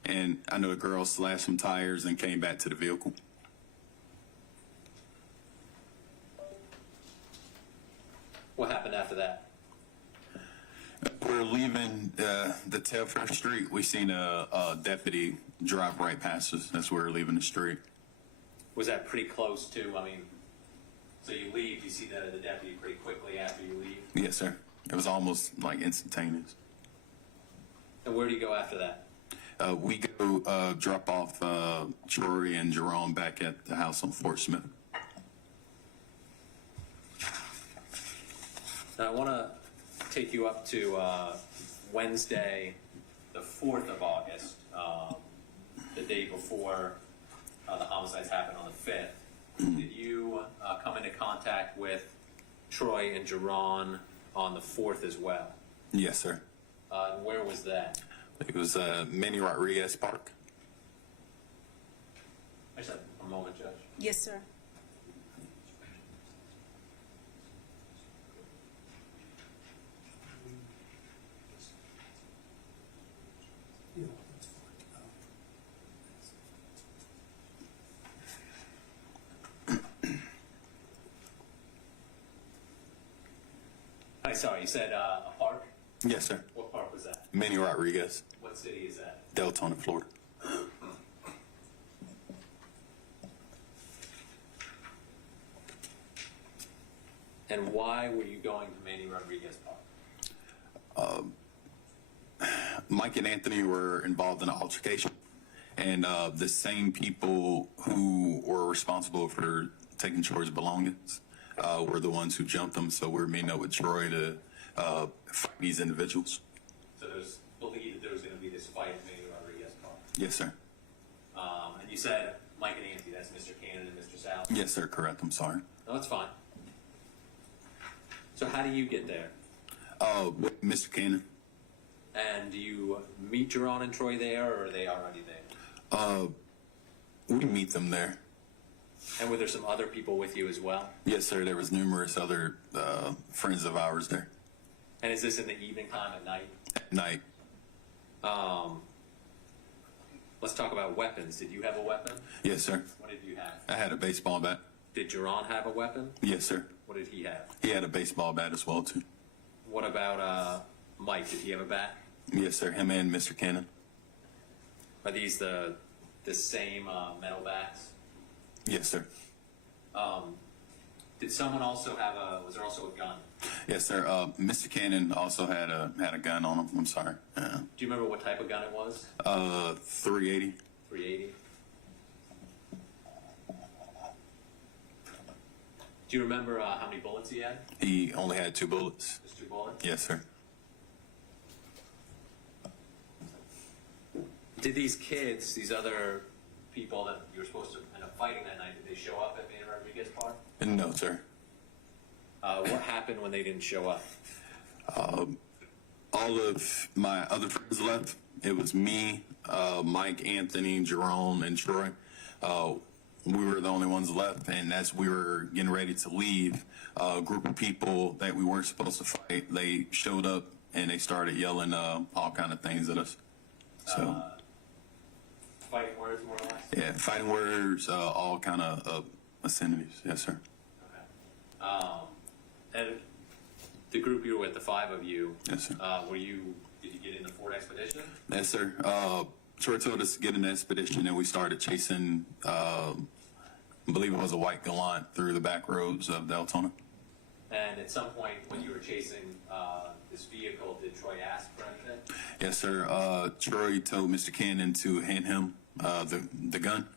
and I know the girls slashed some tires and came back to the vehicle. What happened after that? We're leaving the Telford Street. We seen a deputy drive right past us as we were leaving the street. Was that pretty close to, so you leave, you see the deputy pretty quickly after you leave? Yes, sir. It was almost like instantaneous. And where do you go after that? We go drop off Troy and Jerome back at the house on Fort Smith. Now, I want to take you up to Wednesday, the 4th of August, the day before the homicides happened on the 5th. Did you come into contact contact with Troy and Jerone on the 4th as well. Yes, sir. And where was that? It was Manny Rodriguez Park. I just have a moment, Judge. Yes, sir. Yeah, that's fine. I sorry, you said a park? Yes, sir. What park was that? Manny Rodriguez, What city is that? Deltona, Florida. And why were you going to Manny Rodriguez Park? Mike and Anthony were involved in an altercation, and the same people who were responsible for taking Troy's belongings were the ones who jumped them. So we're meeting up with Troy to fight these individuals. So there's believed that there was going to be this fight at Manny Rodriguez Park. Yes, sir. And you said Mike and Anthony, that's Mr. Cannon and Mr. Sal? Yes, sir. Correct. I'm sorry. No, that's fine. So how do you get there? With Mr. Cannon. And do you meet Jerone and Troy there, or are they already there? We meet them there. And were there some other people with you as well? Yes, sir. There was numerous other friends of ours there. And is this in the evening time at night? At night. Let's talk about weapons. Did you have a weapon? Yes, sir. What did you have? I had a baseball bat. Did Jerone have a weapon? Yes, sir. What did he have? He had a baseball bat as well, too. What about Mike? Did he have a bat? Yes, sir. Him and Mr. Cannon. Are these the same metal bats? Yes, sir. Did someone also have was there also a gun? Yes, sir. Mr. Cannon also had a gun on him. I'm sorry. Do you remember what type of gun it was? 380. 380. Do you remember how many bullets he had? He only had 2 bullets. Just 2 bullets? Yes, sir. Did these kids, these other people that you were supposed to end up fighting that night, did they show up at Manny Rodriguez Park? No, sir. What happened when they didn't show up? All of my other friends left. It was me, Mike, Anthony, Jerome, and Troy. We were the only ones left, and as we were getting ready to leave, a group of people that we weren't supposed to fight, they showed up and they started yelling all kind of things at us. So, Fighting words, more or less? yeah, fighting words, all kind of obscenities. Yes, sir. Okay. And the group you were with, the 5 of you, Yes, sir. did you get in the Ford Expedition? Yes, sir. Troy told us to get in the expedition, and we started chasing, I believe it was a white Galant through the back roads of Deltona. And at some point when you were chasing this vehicle, did Troy ask for anything? Yes, sir. Troy told Mr. Cannon to hand him the gun,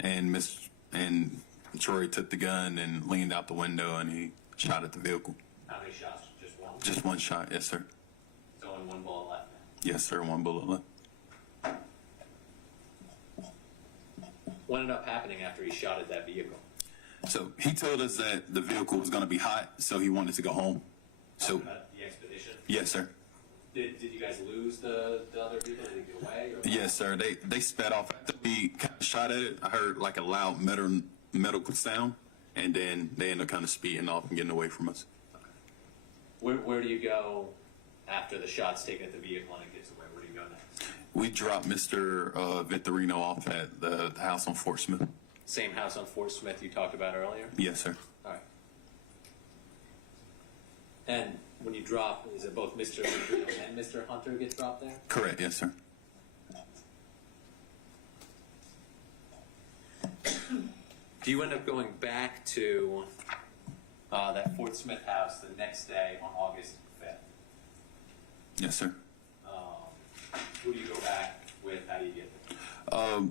and Troy took the gun and leaned out the window, and he shot at the vehicle. How many shots? Just one? Just one shot. Yes, sir. There's only 1 bullet left. Yes, sir. 1 bullet left. What ended up happening after he shot at that vehicle? So he told us that the vehicle was going to be hot, so he wanted to go home. So, About the expedition? yes, sir. Did you guys lose the other people? Did they get away? Or Yes, sir. They sped off. After we kind of shot at it, I heard like a loud medical sound, and then they ended up kind of speeding off and getting away from us. Where do you go after the shot's taken at the vehicle and it gets away? Where do you go next? We dropped Mr. Victorino off at the house on Fort Smith. Same house on Fort Smith you talked about earlier? Yes, sir. All right. And when you drop, is it both Mr. Victorino and Mr. Hunter get dropped there? Correct. Yes, sir. Do you end up going back to that Fort Smith house the next day on August 5th? Yes, sir. Who do you go back with? How do you get there?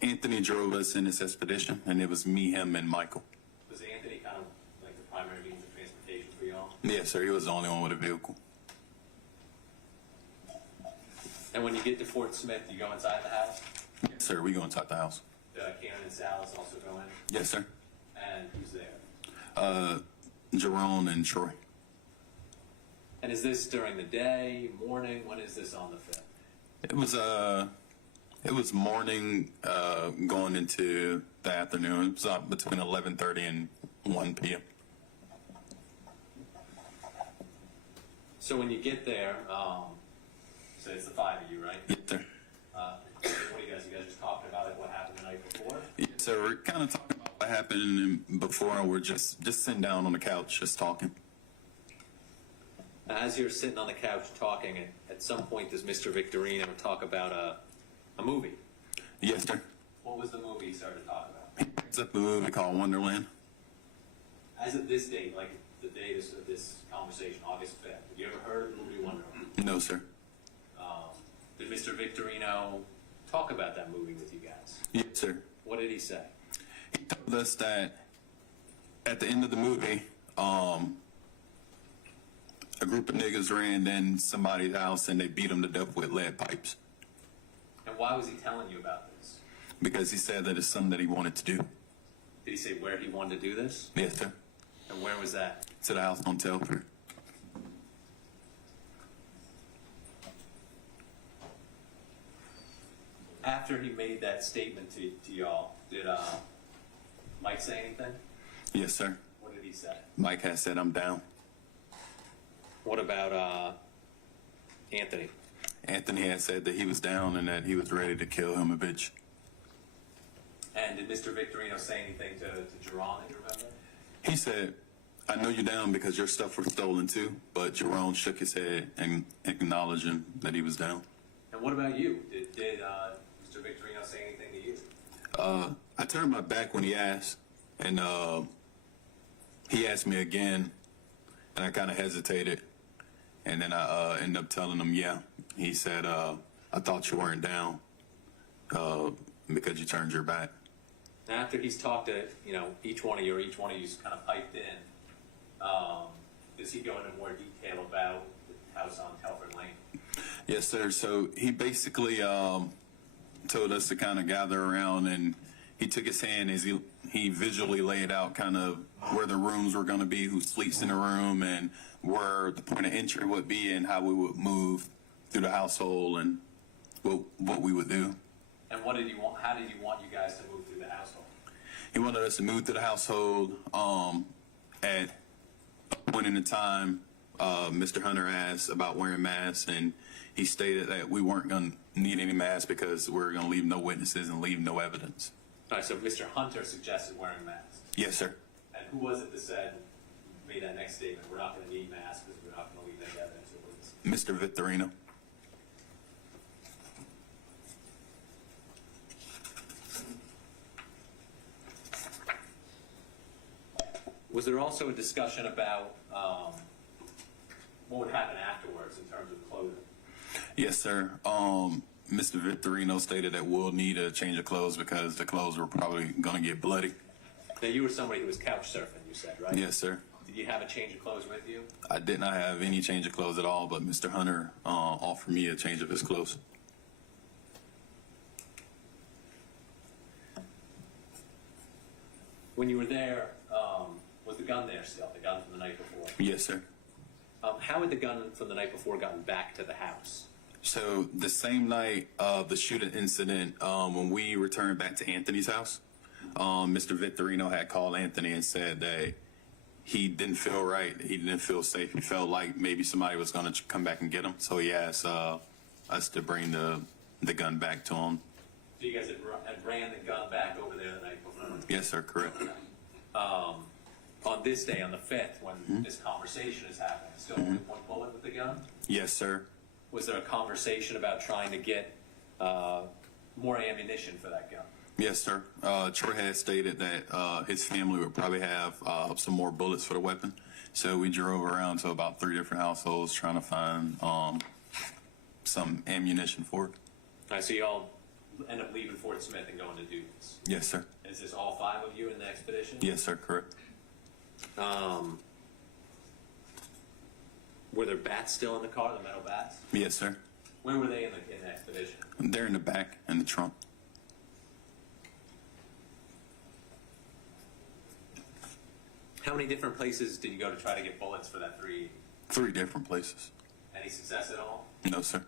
Anthony drove us in this expedition, and it was me, him, and Michael. Was Anthony kind of like the primary means of transportation for y'all? Yes, sir. He was the only one with a vehicle. And when you get to Fort Smith, do you go inside the house? Yes, sir. We go inside the house. Cannon and Salas also go in? Yes, sir. And who's there? Jerone and Troy. And is this during the day, morning? When is this on the 5th? It was morning, going into the afternoon. It was between 11:30 and 1 p.m. So when you get there, so it's the 5 of you, right? Yes, sir. What do you guys just talking about like what happened the night before? Yes, sir. We're kind of talking about what happened before, and we're just sitting down on the couch, just talking. As you're sitting on the couch talking, at some point does Mr. Victorino talk about a movie? Yes, sir. What was the movie he started talking about? It's a movie called Wonderland. As of this date, like the date of this conversation, August 5th, have you ever heard of the movie Wonderland? No, sir. Did Mr. Victorino talk about that movie with you guys? Yes, sir. What did he say? He told us that at the end of the movie, a group of niggas ran in somebody's house and they beat them to death with lead pipes. And why was he telling you about this? Because he said that it's something that he wanted to do. Did he say where he wanted to do this? Yes, sir. And where was that? To the house on Telford. After he made that statement to y'all, did Mike say anything? Yes, sir. What did he say? Mike has said, I'm down. What about Anthony? Anthony had said that he was down and that he was ready to kill him a bitch. And did Mr. Victorino say anything to Jerome, do you remember? He said, I know you're down because your stuff was stolen too, but Jerome shook his head and acknowledging that he was down. And what about you? Did Mr. Victorino say anything to you? I turned my back when he asked, and he asked me again, and I kind of hesitated, and then I ended up telling him, yeah. He said, I thought you weren't down because you turned your back. After he's talked to each one of you's kind of piped in, does he go into more detail about the house on Telford Lane? Yes, sir. So he basically told us to kind of gather around, and he took his hand as he visually laid out kind of where the rooms were going to be, who sleeps in the room, and where the point of entry would be, and how we would move through the household, and what we would do. And what did he want? How did he want you guys to move through the household? He wanted us to move through the household at a point in the time. Mr. Hunter asked about wearing masks, and he stated that we weren't going to need any masks because we're going to leave no witnesses and leave no evidence. All right, so Mr. Hunter suggested wearing masks. Yes, sir. And who was it that said, made that next statement, we're not going to need masks because we're not going to leave any evidence or witnesses? Mr. Victorino. Was there also a discussion about what would happen afterwards in terms of clothing? Yes, sir. Mr. Victorino stated that we'll need a change of clothes because the clothes were probably going to get bloody. Now, you were somebody who was couch surfing, you said, right? Yes, sir. Did you have a change of clothes with you? I did not have any change of clothes at all, but Mr. Hunter offered me a change of his clothes. When you were there, was the gun there still, the gun from the night before? Yes, sir. How had the gun from the night before gotten back to the house? So the same night of the shooting incident, when we returned back to Anthony's house, Mr. Victorino had called Anthony and said that he didn't feel right. He didn't feel safe. He felt like maybe somebody was going to come back and get him. So he asked us to bring the gun back to him. So you guys had ran the gun back over there the night before? Yes, sir. Correct. On this day, on the 5th, when this conversation is happening, still only one bullet with the gun? Yes, sir. Was there a conversation about trying to get more ammunition for that gun? Yes, sir. Troy had stated that his family would probably have some more bullets for the weapon. So we drove around to about 3 different households trying to find some ammunition for it. All right, so you all end up leaving Fort Smith and going to do this? Yes, sir. Is this all 5 of you in the expedition? Yes, sir. Correct. Were there bats still in the car, the metal bats? Yes, sir. Where were they in the expedition? They're in the back, in the trunk. How many different places did you go to try to get bullets for that 380? 3 different places. Any success at all? No, sir.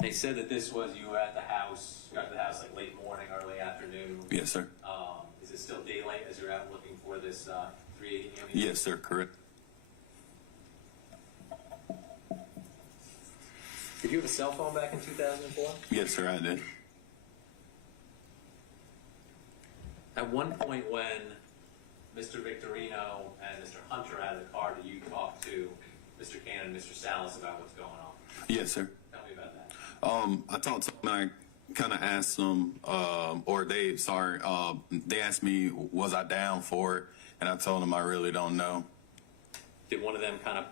They said that this was, you were at the house, you got to the house like late morning, early afternoon. Yes, sir. Is it still daylight as you're out looking for this 380 ammunition? Yes, sir, correct. Did you have a cell phone back in 2004? Yes, sir, I did. At one point when Mr. Victorino and Mr. Hunter out of the car, did you talk to Mr. Cannon and Mr. Salas about what's going on? Yes, sir. Tell me about that. I talked to them and I kind of asked them, they asked me, was I down for it? And I told them I really don't know. Did one of them kind of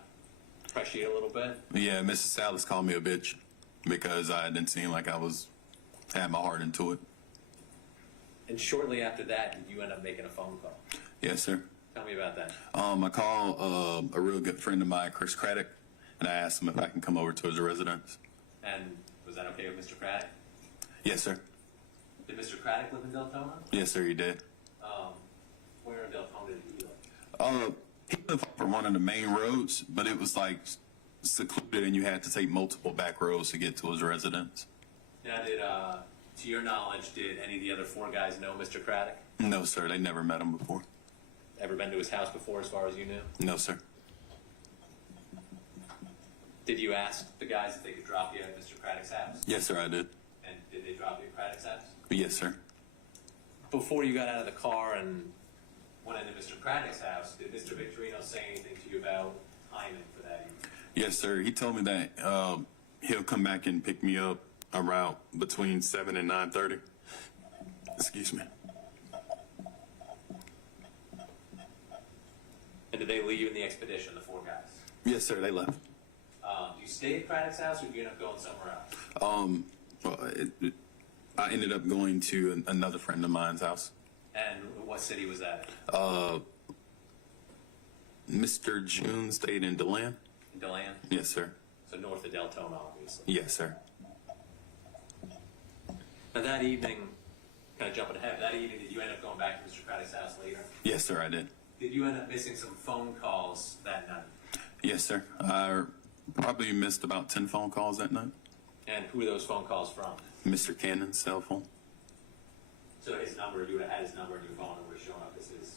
pressure you a little bit? Yeah, Mrs. Salas called me a bitch because I didn't seem like I had my heart into it. And shortly after that, did you end up making a phone call? Yes, sir. Tell me about that. I called a real good friend of mine, Chris Craddock, and I asked him if I can come over to his residence. And was that okay with Mr. Craddock? Yes, sir. Did Mr. Craddock live in Deltona? Yes, sir, he did. Where in Deltona did he live? He lived from one of the main roads, but it was like secluded and you had to take multiple back roads to get to his residence. Now, to your knowledge, did any of the other 4 guys know Mr. Craddock? No, sir, they never met him before. Ever been to his house before, as far as you knew? No, sir. Did you ask the guys if they could drop you at Mr. Craddock's house? Yes, sir, I did. And did they drop you at Craddock's house? Yes, sir. Before you got out of the car and went into Mr. Craddock's house, did Mr. Victorino say anything to you about timing for that evening? Yes, sir. He told me that he'll come back and pick me up around between 7 and 9:30. Excuse me. And did they leave in the expedition, the 4 guys? Yes, sir, they left. Do you stay at Craddock's house, or do you end up going somewhere else? I ended up going to another friend of mine's house. And what city was that Mr. June stayed in DeLand. in? DeLand? Yes, sir. So north of Deltona, obviously. Yes, sir. Now that evening, kind of jumping ahead, that evening, did you end up going back to Mr. Craddock's house later? Yes, sir, I did. Did you end up missing some phone calls that night? Yes, sir. I probably missed about 10 phone calls that night. And who were those phone calls from? Mr. Cannon's cell phone. So his number, you would have had his number in your phone, and would have shown up as his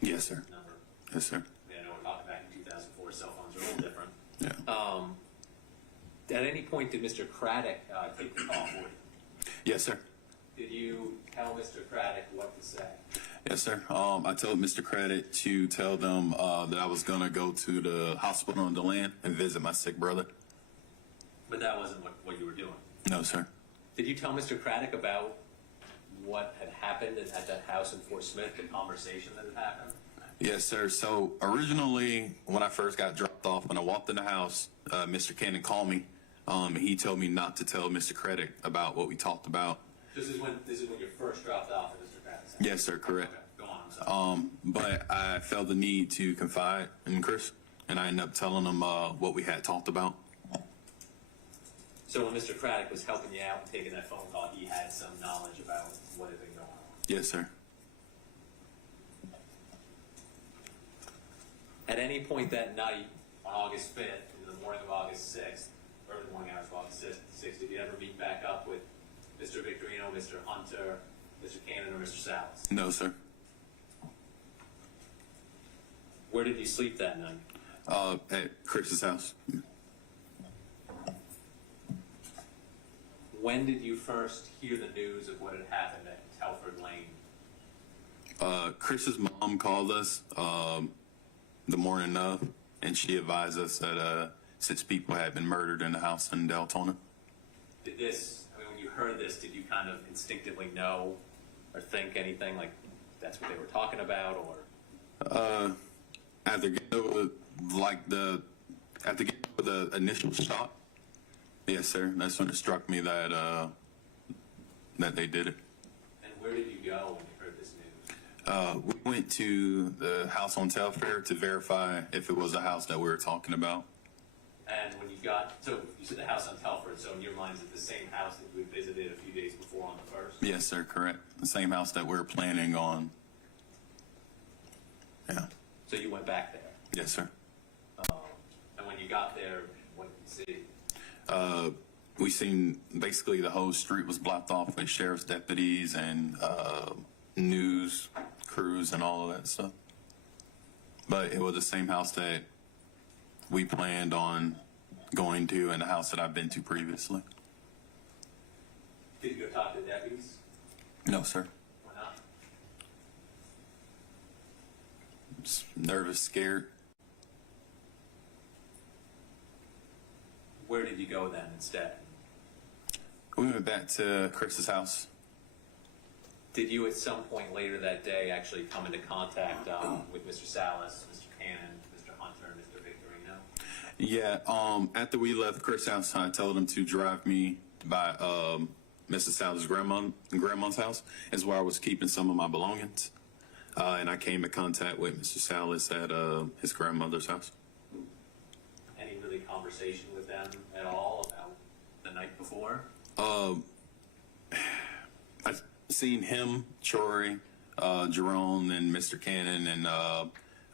Yes, sir. number. Yes, sir. I know we're talking back in 2004, cell phones are a little different. Yeah. At any point, did Mr. Craddock take the call for you? Yes, sir. Did you tell Mr. Craddock what to say? Yes, sir. I told Mr. Craddock to tell them that I was going to go to the hospital on DeLand and visit my sick brother. But that wasn't what you were doing. No, sir. Did you tell Mr. Craddock about what had happened at that house in Fort Smith, the conversation that had happened? Yes, sir. So originally, when I first got dropped off, when I walked in the house, Mr. Cannon called me. He told me not to tell Mr. Craddock about what we talked about. This is when you first dropped off at Mr. Craddock's house? Yes, sir. Correct. Okay, go on. I'm sorry. But I felt the need to confide in Chris, and I ended up telling him what we had talked about. So when Mr. Craddock was helping you out and taking that phone call, he had some knowledge about what had been going on? Yes, sir. At any point that night, on August 5th, in the morning of August 6th, early morning hours of August 6th, did you ever meet back up with Mr. Victorino, Mr. Hunter, Mr. Cannon, or Mr. Salas? No, sir. Where did you sleep that night? At Chris's house. When did you first hear the news of what had happened at Telford Lane? Chris's mom called us the morning of, and she advised us that 6 people had been murdered in the house in Deltona. When you heard this, did you kind of instinctively know or think anything like that's what they were talking about, or? After getting over the initial shock, yes, sir. That's when it struck me that they did it. And where did you go when you heard this news? We went to the house on Telfair to verify if it was the house that we were talking about. And when you got, so you said the house on Telford, so in your mind, is it the same house that we visited a few days before on the 1st? Yes, sir, correct. The same house that we're planning on. Yeah. So you went back there? Yes, sir. And when you got there, what did you see? We seen basically the whole street was blocked off with sheriff's deputies and news crews and all of that stuff. But it was the same house that we planned on going to and the house that I've been to previously. Did you go talk to the deputies? No, sir. Why not? Just nervous, scared. Where did you go then instead? We went back to Chris's house. Did you at some point later that day actually come into contact with Mr. Salas, Mr. Cannon, Mr. Hunter, and Mr. Victorino? Yeah, after we left Chris' house, I told him to drive me by Mrs. Salas' grandma's house, is where I was keeping some of my belongings. And I came in contact with Mr. Salas at his grandmother's house. Any really conversation with them at all about the night before? I've seen him, Troy, Jerone, and Mr. Cannon, and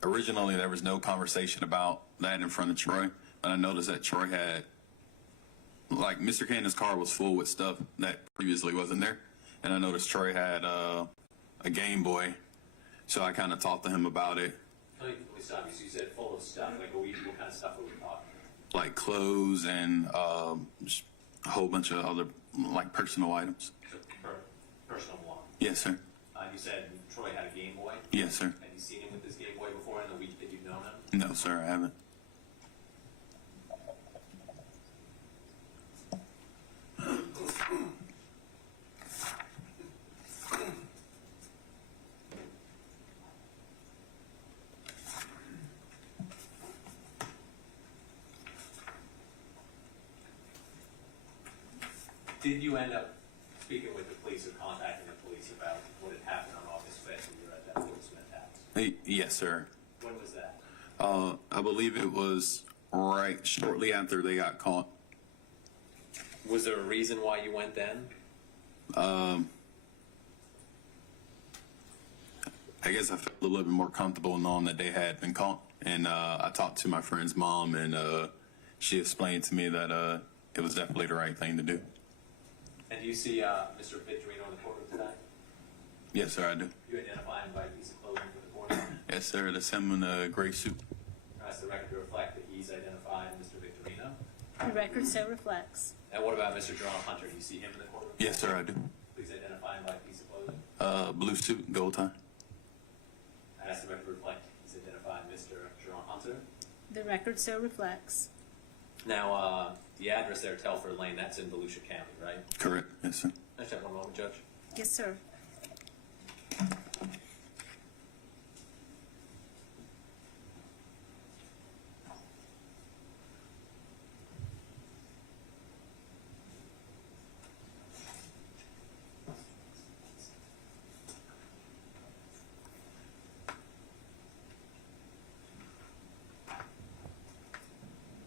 originally there was no conversation about that in front of Troy, but I noticed that Troy had, like, Mr. Cannon's car was full with stuff that previously wasn't there, and I noticed Troy had a Game Boy, so I kind of talked to him about it. Let me stop you. So you said full of stuff. Like, what kind of stuff were we talking about? Like clothes and just a whole bunch of other, like, personal items. So personal belongings? Yes, sir. You said Troy had a Game Boy? Yes, sir. Have you seen him with this Game Boy before in the week that you've known him? No, sir, I haven't. Did you end up speaking with the police or contacting the police about what had happened on August 5th when you were at that Fort Smith house? Yes, sir. When was that? I believe it was right shortly after they got caught. Was there a reason why you went then? I guess I felt a little bit more comfortable knowing that they had been caught. And I talked to my friend's mom, and she explained to me that it was definitely the right thing to do. And do you see Mr. Victorino in the courtroom today? Yes, sir, I do. You identify him by a piece of clothing for the court? Yes, sir, that's him in a gray suit. Ask the record to reflect that he's identified Mr. Victorino. The record so reflects. And what about Mr. Jerone Hunter? Do you see him in the courtroom? Yes, sir, I do. Please identify him by a piece of clothing. Blue suit, gold tie. I ask the record to reflect he's identified Mr. Jerone Hunter. The record so reflects. Now, the address there, Telford Lane, that's in Volusia County, right? Correct, yes, sir. Just have one moment, Judge. Yes, sir.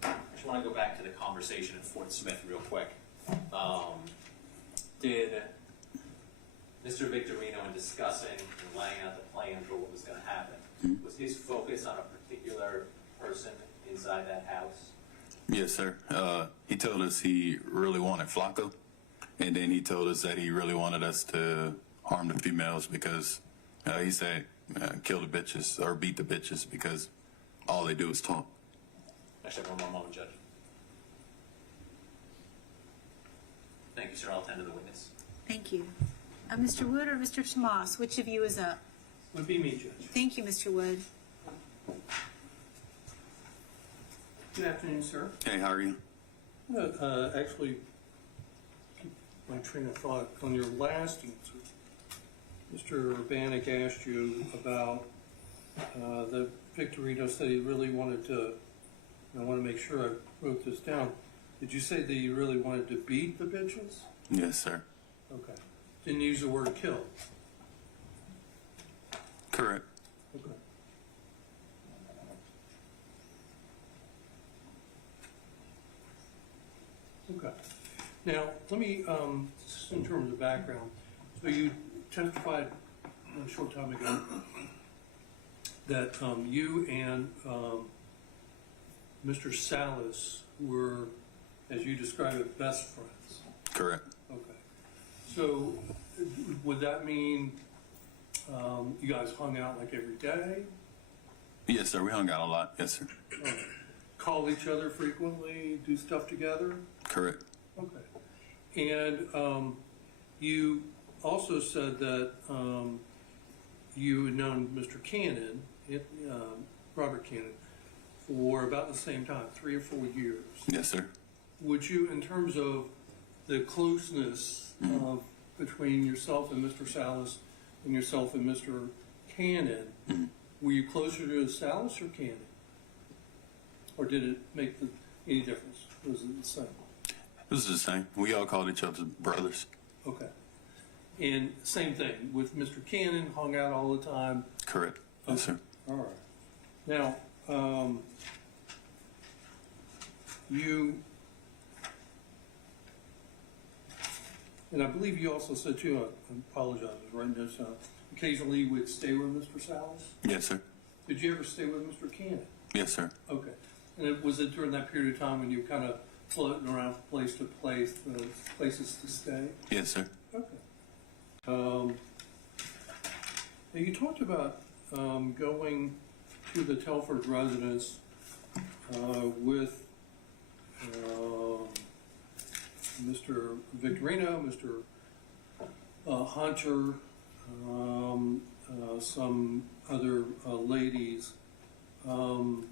I just want to go back to the conversation at Fort Smith real quick. Did Mr. Victorino, in discussing and laying out the plan for what was going to happen, was his focus on a particular person inside that house? Yes, sir. He told us he really wanted Flacco, and then he told us that he really wanted us to harm the females because he said kill the bitches or beat the bitches because all they do is talk. Actually, one more moment, Judge. Thank you, sir. I'll attend to the witness. Thank you. Mr. Wood or Mr. Tomas, which of you is up? Would be me, Judge. Thank you, Mr. Wood. Good afternoon, sir. Hey, how are you? Actually, my train of thought, on your last answer, Mr. Urbanik asked you about the Victorino said he really wanted to, and I want to make sure I wrote this down. Did you say that you really wanted to beat the bitches? Yes, sir. Okay. Didn't use the word kill? Correct. Okay. Now, let me, just in terms of background, so you testified a short time ago that you and Mr. Salas were, as you described it, best friends. Correct. Okay. So would that mean you guys hung out like every day? Yes, sir. We hung out a lot. Yes, sir. Call each other frequently, do stuff together? Correct. Okay. And you also said that you had known Mr. Cannon, Robert Cannon, for about the same time, 3 or 4 years. Yes, sir. Would you, in terms of the closeness of between yourself and Mr. Salas and yourself and Mr. Cannon, were you closer to Salas or Cannon? Or did it make any difference? Was it the same? It was the same. We all called each other brothers. Okay. And same thing with Mr. Cannon, hung out all the time. Correct. Yes, sir. All right. Now, you, and I believe you also said too, I apologize, I was writing this down, occasionally you would stay with Mr. Salas? Yes, sir. Did you ever stay with Mr. Cannon? Yes, sir. Okay. And was it during that period of time when you were kind of floating around from place to place, places to stay? Yes, sir. Okay. Now you talked about going to the Telford residence with Mr. Victorino, Mr. Hunter, some other ladies, and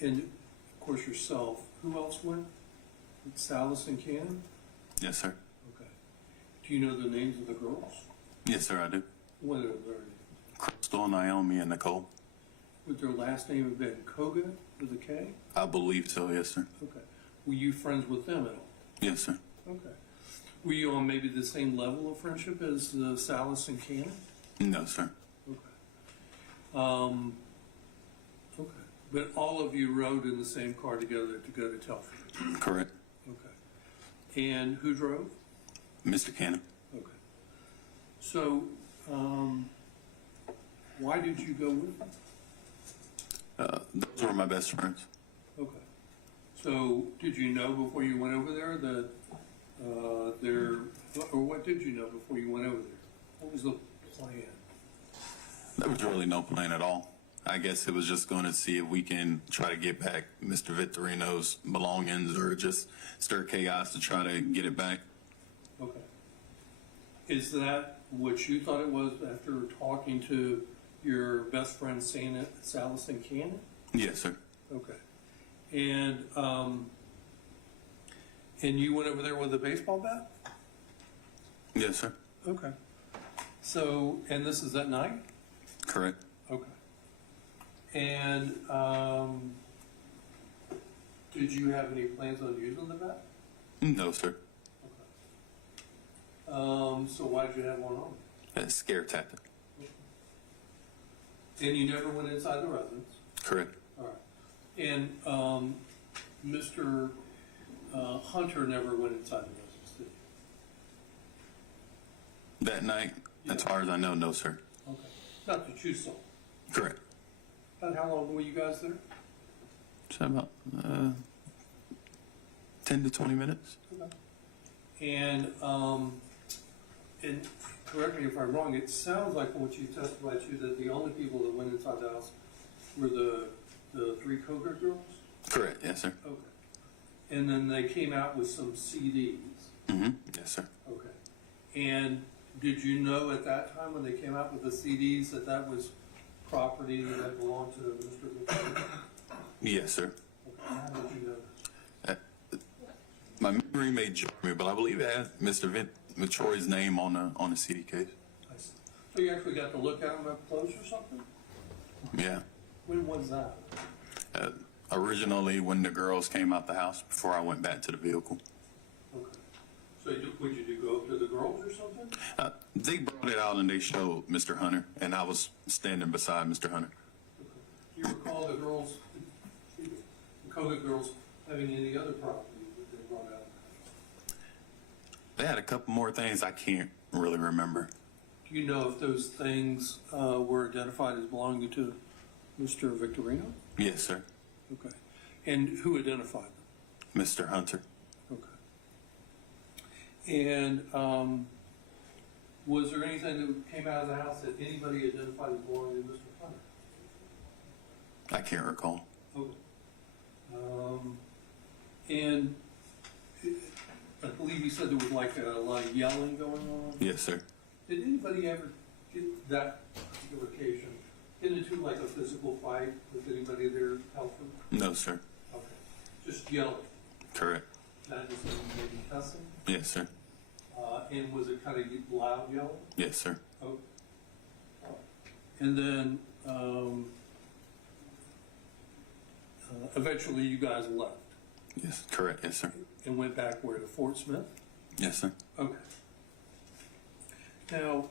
of course yourself. Who else went? Salas and Cannon? Yes, sir. Okay. Do you know the names of the girls? Yes, sir, I do. What are their names? Crystal, Naomi, and Nicole. Would their last name have been Koga with a K? I believe so, yes, sir. Okay. Were you friends with them at all? Yes, sir. Okay. Were you on maybe the same level of friendship as Salas and Cannon? No, sir. Okay. Okay. But all of you rode in the same car together to go to Telford? Correct. Okay. And who drove? Mr. Cannon. Okay. So, why did you go with them? Those were my best friends. Okay. So, did you know before you went over there that or what did you know before you went over there? What was the plan? There was really no plan at all. I guess it was just going to see if we can try to get back Mr. Victorino's belongings or just stir chaos to try to get it back. Okay. Is that what you thought it was after talking to your best friend Salas and Cannon? Yes, sir. Okay. And you went over there with a baseball bat? Yes, sir. Okay. So, and this is at night? Correct. Okay. And did you have any plans on using the bat? No, sir. So why did you have one on? A scare tactic. And you never went inside the residence? Correct. All right. And Mr. Hunter never went inside the residence, did he? That night, as far as I know, no, sir. Okay. Not that you saw. Correct. And how long were you guys there? So about 10 to 20 minutes. Okay. And correct me if I'm wrong, it sounds like from what you testified to that the only people that went inside the house were the 3 Cougar girls? Correct, yes, sir. Okay. And then they came out with some CDs? Mm-hmm. Yes, sir. Okay. And did you know at that time when they came out with the CDs that that was property that belonged to Mr. Victorino? Yes, sir. Okay. How did you know that? My memory may jar me, but I believe it has Mr. Troy's name on the CD case. I see. So you actually got to look at them up close or something? Yeah. When was that? Originally, when the girls came out the house before I went back to the vehicle. Okay. So would you go up to the girls or something? They brought it out and they showed Mr. Hunter, and I was standing beside Mr. Hunter. Okay. Do you recall the girls, the Koga girls, having any other property that they brought out? They had a couple more things I can't really remember. Do you know if those things were identified as belonging to Mr. Victorino? Yes, sir. Okay. And who identified them? Mr. Hunter. Okay. And was there anything that came out of the house that anybody identified as belonging to Mr. Hunter? I can't recall. Okay. And I believe you said there was like a lot of yelling going on? Yes, sir. Did anybody ever get that particular occasion get into like a physical fight with anybody there helping? No, sir. Okay. Just yelling? Correct. Not just maybe cussing? Yes, sir. And was it kind of loud yelling? Yes, sir. Okay. And then eventually you guys left Yes, correct. Yes, sir. and went back where, to Fort Smith? Yes, sir. Okay. Now,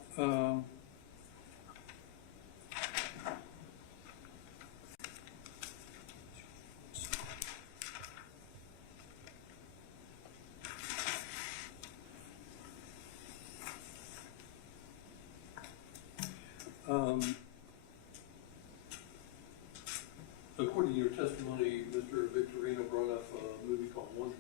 according to your testimony, Mr. Victorino brought up a movie called Wonder Woman.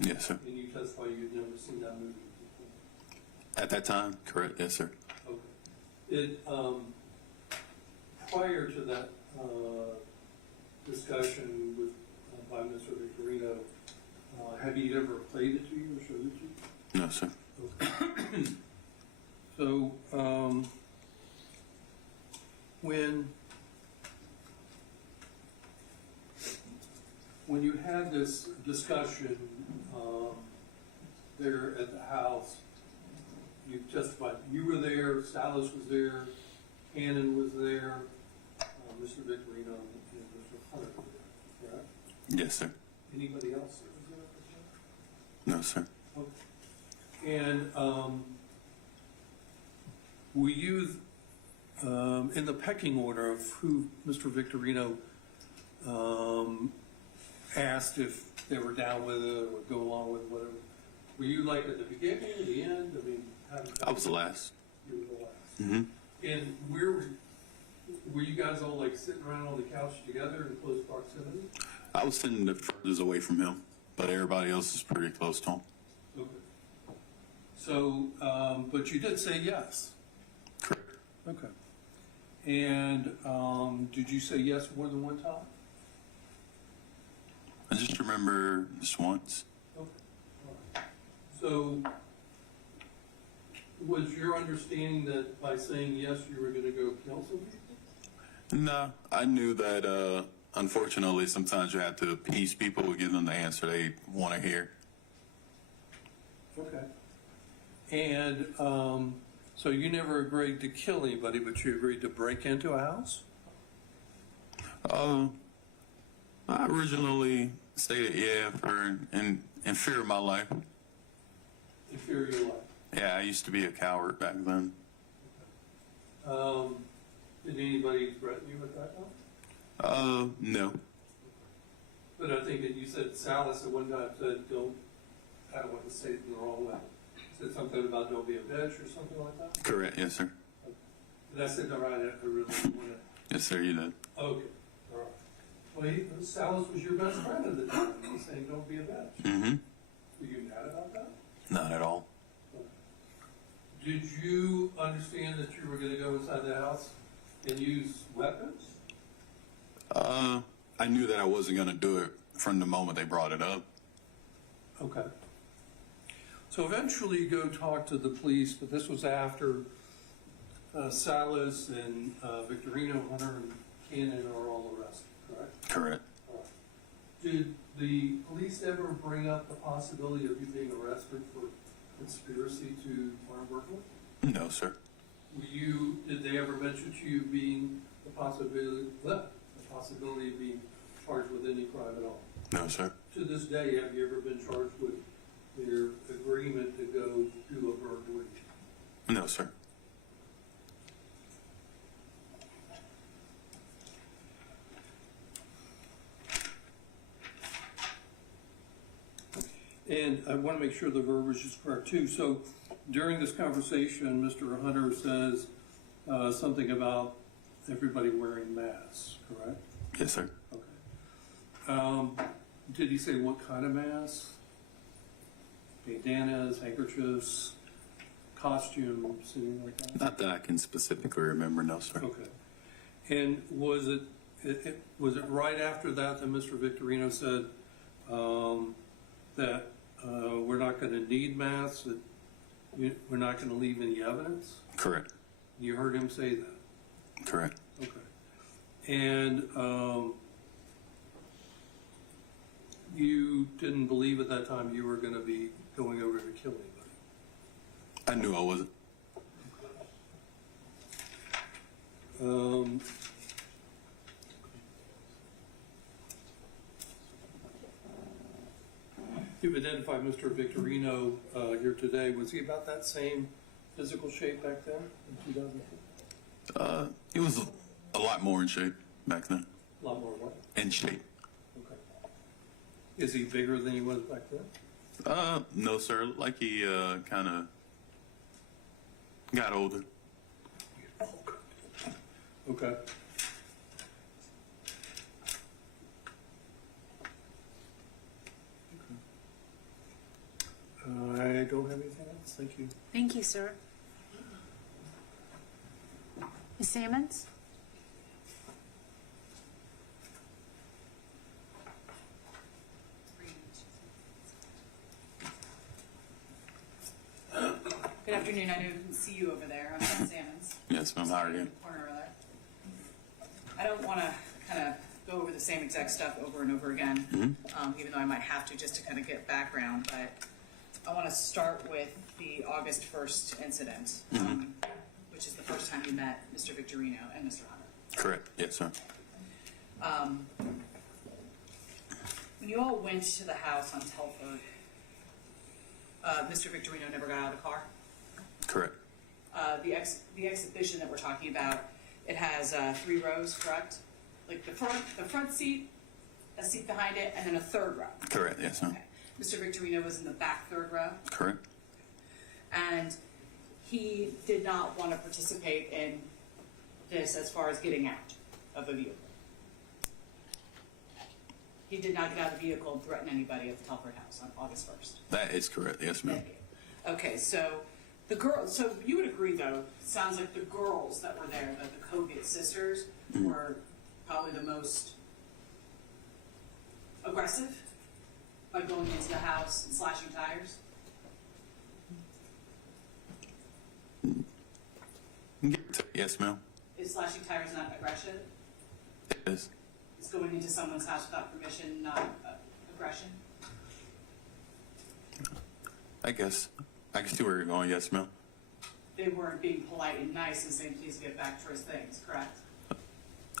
Yes, sir. And you testified you'd never seen that movie before. At that time, correct. Yes, sir. Okay. It, prior to that discussion with, by Mr. Victorino, have you ever played it to you or showed it to you? No, sir. Okay. So, when you had this discussion there at the house, you testified, you were there, Salas was there, Cannon was there, Mr. Victorino and Mr. Hunter were there, correct? Yes, sir. Anybody else that was there? No, sir. Okay. And were you in the pecking order of who Mr. Victorino asked if they were down with it or go along with whatever? Were you like at the beginning, the end? I mean, how did I was the last. You were the last. Mm-hmm. And were you guys all like sitting around on the couch together in close proximity? I was sitting the furthest away from him, but everybody else is pretty close to him. Okay. So, but you did say yes. Correct. Okay. And did you say yes more than one time? I just remember just once. Okay. All right. So, was your understanding that by saying yes, you were going to go kill some people? No, I knew that, unfortunately, sometimes you have to appease people to give them the answer they want to hear. Okay. And so you never agreed to kill anybody, but you agreed to break into a house? I originally stated yeah in fear of my life. In fear of your life? Yeah, I used to be a coward back then. Did anybody threaten you at that time? No. But I think that you said Salas at one time said, don't, I don't want to say it in the wrong way. Said something about don't be a bitch or something like that? Correct, yes, sir. Okay. Did I say that right? I really want to. Yes, sir, you did. Okay, all right. Well, Salas was your best friend at the time. He's saying don't be a bitch. Mm-hmm. Were you mad about that? Not at all. Okay. Did you understand that you were going to go inside the house and use weapons? I knew that I wasn't going to do it from the moment they brought it up. Okay. So eventually you go talk to the police, but this was after Salas and Victorino, Hunter, and Cannon are all arrested, correct? Correct. All right. Did the police ever bring up the possibility of you being arrested for conspiracy to armed burglary? No, sir. Did they ever mention to you being the possibility of being charged with any crime at all? No, sir. To this day, have you ever been charged with your agreement to go do a burglary? No, sir. And I want to make sure the verbiage is correct too. So during this conversation, Mr. Hunter says something about everybody wearing masks, correct? Yes, sir. Okay. Did he say what kind of masks? Bandanas, handkerchiefs, costumes, anything like that? Not that I can specifically remember, no, sir. Okay. And was it right after that that Mr. Victorino said that we're not going to need masks, that we're not going to leave any evidence? Correct. You heard him say that? Correct. Okay. And you didn't believe at that time you were going to be going over to kill anybody? I knew I wasn't. You've identified Mr. Victorino here today. Was he about that same physical shape back then in 2004? He was a lot more in shape back then. A lot more what? In shape. Okay. Is he bigger than he was back then? No, sir. Like he kind of got older. Okay. I don't have anything else. Thank you. Thank you, sir. Ms. Sammons? Good afternoon, I didn't see you over there, I'm Ken Sammons. Yes, ma'am. How are you? Corner over there. I don't want to kind of go over the same exact stuff over and over again, even though I might have to just to kind of get background, but I want to start with the August 1st incident, which is the first time you met Mr. Victorino and Mr. Hunter. Correct. Yes, sir. When you all went to the house on Telford, Mr. Victorino never got out of the car? Correct. The exhibition that we're talking about, it has 3 rows, correct? Like the front seat, a seat behind it, and then a third row. Correct. Yes, sir. Okay. Mr. Victorino was in the back third row, Correct. and he did not want to participate in this as far as getting out of the vehicle. He did not get out of the vehicle and threaten anybody at the Telford house on August 1st. That is correct. Yes, ma'am. Okay, so so you would agree though, it sounds like the girls that were there, the Kogut sisters, were probably the most aggressive by going into the house and slashing tires? Yes, ma'am. Is slashing tires not aggression? It is. Is going into someone's house without permission not aggression? I guess. I can see where you're going. Yes, ma'am. They weren't being polite and nice and saying, please get back to his things, correct?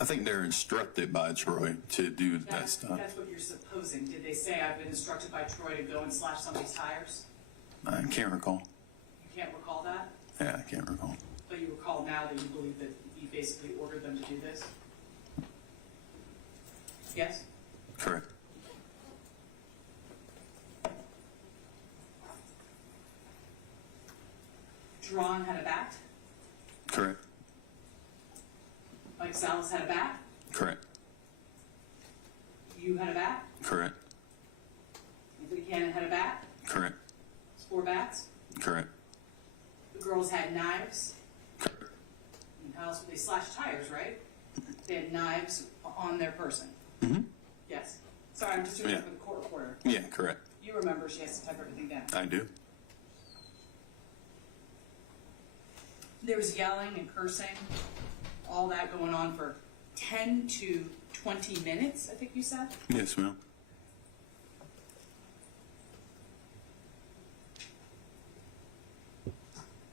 I think they're instructed by Troy to do that stuff. That's what you're supposing. Did they say, I've been instructed by Troy to go and slash somebody's tires? I can't recall. You can't recall that? Yeah, I can't recall. But you recall now that you believe that he basically ordered them to do this? Yes? Correct. Jerone had a bat? Correct. Mike Salas had a bat? Correct. You had a bat? Correct. Anthony Cannon had a bat? Correct. 4 bats? Correct. The girls had knives? Correct. In the house, they slashed tires, right? They had knives on their person? Mm-hmm. Yes. Sorry, I'm just doing it for the court reporter. Yeah, correct. You remember she has to type everything down. I do. There was yelling and cursing, all that going on for 10 to 20 minutes, I think you said? Yes, ma'am.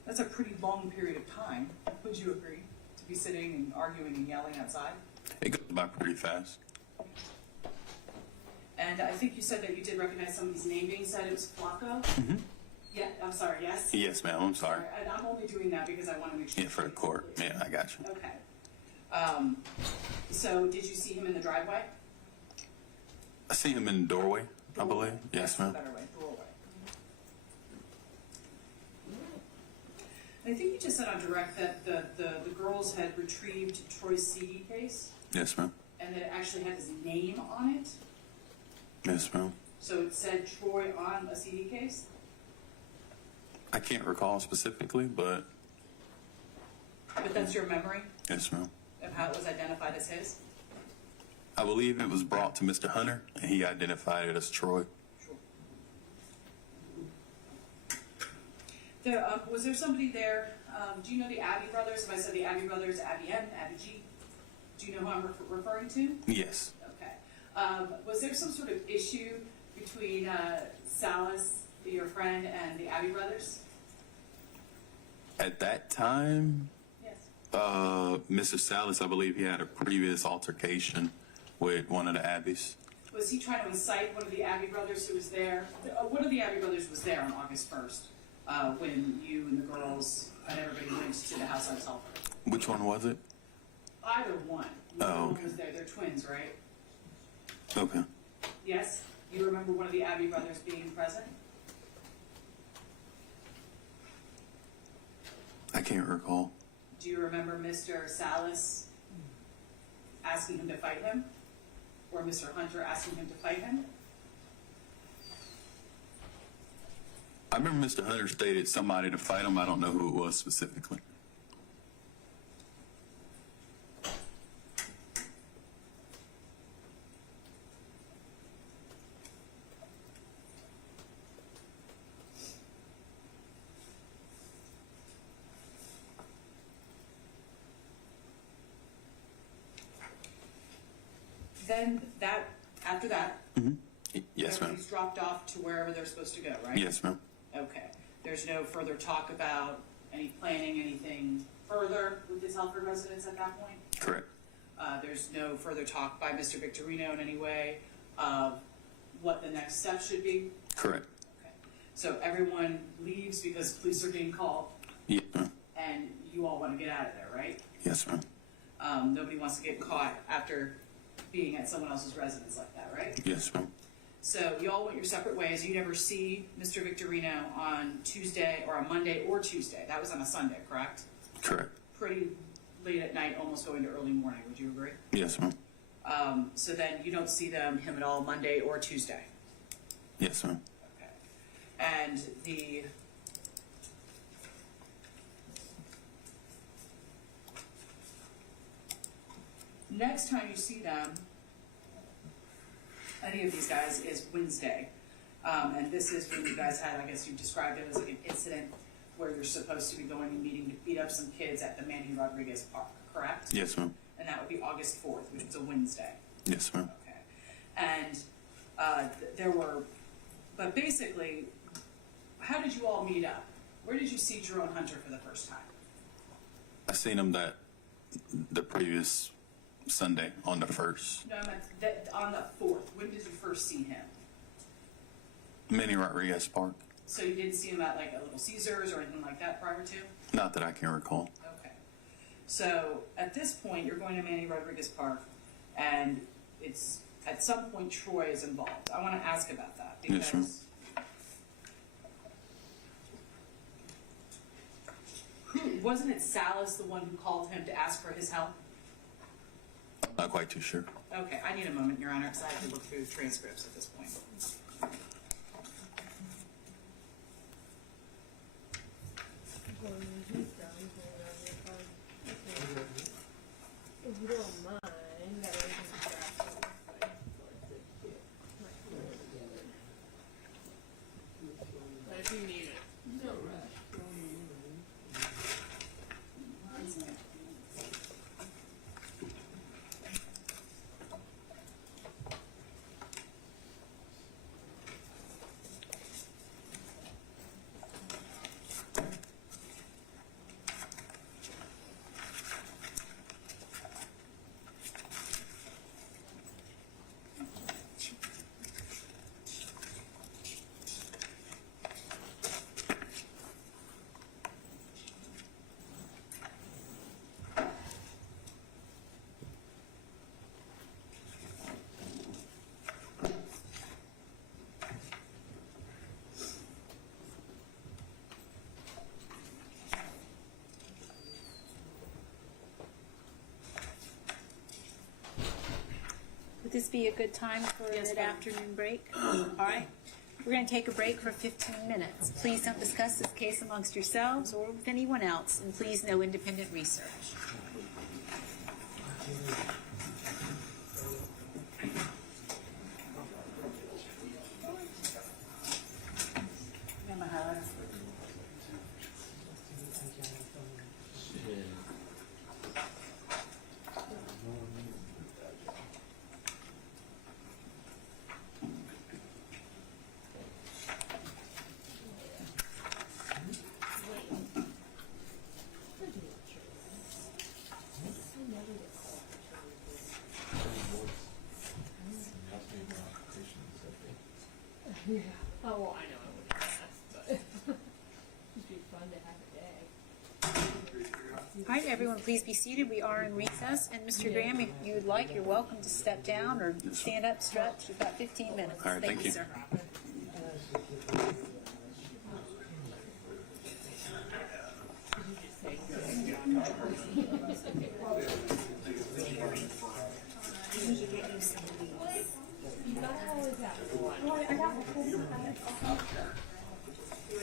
That's a pretty long period of time, would you agree? To be sitting and arguing and yelling outside? It goes by pretty fast. And I think you said that you did recognize somebody's name being said. It was Flacco? Mm-hmm. Yeah, I'm sorry, yes? Yes, ma'am. I'm sorry. And I'm only doing that because I want to make sure. Yeah, for the court. Yeah, I got you. Okay. So did you see him in the driveway? I see him in the doorway, I believe. Yes, That's ma'am. the better way, doorway. I think you just said on direct that the girls had retrieved Troy's CD case, Yes, ma'am. and that it actually had his name on it. Yes, ma'am. So it said Troy on a CD case? I can't recall specifically, but But that's your memory yes, ma'am. of how it was identified as his? I believe it was brought to Mr. Hunter, and he identified it as Troy. Was there somebody there, do you know the Abbey brothers? If I said the Abbey brothers, Abby M, Abby G, do you know who I'm referring to? Yes. Okay. Was there some sort of issue between Salas, your friend, and the Abbey brothers? At that time, Yes. Mr. Salas, I believe he had a previous altercation with one of the Abbeys. Was he trying to incite one of the Abbey brothers who was there? One of the Abbey brothers was there on August 1st when you and the girls and everybody went to the house on Telford. Which one was it? Either one. Neither Oh, one okay. was there. They're twins, right? Okay. Yes? You remember one of the Abbey brothers being present? I can't recall. Do you remember Mr. Salas asking him to fight him? Or Mr. Hunter asking him to fight him? I remember Mr. Hunter stated somebody to fight him. I don't know who it was specifically. Then after that, Yes, ma'am. everybody's dropped off to wherever they're supposed to go, right? Yes, ma'am. Okay. There's no further talk about any planning, anything further with the Telford residents at that point? Correct. There's no further talk by Mr. Victorino in any way of what the next step should be? Correct. Okay. So everyone leaves because police are being called, Yeah, ma'am. and you all want to get out of there, right? Yes, ma'am. Nobody wants to get caught after being at someone else's residence like that, right? Yes, ma'am. So you all went your separate ways. You never see Mr. Victorino on Tuesday or on Monday or Tuesday. That was on a Sunday, correct? Correct. Pretty late at night, almost going to early morning. Would you agree? Yes, ma'am. So then you don't see him at all Monday or Tuesday. Yes, ma'am. Okay. And the next time you see them, any of these guys, is Wednesday. And this is when you guys had, I guess you described it as like an incident where you're supposed to be going and meeting to beat up some kids at the Manny Rodriguez Park, correct? Yes, ma'am. And that would be August 4th, which is a Wednesday. Yes, ma'am. Okay. And but basically, how did you all meet up? Where did you see Jerone Hunter for the first time? I seen him the previous Sunday on the 1st. No, I meant on the 4th. When did you first see him? Manny Rodriguez Park. So you didn't see him at like a Little Caesars or anything like that prior to? Not that I can recall. Okay. So at this point, you're going to Manny Rodriguez Park, and it's at some point Troy is involved. I want to ask about that Yes, ma'am. because wasn't it Salas the one who called him to ask for his help? I'm not quite too sure. Okay, I need a moment, Your Honor, because I have to look through transcripts at this point. If you don't mind, that but if you need it. No rush. Would this be a good time for Yes, an ma'am. afternoon break? All right. We're going to take a break for 15 minutes. Please don't discuss this case amongst yourselves or with anyone else, and please no independent research. Yeah. Oh, well, I know I wouldn't guess, but it'd be fun to have a day. All right, everyone, please be seated. We are in recess. And Mr. Graham, if you would like, you're welcome to step down or stand up, stretch. You've got 15 minutes. All right, thank you. sir.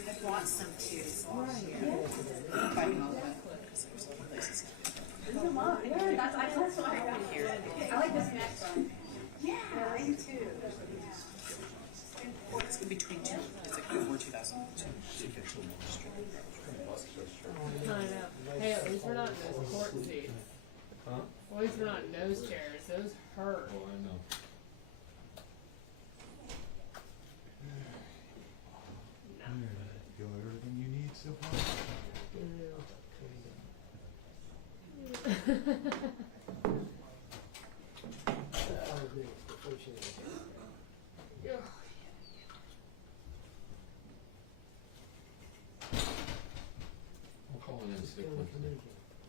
I bought some too. I like this next one. Yeah, I do too. It's in between two. It's like before 2002. I know. Hey, at least we're not in those court seats. Huh? At least we're not in those chairs. Those hurt. Oh, I know. Feel everything you need so far? I'm calling in sick one today.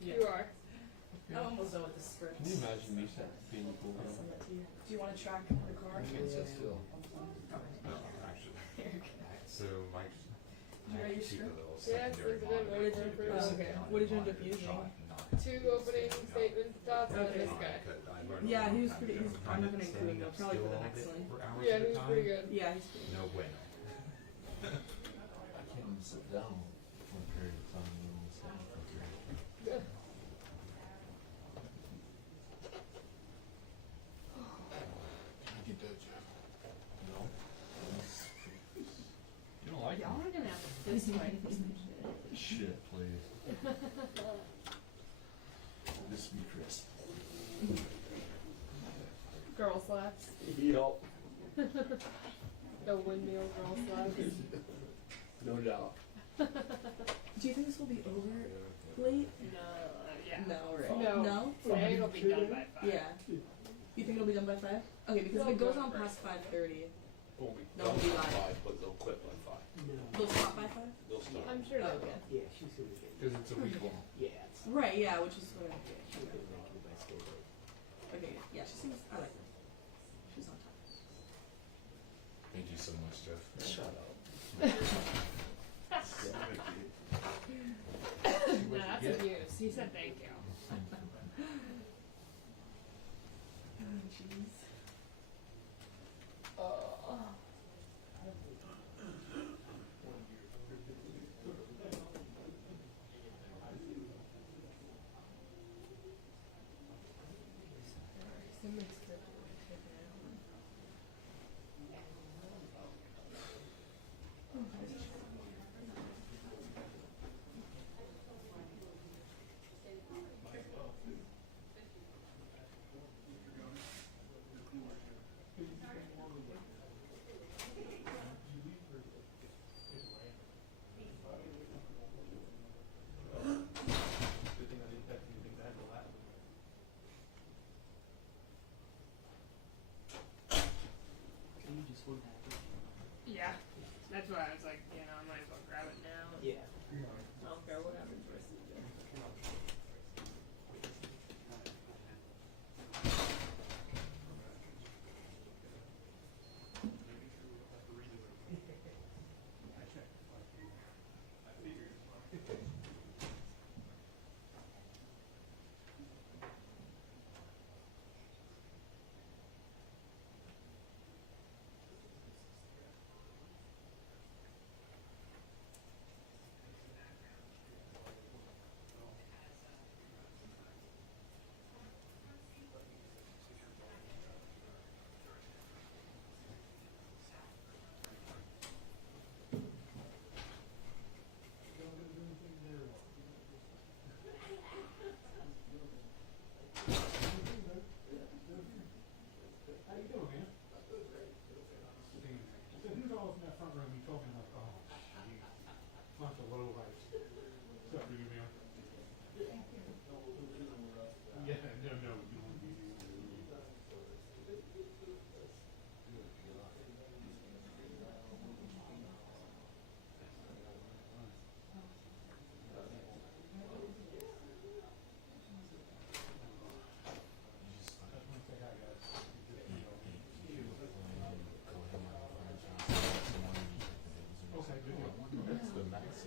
You are. I'm almost done with the script. Can you imagine me being cool? Do you want to track the car? I can't sit still. No, actually. So Mike, Did you write your keep a script? little Yeah, secondary it's been really monitor good. because Okay. now What did you end the up monitor using? shot not 2 opening statements, thoughts, and this guy. I learned Yeah, a he long was time pretty. ago, I'm not kind of gonna include standing him. up Probably still for the all next day one. for hours Yeah, at he a was time. pretty good. Yeah, he's pretty. No bueno. I can't even sit down for a period of time and then stand for a period. Can I get that, Jeff? No? You don't like Y'all me? are gonna have to fist fight for some shit. Shit, please. This be crisp. Girl slaps. Yup. The windmill girl slaps. No doubt. Do you think this will be over late? No, yeah. No, right? No. No? Today it'll be done by 5. Yeah. You think it'll be done by 5? Okay, because if it goes on past 5:30, Won't be No, done we'll be by live. 5, but they'll quit by 5. they'll stop by 5? They'll start. I'm sure they will. Yeah, she's gonna get. Because it's a week long. Yeah, it's. Right, yeah, which is what I did. She's gonna make it by state aid. Okay, yeah, she seems. I like her. She's on time. Thank you so much, Jeff. Shut up. No, that's abuse. He said thank you. Oh, jeez. Somebody's script will be taken out.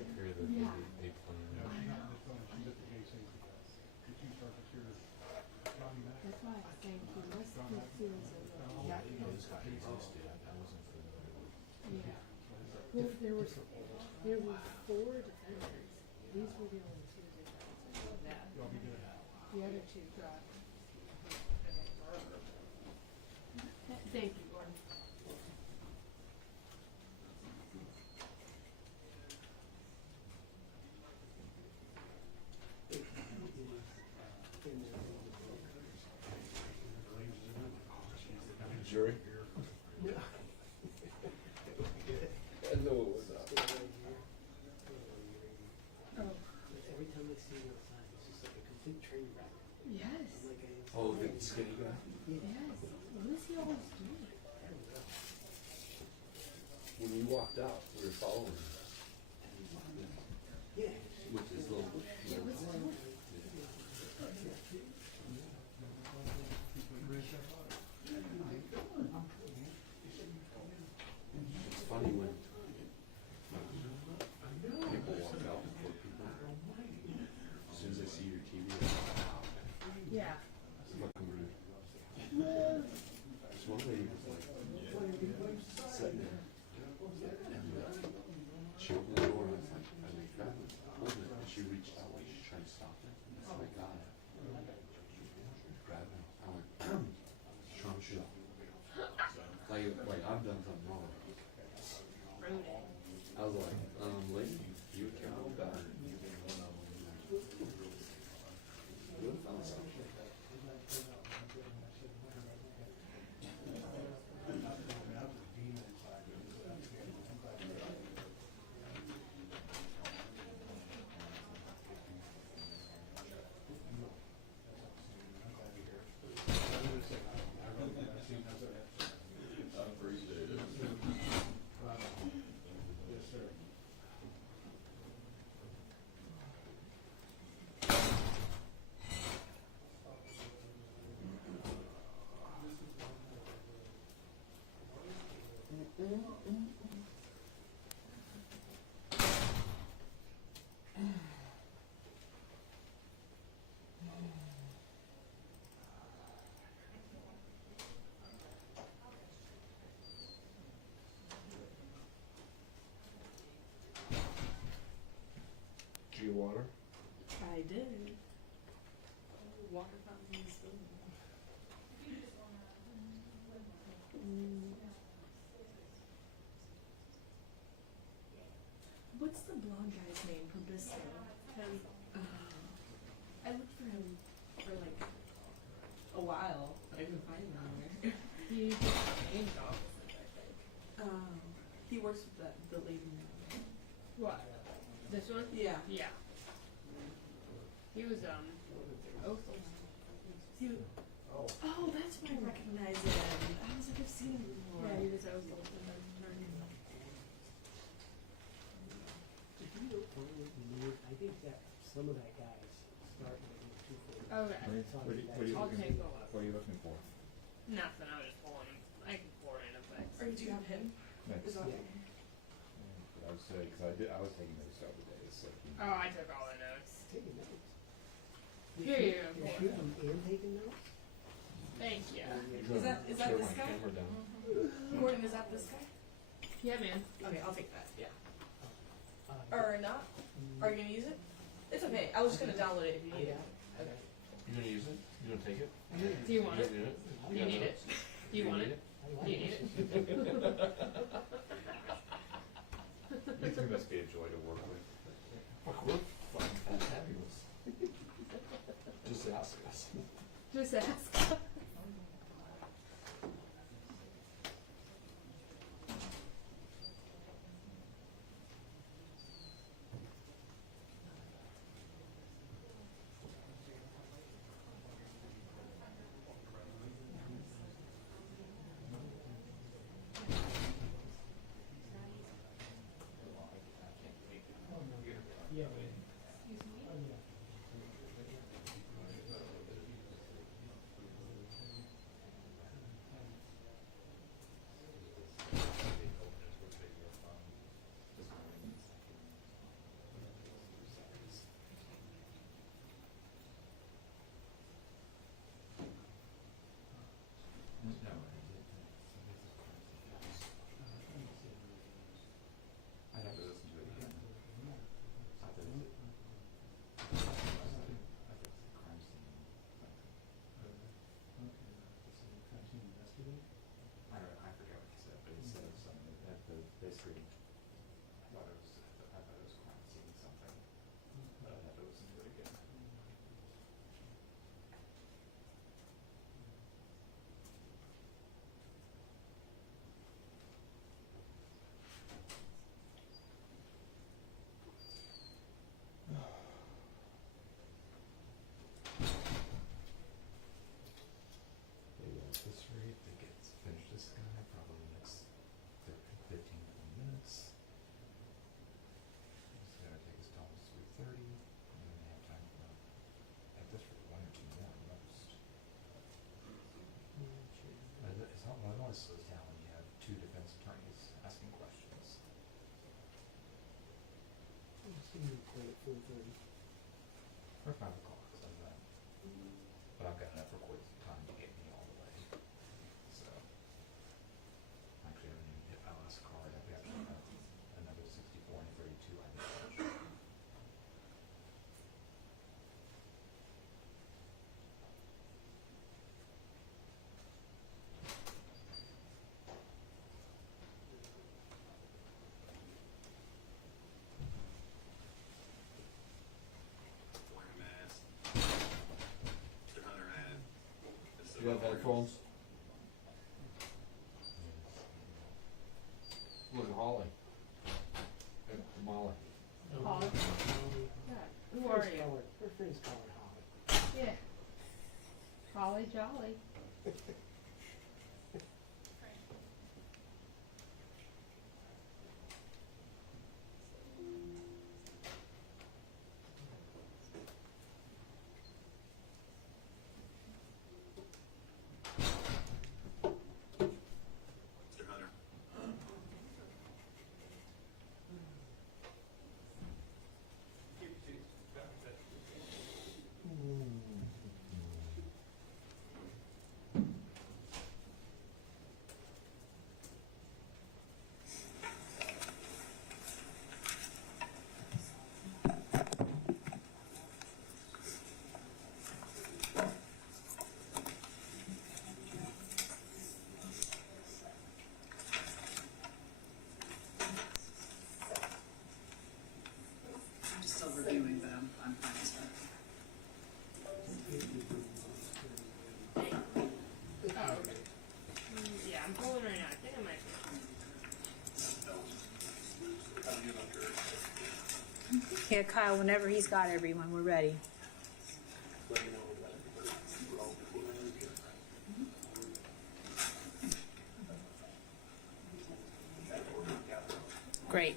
took care of the Yeah. they plan. That's why I think he must be feels a little. Yeah, you know, this got exhausted. I wasn't for Yeah. Well, there were 4 defenders. These were the only 2 defenders. That. The other 2 got. Thank you, Gordon. jury? I know it was up. Every time I see him outside, it's just like a complete train wreck. Yes. Oh, the skinny guy? Yes. What is he always doing? When we walked out, we were following him. Yeah. With his little. Yeah, what's he doing? It's funny when people walk out before people. As soon as I see your TV, Yeah. it's fucking rude. This one lady was like sitting there, and she opened the door, and I was like, grab it, hold it, and she reached out like she's trying to stop it. So I got it. Grab it. I went, Trump shit. Like I've done something wrong. I was like, lady, you can't hold back. You would have found something. Do you water? I did. Water fountain is still. What's the blonde guy's name from Bristol? I looked for him for like a while, but I couldn't find him anywhere. He changed offices, I think. He works with the lady now. What? This one? Yeah. Yeah. He was, oh. Oh, that's why I recognize him. I was like, I've seen him before. Yeah, he was Oakland. If you don't find what you need, I think that some of that guy's starting to get too full. Okay. I'll take a look. What are you looking for? Nothing, I was just pulling, I can pour in a bit. Or do you have him? Next. Is that I would say, because I was taking notes the other day, so. Oh, I took all the notes. Taking notes. Here you go. You're shooting and taking notes? Thank you. Is that this guy? Gordon, is that this guy? Yeah, man. Okay, I'll take that. Yeah. Or not? Are you gonna use it? It's okay. I was just gonna download it if you need it. Okay. You gonna use it? You gonna take it? Do you want it? need it? You need it? Do you want it? Do you need it? It must be a joy to work with. Fuck, we're fucking fantabulous. Just ask us. Just ask. Yeah. You can play at 4:30. Or 5 o'clock, so that. But I've got enough recording time to get me all the way. So, actually, I didn't even hit my last card. I've got another 64 and 32 I need to finish. Wearing a mask. Mr. Hunter had. You have headphones? Look at Holly. And Molly. Holly. Who are you? Her friends call her Holly. Yeah. Holly Jolly. Mr. Hunter. I'm just still reviewing, but I'm fine with that. Oh, okay. Yeah, I'm pulling right now. I think I might. Yeah, Kyle, whenever he's got everyone, we're ready. Great.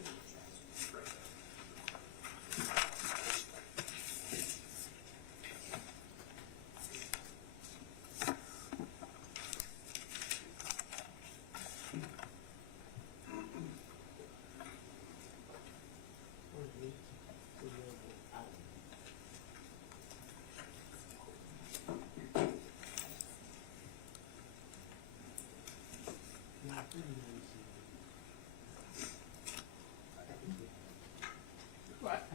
What?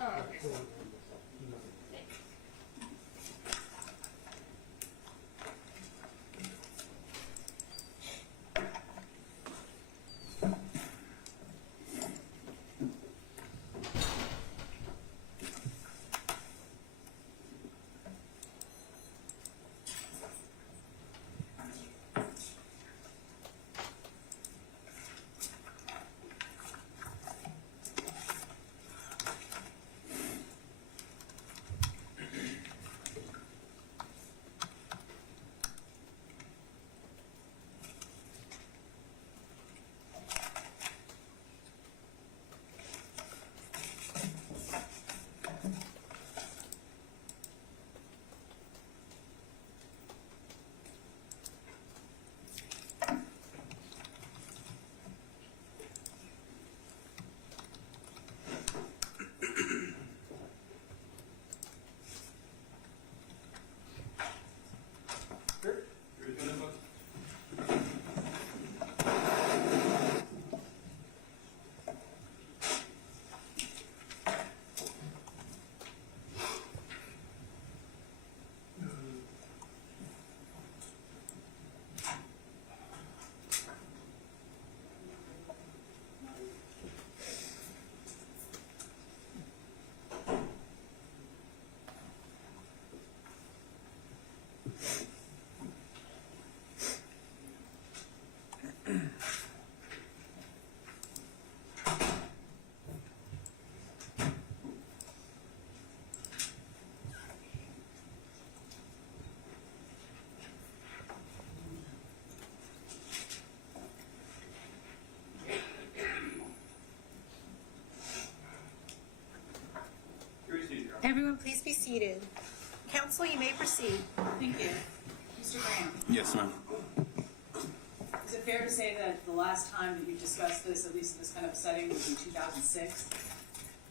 Oh, okay. Thanks. Everyone, please be seated. Counsel, you may proceed. Thank you. Mr. Graham, Yes, ma'am. is it fair to say that the last time that you discussed this, at least in this kind of setting, was in 2006?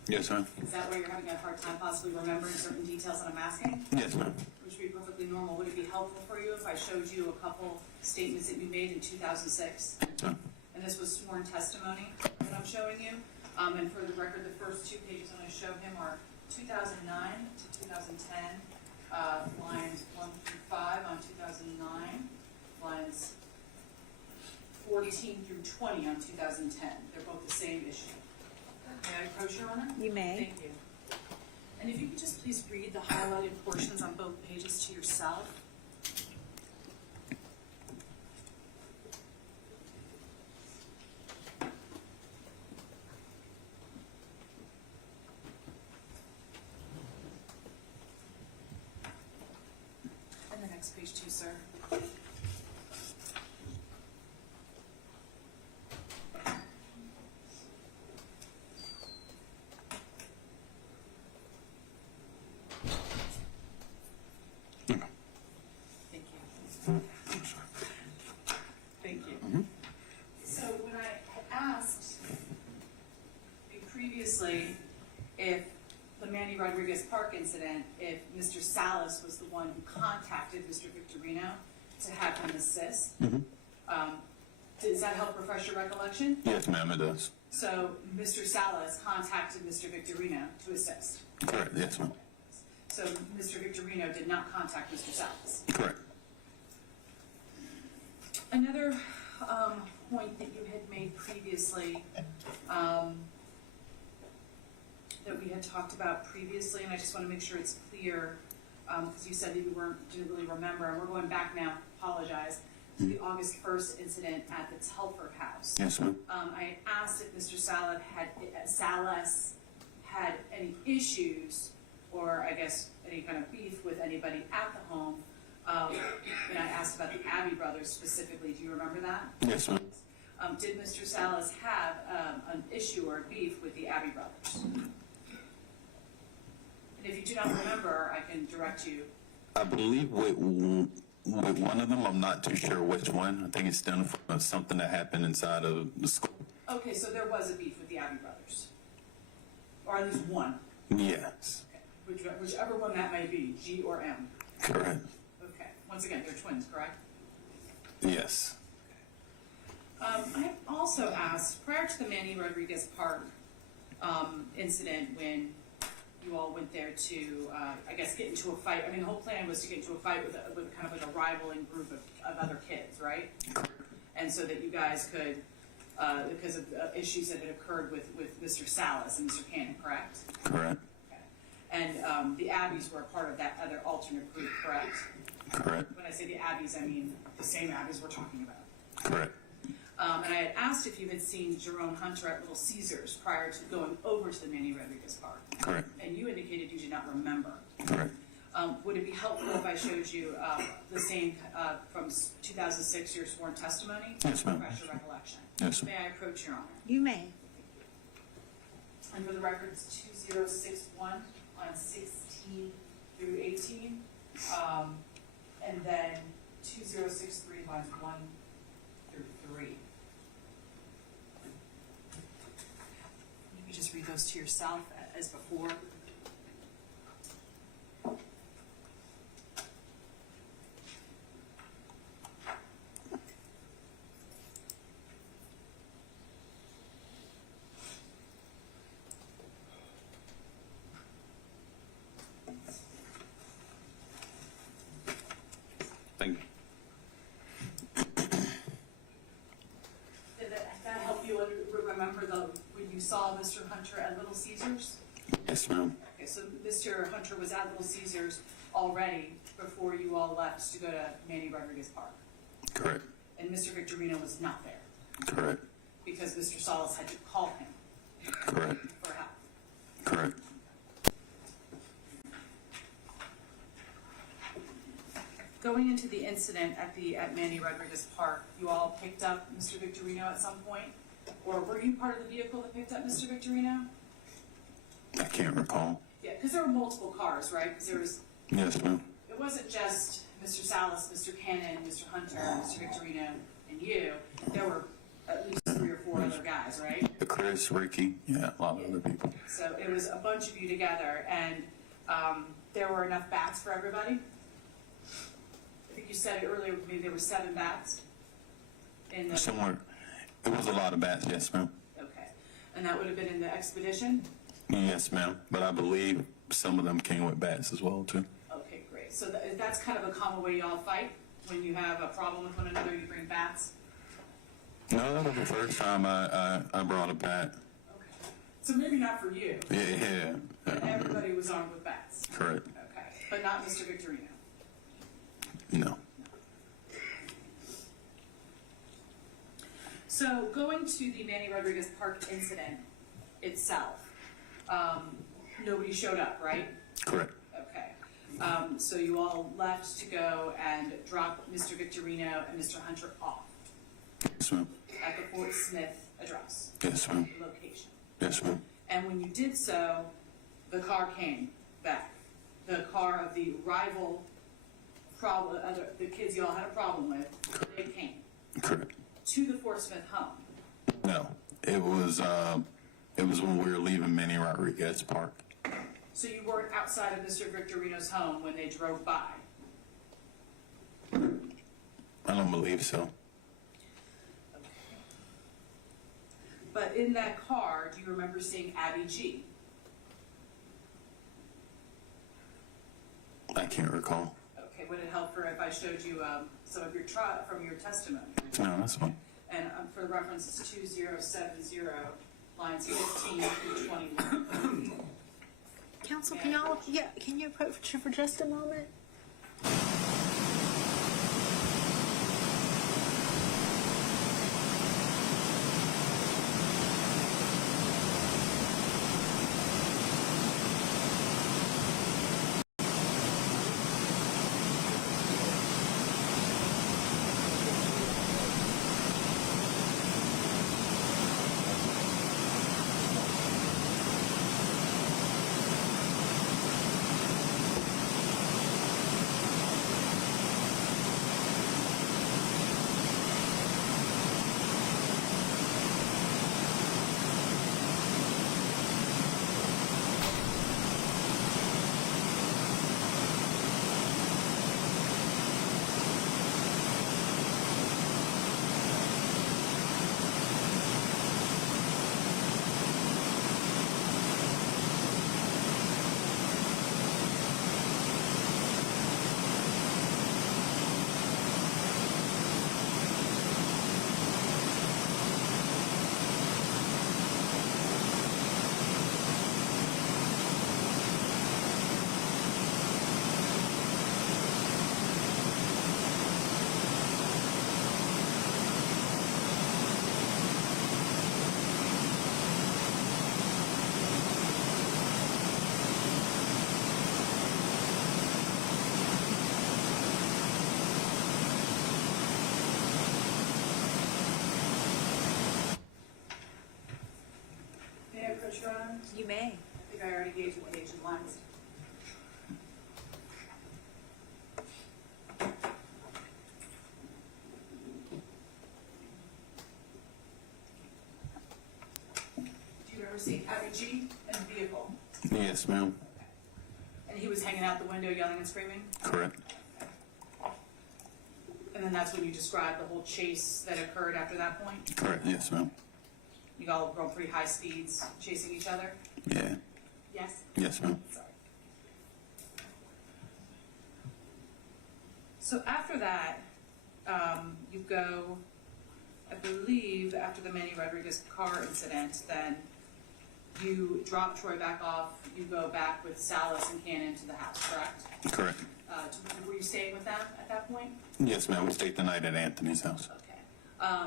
Yes, ma'am. Is that why you're having a hard time possibly remembering certain details that I'm asking? Yes, ma'am. Which would be perfectly normal. Would it be helpful for you if I showed you a couple statements that you made in 2006? Ma'am. And this was sworn testimony that I'm showing you. And for the record, the first 2 pages I'm going to show him are 2009 to 2010, lines 1 through 5 on 2009, lines 14 through 20 on 2010. They're both the same issue. May I approach, Your Honor? You may. Thank you. And if you could just please read the highlighted portions on both pages to yourself. And the next page too, sir. Thank you. So when I had asked you previously if the Manny Rodriguez Park incident, if Mr. Salas was the one who contacted Mr. Victorino to have him assist, does that help refresh your recollection? Yes, ma'am, it does. So Mr. Salas contacted Mr. Victorino to assist. Correct, yes, ma'am. So Mr. Victorino did not contact Mr. Salas. Correct. Another point that you had made previously, that we had talked about previously, and I just want to make sure it's clear, because you said that you didn't really remember, and we're going back now, apologize, to the August 1st incident at the Telford house. Yes, ma'am. I asked if Mr. Salas had any issues, or I guess any kind of beef with anybody at the home. And I asked about the Abbey brothers specifically. Do you remember that? Yes, ma'am. Did Mr. Salas have an issue or beef with the Abbey brothers? And if you do not remember, I can direct you. I believe with one of them, I'm not too sure which one. I think it's done from something that happened inside of the school. Okay, so there was a beef with the Abbey brothers, or at least one. Yes. Okay. Whichever one that may be, G or M. Correct. Okay. Once again, they're twins, correct? Yes. I also asked, prior to the Manny Rodriguez Park incident, when you all went there to, I guess, get into a fight. I mean, the whole plan was to get into a fight with kind of like a rivaling group of other kids, right? And so that you guys could, because of issues that had occurred with Mr. Salas and Mr. Cannon, correct? Correct. Okay. And the Abbeys were a part of that other alternate group, correct? Correct. When I say the Abbeys, I mean the same Abbeys we're talking about. Correct. And I had asked if you had seen Jerone Hunter at Little Caesars prior to going over to the Manny Rodriguez Park. Correct. And you indicated you did not remember. Correct. Would it be helpful if I showed you the same from 2006, your sworn testimony? Yes, ma'am. Refresh your recollection. Yes, May I approach, Your Honor? You may. And for the record, it's 2061 on 16 through 18, and then 2063 lines 1 through 3. You can just read those to yourself as before. Thank you. Did that help you remember when you saw Mr. Hunter at Little Caesars? Yes, ma'am. Okay, so Mr. Hunter was at Little Caesars already before you all left to go to Manny Rodriguez Park. Correct. And Mr. Victorino was not there Correct. because Mr. Salas had to call him Correct. for help. Correct. Going into the incident at Manny Rodriguez Park, you all picked up Mr. Victorino at some point? Or were you part of the vehicle that picked up Mr. Victorino? I can't recall. Yeah, because there were multiple cars, right? Because there was, Yes, ma'am. it wasn't just Mr. Salas, Mr. Cannon, Mr. Hunter, Mr. Victorino, and you. There were at least 3 or 4 other guys, right? Chris, Ricky, yeah, a lot of other people. So it was a bunch of you together, and there were enough bats for everybody? I think you said it earlier, maybe there were 7 bats in the... Somewhere, it was a lot of bats, yes, ma'am. Okay. And that would have been in the expedition? Yes, ma'am, but I believe some of them came with bats as well, too. Okay, great. So that's kind of a common way y'all fight? When you have a problem with one another, you bring bats? No, that was the first time I brought a bat. Okay. So maybe not for you. Yeah. But everybody was armed with bats? Correct. Okay. But not Mr. Victorino? No. So going to the Manny Rodriguez Park incident itself, nobody showed up, right? Correct. Okay. So you all left to go and drop Mr. Victorino and Mr. Hunter off Yes, ma'am. at the Fort Smith address, Yes, ma'am. location. Yes, ma'am. And when you did so, the car came back. The car of the rival problem, the kids you all had a problem with, they came Correct. to the Fort Smith home. No, it was when we were leaving Manny Rodriguez Park. So you weren't outside of Mr. Victorino's home when they drove by? I don't believe so. But in that car, do you remember seeing Abby G? I can't recall. Okay, would it help if I showed you some of your from your testimony? No, that's fine. And for the reference, it's 2070, lines 15 through 21. Council, can you approach for just a moment? May I approach your honor? You may. I think I already gave you the page and lines. Do you remember seeing Abby G in the vehicle? Yes, ma'am. And he was hanging out the window yelling and screaming? Correct. And then that's when you described the whole chase that occurred after that point? Correct. Yes, ma'am. You all were going pretty high speeds chasing each other? Yeah. Yes? Yes, ma'am. Sorry. So after that, you go, I believe, after the Manny Rodriguez car incident, then you drop Troy back off, you go back with Salas and Cannon to the house, correct? Correct. Were you staying with them at that point? Yes, ma'am. We stayed the night at Anthony's house. Okay.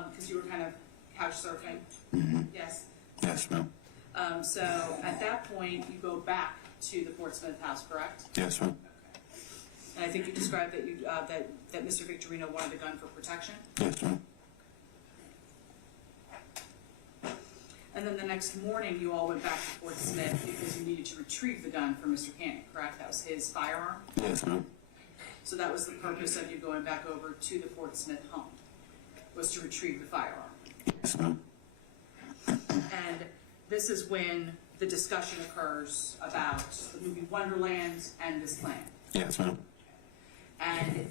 Because you were kind of couch surfing? Mm-hmm. Yes? Yes, ma'am. So at that point, you go back to the Fort Smith house, correct? Yes, ma'am. And I think you described that you that Mr. Victorino wanted the gun for protection. Yes, ma'am. And then the next morning, you all went back to Fort Smith because you needed to retrieve the gun from Mr. Cannon, correct? That was his firearm? Yes, ma'am. So that was the purpose of you going back over to the Fort Smith home, was to retrieve the firearm. Yes, ma'am. And this is when the discussion occurs about the movie Wonderland and this plan. Yes, ma'am. And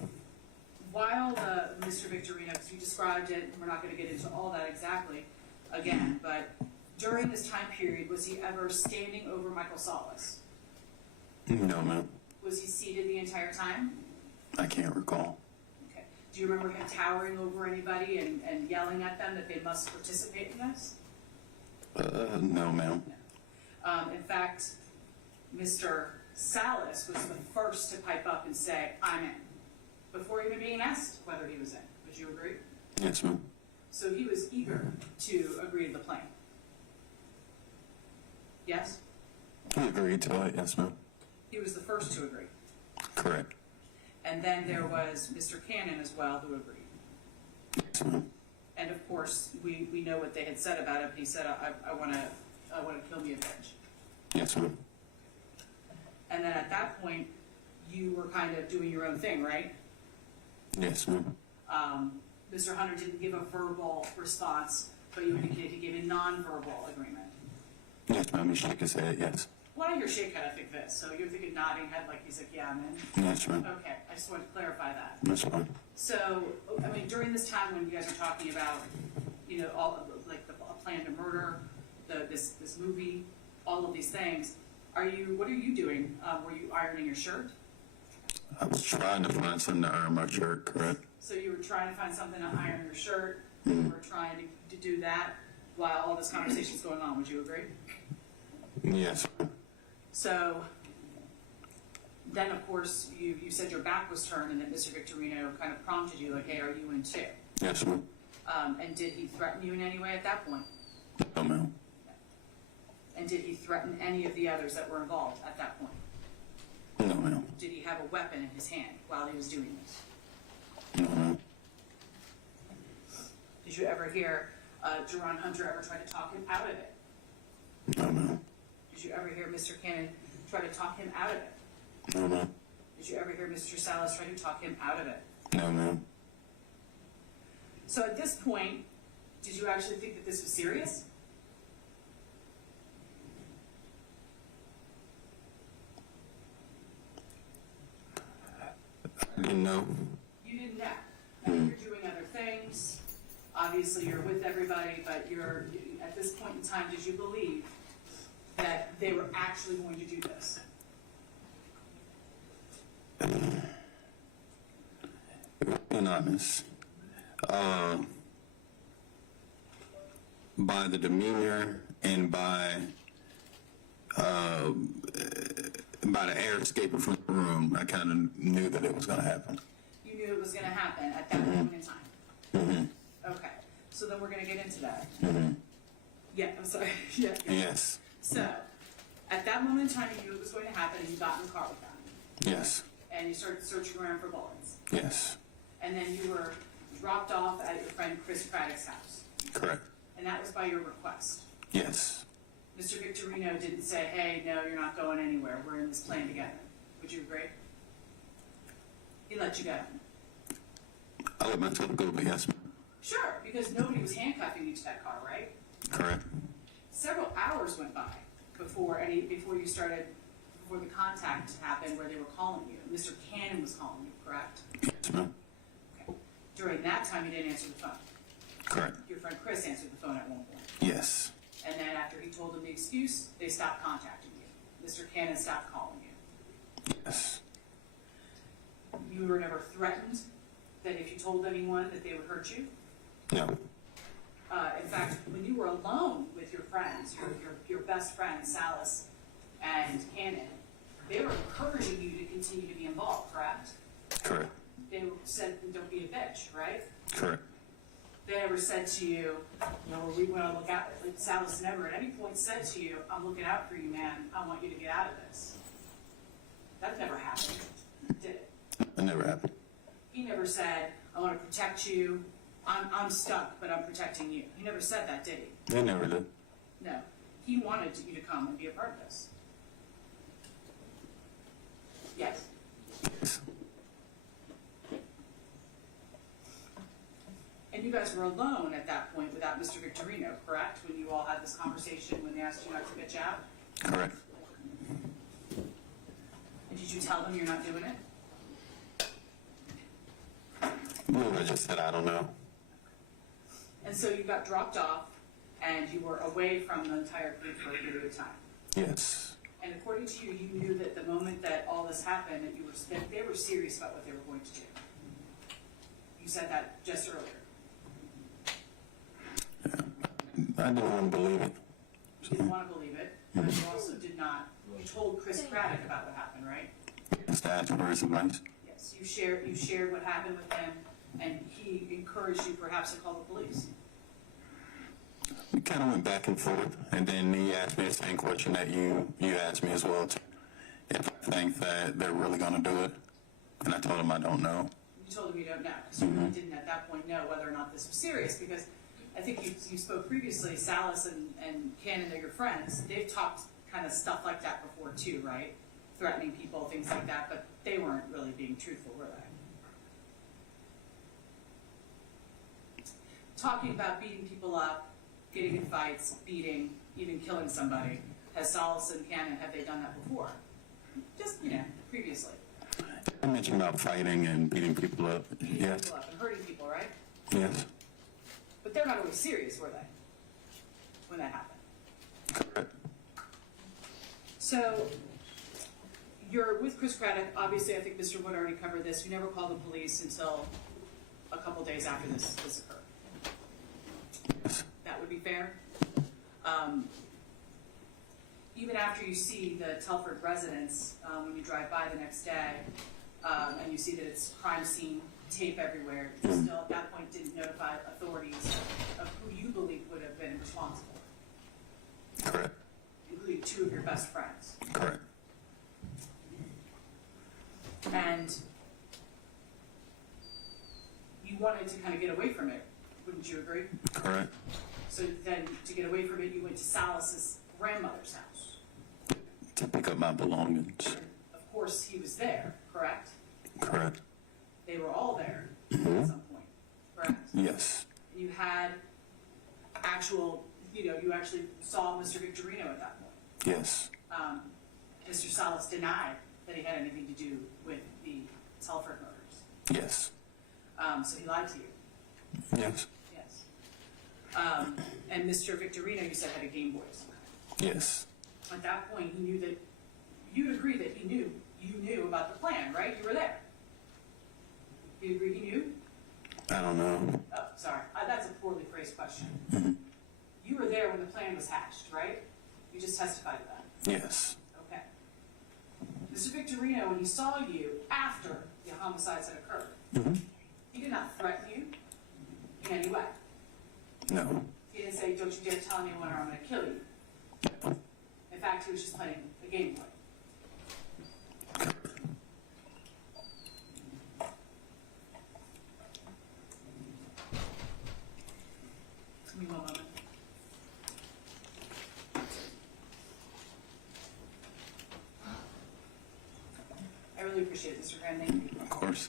while Mr. Victorino, because you described it, and we're not going to get into all that exactly again, but during this time period, was he ever standing over Michael Salas? No, ma'am. Was he seated the entire time? I can't recall. Okay. Do you remember him towering over anybody and yelling at them that they must participate in this? No, ma'am. In fact, Mr. Salas was the first to pipe up and say, "I'm in," before even being asked whether he was in. Would you agree? Yes, ma'am. So he was eager to agree to the plan. Yes? He agreed to it. Yes, ma'am. He was the first to agree. Correct. And then there was Mr. Cannon as well who agreed. Yes, ma'am. And of course, we know what they had said about him. He said, I want to kill me a bitch. Yes, ma'am. And then at that point, you were kind of doing your own thing, right? Yes, ma'am. Mr. Hunter didn't give a verbal response, but you indicated he gave a nonverbal agreement. Yes, ma'am. He shook his head. Yes. When I hear shake head, I think this. So you're thinking nodding head like he's like, yeah, I'm in? Yes, ma'am. Okay, I just wanted to clarify that. That's fine. So, I mean, during this time when you guys are talking about, you know, all of, like a plan to murder, this movie, all of these things, what are you doing? Were you ironing your shirt? I was trying to find something to iron my shirt. Correct. So you were trying to find something to iron your shirt. You were trying to do that while all this conversation's going on. Would you agree? Yes. So then, of course, you said your back was turned, and that Mr. Victorino kind of prompted you, like, "Hey, are you in too?" Yes, ma'am. And did he threaten you in any way at that point? No, ma'am. And did he threaten any of the others that were involved at that point? No, ma'am. Did he have a weapon in his hand while he was doing this? No, ma'am. Did you ever hear Jerone Hunter ever try to talk him out of it? No, ma'am. Did you ever hear Mr. Cannon try to talk him out of it? No, ma'am. Did you ever hear Mr. Salas try to talk him out of it? No, ma'am. So at this point, did you actually think that this was serious? I didn't know. You didn't know. Now you're doing other things. Obviously, you're with everybody, but at this point in time, did you believe that they were actually going to do this? Being honest, by the demeanor and by the air escaping from the room, I kind of knew that it was going to happen. You knew it was going to happen at that moment in time. Mm-hmm. Okay, so then we're going to get into that. Mm-hmm. Yeah, I'm sorry. Yeah. Yes. So, at that moment in time, you knew it was going to happen, and you got in the car with them, Yes. and you started searching around for bullets. Yes. And then you were dropped off at your friend Chris Craddock's house, Correct. and that was by your request. Yes. Mr. Victorino didn't say, "Hey, no, you're not going anywhere. We're in this plan together." Would you agree? He let you go. I let myself go, but yes. Sure, because nobody was handcuffing you to that car, right? Correct. Several hours went by before the contact happened where they were calling you. Mr. Cannon was calling you, correct? Yes, ma'am. Okay. During that time, you didn't answer the phone. Correct. Your friend Chris answered the phone at one point. Yes. And then after he told them the excuse, they stopped contacting you. Mr. Cannon stopped calling you. Yes. You were never threatened that if you told anyone that they would hurt you? No. In fact, when you were alone with your friends, your best friends, Salas and Cannon, they were encouraging you to continue to be involved, correct? Correct. They said, "Don't be a bitch," right? Correct. They never said to you, we want to look out, like Salas never at any point said to you, "I'm looking out for you, man. I want you to get out of this." That never happened, did it? It never happened. He never said, "I want to protect you. I'm stuck, but I'm protecting you." He never said that, did he? They never did. No. He wanted you to come and be a part of this. Yes. Yes. And you guys were alone at that point without Mr. Victorino, correct? When you all had this conversation, when they asked you not to bitch out? Correct. And did you tell them you're not doing it? Well, I just said I don't know. And so you got dropped off and you were away from the entire group for a period of time. Yes. And according to you, you knew that the moment that all this happened, that they were serious about what they were going to do. You said that just earlier. I didn't want to believe it. You didn't want to believe it, but you also did not. You told Chris Craddock about what happened, right? Just to ask for his advice. Yes. You shared what happened with him, and he encouraged you perhaps to call the police. We kind of went back and forth, and then he asked me the same question that you asked me as well, if I think that they're really going to do it. And I told him I don't know. You told him you don't know, because you really didn't at that point know whether or not this was serious, because I think you spoke previously, Salas and Cannon are your friends. They've talked kind of stuff like that before too, right? Threatening people, things like that, but they weren't really being truthful, were they? Talking about beating people up, getting in fights, beating, even killing somebody. Has Salas and Cannon, have they done that before? Just, previously. I mentioned about fighting and beating people up. Beating Yes. people up and hurting people, right? Yes. But they're not always serious, were they? When that happened. Correct. So, you're with Chris Craddock. Obviously, I think Mr. Wood already covered this. You never called the police until a couple days after this occurred. Yes. That would be fair? Even after you see the Telford residence, when you drive by the next day, and you see that it's crime scene, tape everywhere, you still at that point didn't notify authorities of who you believe would have been responsible, Correct. including two of your best friends. Correct. And you wanted to kind of get away from it, wouldn't you agree? Correct. So then, to get away from it, you went to Salas's grandmother's house. To pick up my belongings. Of course, he was there, correct? Correct. They were all there at some point, correct? Yes. And you had actual, you actually saw Mr. Victorino at that point. Yes. Mr. Salas denied that he had anything to do with the Telford murders. Yes. So he lied to you. Yes. Yes. And Mr. Victorino, you said, had a Game Boy or something. Yes. At that point, he knew that, you'd agree that you knew about the plan, right? You were there. You agree he knew? I don't know. Oh, sorry. That's a poorly phrased question. Mm-hmm. You were there when the plan was hatched, right? You just testified to that. Yes. Okay. Mr. Victorino, when he saw you after the homicides had occurred, he did not threaten you in any way. No. He didn't say, "Don't you dare tell anyone or I'm going to kill you." In fact, he was just playing a game play. Give me one moment. I really appreciate it, Mr. Graham. Thank you. Of course.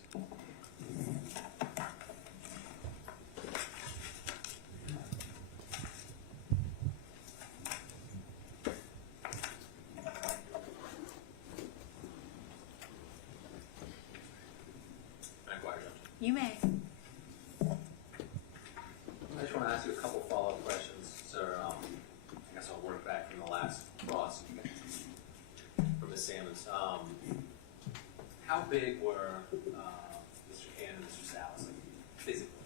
You may. I just want to ask you a couple follow-up questions, sir. I guess I'll work back from the last cross from Ms. Sammons. How big were Mr. Cannon and Mr. Salas, like, physically?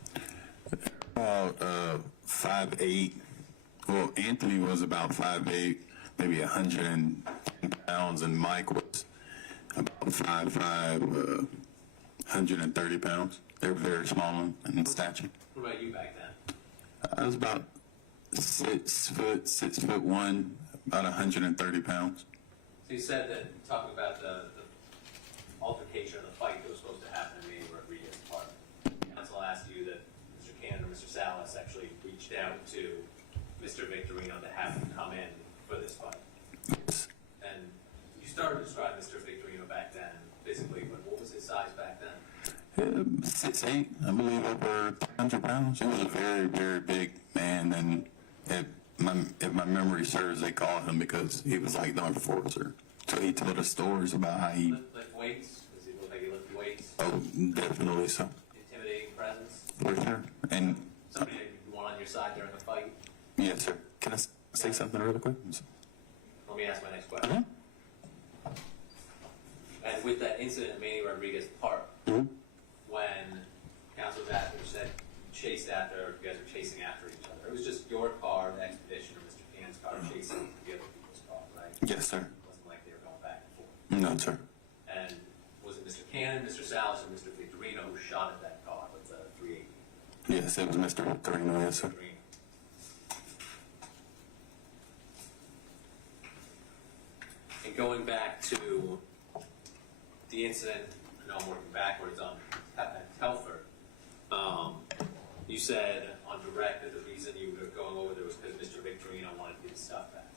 About 5'8". Well, Anthony was about 5'8", maybe 110 pounds, and Mike was about 5'5", 130 pounds. They were very small in stature. What about you back then? I was about 6'1", about 130 pounds. So you said that, talking about the altercation or the fight that was supposed to happen in May were 3 years apart. Counsel asked you that Mr. Cannon or Mr. Salas actually reached out to Mr. Victorino to have him come in for this fight. Yes. And you started to describe Mr. Victorino back then physically, but what was his size back then? 6'8", I believe, over 300 pounds. He was a very, very big man, and if my memory serves, they called him because he was like the enforcer. So he told us stories about how he... Lift weights? Does he look like he lifted weights? Oh, definitely so. Intimidating presence? For sure. And... Somebody that you want on your side during a fight? Yes, sir. Can I say something really quick? Let me ask my next question. And with that incident in Manny Rodriguez Park, when Council's after said you chased after, you guys were chasing after each other, it was just your car, the Expedition, or Mr. Cannon's car chasing the other people's car, right? Yes, sir. It wasn't like they were going back and forth. No, sir. And was it Mr. Cannon, Mr. Salas, or Mr. Victorino who shot at that car with the 380? Yes, it was Mr. Victorino, yes, sir. And going back to the incident, I know I'm working backwards on Telford, you said on direct that the reason you were going over there was because Mr. Victorino wanted to get his stuff back.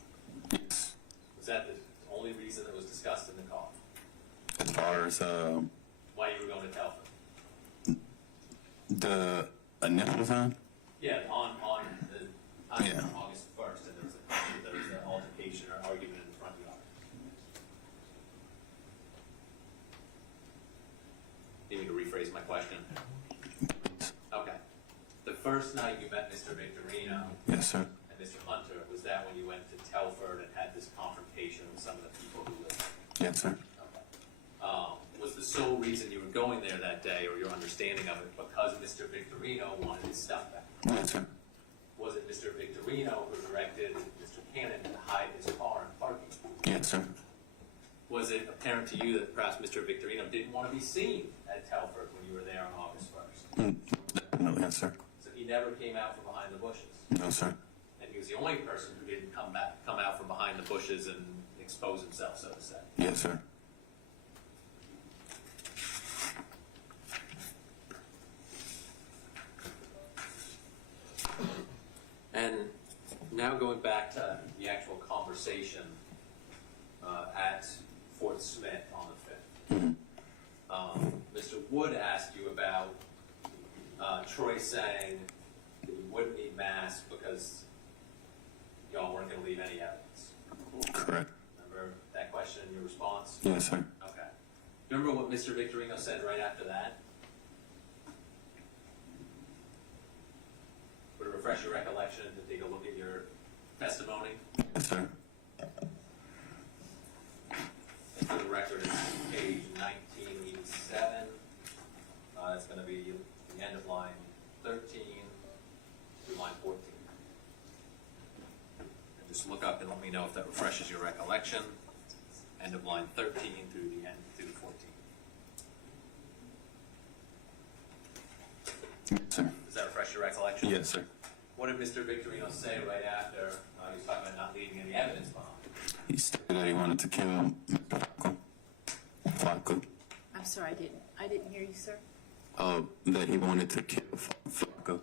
Yes. Was that the only reason that was discussed in the call? As far as Why you were going to Telford? the initial time? Yeah, on the time Yeah. of August 1st, and there was an altercation or argument in the front yard. Need me to rephrase my question? Okay. The first night you met Mr. Victorino Yes, sir. and Mr. Hunter, was that when you went to Telford and had this confrontation with some of the people who lived there? Yes, sir. Was the sole reason you were going there that day, or your understanding of it, because Mr. Victorino wanted his stuff back? Yes, sir. Was it Mr. Victorino who directed Mr. Cannon to hide his car in parking? Yes, sir. Was it apparent to you that perhaps Mr. Victorino didn't want to be seen at Telford when you were there on August 1st? Definitely, yes, sir. So he never came out from behind the bushes? No, sir. And he was the only person who didn't come out from behind the bushes and expose himself, so to say? Yes, sir. And now going back to the actual conversation at Fort Smith on the 5th. Mr. Wood asked you about Troy saying that you wouldn't need masks because y'all weren't going to leave any evidence. Correct. Remember that question in your response? Yes, sir. Okay. Remember what Mr. Victorino said right after that? Would it refresh your recollection to take a look at your testimony? Yes, sir. And for the record, it's page 1987. It's going to be the end of line 13 through line 14. And just look up and let me know if that refreshes your recollection. End of line 13 through the end through 14. Yes, sir. Does that refresh your recollection? Yes, sir. What did Mr. Victorino say right after he was talking about not leaving any evidence behind? He stated that he wanted to kill Mr. Flacco. I'm sorry, I didn't hear you, sir. That he wanted to kill Flacco.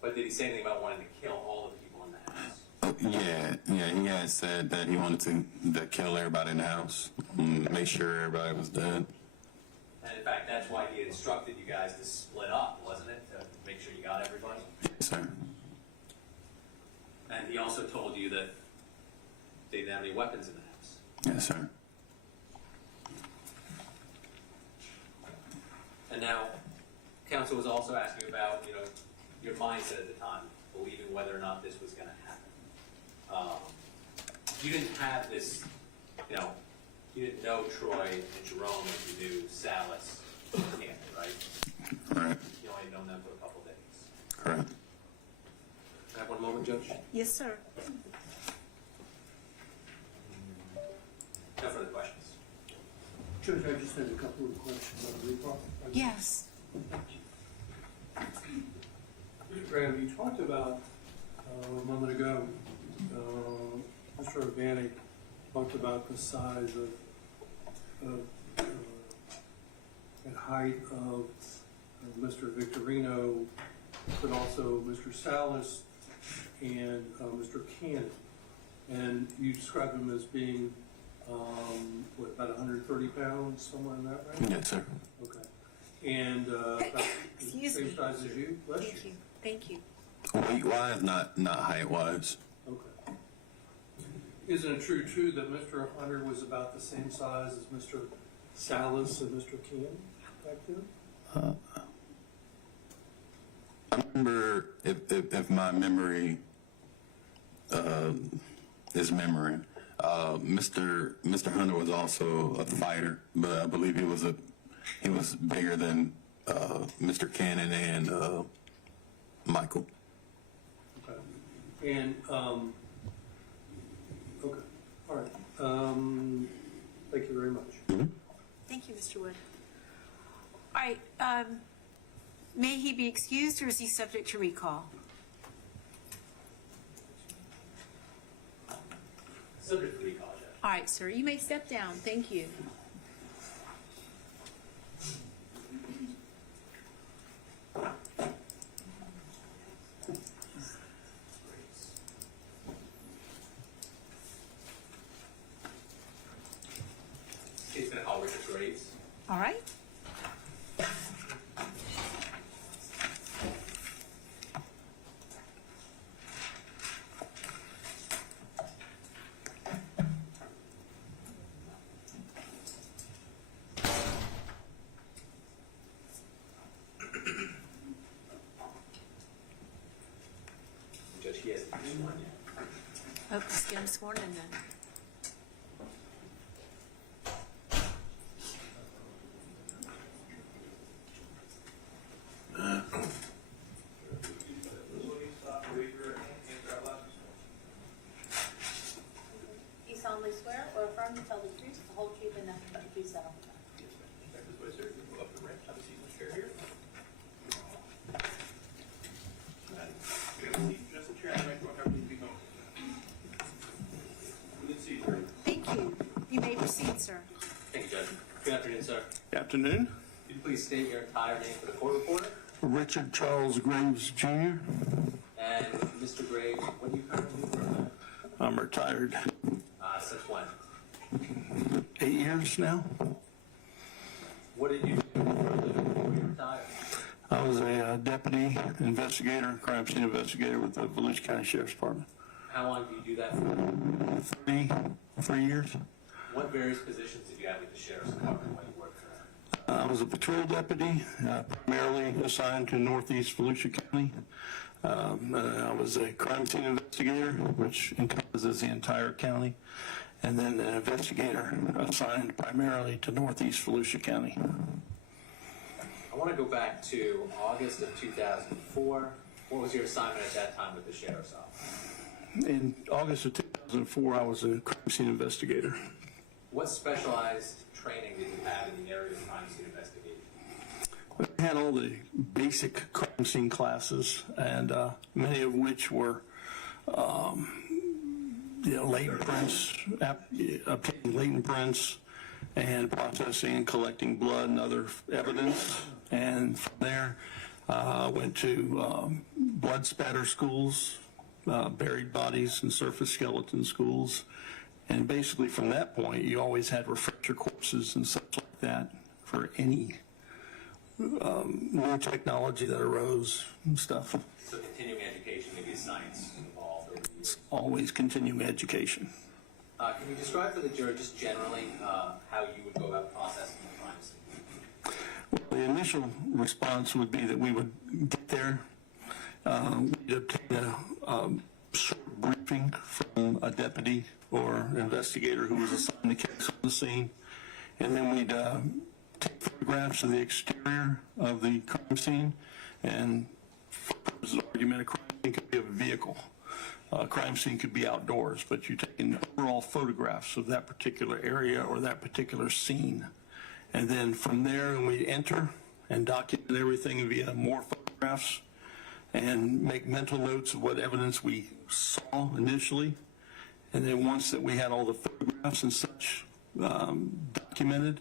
But did he say anything about wanting to kill all the people in the house? Yeah, he had said that he wanted to kill everybody in the house, make sure everybody was dead. And in fact, that's why he instructed you guys to split up, wasn't it? To make sure you got everybody? Yes, sir. And he also told you that they didn't have any weapons in the house. Yes, sir. And now, counsel was also asking about, your mindset at the time, believing whether or not this was going to happen. You didn't have this, you didn't know Troy and Jerome like you knew Salas and Cannon, right? Right. You only known them for a couple days. Correct. Can I have one moment, Judge? Yes, sir. No further questions. Judge, I just had a couple of questions on the report. Yes. Graham, you talked about a moment ago, Mr. Urbani talked about the size of and height of Mr. Victorino, but also Mr. Salas and Mr. Cannon. And you described him as being, about 130 pounds, somewhere in that range? Yes, sir. Okay. and about the Excuse same me. size as you. Bless you. Thank you. Thank you. Weight-wise, not height-wise. Okay. Isn't it true, too, that Mr. Hunter was about the same size as Mr. Salas and Mr. Ken back then? I remember, if my memory is memory, Mr. Hunter was also a fighter, but I believe he was bigger than Mr. Cannon and Michael. Okay. And, okay, all right. Thank you very much. Thank you, Mr. Wood. All right, may he be excused, or is he subject to recall? Subject to recall, Judge. All right, sir, you may step down. Thank you. Case been called Richard Graves. All right. Judge, he hasn't been sworn yet. Oh, let's get him sworn in then. You solemnly swear or affirm to tell the truth, the whole truth, and nothing but the truth, so help you God? Thank you. You may proceed, sir. Thank you, Judge. Good afternoon, sir. Good afternoon. Could you please state your entire name for the court reporter? Richard Charles Graves Jr. And Mr. Graves, what do you currently do for a living? I'm retired. Since when? 8 years now. What did you do for a living before you retired? I was a deputy investigator, crime scene investigator with the Volusia County Sheriff's Department. How long did you do that for? 3 years. What various positions did you have with the Sheriff's Department when you worked for them? I was a patrol deputy, primarily assigned to Northeast Volusia County. I was a crime scene investigator, which encompasses the entire county, and then an investigator assigned primarily to Northeast Volusia County. I want to go back to August of 2004. What was your assignment at that time with the Sheriff's Office? In August of 2004, I was a crime scene investigator. What specialized training did you have in the area of crime scene investigation? I had all the basic crime scene classes, and many of which were, latent prints, obtaining latent prints, and processing and collecting blood and other evidence. And from there, I went to blood spatter schools, buried bodies and surface skeleton schools. And basically from that point, you always had refresher courses and such like that for any new technology that arose and stuff. So continuing education, maybe science involved over the years. Always continuing education. Can you describe for the jury just generally how you would go about processing the crime scene? Well, the initial response would be that we would get there, we'd obtain a short briefing from a deputy or investigator who was assigned the case on the scene, and then we'd take photographs of the exterior of the crime scene, and for purposes of argument, a crime scene could be a vehicle. A crime scene could be outdoors, but you're taking overall photographs of that particular area or that particular scene. And then from there, we enter and document everything via more photographs and make mental notes of what evidence we saw initially. And then once that we had all the photographs and such documented,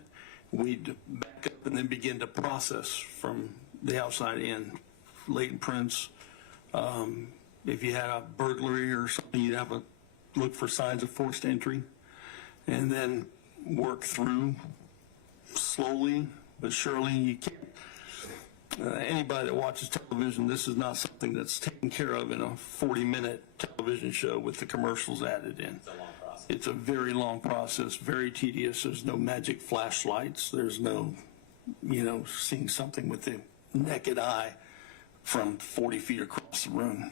we'd back up and then begin to process from the outside in. Latent prints. If you had a burglary or something, you'd have a look for signs of forced entry, and then work through slowly but surely. You can't Anybody that watches television, this is not something that's taken care of in a 40-minute television show with the commercials added in. It's a long process. It's a very long process, very tedious. There's no magic flashlights. There's no, seeing something with the naked eye from 40 feet across the room.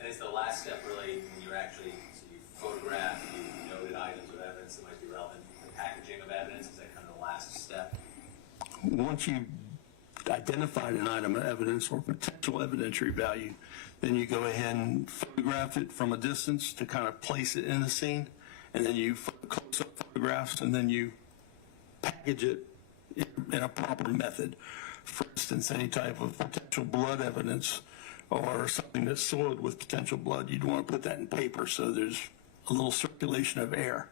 And is the last step really when you actually, so you photograph, you noted items of evidence that might be relevant, the packaging of evidence, is that kind of the last step? Once you identified an item of evidence or potential evidentiary value, then you go ahead and photograph it from a distance to kind of place it in the scene, and then you close-up photographs, and then you package it in a proper method. For instance, any type of potential blood evidence or something that's soiled with potential blood, you'd want to put that in paper so there's a little circulation of air.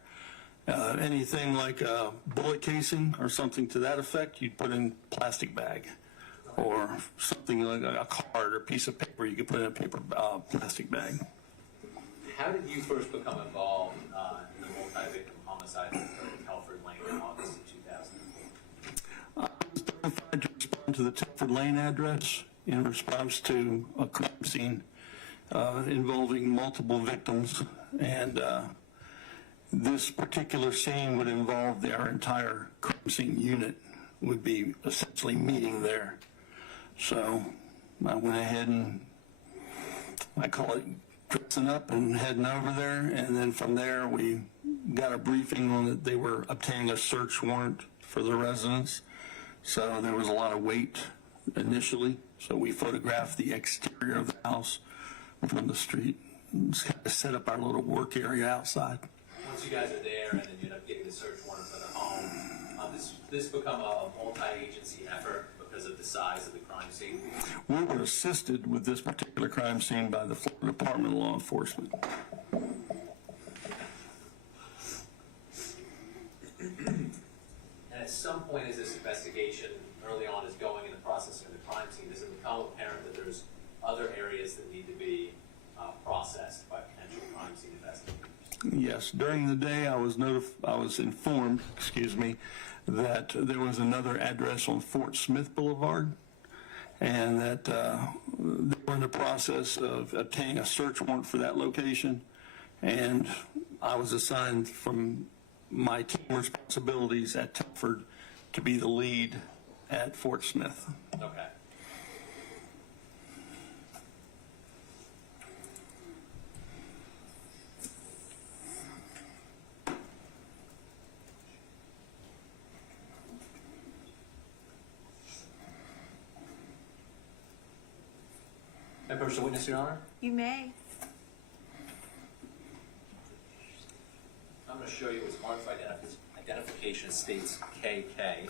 Anything like a bullet casing or something to that effect, you'd put in plastic bag. Or something like a card or piece of paper, you could put in a paper plastic bag. How did you first become involved in the multi-victim homicide that occurred in Telford Lane in August of 2004? I was notified to respond to the Telford Lane address in response to a crime scene involving multiple victims, and this particular scene would involve our entire crime scene unit would be essentially meeting there. So I went ahead and I call it dressing up and heading over there, and then from there we got a briefing on that they were obtaining a search warrant for the residence. So there was a lot of wait initially. So we photographed the exterior of the house from the street and just kind of set up our little work area outside. Once you guys are there and then you end up getting the search warrant for the home, this become a multi-agency effort because of the size of the crime scene? We were assisted with this particular crime scene by the Florida Department of Law Enforcement. And at some point as this investigation early on is going in the process of the crime scene, does it become apparent that there's other areas that need to be processed by potential crime scene investigators? Yes, during the day I was informed, that there was another address on Fort Smith Boulevard, and that they were in the process of obtaining a search warrant for that location, and I was assigned from my team responsibilities at Telford to be the lead at Fort Smith. Okay. First witness, Your Honor. You may. I'm going to show you what's marked for identification states KK.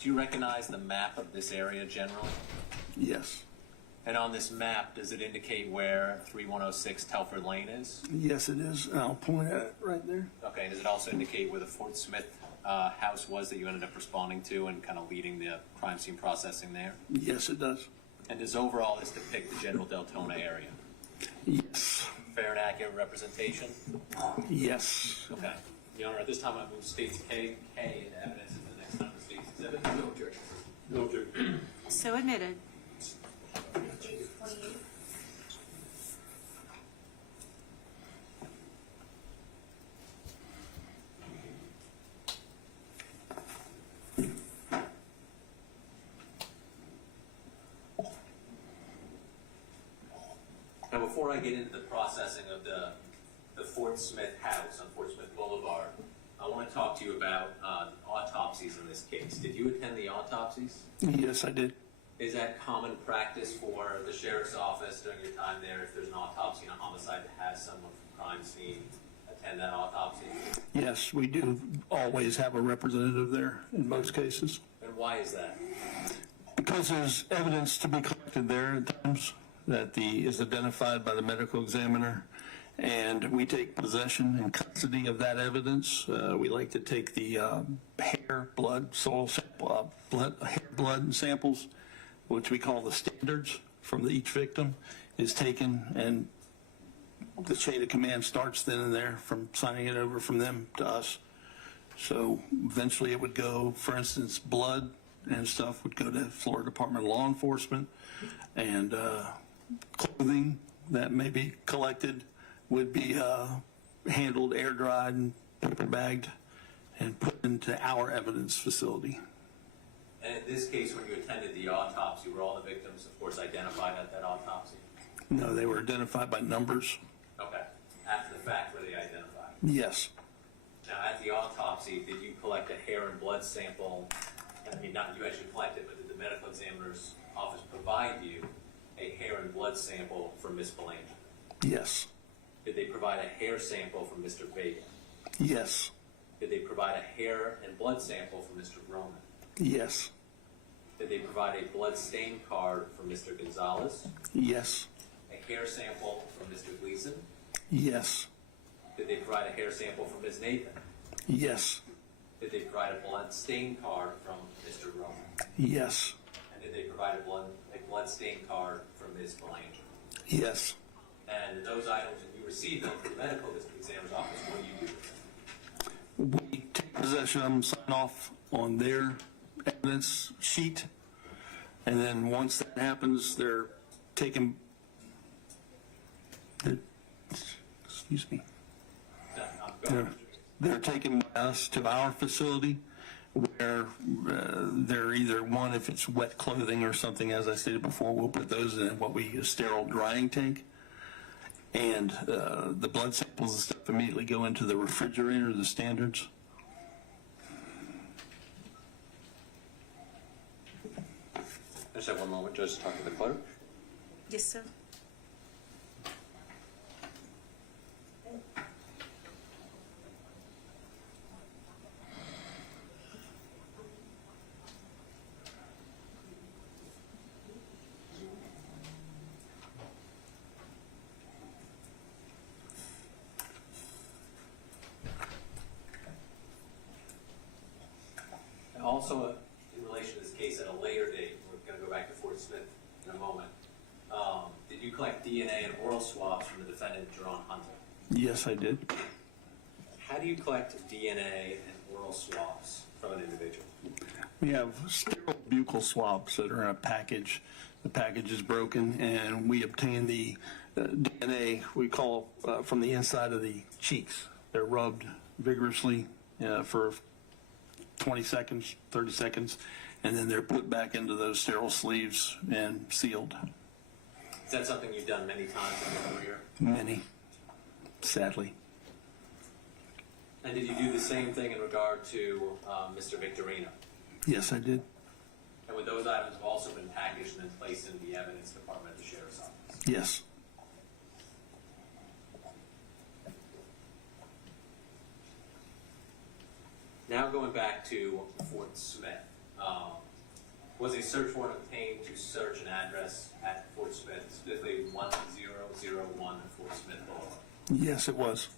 Do you recognize the map of this area generally? Yes. And on this map, does it indicate where 3106 Telford Lane is? Yes, it is. And I'll point at it right there. Okay, and does it also indicate where the Fort Smith house was that you ended up responding to and kind of leading the crime scene processing there? Yes, it does. And does overall this depict the general Deltona area? Yes. Fair and accurate representation? Yes. Okay. Your Honor, at this time I move states KK into evidence at the next time the state's exhibit. No objection. No objection. So admitted. Now, before I get into the processing of the Fort Smith house on Fort Smith Boulevard, I want to talk to you about autopsies in this case. Did you attend the autopsies? Yes, I did. Is that common practice for the sheriff's office during your time there, if there's an autopsy and a homicide, to have someone from crime scene attend that autopsy? Yes, we do always have a representative there in most cases. And why is that? Because there's evidence to be collected there at times that is identified by the medical examiner, and we take possession and custody of that evidence. We like to take the hair, blood, soil sample, hair, blood and samples, which we call the standards from each victim, is taken, and the chain of command starts then and there from signing it over from them to us. So eventually it would go, for instance, blood and stuff would go to Florida Department of Law Enforcement, and clothing that may be collected would be handled, air dried, and paper bagged, and put into our evidence facility. And in this case, when you attended the autopsy, were all the victims, of course, identified at that autopsy? No, they were identified by numbers. Okay. After the fact, were they identified? Yes. Now, at the autopsy, did you collect a hair and blood sample? I mean, not you actually collected, but did the medical examiner's office provide you a hair and blood sample from Ms. Belanger? Yes. Did they provide a hair sample from Mr. Vega? Yes. Did they provide a hair and blood sample from Mr. Roman? Yes. Did they provide a blood stain card from Mr. Gonzalez? Yes. A hair sample from Mr. Gleason? Yes. Did they provide a hair sample from Ms. Nathan? Yes. Did they provide a blood stain card from Mr. Roman? Yes. And did they provide a blood stain card from Ms. Belanger? Yes. And those items, when you received them from the medical examiner's office, what do you do with them? We take possession of them, sign off on their evidence sheet, and then once that happens, they're taken. Excuse me. They're taken by us to our facility, where they're either one, if it's wet clothing or something, as I stated before, we'll put those in what we use sterile drying tank. And the blood samples and stuff immediately go into the refrigerator, the standards. Just have one moment, Judge, to talk to the clerk. Yes, sir. Also, in relation to this case, at a later date, we're going to go back to Fort Smith in a moment. Did you collect DNA and oral swabs from the defendant, Jerone Hunter? Yes, I did. How do you collect DNA and oral swabs from an individual? We have sterile buccal swabs that are in a package. The package is broken, and we obtain the DNA, we call, from the inside of the cheeks. They're rubbed vigorously for 20 seconds, 30 seconds, and then they're put back into those sterile sleeves and sealed. Is that something you've done many times in your career? Many, sadly. And did you do the same thing in regard to Mr. Victorino? Yes, I did. And would those items have also been packaged and then placed in the evidence department of the sheriff's office? Yes. Now going back to Fort Smith, was a search warrant obtained to search an address at Fort Smith, specifically 1001 Fort Smith Boulevard? Yes, it was.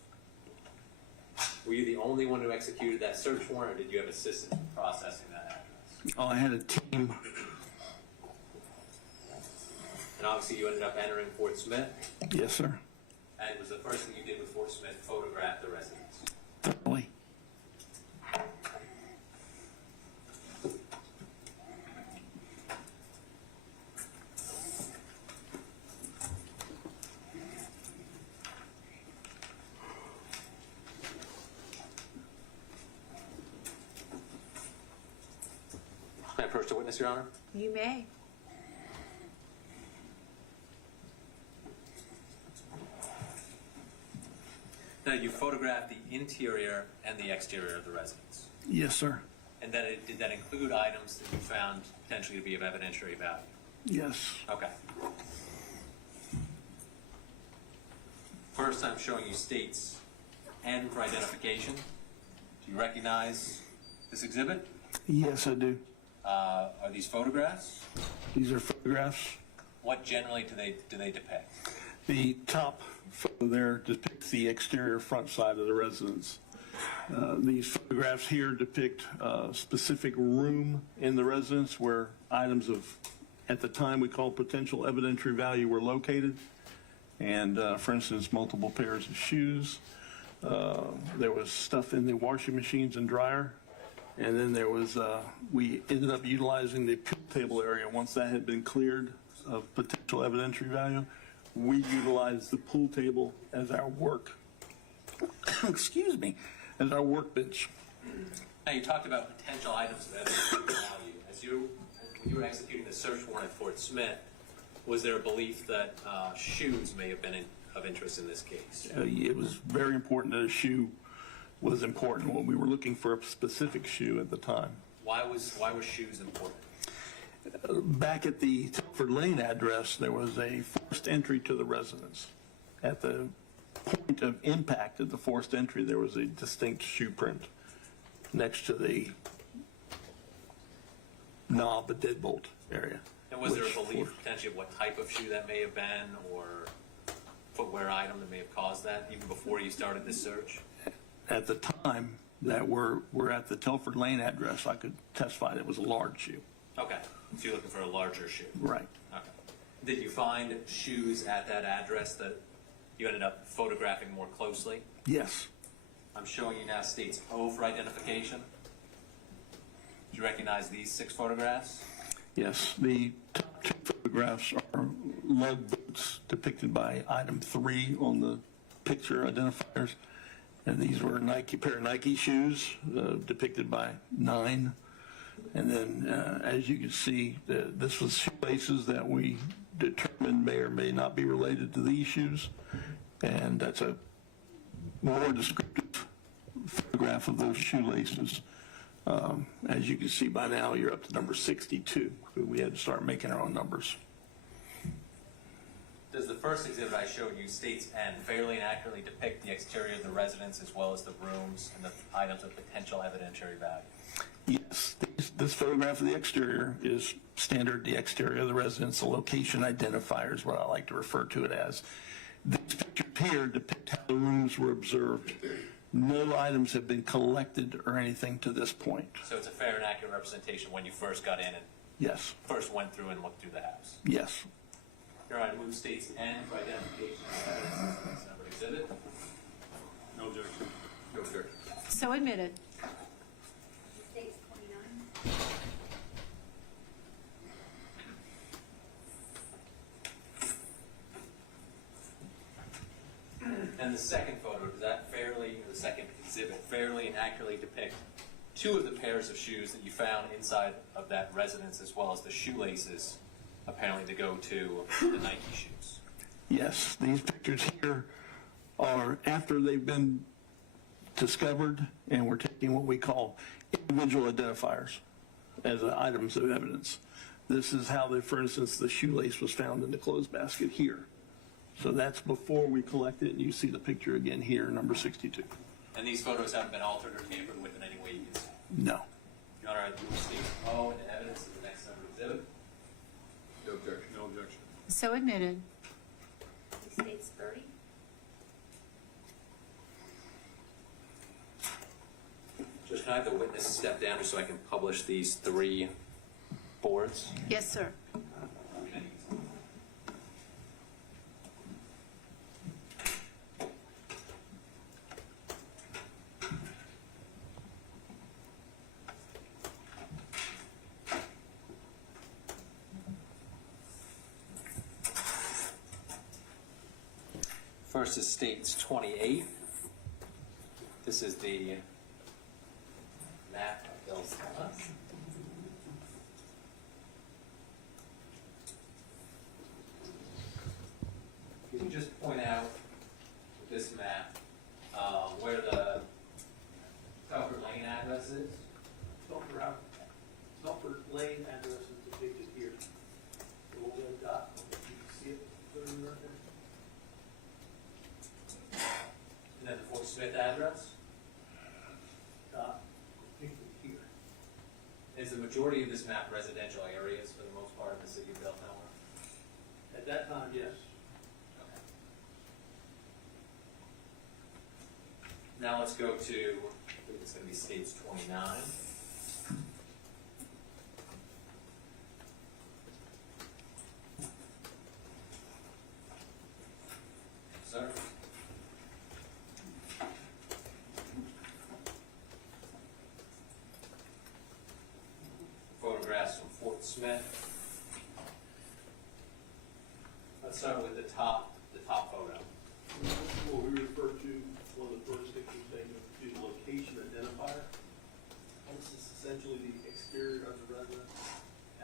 Were you the only one who executed that search warrant, or did you have assistance in processing that address? Oh, I had a team. And obviously you ended up entering Fort Smith? Yes, sir. And was the first thing you did with Fort Smith photograph the residence? Thoroughly. May I approach the witness, Your Honor? You may. Now, you photographed the interior and the exterior of the residence. Yes, sir. And did that include items that you found potentially to be of evidentiary value? Yes. Okay. First, I'm showing you states N for identification. Do you recognize this exhibit? Yes, I do. Are these photographs? These are photographs. What generally do they depict? The top photo there depicts the exterior front side of the residence. These photographs here depict a specific room in the residence where items of, at the time we call potential evidentiary value, were located. And for instance, multiple pairs of shoes. There was stuff in the washing machines and dryer. And then there was, we ended up utilizing the pool table area. Once that had been cleared of potential evidentiary value, we utilized the pool table as our work, excuse me, as our workbench. Now, you talked about potential items of evidentiary value. When you were executing the search warrant at Fort Smith, was there a belief that shoes may have been of interest in this case? It was very important that a shoe was important when we were looking for a specific shoe at the time. Why were shoes important? Back at the Telford Lane address, there was a forced entry to the residence. At the point of impact of the forced entry, there was a distinct shoe print next to the knob, the deadbolt area. And was there a belief potentially of what type of shoe that may have been, or footwear item that may have caused that, even before you started this search? At the time that we're at the Telford Lane address, I could testify that it was a large shoe. Okay, so you're looking for a larger shoe. Right. Okay. Did you find shoes at that address that you ended up photographing more closely? Yes. I'm showing you now states O for identification. Do you recognize these 6 photographs? Yes. The top 2 photographs are lug boots depicted by item 3 on the picture identifiers. And these were pair of Nike shoes depicted by 9. And then, as you can see, this was shoelaces that we determined may or may not be related to these shoes. And that's a more descriptive photograph of those shoelaces. As you can see by now, you're up to number 62. We had to start making our own numbers. Does the first exhibit I showed you, states N, fairly and accurately depict the exterior of the residence as well as the rooms and the items of potential evidentiary value? Yes, this photograph of the exterior is standard, the exterior of the residence, the location identifier is what I like to refer to it as. These pictures here depict how the rooms were observed. No items have been collected or anything to this point. So it's a fair and accurate representation when you first got in and Yes. first went through and looked through the house? Yes. Your Honor, move states N for identification of evidence as the next number exhibit. No objection. No objection. So admitted. States 29. And the second photo, does that the second exhibit, fairly and accurately depict 2 of the pairs of shoes that you found inside of that residence, as well as the shoelaces apparently to go to the Nike shoes? Yes, these pictures here are after they've been discovered, and we're taking what we call individual identifiers as items of evidence. This is how, for instance, the shoelace was found in the clothes basket here. So that's before we collect it, and you see the picture again here, number 62. And these photos haven't been altered or tampered with in any way you can see? No. Your Honor, I move states O into evidence of the next number exhibit. No objection. No objection. So admitted. States 30. Judge, can I have the witness step down just so I can publish these 3 boards? Yes, sir. First is states 28. This is the map of Bill's house. Can you just point out with this map where the Telford Lane address is? Telford Lane address is depicted here. The little red dot, you can see it clearly right there. And then the Fort Smith address? Dot depicted here. Is the majority of this map residential areas for the most part in the city of Belltown? At that time, yes. Okay. Now let's go to, I think it's going to be states 29. Sir? Smith. Let's start with the top photo. What we refer to, one of the first things we say, to location identifier. This is essentially the exterior of the residence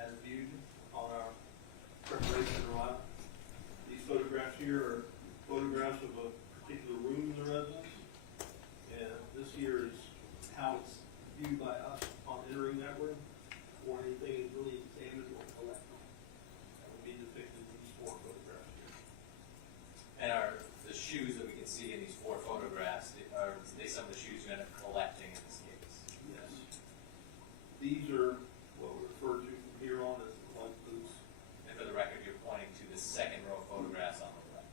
as viewed on our preparation arrival. These photographs here are photographs of a particular room in the residence. And this here is how it's viewed by us upon entering that room, or anything is really examined or collected. That would be depicted in these 4 photographs here. And are the shoes that we can see in these 4 photographs, are they some of the shoes you end up collecting in this case? Yes. These are what we refer to from here on as lug boots. And for the record, you're pointing to the second row of photographs on the left.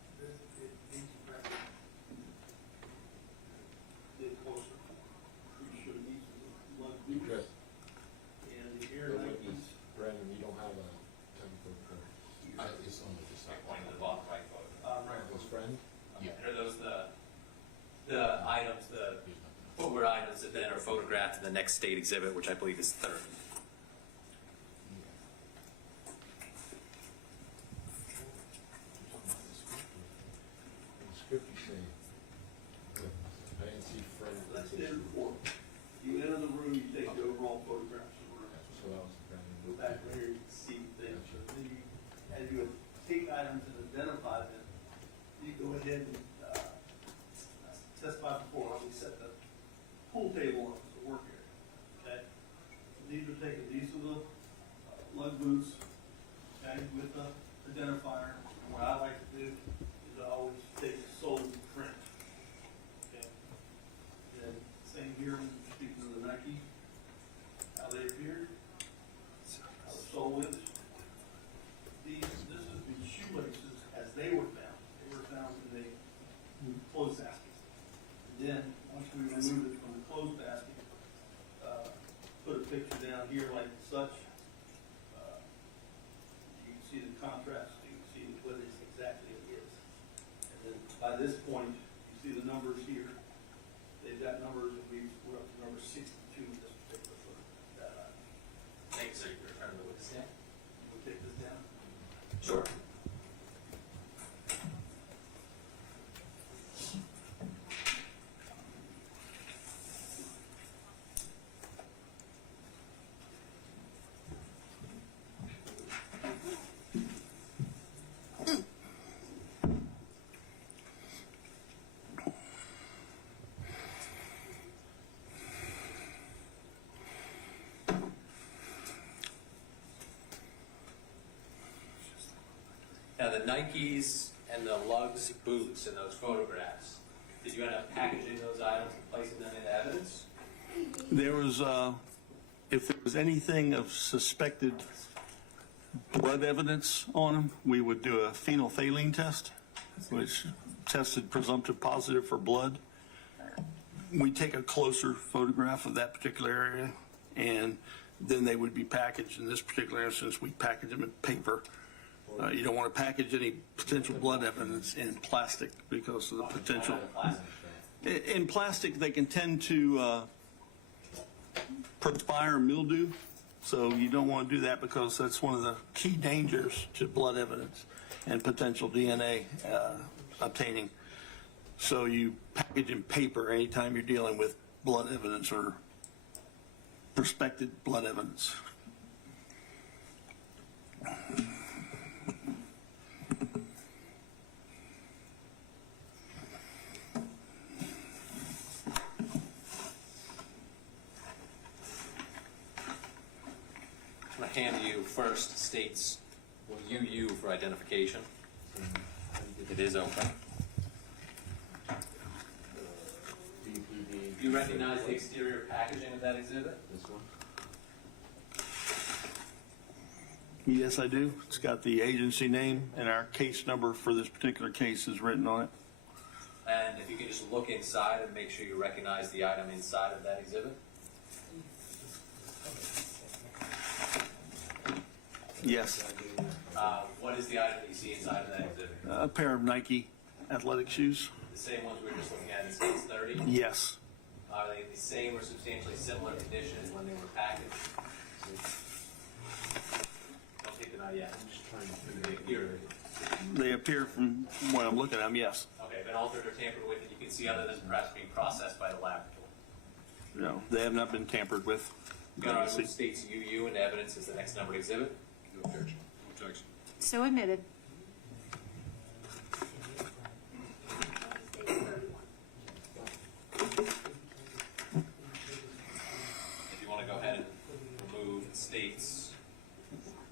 Get closer. Pretty sure these are the lug boots. Good. And the Air Nikes. Brandon, you don't have a 10-foot curve. It's on the You're side. pointing to the bottom right photo. Right. His friend? And are those the items, the footwear items that then are photographed in the next state exhibit, which I believe is 30? In the script you say, fancy friend. That's standard 4. You enter the room, you take the overall photographs of the room. So that was Brandon. Go back right here, you can see things. Then you, as you take items and identify them, you go ahead and, testify before, we set the pool table up as a work area, okay? These are taken, these are the lug boots, okay, with the identifier. And what I like to do is I always take the sole print, okay? And same here, speaking of the Nike, how they appeared, how the sole is. This is the shoelaces as they were found. They were found in a clothes basket. And then, once we removed it from the clothes basket, put a picture down here like such. You can see the contrast, you can see what it exactly is. And then, by this point, you see the numbers here. They've got numbers, and we're up to number 62 in this particular photo. Thanks, so you can return to the witness stand. We'll take this down. Sure. Now, the Nikes and the lugs boots in those photographs, did you end up packaging those items and placing them in evidence? There was, if there was anything of suspected blood evidence on them, we would do a phenolphthalein test, which tested presumptive positive for blood. We take a closer photograph of that particular area, and then they would be packaged. In this particular instance, we package them in paper. You don't want to package any potential blood evidence in plastic because of the potential. In plastic, they can tend to perspire mildew, so you don't want to do that because that's one of the key dangers to blood evidence and potential DNA obtaining. So you package in paper anytime you're dealing with blood evidence or prospective blood evidence. I'm going to hand you first states UU for identification. It is open. Do you recognize the exterior packaging of that exhibit? This one? Yes, I do. It's got the agency name and our case number for this particular case is written on it. And if you can just look inside and make sure you recognize the item inside of that exhibit. Yes. What is the item that you see inside of that exhibit? A pair of Nike athletic shoes. The same ones we were just looking at in states 30? Yes. Are they the same or substantially similar condition as when they were packaged? take them out yet? I'm just trying to They figure appear. They appear from when I'm looking at them, yes. Okay, been altered or tampered with, and you can see other than perhaps being processed by the laboratory. No, they have not been tampered with. Your Honor, which states UU into evidence is the next numbered exhibit. No objection. No objection. So admitted. If you want to go ahead and remove states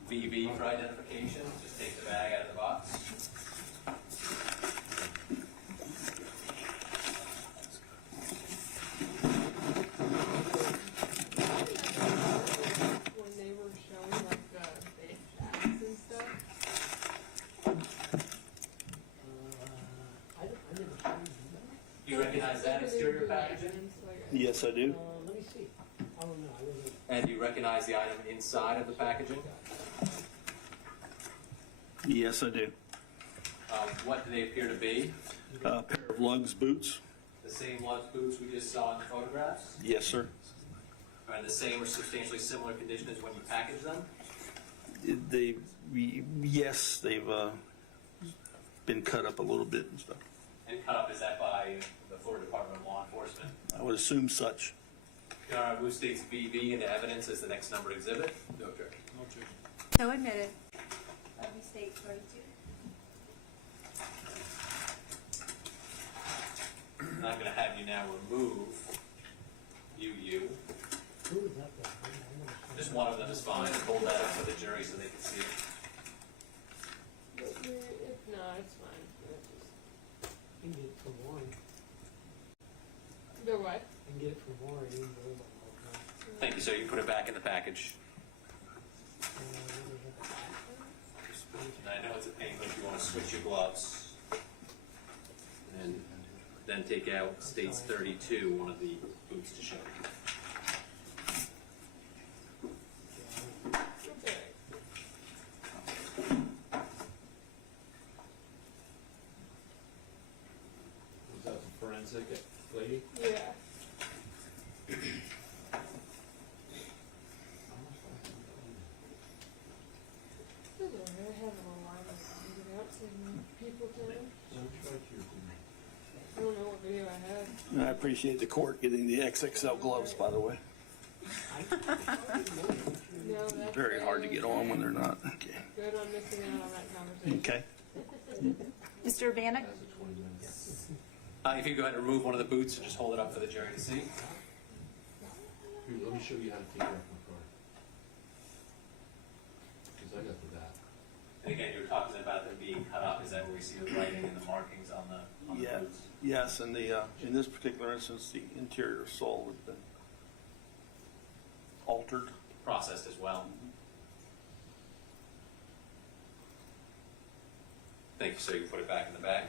VV for identification, just take the bag out of the box. When they were showing like the facts and stuff. I never showed you that. Do you recognize that exterior packaging? Yes, I do. Let me see. I don't know, I wasn't. And do you recognize the item inside of the packaging? Yes, I do. What do they appear to be? A pair of lugs boots. The same Lux boots we just saw in the photographs? Yes, sir. Are in the same or substantially similar condition as when you packaged them? Yes, they've been cut up a little bit and stuff. And cut up, is that by the Florida Department of Law Enforcement? I would assume such. Your Honor, move states VV into evidence as the next numbered exhibit. No objection. No objection. So admitted. Every state 32. And I'm going to have you now remove UU. Who was that guy? Just one of them is fine. Hold that up for the jury so they can see it. No, it's fine. You can get it from Warren. The what? You can get it from Warren. You can go by Thank you, sir. You can put it back in the package. And I know it's a pain, but if you want to switch your gloves, and then take out states 32, one of the boots to show you. Was that the forensic lady? Yeah. I have an alarm and get out some people to. I don't know what video I have. I appreciate the court getting the XXL gloves, by the way. No, that's Very hard to get on when they're not. Okay. good on missing out on that conversation. Okay. Mr. Bannock? If you go ahead and remove one of the boots and just hold it up for the jury to see. Here, let me show you how to take it off my car. Because I got the bat. And again, you were talking about them being cut up. Is that where we see the writing and the markings on the Yeah. boots? Yes, and in this particular instance, the interior sole has been altered. Processed as well. Thank you, sir. You can put it back in the bag.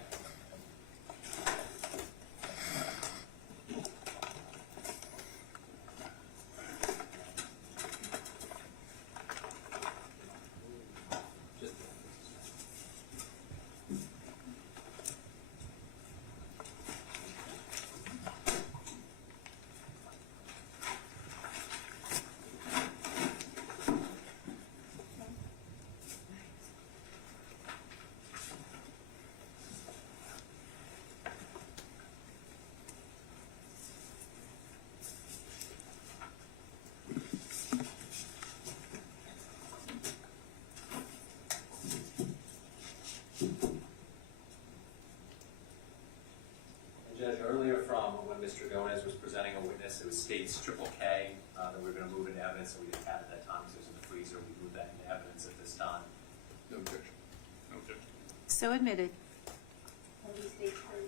Judge, earlier from when Mr. Gomez was presenting a witness, it was states triple K that we were going to move into evidence, and we didn't have it at that time because it was in the freezer. We moved that into evidence at this time. No objection. No objection. So admitted. Every state 32.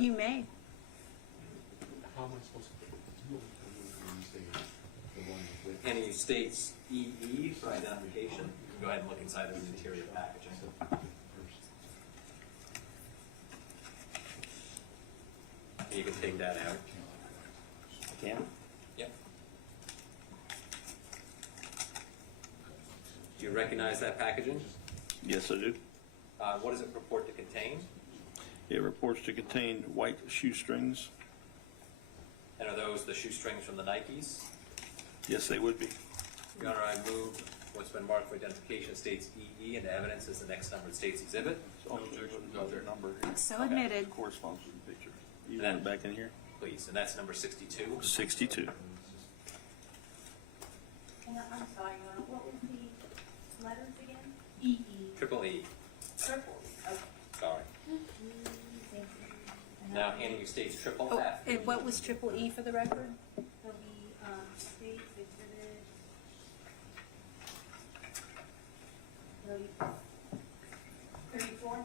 You may. How am I supposed to do it when you say the one with? Any states EE for identification, you can go ahead and look inside of the interior packaging. You can take that out. Can? Yep. Do you recognize that packaging? Yes, I do. What does it purport to contain? It reports to contain white shoestrings. And are those the shoestrings from the Nikes? Yes, they would be. Your Honor, I move what's been marked for identification states EE and evidence is the next numbered state's exhibit. No number. So admitted. Corresponds with the picture. You And want then- it back in here? Please, and that's number 62. 62. And I'm sorry, Your Honor, what was the letters again? EE. Triple E. Circle, okay. Sorry. Thank you. Now handing you states triple Oh, F. and what was triple E for the record? There'll be, states exhibit 34.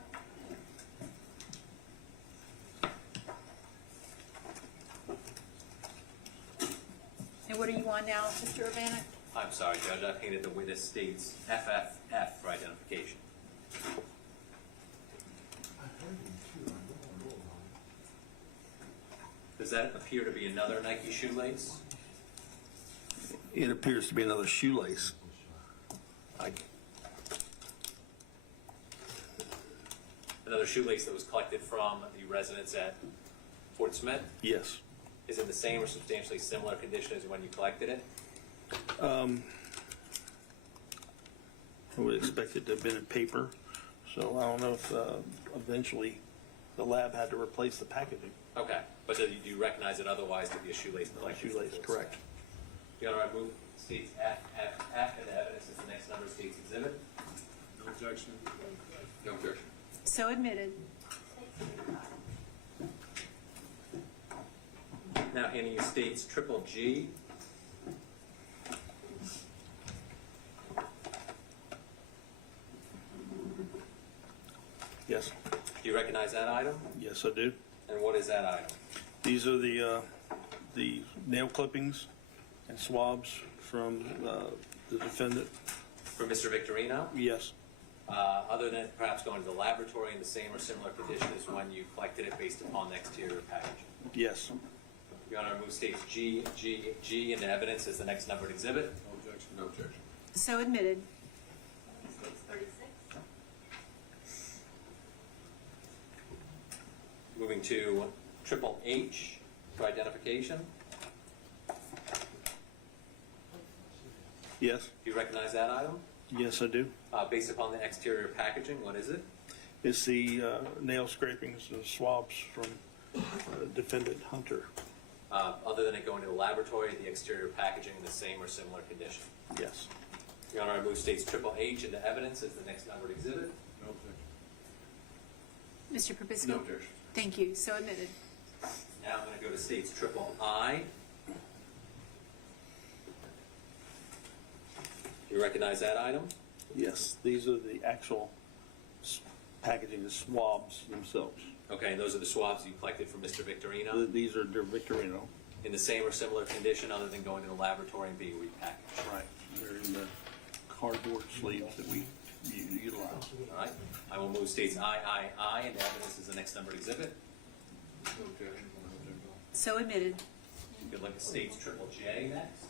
And what are you on now, Mr. Urbana? I'm sorry, Judge, I painted the witness states FFF for identification. Does that appear to be another Nike shoelace? It appears to be another shoelace. Another shoelace that was collected from the residence at Fort Smith? Yes. Is in the same or substantially similar condition as when you collected it? I would expect it to have been in paper, so I don't know if eventually the lab had to replace the packaging. Okay, but do you recognize it otherwise to be a shoelace collection? Shoelace, correct. Your Honor, I move states FFF and the evidence is the next number states exhibit. No objection. No objection. So admitted. Now handing you states triple G. Yes. Do you recognize that item? Yes, I do. And what is that item? These are the nail clippings and swabs from the defendant. For Mr. Victorino? Yes. Other than perhaps going to the laboratory in the same or similar condition as when you collected it based upon the exterior packaging? Yes. Your Honor, I move states G, G, G, and the evidence is the next numbered exhibit. No objection. No objection. So admitted. States 36. Moving to triple H for identification. Yes. Do you recognize that item? Yes, I do. Based upon the exterior packaging, what is it? It's the nail scrapings and swabs from defendant Hunter. Other than it going to the laboratory, the exterior packaging in the same or similar condition. Yes. Your Honor, I move states triple H and the evidence is the next numbered exhibit. No objection. Mr. Probisco? No objection. Thank you. So admitted. Now I'm going to go to states triple I. Do you recognize that item? Yes. These are the actual packaging, the swabs themselves. Okay, and those are the swabs you collected from Mr. Victorino? These are Victorino. In the same or similar condition other than going to the laboratory and being repackaged? Right. They're in the cardboard sleeves that we utilize. All right. I will move states I, and the evidence is the next numbered exhibit. No objection. So admitted. You could look at states triple J next.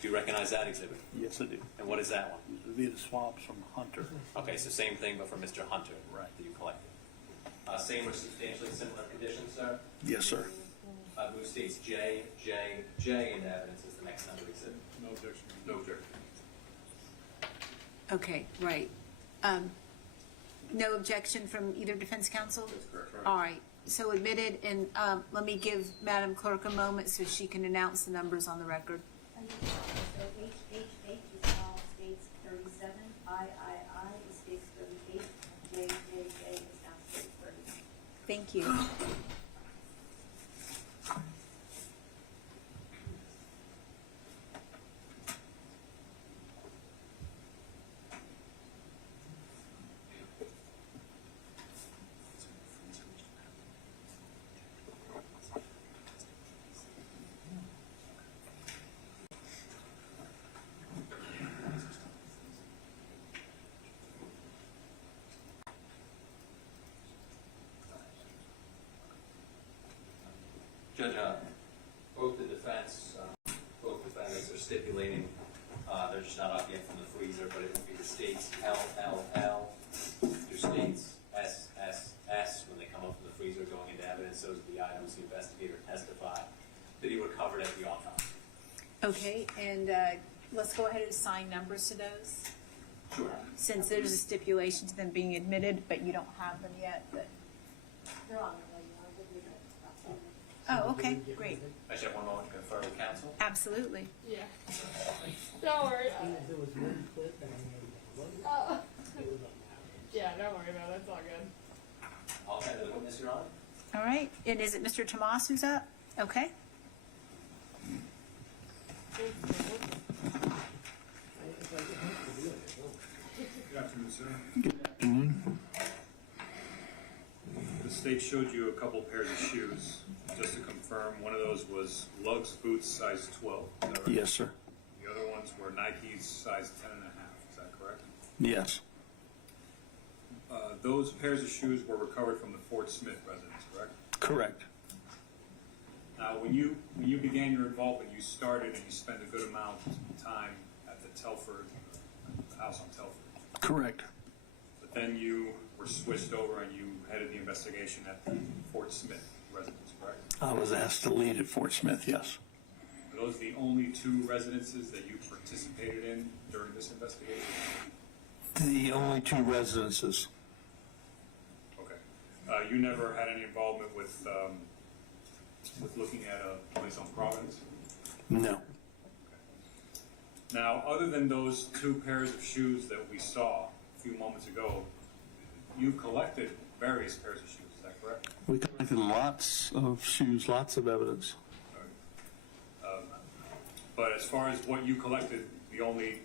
Do you recognize that exhibit? Yes, I do. And what is that one? These would be the swabs from Hunter. Okay, so same thing, but for Mr. Hunter. Right. That you collected. Same or substantially similar conditions, sir? Yes, sir. Move states J, J, J, and the evidence is the next numbered exhibit. No objection. No objection. Okay, right. No objection from either defense counsel? That's correct. All right. So admitted, and let me give Madam Clerk a moment so she can announce the numbers on the record. So H is now states 37, I is states 38, J is now states 30. Thank you. Judge, both the defense, both defendants are stipulating, they're just not up yet from the freezer, but it would be the state's LLL, your state's SSS, when they come up from the freezer going into evidence, those are the items the investigator testified that he recovered at the autopsy. Okay, and let's go ahead and assign numbers to those. Sure. Since there's a stipulation to them being admitted, but you don't have them yet, but. They're on it right now. I'll give you that. Oh, okay, great. I should have one moment to confer with counsel. Absolutely. Yeah. Don't worry. There was one clip and Oh. Yeah, don't worry about it. It's all good. I'll send it to the witness, Your Honor. All right, and is it Mr. Tomas who's up? Okay. Good afternoon, sir. Good afternoon. The state showed you a couple pairs of shoes. Just to confirm, one of those was Lugz boots size 12. Is that right? Yes, sir. The other ones were Nikes size 10 and a half. Is that correct? Yes. Those pairs of shoes were recovered from the Fort Smith residence, correct? Correct. Now, when you began your involvement, you started and you spent a good amount of time at the Telford, the house on Telford. Correct. But then you were switched over and you headed the investigation at the Fort Smith residence, correct? I was asked to lead at Fort Smith, yes. Are those the only two residences that you participated in during this investigation? The only two residences. Okay. You never had any involvement with looking at a place on Providence? No. Now, other than those two pairs of shoes that we saw a few moments ago, you collected various pairs of shoes, is that correct? We collected lots of shoes, lots of evidence. But as far as what you collected, we've only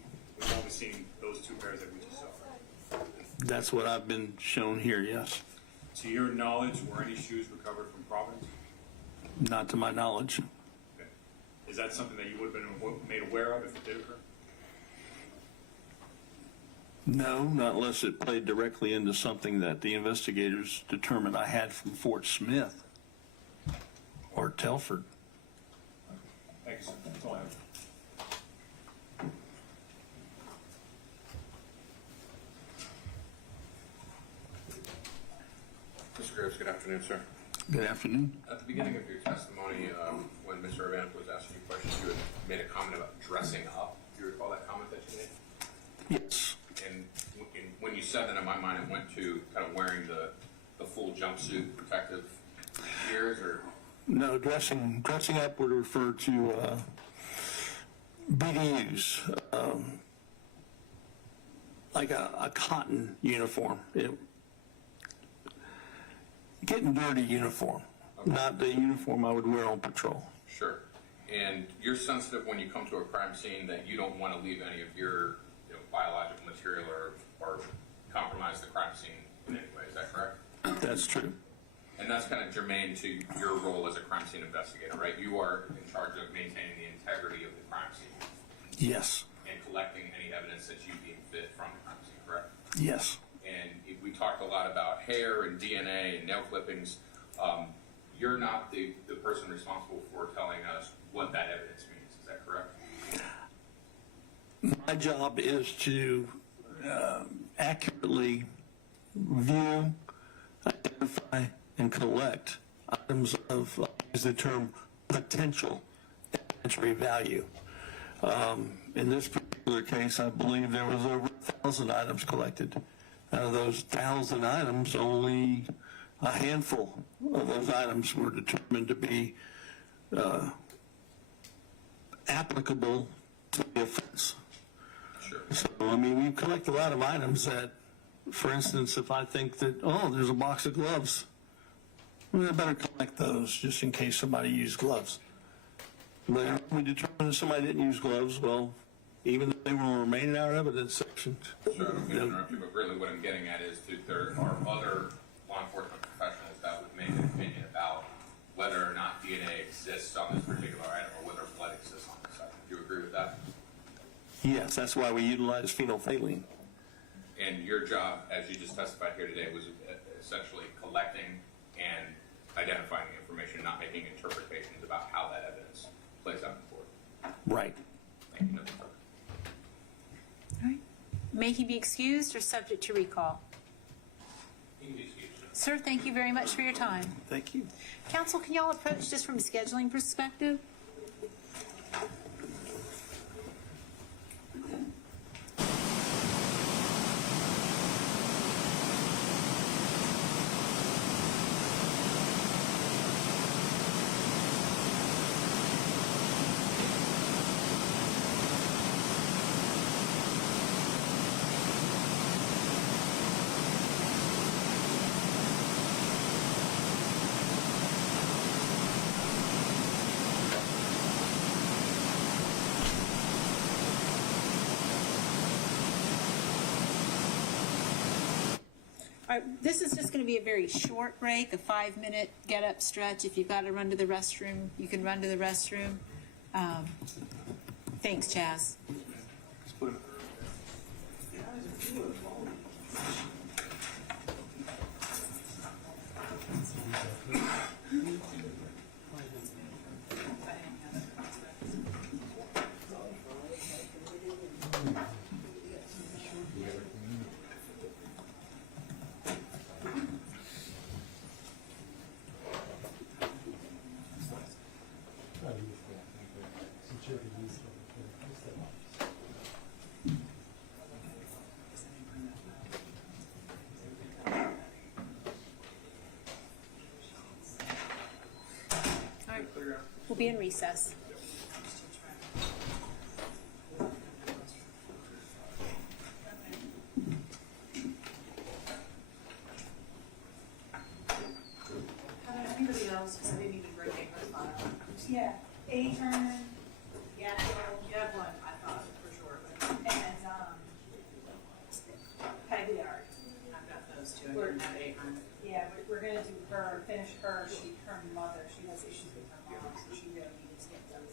seen those two pairs that we just saw. That's what I've been shown here, yes. To your knowledge, were any shoes recovered from Providence? Not to my knowledge. Okay. Is that something that you would have been made aware of if it did occur? No, not unless it played directly into something that the investigators determined I had from Fort Smith or Telford. Thank you, sir. That's all I have. Mr. Graves, good afternoon, sir. Good afternoon. At the beginning of your testimony, when Mr. Evans was asking you questions, you had made a comment about dressing up. Do you recall that comment that you made? Yes. And when you said that, in my mind, it went to kind of wearing the full jumpsuit protective gears, or? No, dressing up would refer to BDUs, like a cotton uniform. Getting dirty uniform, not the uniform I would wear on patrol. Sure. And you're sensitive when you come to a crime scene that you don't want to leave any of your biological material or compromise the crime scene in any way. Is that correct? That's true. And that's kind of germane to your role as a crime scene investigator, right? You are in charge of maintaining the integrity of the crime scene. Yes. And collecting any evidence that you deem fit from the crime scene, correct? Yes. And we talked a lot about hair and DNA and nail clippings. You're not the person responsible for telling us what that evidence means. Is that correct? My job is to accurately view, identify, and collect items of, use the term, potential evidentiary value. In this particular case, I believe there was over 1,000 items collected. Out of those 1,000 items, only a handful of those items were determined to be applicable to the offense. Sure. So, I mean, we collect a lot of items that, for instance, if I think that, oh, there's a box of gloves, well, I better collect those just in case somebody used gloves. But if we determine that somebody didn't use gloves, well, even though they will remain in our evidence section. Sure, I don't mean to interrupt you, but really what I'm getting at is that there are other law enforcement professionals that would make an opinion about whether or not DNA exists on this particular item or whether blood exists on this item. Do you agree with that? Yes, that's why we utilize phenolphthalein. And your job, as you just testified here today, was essentially collecting and identifying the information motion, not making interpretations about how that evidence plays out in court. Right. Thank you, Madam Clerk. All right. May he be excused or subject to recall? You can be excused. Sir, thank you very much for your time. Thank you. Counsel, can y'all approach this from a scheduling perspective? All right, this is just going to be a very short break, a 5-minute get-up stretch. If you've got to run to the restroom, you can run to the restroom. Thanks, Chaz. We'll be in recess. Anybody else, because I didn't even bring papers on it. Yeah, A-turn, Yeah, you have one, I thought, for sure, but and, Pagliari. I've got those two, I didn't have eight on. Yeah, we're gonna do her, finish her, her mother, she has issues with her mom, so she really needed to get done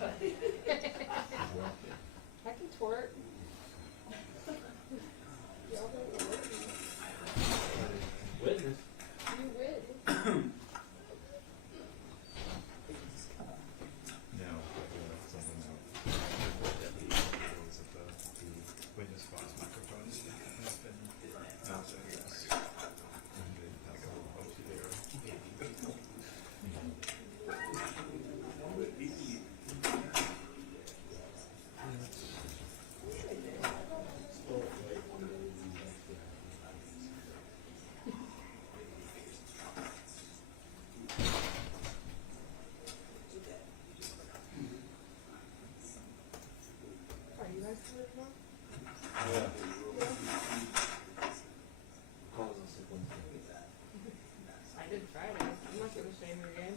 I can twerk. Y'all don't know. Witness. You win. No, something else. The witness box microphone has been mounted, yes. And that's all up to there. Are you guys doing it now? I did Friday. I'm not gonna shame your game.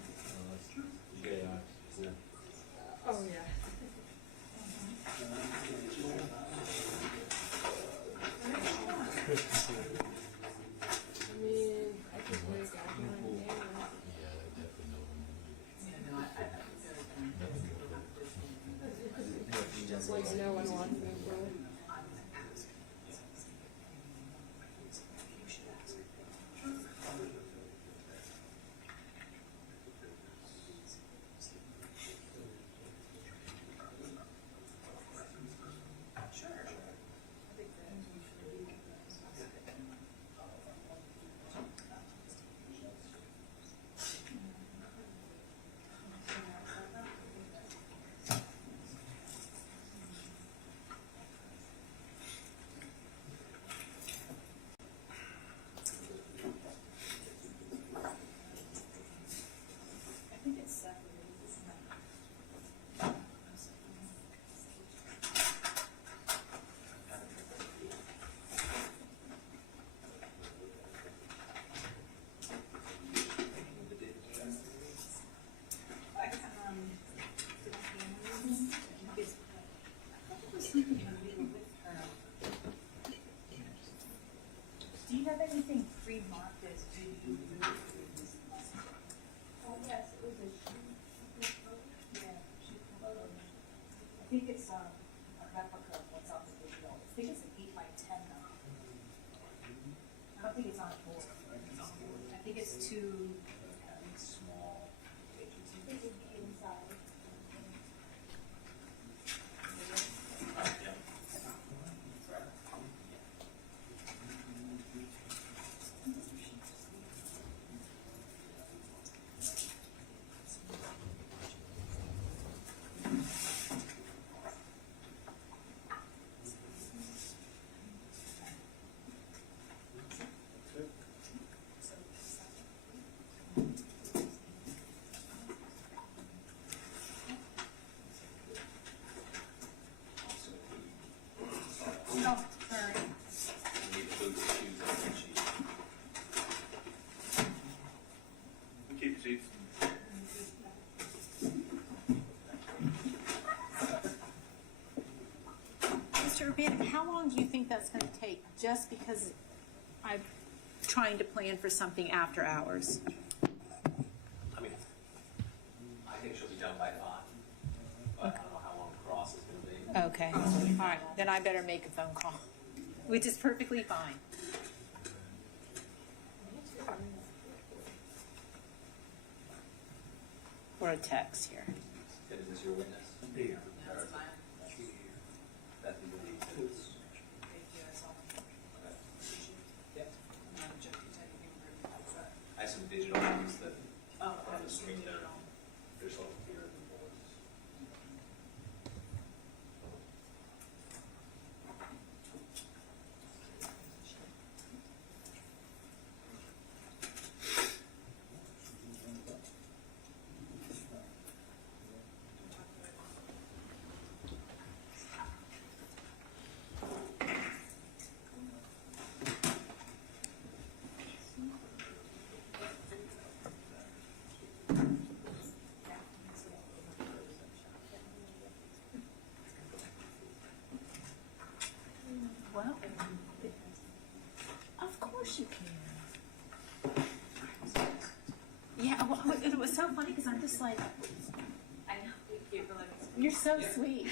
Oh yeah. I mean, I could wake up on camera. Just like no one wants me for. Do you have anything pre-marked as due? Oh, yes, it was a shoe. Yeah, I think it's a replica of what's on the digital. I think it's an 8x10 though. I don't think it's on a board. I think it's too small. This is the inside. No, sorry. We need to move the shoes on the sheet. Keep your seats. Mr. Urban, how long do you think that's gonna take? Just because I'm trying to plan for something after hours. I mean, I think she'll be done by 5, but I don't know how long the cross is gonna be. Okay, all right, then I better make a phone call, which is perfectly fine. Or a text here. Is this your witness? Yeah. That's fine. That's the witness. Thank you, that's all. Yep. I'm not objecting to anything we're doing. Is that- I have some digital ones that Oh, are on the screen there. digital. There's a little here. Well, of course you can. Yeah, well, it was so funny because I'm just like, I know, thank you for letting us You're so sweet.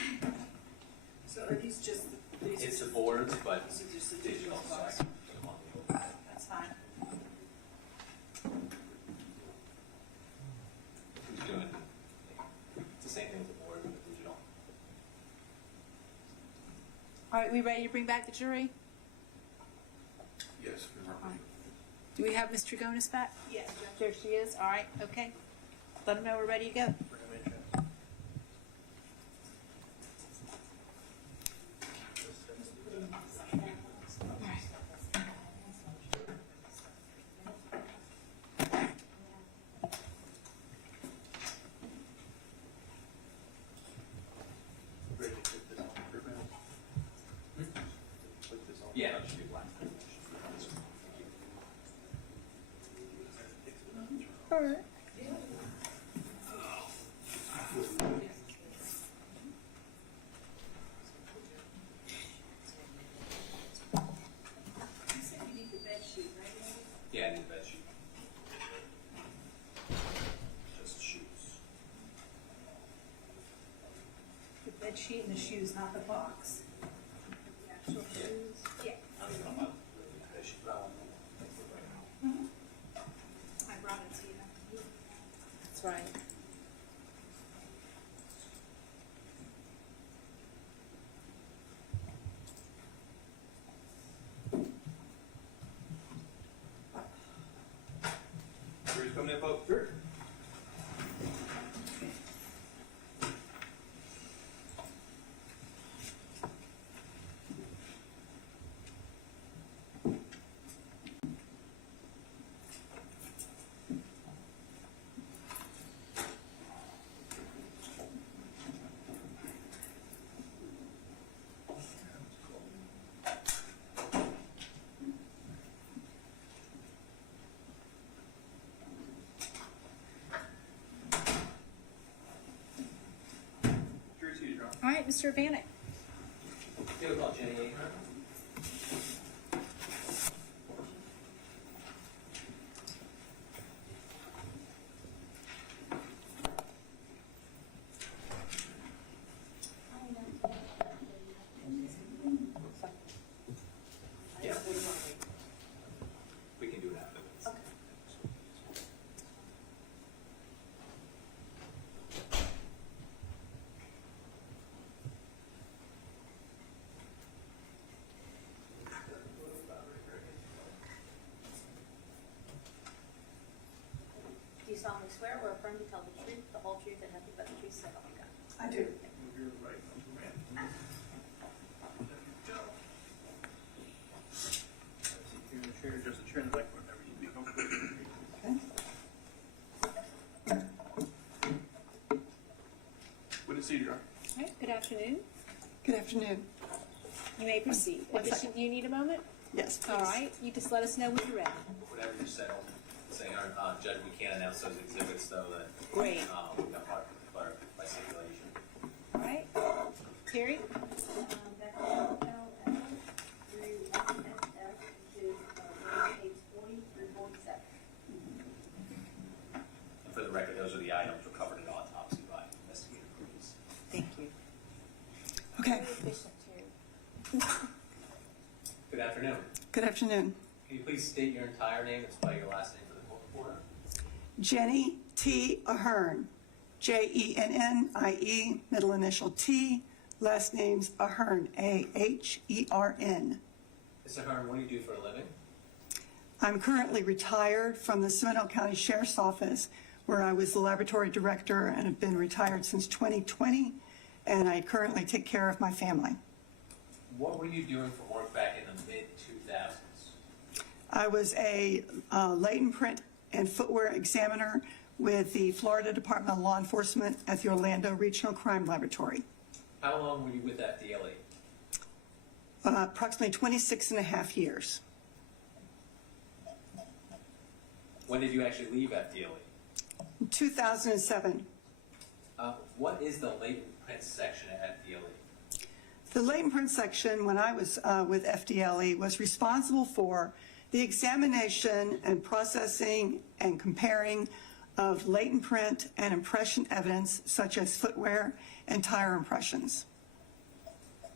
So are these just, these It's the boards, but These are just the digital, digital so I files. can put them on the old. That's fine. Who's doing it? It's the same thing with the board, but digital. All right, we ready to bring back the jury? Yes. Do we have Ms. Dragonis back? Yes. There she is. All right, okay. Let them know we're ready to go. Yeah, it should be black. All right. You said you need the bed sheet, right? Yeah, I need a bed sheet. Just shoes. The bed sheet and the shoes, not the box. The actual shoes? Yeah. I don't know about the bed sheet, but I want to. I brought it to you. That's right. Jury's coming in, folks. Jury's seated, Your Honor. All right, Mr. Vanek. Give it about Jenny Ahern. Yeah. We can do it after. Do you solemnly swear or affirm to tell the truth, the whole truth, and nothing but the truth, so help you God? I do. Move your right upper hand. Sit here in the chair, just a chair in the back, wherever you be comfortable. Witness seated, Your Honor. All right, good afternoon. Good afternoon. You may proceed. One Addition, second. do you need a moment? Yes, All please. right, you just let us know when you're ready. Whatever you settle, saying, Judge, we can't announce those exhibits though, that. Great. We got part by stipulation. All right. Terry? That's LL through FFF, which is page 40 through 47. And for the record, those are the items recovered in autopsy by investigator police. Thank you. Okay, Efficient, Terry. Good afternoon. good afternoon. Can you please state your entire name and spell your last name for the court reporter? Jenny T. Ahern, Jennie, middle initial T, last name's Ahern, Ahern. Mr. Hearn, what do you do for a living? I'm currently retired from the Seminole County Sheriff's Office, where I was the laboratory director and have been retired since 2020, and I currently take care of my family. What were you doing for work back in the mid-2000s? I was a latent print and footwear examiner with the Florida Department of Law Enforcement at the Orlando Regional Crime Laboratory. How long were you with FDLE? Approximately 26 and a half years. When did you actually leave FDLE? 2007. What is the latent print section at FDLE? The latent print section, when I was with FDLE, was responsible for the examination and processing and comparing of latent print and impression evidence such as footwear and tire impressions.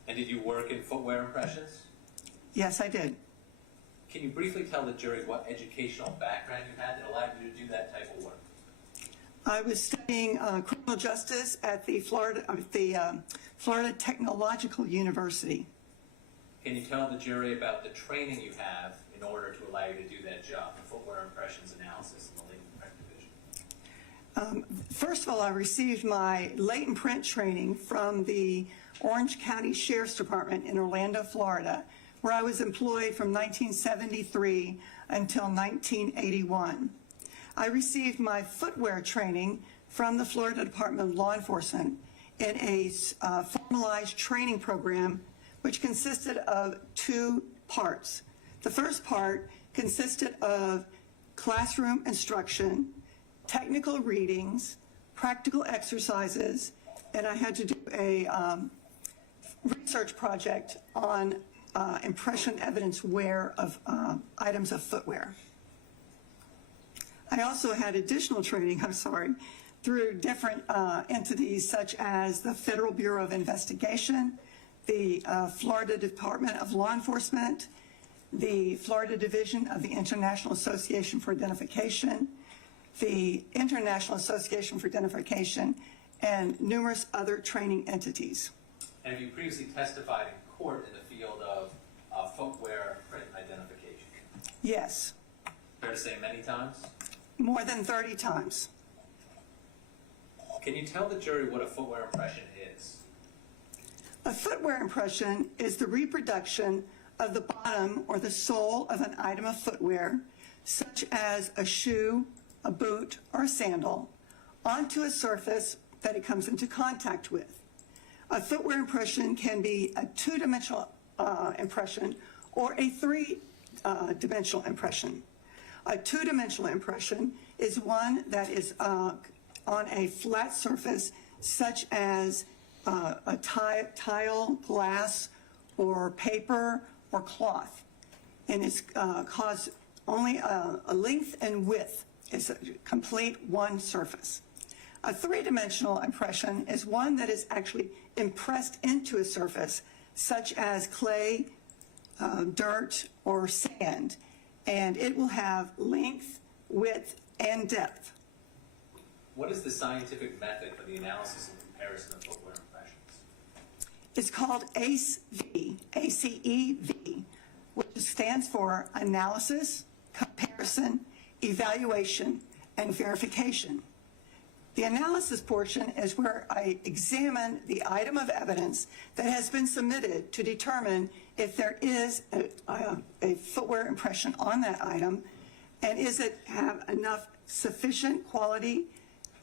And did you work in footwear impressions? Yes, I did. Can you briefly tell the jury what educational background you had that allowed you to do that type of work? I was studying criminal justice at the Florida Technological University. Can you tell the jury about the training you have in order to allow you to do that job, the footwear impressions analysis in the latent print division? First of all, I received my latent print training from the Orange County Sheriff's Department in Orlando, Florida, where I was employed from 1973 until 1981. I received my footwear training from the Florida Department of Law Enforcement in a formalized training program which consisted of 2 parts. The first part consisted of classroom instruction, technical readings, practical exercises, and I had to do a research project on impression evidence wear of items of footwear. I also had additional training, through different entities such as the Federal Bureau of Investigation, the Florida Department of Law Enforcement, the Florida Division of the International Association for Identification, the International Association for Identification, and numerous other training entities. And have you previously testified in court in the field of footwear print identification? Yes, Fair to say many times? more than 30 times. Can you tell the jury what a footwear impression is? A footwear impression is the reproduction of the bottom or the sole of an item of footwear, such as a shoe, a boot, or a sandal, onto a surface that it comes into contact with. A footwear impression can be a 2-dimensional impression or a 3-dimensional impression. A 2-dimensional impression is one that is on a flat surface, such as a tile, glass, or paper, or cloth. And it's caused only a length and width. It's a complete one surface. A 3-dimensional impression is one that is actually impressed into a surface, such as clay, dirt, or sand, and it will have length, width, and depth. What is the scientific method for the analysis and comparison of footwear impressions? It's called ACE-V, ACE-V, which stands for Analysis, Comparison, Evaluation, and Verification. The analysis portion is where I examine the item of evidence that has been submitted to determine if there is a footwear impression on that item, and is it have enough sufficient quality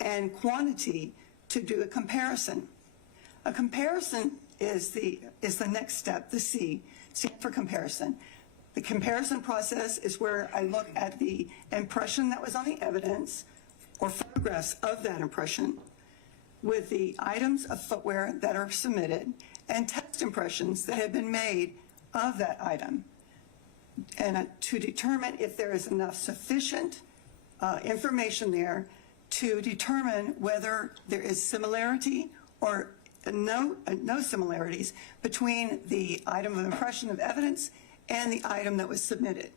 and quantity to do a comparison. A comparison is the next step, the C for comparison. The comparison process is where I look at the impression that was on the evidence or photographs of that impression with the items of footwear that are submitted and text impressions that have been made of that item, and to determine if there is enough sufficient information there to determine whether there is similarity or no similarities between the item of impression of evidence and the item that was submitted.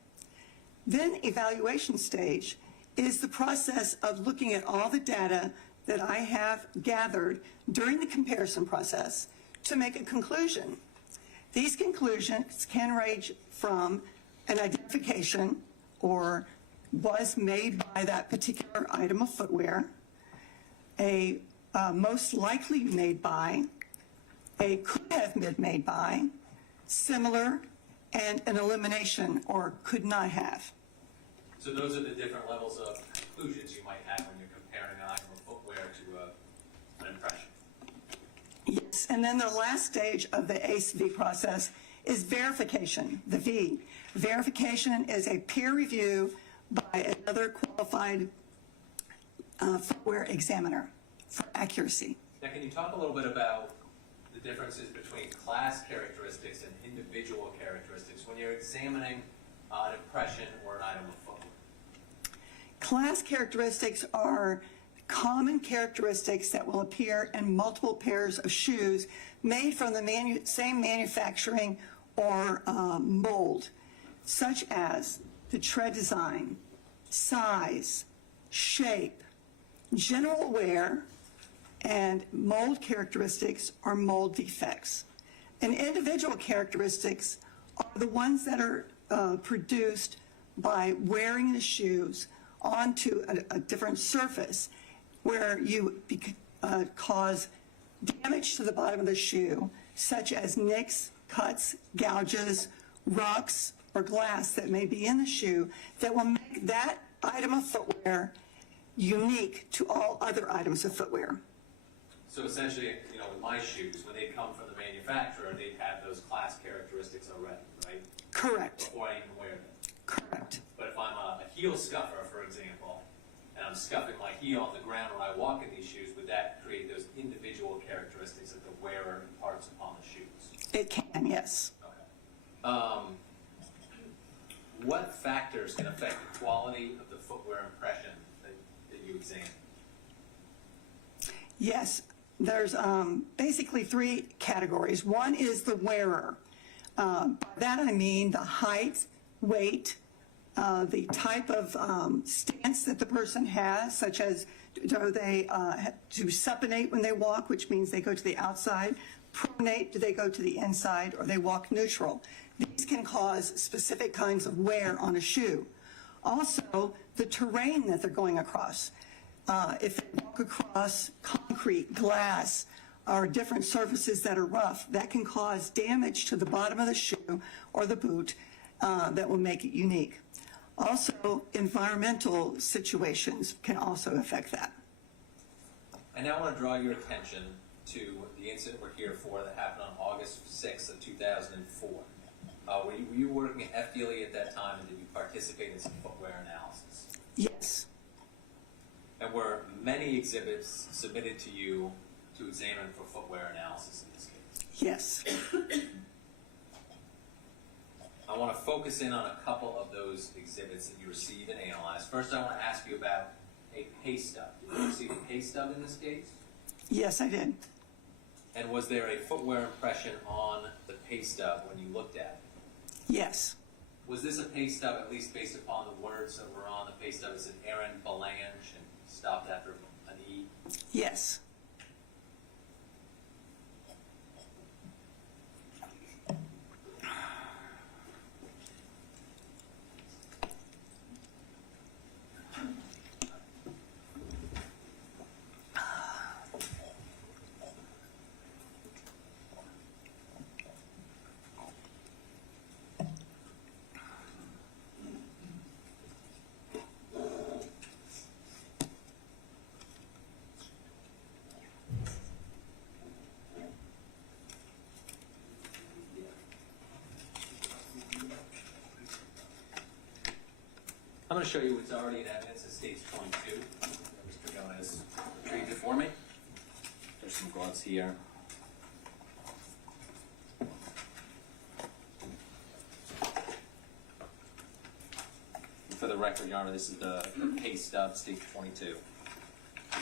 Then evaluation stage is the process of looking at all the data that I have gathered during the comparison process to make a conclusion. These conclusions can range from an identification or was made by that particular item of footwear, a most likely made by, a could have been made by, similar, and an elimination or could not have. So those are the different levels of conclusions you might have when you're comparing an item of footwear to an impression. Yes, and then the last stage of the ACE-V process is verification, the V. Verification is a peer review by another qualified footwear examiner for accuracy. Now, can you talk a little bit about the differences between class characteristics and individual characteristics when you're examining an impression or an item of footwear? Class characteristics are common characteristics that will appear in multiple pairs of shoes made from the same manufacturing or mold, such as the tread design, size, shape, general wear, and mold characteristics or mold defects. And individual characteristics are the ones that are produced by wearing the shoes onto a different surface where you cause damage to the bottom of the shoe, such as nicks, cuts, gouges, rocks, or glass that may be in the shoe that will make that item of footwear unique to all other items of footwear. So essentially, you know, with my shoes, when they come from the manufacturer, they'd have those class characteristics already, right? Correct. Before I even wear them. Correct. But if I'm a heel scuffer, for example, and I'm scuffing my heel on the ground when I walk in these shoes, would that create those individual characteristics that the wearer imparts upon the shoes? It can, yes. Okay. What factors can affect the quality of the footwear impression that you examine? Yes, there's basically three categories. One is the wearer. By that I mean the height, weight, the type of stance that the person has, such as do they do supinate when they walk, which means they go to the outside, pronate, do they go to the inside, or they walk neutral. These can cause specific kinds of wear on a shoe. Also, the terrain that they're going across. If they walk across concrete, glass, or different surfaces that are rough, that can cause damage to the bottom of the shoe or the boot that will make it unique. Also, environmental situations can also affect that. And now I want to draw your attention to the incident we're here for that happened on August 6th of 2004. Were you working at FDLE at that time, and did you participate in some footwear analysis? Yes. And were many exhibits submitted to you to examine for footwear analysis in this case? Yes. I want to focus in on a couple of those exhibits that you received and analyzed. First, I want to ask you about a pay stub. Did you receive a pay stub in this case? Yes, I did. And was there a footwear impression on the pay stub when you looked at it? Yes. Was this a pay stub, at least based upon the words that were on the pay stub? It said Aaron Belange and stopped after an E? Yes. I'm going to show you what's already in evidence at stage 22. Mr. Jones retrieved it for me. There's some gloves here. For the record, Your Honor, this is the pay stub, stage 22. I'm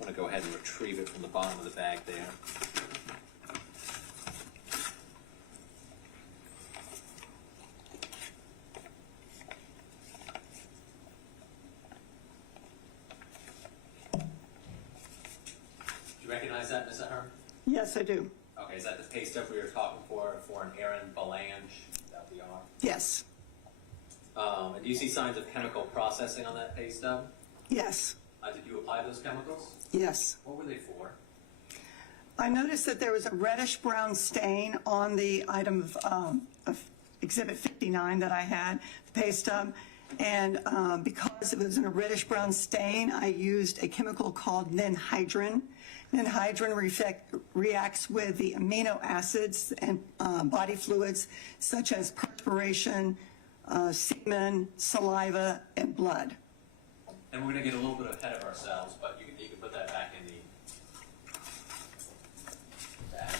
going to go ahead and retrieve it from the bottom of the bag there. Recognize that, Ms. Ahern? Yes, I do. Okay, is that the pay stub we were talking for an Aaron Belange? That we are? Yes. And do you see signs of chemical processing on that pay stub? Yes. Did you apply those chemicals? Yes. What were they for? I noticed that there was a reddish-brown stain on the item of Exhibit 59 that I had, the pay stub, and because it was in a reddish-brown stain, I used a chemical called ninhydrin. Ninhydrin reacts with the amino acids and body fluids such as perspiration, semen, saliva, and blood. And we're going to get a little bit ahead of ourselves, but you can put that back in the bag.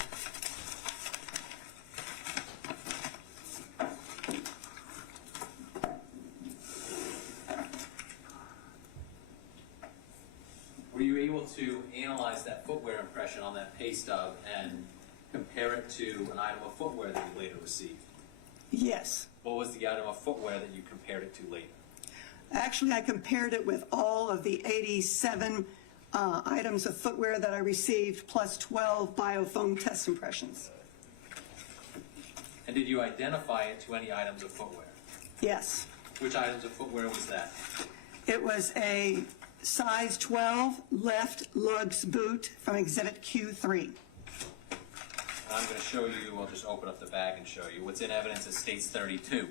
able to analyze that footwear impression on that pay stub and compare it to an item of footwear that you later received? Yes. What was the item of footwear that you compared it to later? Actually, I compared it with all of the 87 items of footwear that I received, plus 12 biofoam test impressions. And did you identify it to any items of footwear? Yes. Which items of footwear was that? It was a size 12 left lugs boot from Exhibit Q3. And I'm going to show you, I'll just open up the bag and show you. What's in evidence is states 32.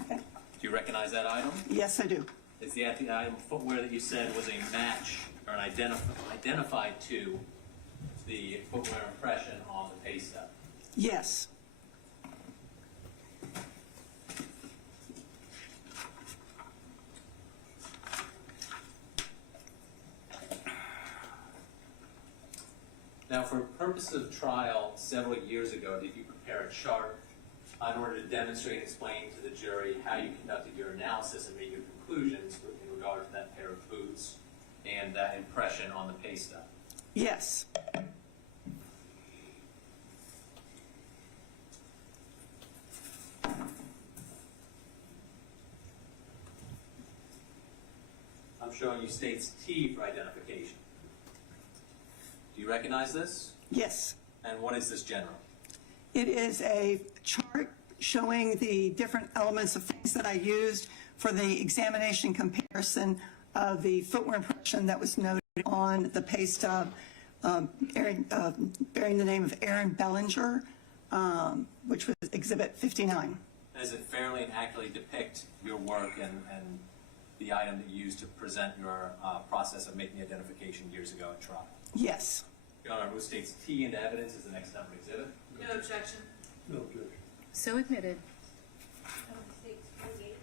Okay. Do you recognize that item? Yes, I do. Is the item of footwear that you said was a match or an identified to the footwear impression on the pay stub? Yes. Now, for purposes of trial several years ago, did you prepare a chart in order to demonstrate and explain to the jury how you conducted your analysis and made your conclusions in regard to that pair of boots and that impression on the pay stub? Yes. I'm showing you states T for identification. Do you recognize this? Yes. And what is this general? It is a chart showing the different elements of things that I used for the examination comparison of the footwear impression that was noted on the pay stub bearing the name of Aaron Bellinger, which was Exhibit 59. Does it fairly and accurately depict your work and the item that you used to present your process of making the identification years ago at trial? Yes. Your Honor, who states T into evidence is the next number exhibit? No objection. No objection. So admitted. States 48.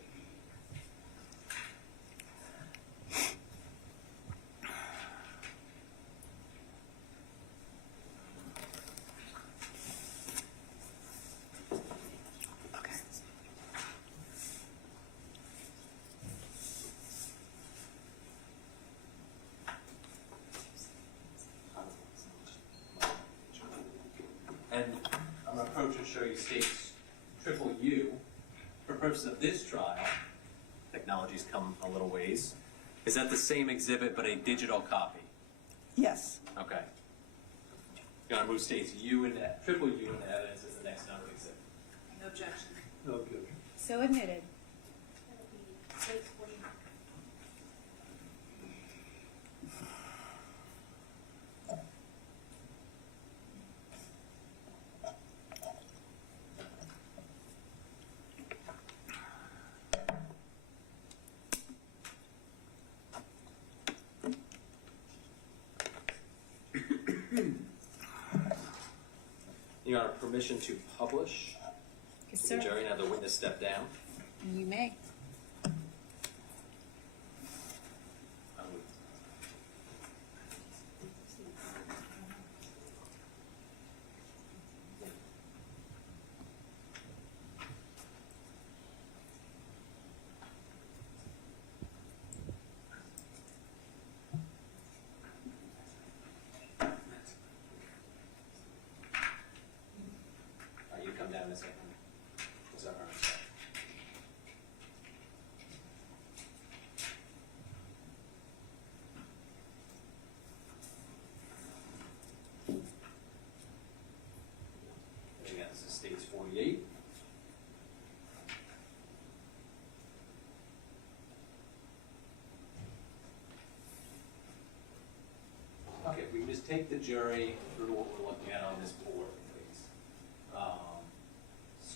Okay. And I'm going to approach and show you states triple U. For purposes of this trial, technology's come a little ways. Is that the same exhibit but a digital copy? Yes. Okay. You're going to move states U into triple U into evidence as the next number exhibit. No objection. No objection. So admitted. That'll be states 49. Your Honor, permission to publish. Yes, The sir. jury and have the witness step down. You may. You come down a second. Is that right? Again, this is states 48. Okay, if we can just take the jury through what we're looking at on this board, please.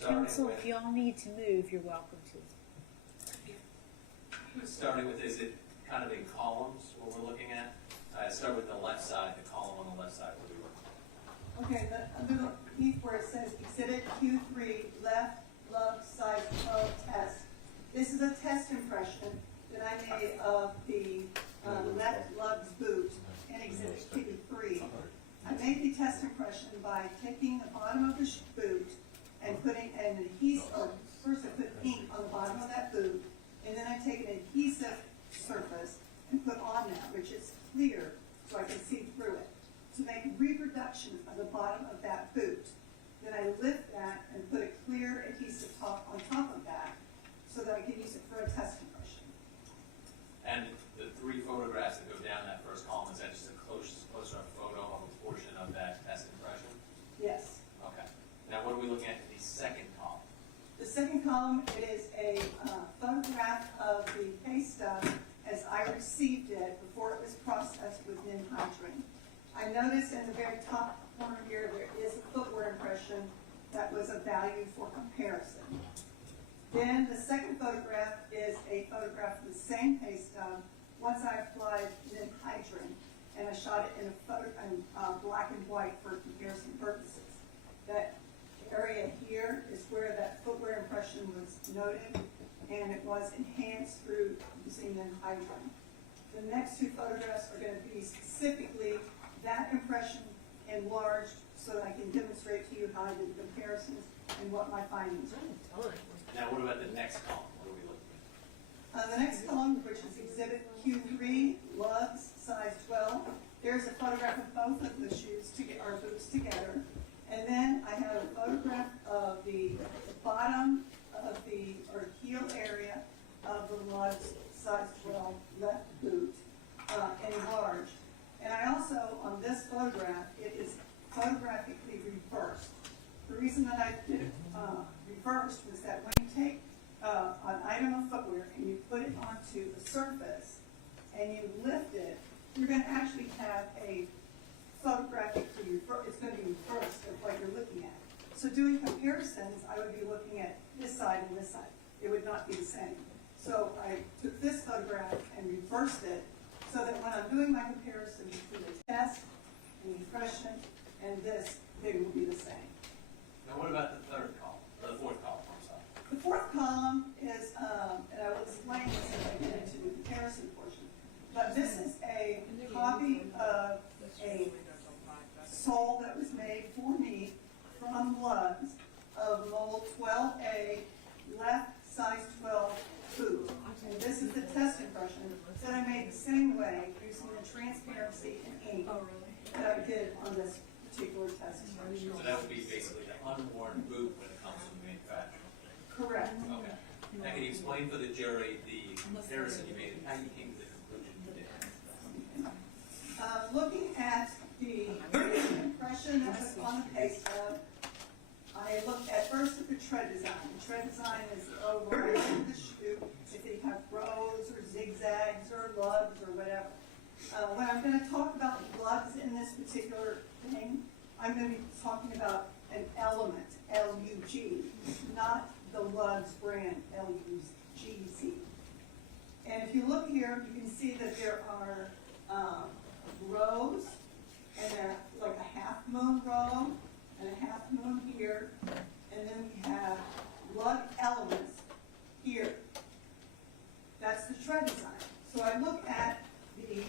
Counsel, Starting if y'all need to move, you're welcome to. starting with, is it kind of in columns, what we're looking at? Start with the left side, the column on the left side where we were. Okay, under the heap where it says Exhibit Q3, left lug size 12 test. This is a test impression that I made of the left lug's boot in Exhibit Q3. I made the test impression by taking the bottom of the boot and bottom of that boot. Then I lift that and put a clear adhesive top on top of that so that I can use it for a test impression. And the three photographs that go down that first column, is that just a close-up photo of a portion of that test impression? Yes. Okay. Now, what are we looking at in the second column? The second column, it is a photograph of the pay stub as I received it before it was processed with Ninhydrin. I noticed in the very top corner here, there is a footwear impression that was of value for comparison. Then the second photograph is a photograph of the same pay stub once I applied Ninhydrin, and I shot it in black and white for comparison purposes. That area here is where that footwear impression was noted, and it was enhanced through using Ninhydrin. The next two photographs are going to be specifically that impression enlarged so that I can demonstrate to you how I did the comparisons and what my findings are. Now, what about the next column? What are we looking at? The next column, which is Exhibit Q3, lugs, size 12, there's a photograph of both of the shoes or boots together. And then I have a photograph of the bottom of or heel area of the lugs, size 12, left boot, enlarged. And I also, on this photograph, it is photographically reversed. The reason that I did it reversed was that when you take an item of footwear and you put it onto a surface and you lift it, you're going to actually have a photographically it's going to be reversed of what you're looking at. So doing comparisons, I would be looking at this side and this side. It would not be the same. So I took this photograph and reversed it so that when I'm doing my comparison between the test and the impression and this, they will be the same. Now, what about the third column, or the fourth column, I'm sorry? The fourth column is, and I will explain this as I get into the comparison portion, but this is a copy of a sole that was made for me from lugs of mold 12A, left size 12 boot. And this is the test impression that I made the same way using the transparency and ink that I did on this particular test impression. So that would be basically the unworn boot when it comes from the manufacturer? Correct. Okay. Now, can you explain for the jury the comparison you made and how you came to the conclusion you did? Looking at the impression that was on the pay stub, I looked at first at the tread design. The tread design is the overall of the shoe, if they have rows or zigzags or lugs or whatever. When I'm going to talk about lugs in this particular thing, I'm going to be talking about an element, L-U-G, not the lugs brand, L-U-G-Z. And if you look here, you can see that there are rows, and they're like a half moon row, and a half moon here, and then we have lug elements here. That's the tread design. So I look at the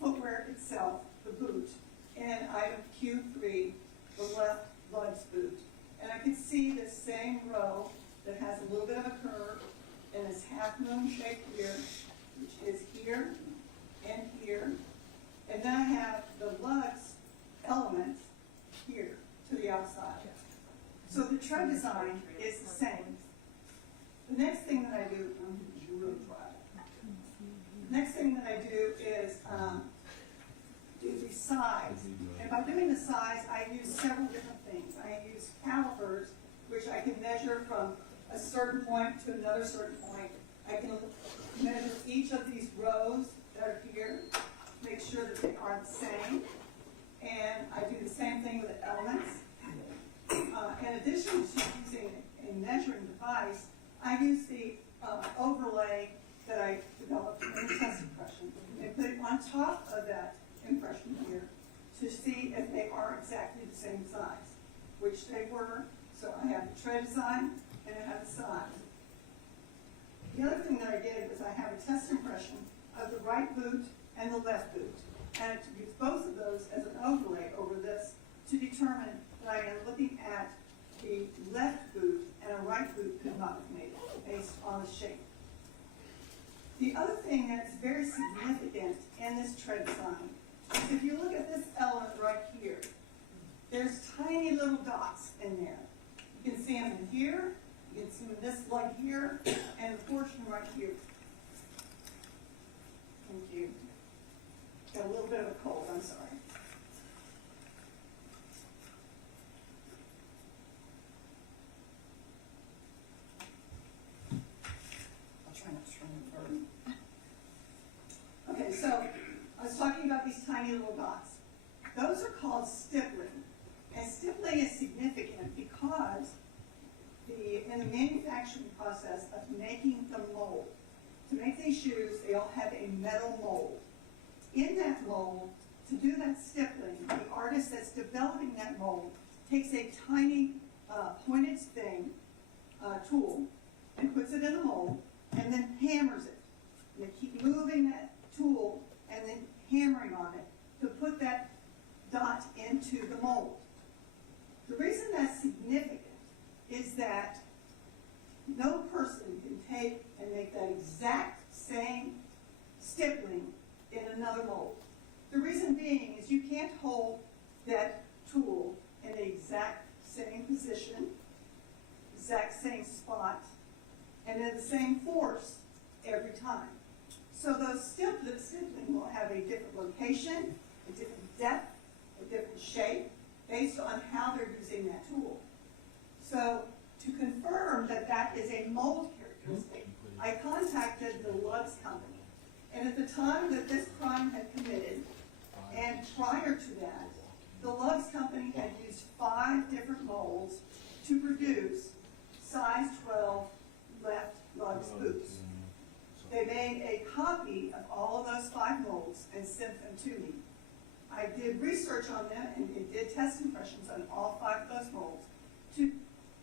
footwear itself, the boot, in item Q3, the left lugs boot. And I can see the same row that has a little bit of a curve and this half moon shape here, which is here and here. And then I have the lugs elements here to the outside. So the tread design is the same. The next thing that I do, is do the size. And by doing the size, I use several different things. I use calipers, which I can measure from a certain point to another certain point. I can measure each of these rows that are here, make sure that they are the same. And I do the same thing with the elements. In addition to using a measuring device, I use the overlay that I developed in the test impression and put it on top of that impression here to see if they are exactly the same size, which they were. So I have the tread design and I have the size. The other thing that I did was I have a test impression of the right boot and the left boot. And I use both of those as an overlay over this to determine that I am looking at the left boot and a right boot could not have made it based on the shape. The other thing that's very significant in this tread design is if you look at this element right here, there's tiny little dots in there. You can see them in here, you can see them in this leg here, and the portion right here. Thank you. Got a little bit of a cold, I'm sorry. I'll try not to turn the burn. Okay, so I was talking about these tiny little dots. Those are called stippling. And stippling is significant because in the manufacturing process of making the mold, to make these shoes, they all have a metal mold. In that mold, to do that stippling, the artist that's developing that mold takes a tiny pointed thing, tool, and puts it in the mold, and then hammers it. And they keep moving that tool and then hammering on it to put that dot into the mold. The reason that's significant is that no person can take and make that exact same stippling in another mold. The reason being is you can't hold that tool in the exact same position, exact same spot, and in the same force every time. So those stippling will have a different location, a different depth, a different shape, based on how they're using that tool. So to confirm that that is a mold characteristic, I contacted the Lugs company. And at the time that this crime had committed, and prior to that, the Lugs company had used 5 different molds to produce size 12 left Lugs boots. They made a copy of all of those 5 molds and sent them to me. I did research on them and did test impressions on all 5 of those molds to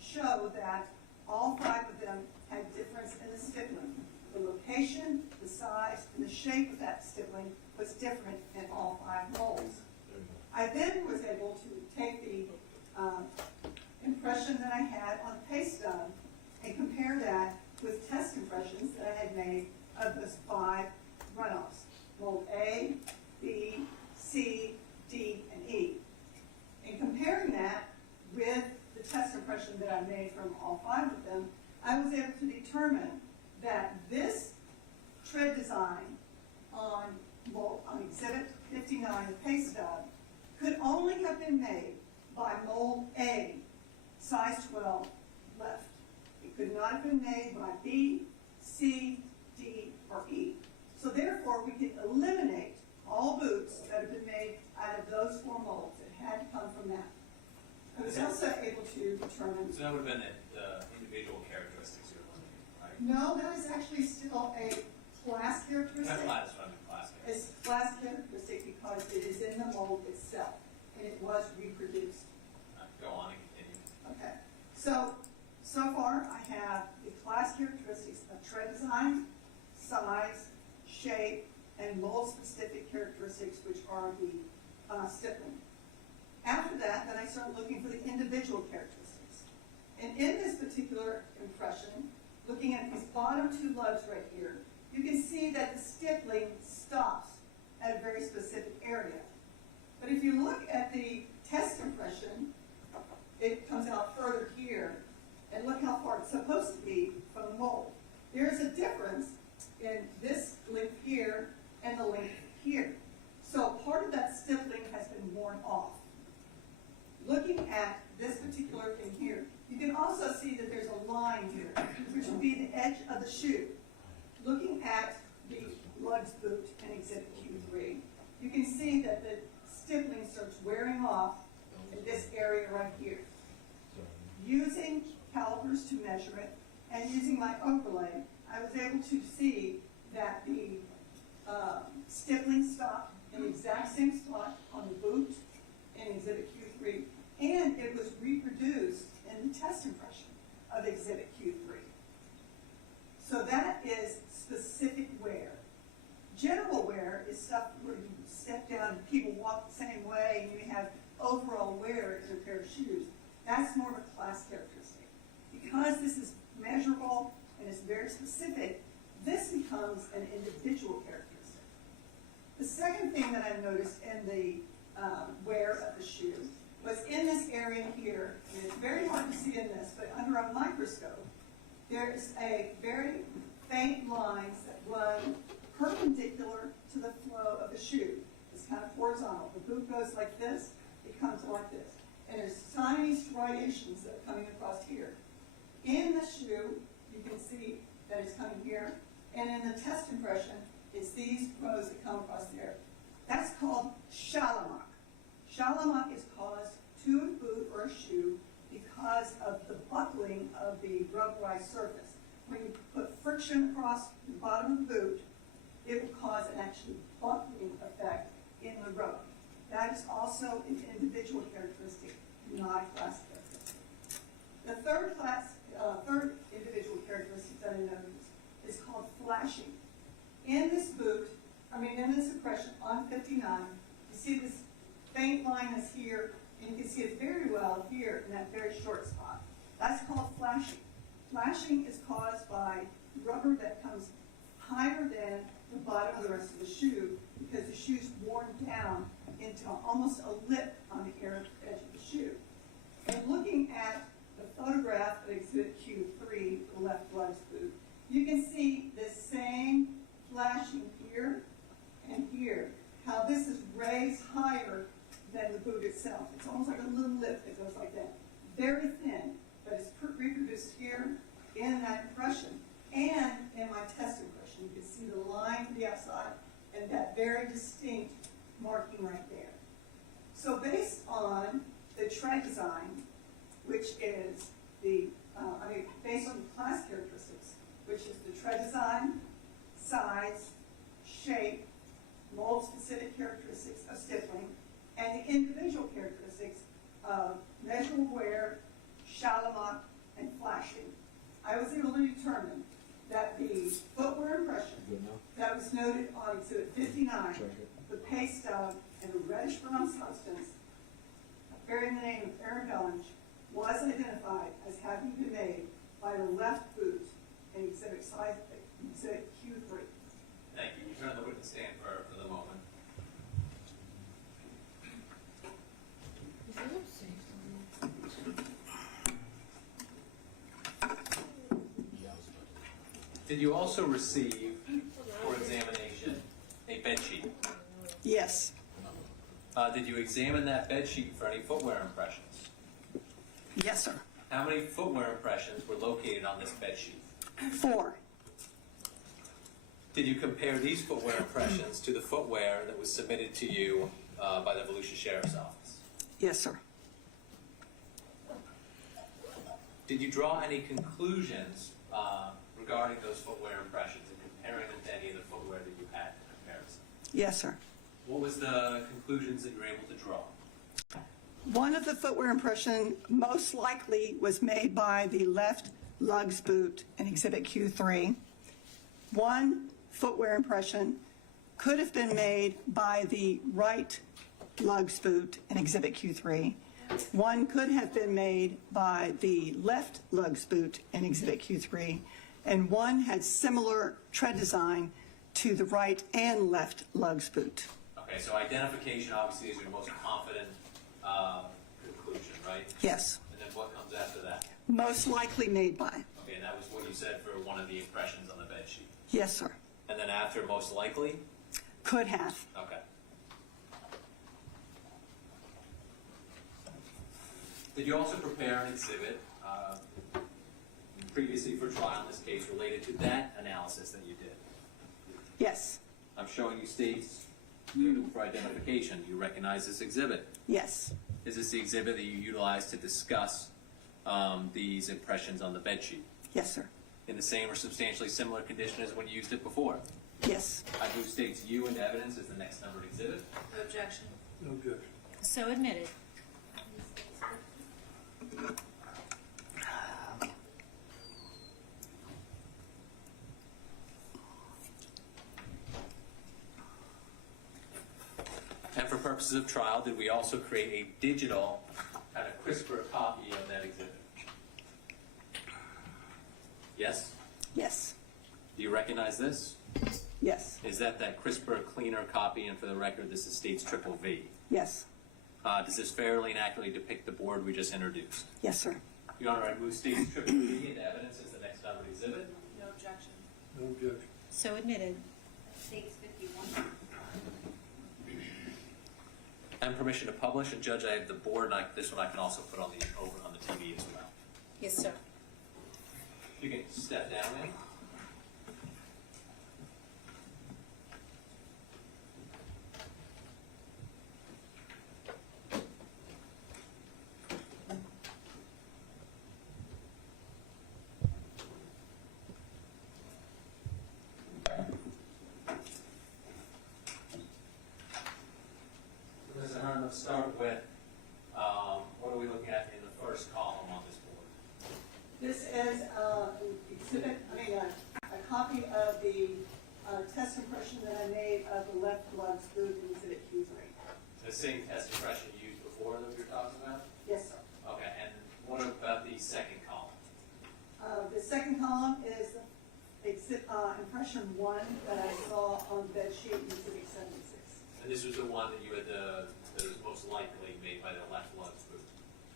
show that all 5 of them had difference in the stippling. The location, the size, and the shape of that stippling was different in all 5 molds. I then was able to take the impression that I had on paste stub and compare that with test impressions that I had made of those 5 runoffs, mold A, B, C, D, and E. And comparing that with the test impression that I made from all 5 of them, I was able to determine that this tread design on Exhibit 59 of paste stub could only have been made by mold A, size 12, left. It could not have been made by B, C, D, or E. So therefore, we could eliminate all boots that have been made out of those 4 molds. It had to come from that. I was also able to determine... So that would have been the individual characteristics you're looking at, right? No, that is actually still a class characteristic. That's class, from class characteristic. It's class characteristic because it is in the mold itself, and it was reproduced. Go on and continue. Okay, so far I have the class characteristics of tread design, size, shape, and mold-specific characteristics, which are the stippling. After that, then I started looking for the individual characteristics. And in this particular impression, looking at these bottom 2 lugs right here, you can see that the stippling stops at a very specific area. But if you look at the test impression, it comes out further here, and look how far it's supposed to be from the mold. There's a difference in this length here and the length here. So part of that stippling has been worn off. Looking at this particular thing here, you can also see that there's a line here, which would be the edge of the shoe. Looking at the Lugs boot in Exhibit Q3, you can see that the stippling starts wearing off in this area right here. Using calipers to measure it and using my overlay, I was able to see that the stippling stopped in the exact same spot on the boot in Exhibit Q3, and it was reproduced in the test impression of Exhibit Q3. So that is specific wear. General wear is stuff where you step down and people walk the same way and you have overall wear in a pair of shoes. That's more of a class characteristic. Because this is measurable and it's very specific, this becomes an individual characteristic. The second thing that I noticed in the wear of the shoe was in this area here, and it's very hard to see in this, but under a microscope, there's a very faint lines that run perpendicular to the flow of the shoe. It's kind of horizontal. The boot goes like this, it comes like this. And there's tiny striations that are coming across here. In the shoe, you can see that it's coming here, and in the test impression, it's these rows that come across there. That's called Shalimach. Shalimach is caused to a boot or a shoe because of the buckling of the rubberized surface. When you put friction across the bottom of the boot, it will cause an actually buckling effect in the rubber. That is also an individual characteristic, not a class characteristic. The third individual characteristic that I noticed is called flashing. In this impression on 59, you see this faint line is here, and you can see it very well here in that very short spot. That's called flashing. Flashing is caused by rubber that comes higher than the bottom of the rest of the shoe because the shoe's worn down into almost a lip on the edge of the shoe. And looking at the photograph of Exhibit Q3, the left lugs boot, you can see this same flashing here and here, how this is raised higher than the boot itself. It's almost like a little lip that goes like that. Very thin, but it's reproduced here in that impression and in my test impression. You can see the line to the outside and that very distinct marking right there. So based on the tread design, which is based on the class characteristics, which is the tread design, size, shape, mold-specific characteristics of stippling, and the individual characteristics of measurable wear, Shalimach, and flashing, I was able to determine that the footwear impression that was noted on Exhibit 59, the paste stub, and the reddish-brown substance bearing the name of Aaron Dunge, was identified as having been made by the left boot in Exhibit Q3. Thank you. You turn the witness stand for the moment. Did you also receive, for examination, a bed sheet? Yes. Did you examine that bed sheet for any footwear impressions? Yes, sir. How many footwear impressions were located on this bed sheet? 4. Did you compare these footwear impressions to the footwear that was submitted to you by the Volusia Sheriff's Office? Yes, sir. Did you draw any conclusions regarding those footwear impressions and comparing them to any of the footwear that you had in comparison? Yes, sir. What was the conclusions that you were able to draw? One of the footwear impression most likely was made by the left lugs boot in Exhibit Q3. One footwear impression could have been made by the right lugs boot in Exhibit Q3. One could have been made by the left lugs boot in Exhibit Q3. And one had similar tread design to the right and left lugs boot. Okay, so identification obviously is your most confident conclusion, right? Yes. And then what comes after that? Most likely made by. Okay, and that was what you said for one of the impressions on the bed sheet. Yes, sir. And then after most likely? Could have. Okay. Did you also prepare an exhibit previously for trial in this case related to that analysis that you did? Yes. I'm showing you states for identification. Do you recognize this exhibit? Yes. Is this the exhibit that you utilized to discuss these impressions on the bed sheet? Yes, sir. In the same or substantially similar condition as when you used it before? Yes. I move states U into evidence as the next numbered exhibit. Objection. No objection. So admitted. And for purposes of trial, did we also create a digital kind of crisper copy of that exhibit? Yes? Yes. Do you recognize this? Yes. Is that crisper, cleaner copy? And for the record, this is states triple V. Yes. Does this fairly and accurately depict the board we just introduced? Yes, sir. Your Honor, I move States Triple B into evidence as the next numbered exhibit. No objection. No objection. So admitted. States 51. And permission to publish, and Judge, I have the board, and this one I can also put on the TV as well. Yes, sir. You can step down in. Mr. Hearn, let's start with, what are we looking at in the first column on this board? This is a copy of the test impression that I made of the left lug's boot in exhibit Q3. The same test impression you used before that you're talking about? Yes, sir. Okay, and what about the second column? The second column is impression 1 that I saw on bed sheet in exhibit 76. And this was the one that you had that was most likely made by the left lug's boot?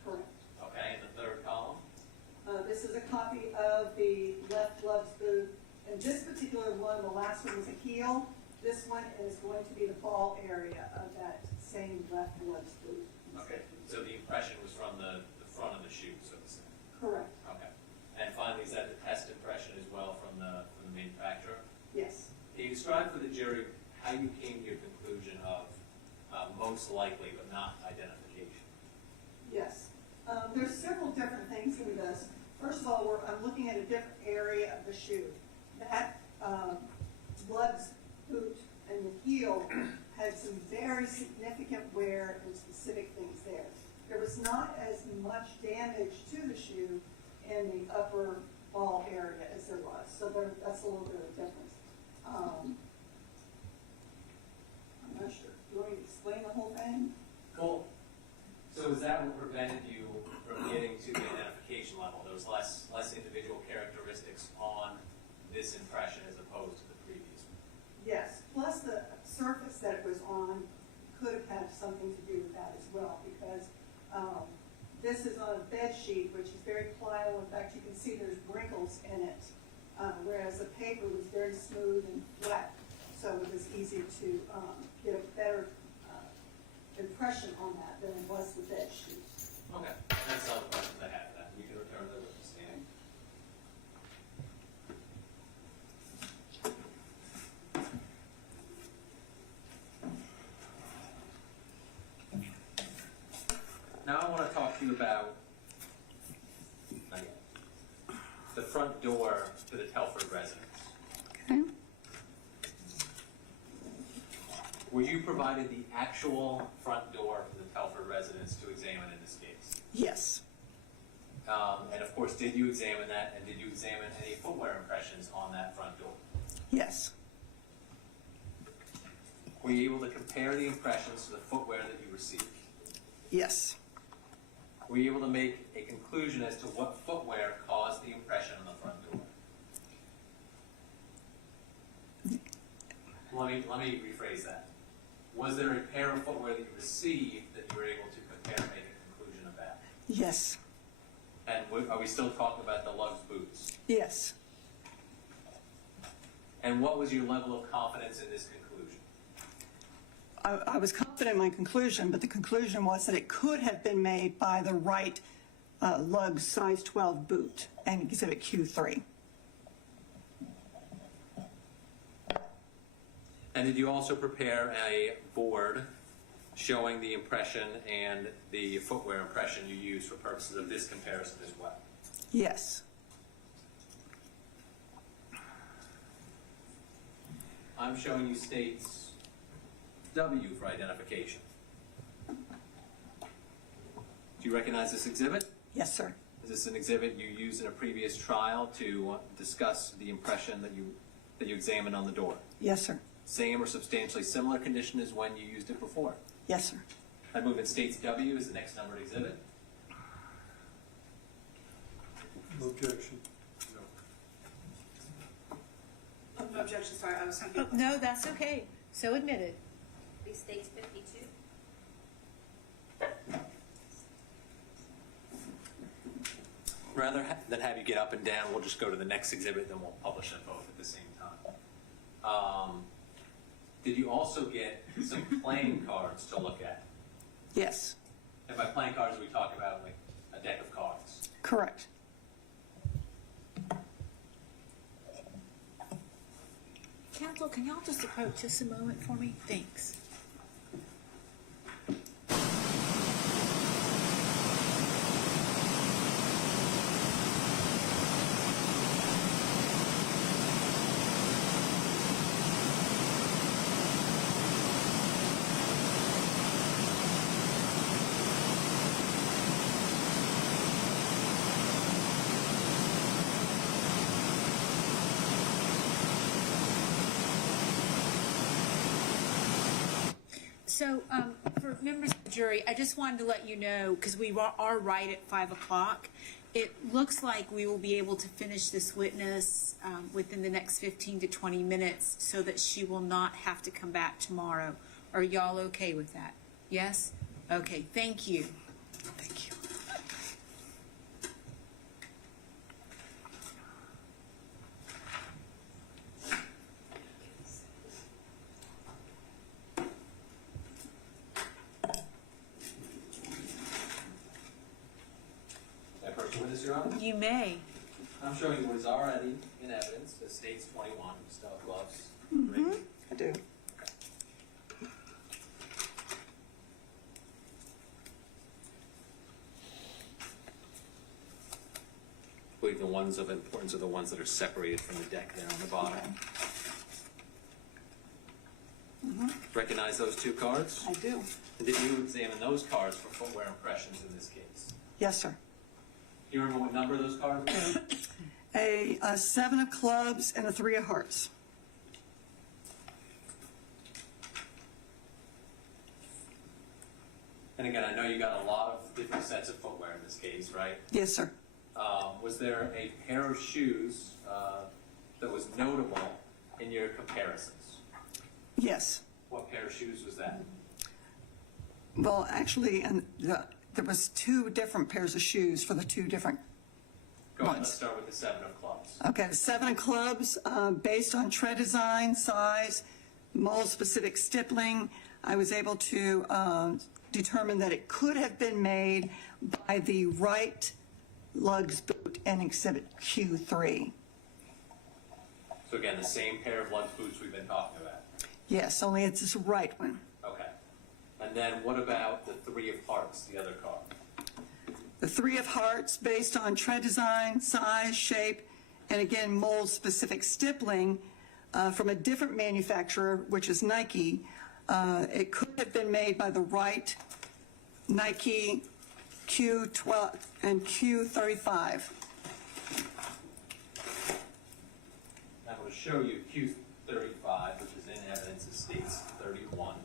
Correct. Okay, and the third column? This is a copy of the left lug's boot. And this particular one, the last one was a heel. This one is going to be the ball area of that same left lug's boot. Okay, so the impression was from the front of the shoe, so to say? Correct. Okay. And finally, is that the test impression as well from the manufacturer? Yes. Can you describe for the jury how you came to your conclusion of most likely but not identification? Yes. There's several different things in this. First of all, I'm looking at a different area of the shoe. That lug's boot and the heel had some very significant wear and specific things there. There was not as much damage to the shoe in the upper ball area as there was. So that's a little bit of a difference. I'm not sure. Do you want me to explain the whole thing? Cool. So is that what prevented you from getting to the identification level? There was less individual characteristics on this impression as opposed to the previous one? Yes. Plus the surface that it was on could have had something to do with that as well, because this is on a bed sheet, which is very pliable. In fact, you can see there's wrinkles in it, whereas the paper was very smooth and flat, so it was easy to get a better impression on that than it was the bed sheet. Okay, that's all the questions I have. That we can return to the witness stand. Now I want to talk to you about the front door to the Telford residence. Okay. Were you provided the actual front door for the Telford residence to examine in this case? Yes. And of course, did you examine that, and did you examine any footwear impressions on that front door? Yes. Were you able to compare the impressions to the footwear that you received? Yes. Were you able to make a conclusion as to what footwear caused the impression on the front door? Let me rephrase that. Was there a pair of footwear that you received that you were able to compare and make a conclusion about? Yes. And are we still talking about the lugged boots? Yes. And what was your level of confidence in this conclusion? I was confident in my conclusion, but the conclusion was that it could have been made by the right lug size 12 boot and exhibit Q3. And did you also prepare a board showing the impression and the footwear impression you used for purposes of this comparison as well? Yes. I'm showing you states W for identification. Do you recognize this exhibit? Yes, sir. Is this an exhibit you used in a previous trial to discuss the impression that you examined on the door? Yes, sir. Same or substantially similar condition as when you used it before? Yes, sir. I move in states W as the next numbered exhibit. No objection. No objection, sorry, I was thinking. No, that's okay. So admitted. These states 52. Rather than have you get up and down, we'll just go to the next exhibit, then we'll publish them both at the same time. Did you also get some playing cards to look at? Yes, And by playing cards, we talk about like a deck of cards. correct. Counsel, can y'all just approach just a moment for me? Thanks. So, for members of the jury, I just wanted to let you know, because we are right at 5 o'clock, it looks like we will be able to finish this witness within the next 15 to 20 minutes so that she will not have to come back tomorrow. Are y'all okay with that? Yes? Okay, thank you. Thank you. That person witness, Your Honor? You may. I'm showing you what is already in evidence. It states 21, still have gloves. I do. I believe the ones of importance are the ones that are separated from the deck there on the bottom. Recognize those two cards? I do. And did you examine those cards for footwear impressions in this case? Yes, sir. Do you remember what number those cards were? A 7 of clubs and a 3 of hearts. And again, I know you got a lot of different sets of footwear in this case, right? Yes, sir. Was there a pair of shoes that was notable in your comparisons? Yes. What pair of shoes was that? Well, actually, there was 2 different pairs of shoes for the 2 different Go ahead, ones. let's start with the 7 of clubs. Okay, the 7 of clubs, based on tread design, size, mold-specific stippling, I was able to determine that it could have been made by the right lugs boot in Exhibit Q3. So again, the same pair of lug boots we've been talking about. Yes, only it's this right one. Okay. And then what about the 3 of hearts, the other card? The 3 of hearts, based on tread design, size, shape, and again, mold-specific stippling from a different manufacturer, which is Nike. It could have been made by the right Nike Q12 and Q35. I'm going to show you Q35, which is in evidence. It states 31.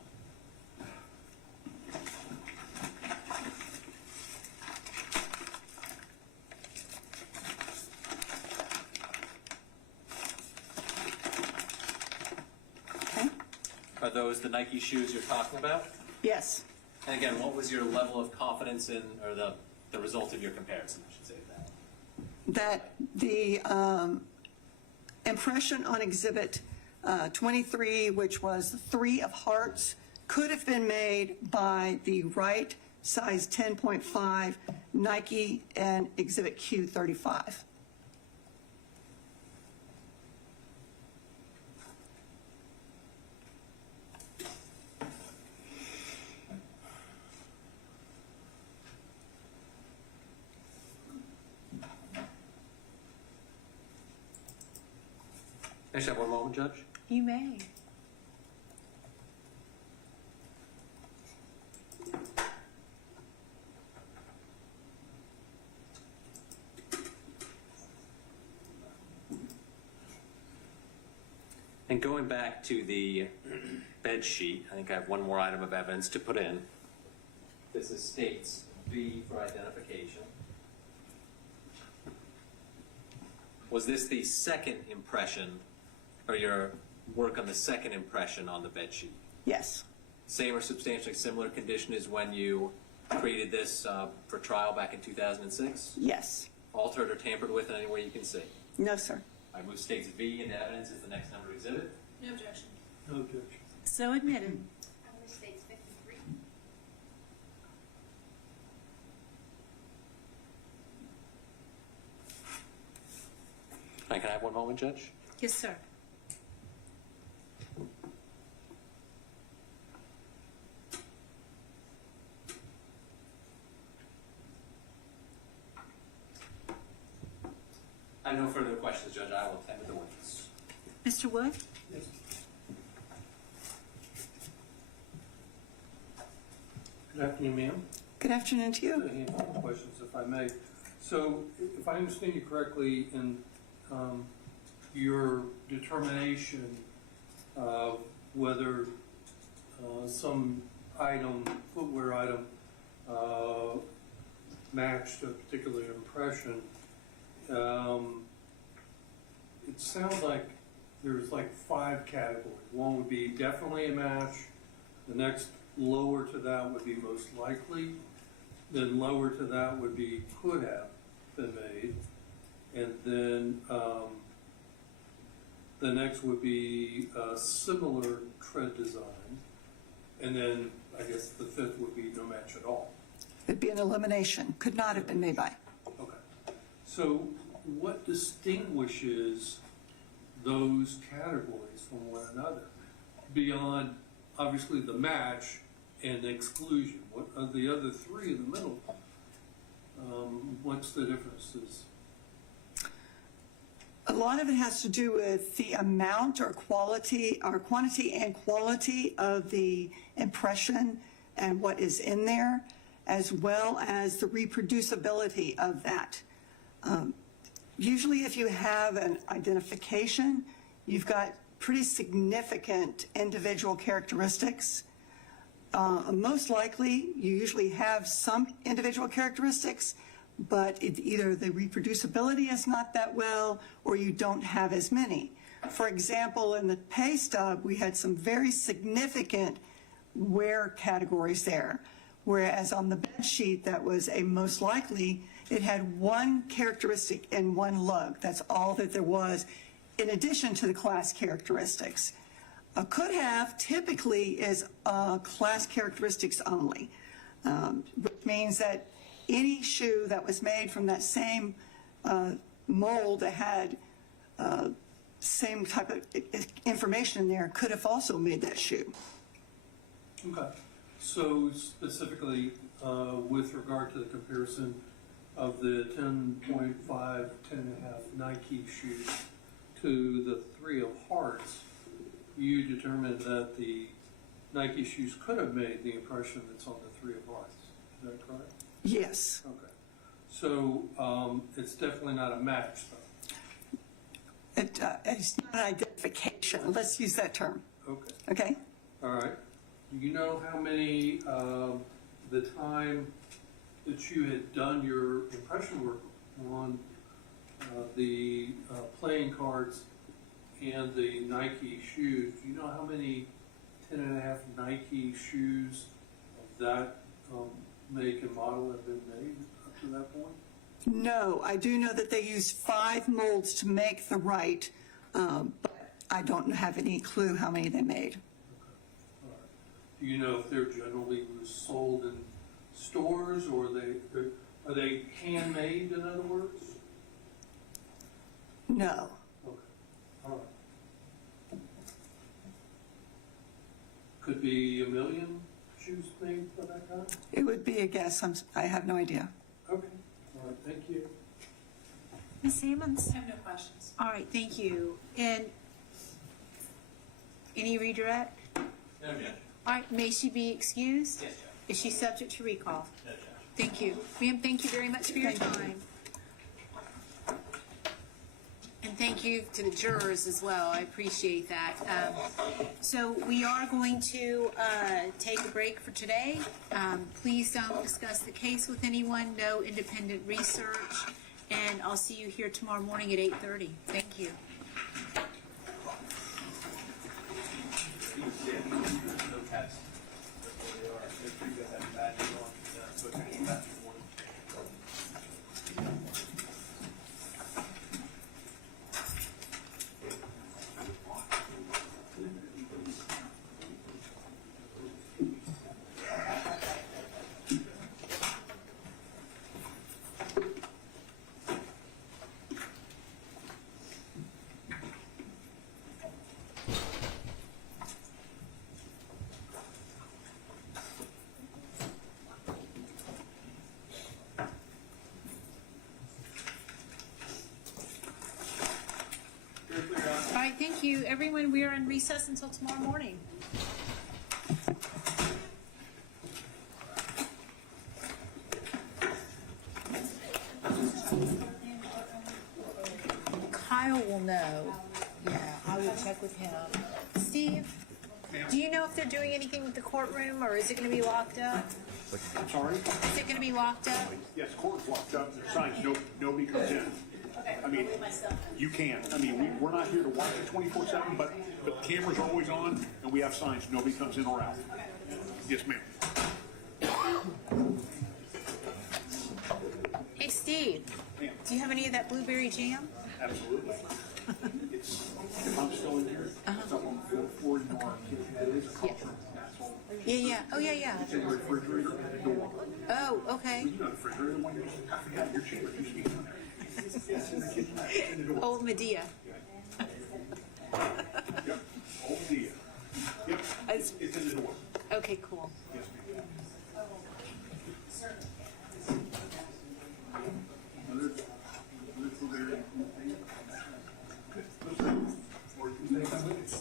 Okay? Are those the Nike shoes you're talking about? Yes. And again, what was your level of confidence in, or the result of your comparison, I should say that? That the impression on Exhibit 23, which was the 3 of hearts, could have been made by the right size 10.5 Nike and Exhibit Q35. Can I just have one moment, Judge? You may. And going back to the bed sheet, I think I have one more item of evidence to put in. This is states V for identification. Was this the second impression, or your work on the second impression on the bed sheet? Yes. Same or substantially similar condition as when you created this for trial back in 2006? Yes. altered or tampered with in any way you can see. No, sir. I move states V into evidence as the next numbered exhibit. No objection. No objection. So admitted. Only states 53. Can I have one moment, Judge? Yes, sir. I have no further questions, Judge. I will attend to the witness. Mr. Wood? Yes. Good afternoon, ma'am. Good afternoon to you. A handful of questions, if I may. So, if I understand you correctly, in your determination of whether some item, footwear item, matched a particular impression, it sounds like there's like 5 categories. One would be definitely a match. The next lower to that would be most likely. Then lower to that would be could have been made. And then the next would be similar tread design. And then I guess the 5th would be no match at all. It'd be an elimination. Could not have been made by. Okay. So what distinguishes those categories from one another beyond obviously the match and the exclusion? What are the other 3 in the middle? What's the differences? A lot of it has to do with the amount or quality or quantity and quality of the impression and what is in there, as well as the reproducibility of that. Usually if you have an identification, you've got pretty significant individual characteristics. Most likely, you usually have some individual characteristics, but either the reproducibility is not that well, or you don't have as many. For example, in the pay stub, we had some very significant wear categories there, whereas on the bed sheet that was a most likely, it had one characteristic and one lug. That's all that there was, in addition to the class characteristics. A could have typically is class characteristics only, which means that any shoe that was made from that same mold that had same type of information in there could have also made that shoe. Okay. So specifically, with regard to the comparison of the 10.5, 10.5 Nike shoes to the 3 of hearts, you determined that the Nike shoes could have made the impression that's on the 3 of hearts. Is that correct? Yes. Okay. So it's definitely not a match, though. It's not an identification. Let's use that term. Okay. Okay? All right. Do you know how many the time that you had done your impression work on the playing cards and the Nike shoes? Do you know how many 10.5 Nike shoes of that make and model have been made up to that point? No, I do know that they used 5 molds to make the right, but I don't have any clue how many they made. All right. Do you know if they're generally sold in stores, or are they handmade, in other words? No. Okay. All right. Could be 1 million shoes made for that kind? It would be a guess. I have no idea. Okay. All right. Thank you. Ms. Hammonds? I have no questions. All right, thank you. And any redirect? No objection. All right, may she be excused? Yes, Judge. Is she subject to recall? No, Judge. Thank you. Ma'am, thank you very much for your time. And thank you to the jurors as well. I appreciate that. So we are going to take a break for today. Please don't discuss the case with anyone. No independent research. And I'll see you here tomorrow morning at 8:30. Thank you. All right, thank you. Everyone, we are in recess until tomorrow morning. Kyle will know. Yeah, I will check with him. Steve, do you know if they're doing anything with the courtroom, or is it going to be locked up? I'm sorry? Is it going to be locked up? Yes, court's locked up, there's signs, nobody comes in. I mean, you can't, I mean, we're not here to watch it 24/7, but the cameras are always on, and we have signs, nobody comes in or out. Yes, ma'am. Hey, Steve, do you have any of that blueberry jam? Absolutely. If I'm still in here, it's up on the fourth floor in our kitchen, it is a culture. Yeah, yeah. Oh, yeah, yeah. It's in the refrigerator and the door. Oh, okay. You know the refrigerator, the one you, I forgot your chamber used to be in there. Yes, in the kitchen, in the door. Old Medea. Yep, old Medea. Yep, it's in the door. Okay, cool. Yes, ma'am. Another blueberry. Or two things with it.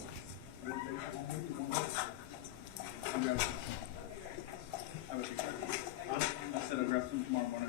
I said I'll grab some tomorrow morning.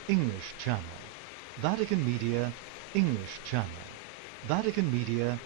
English Channel. Vatican Media, English Channel. Vatican Media,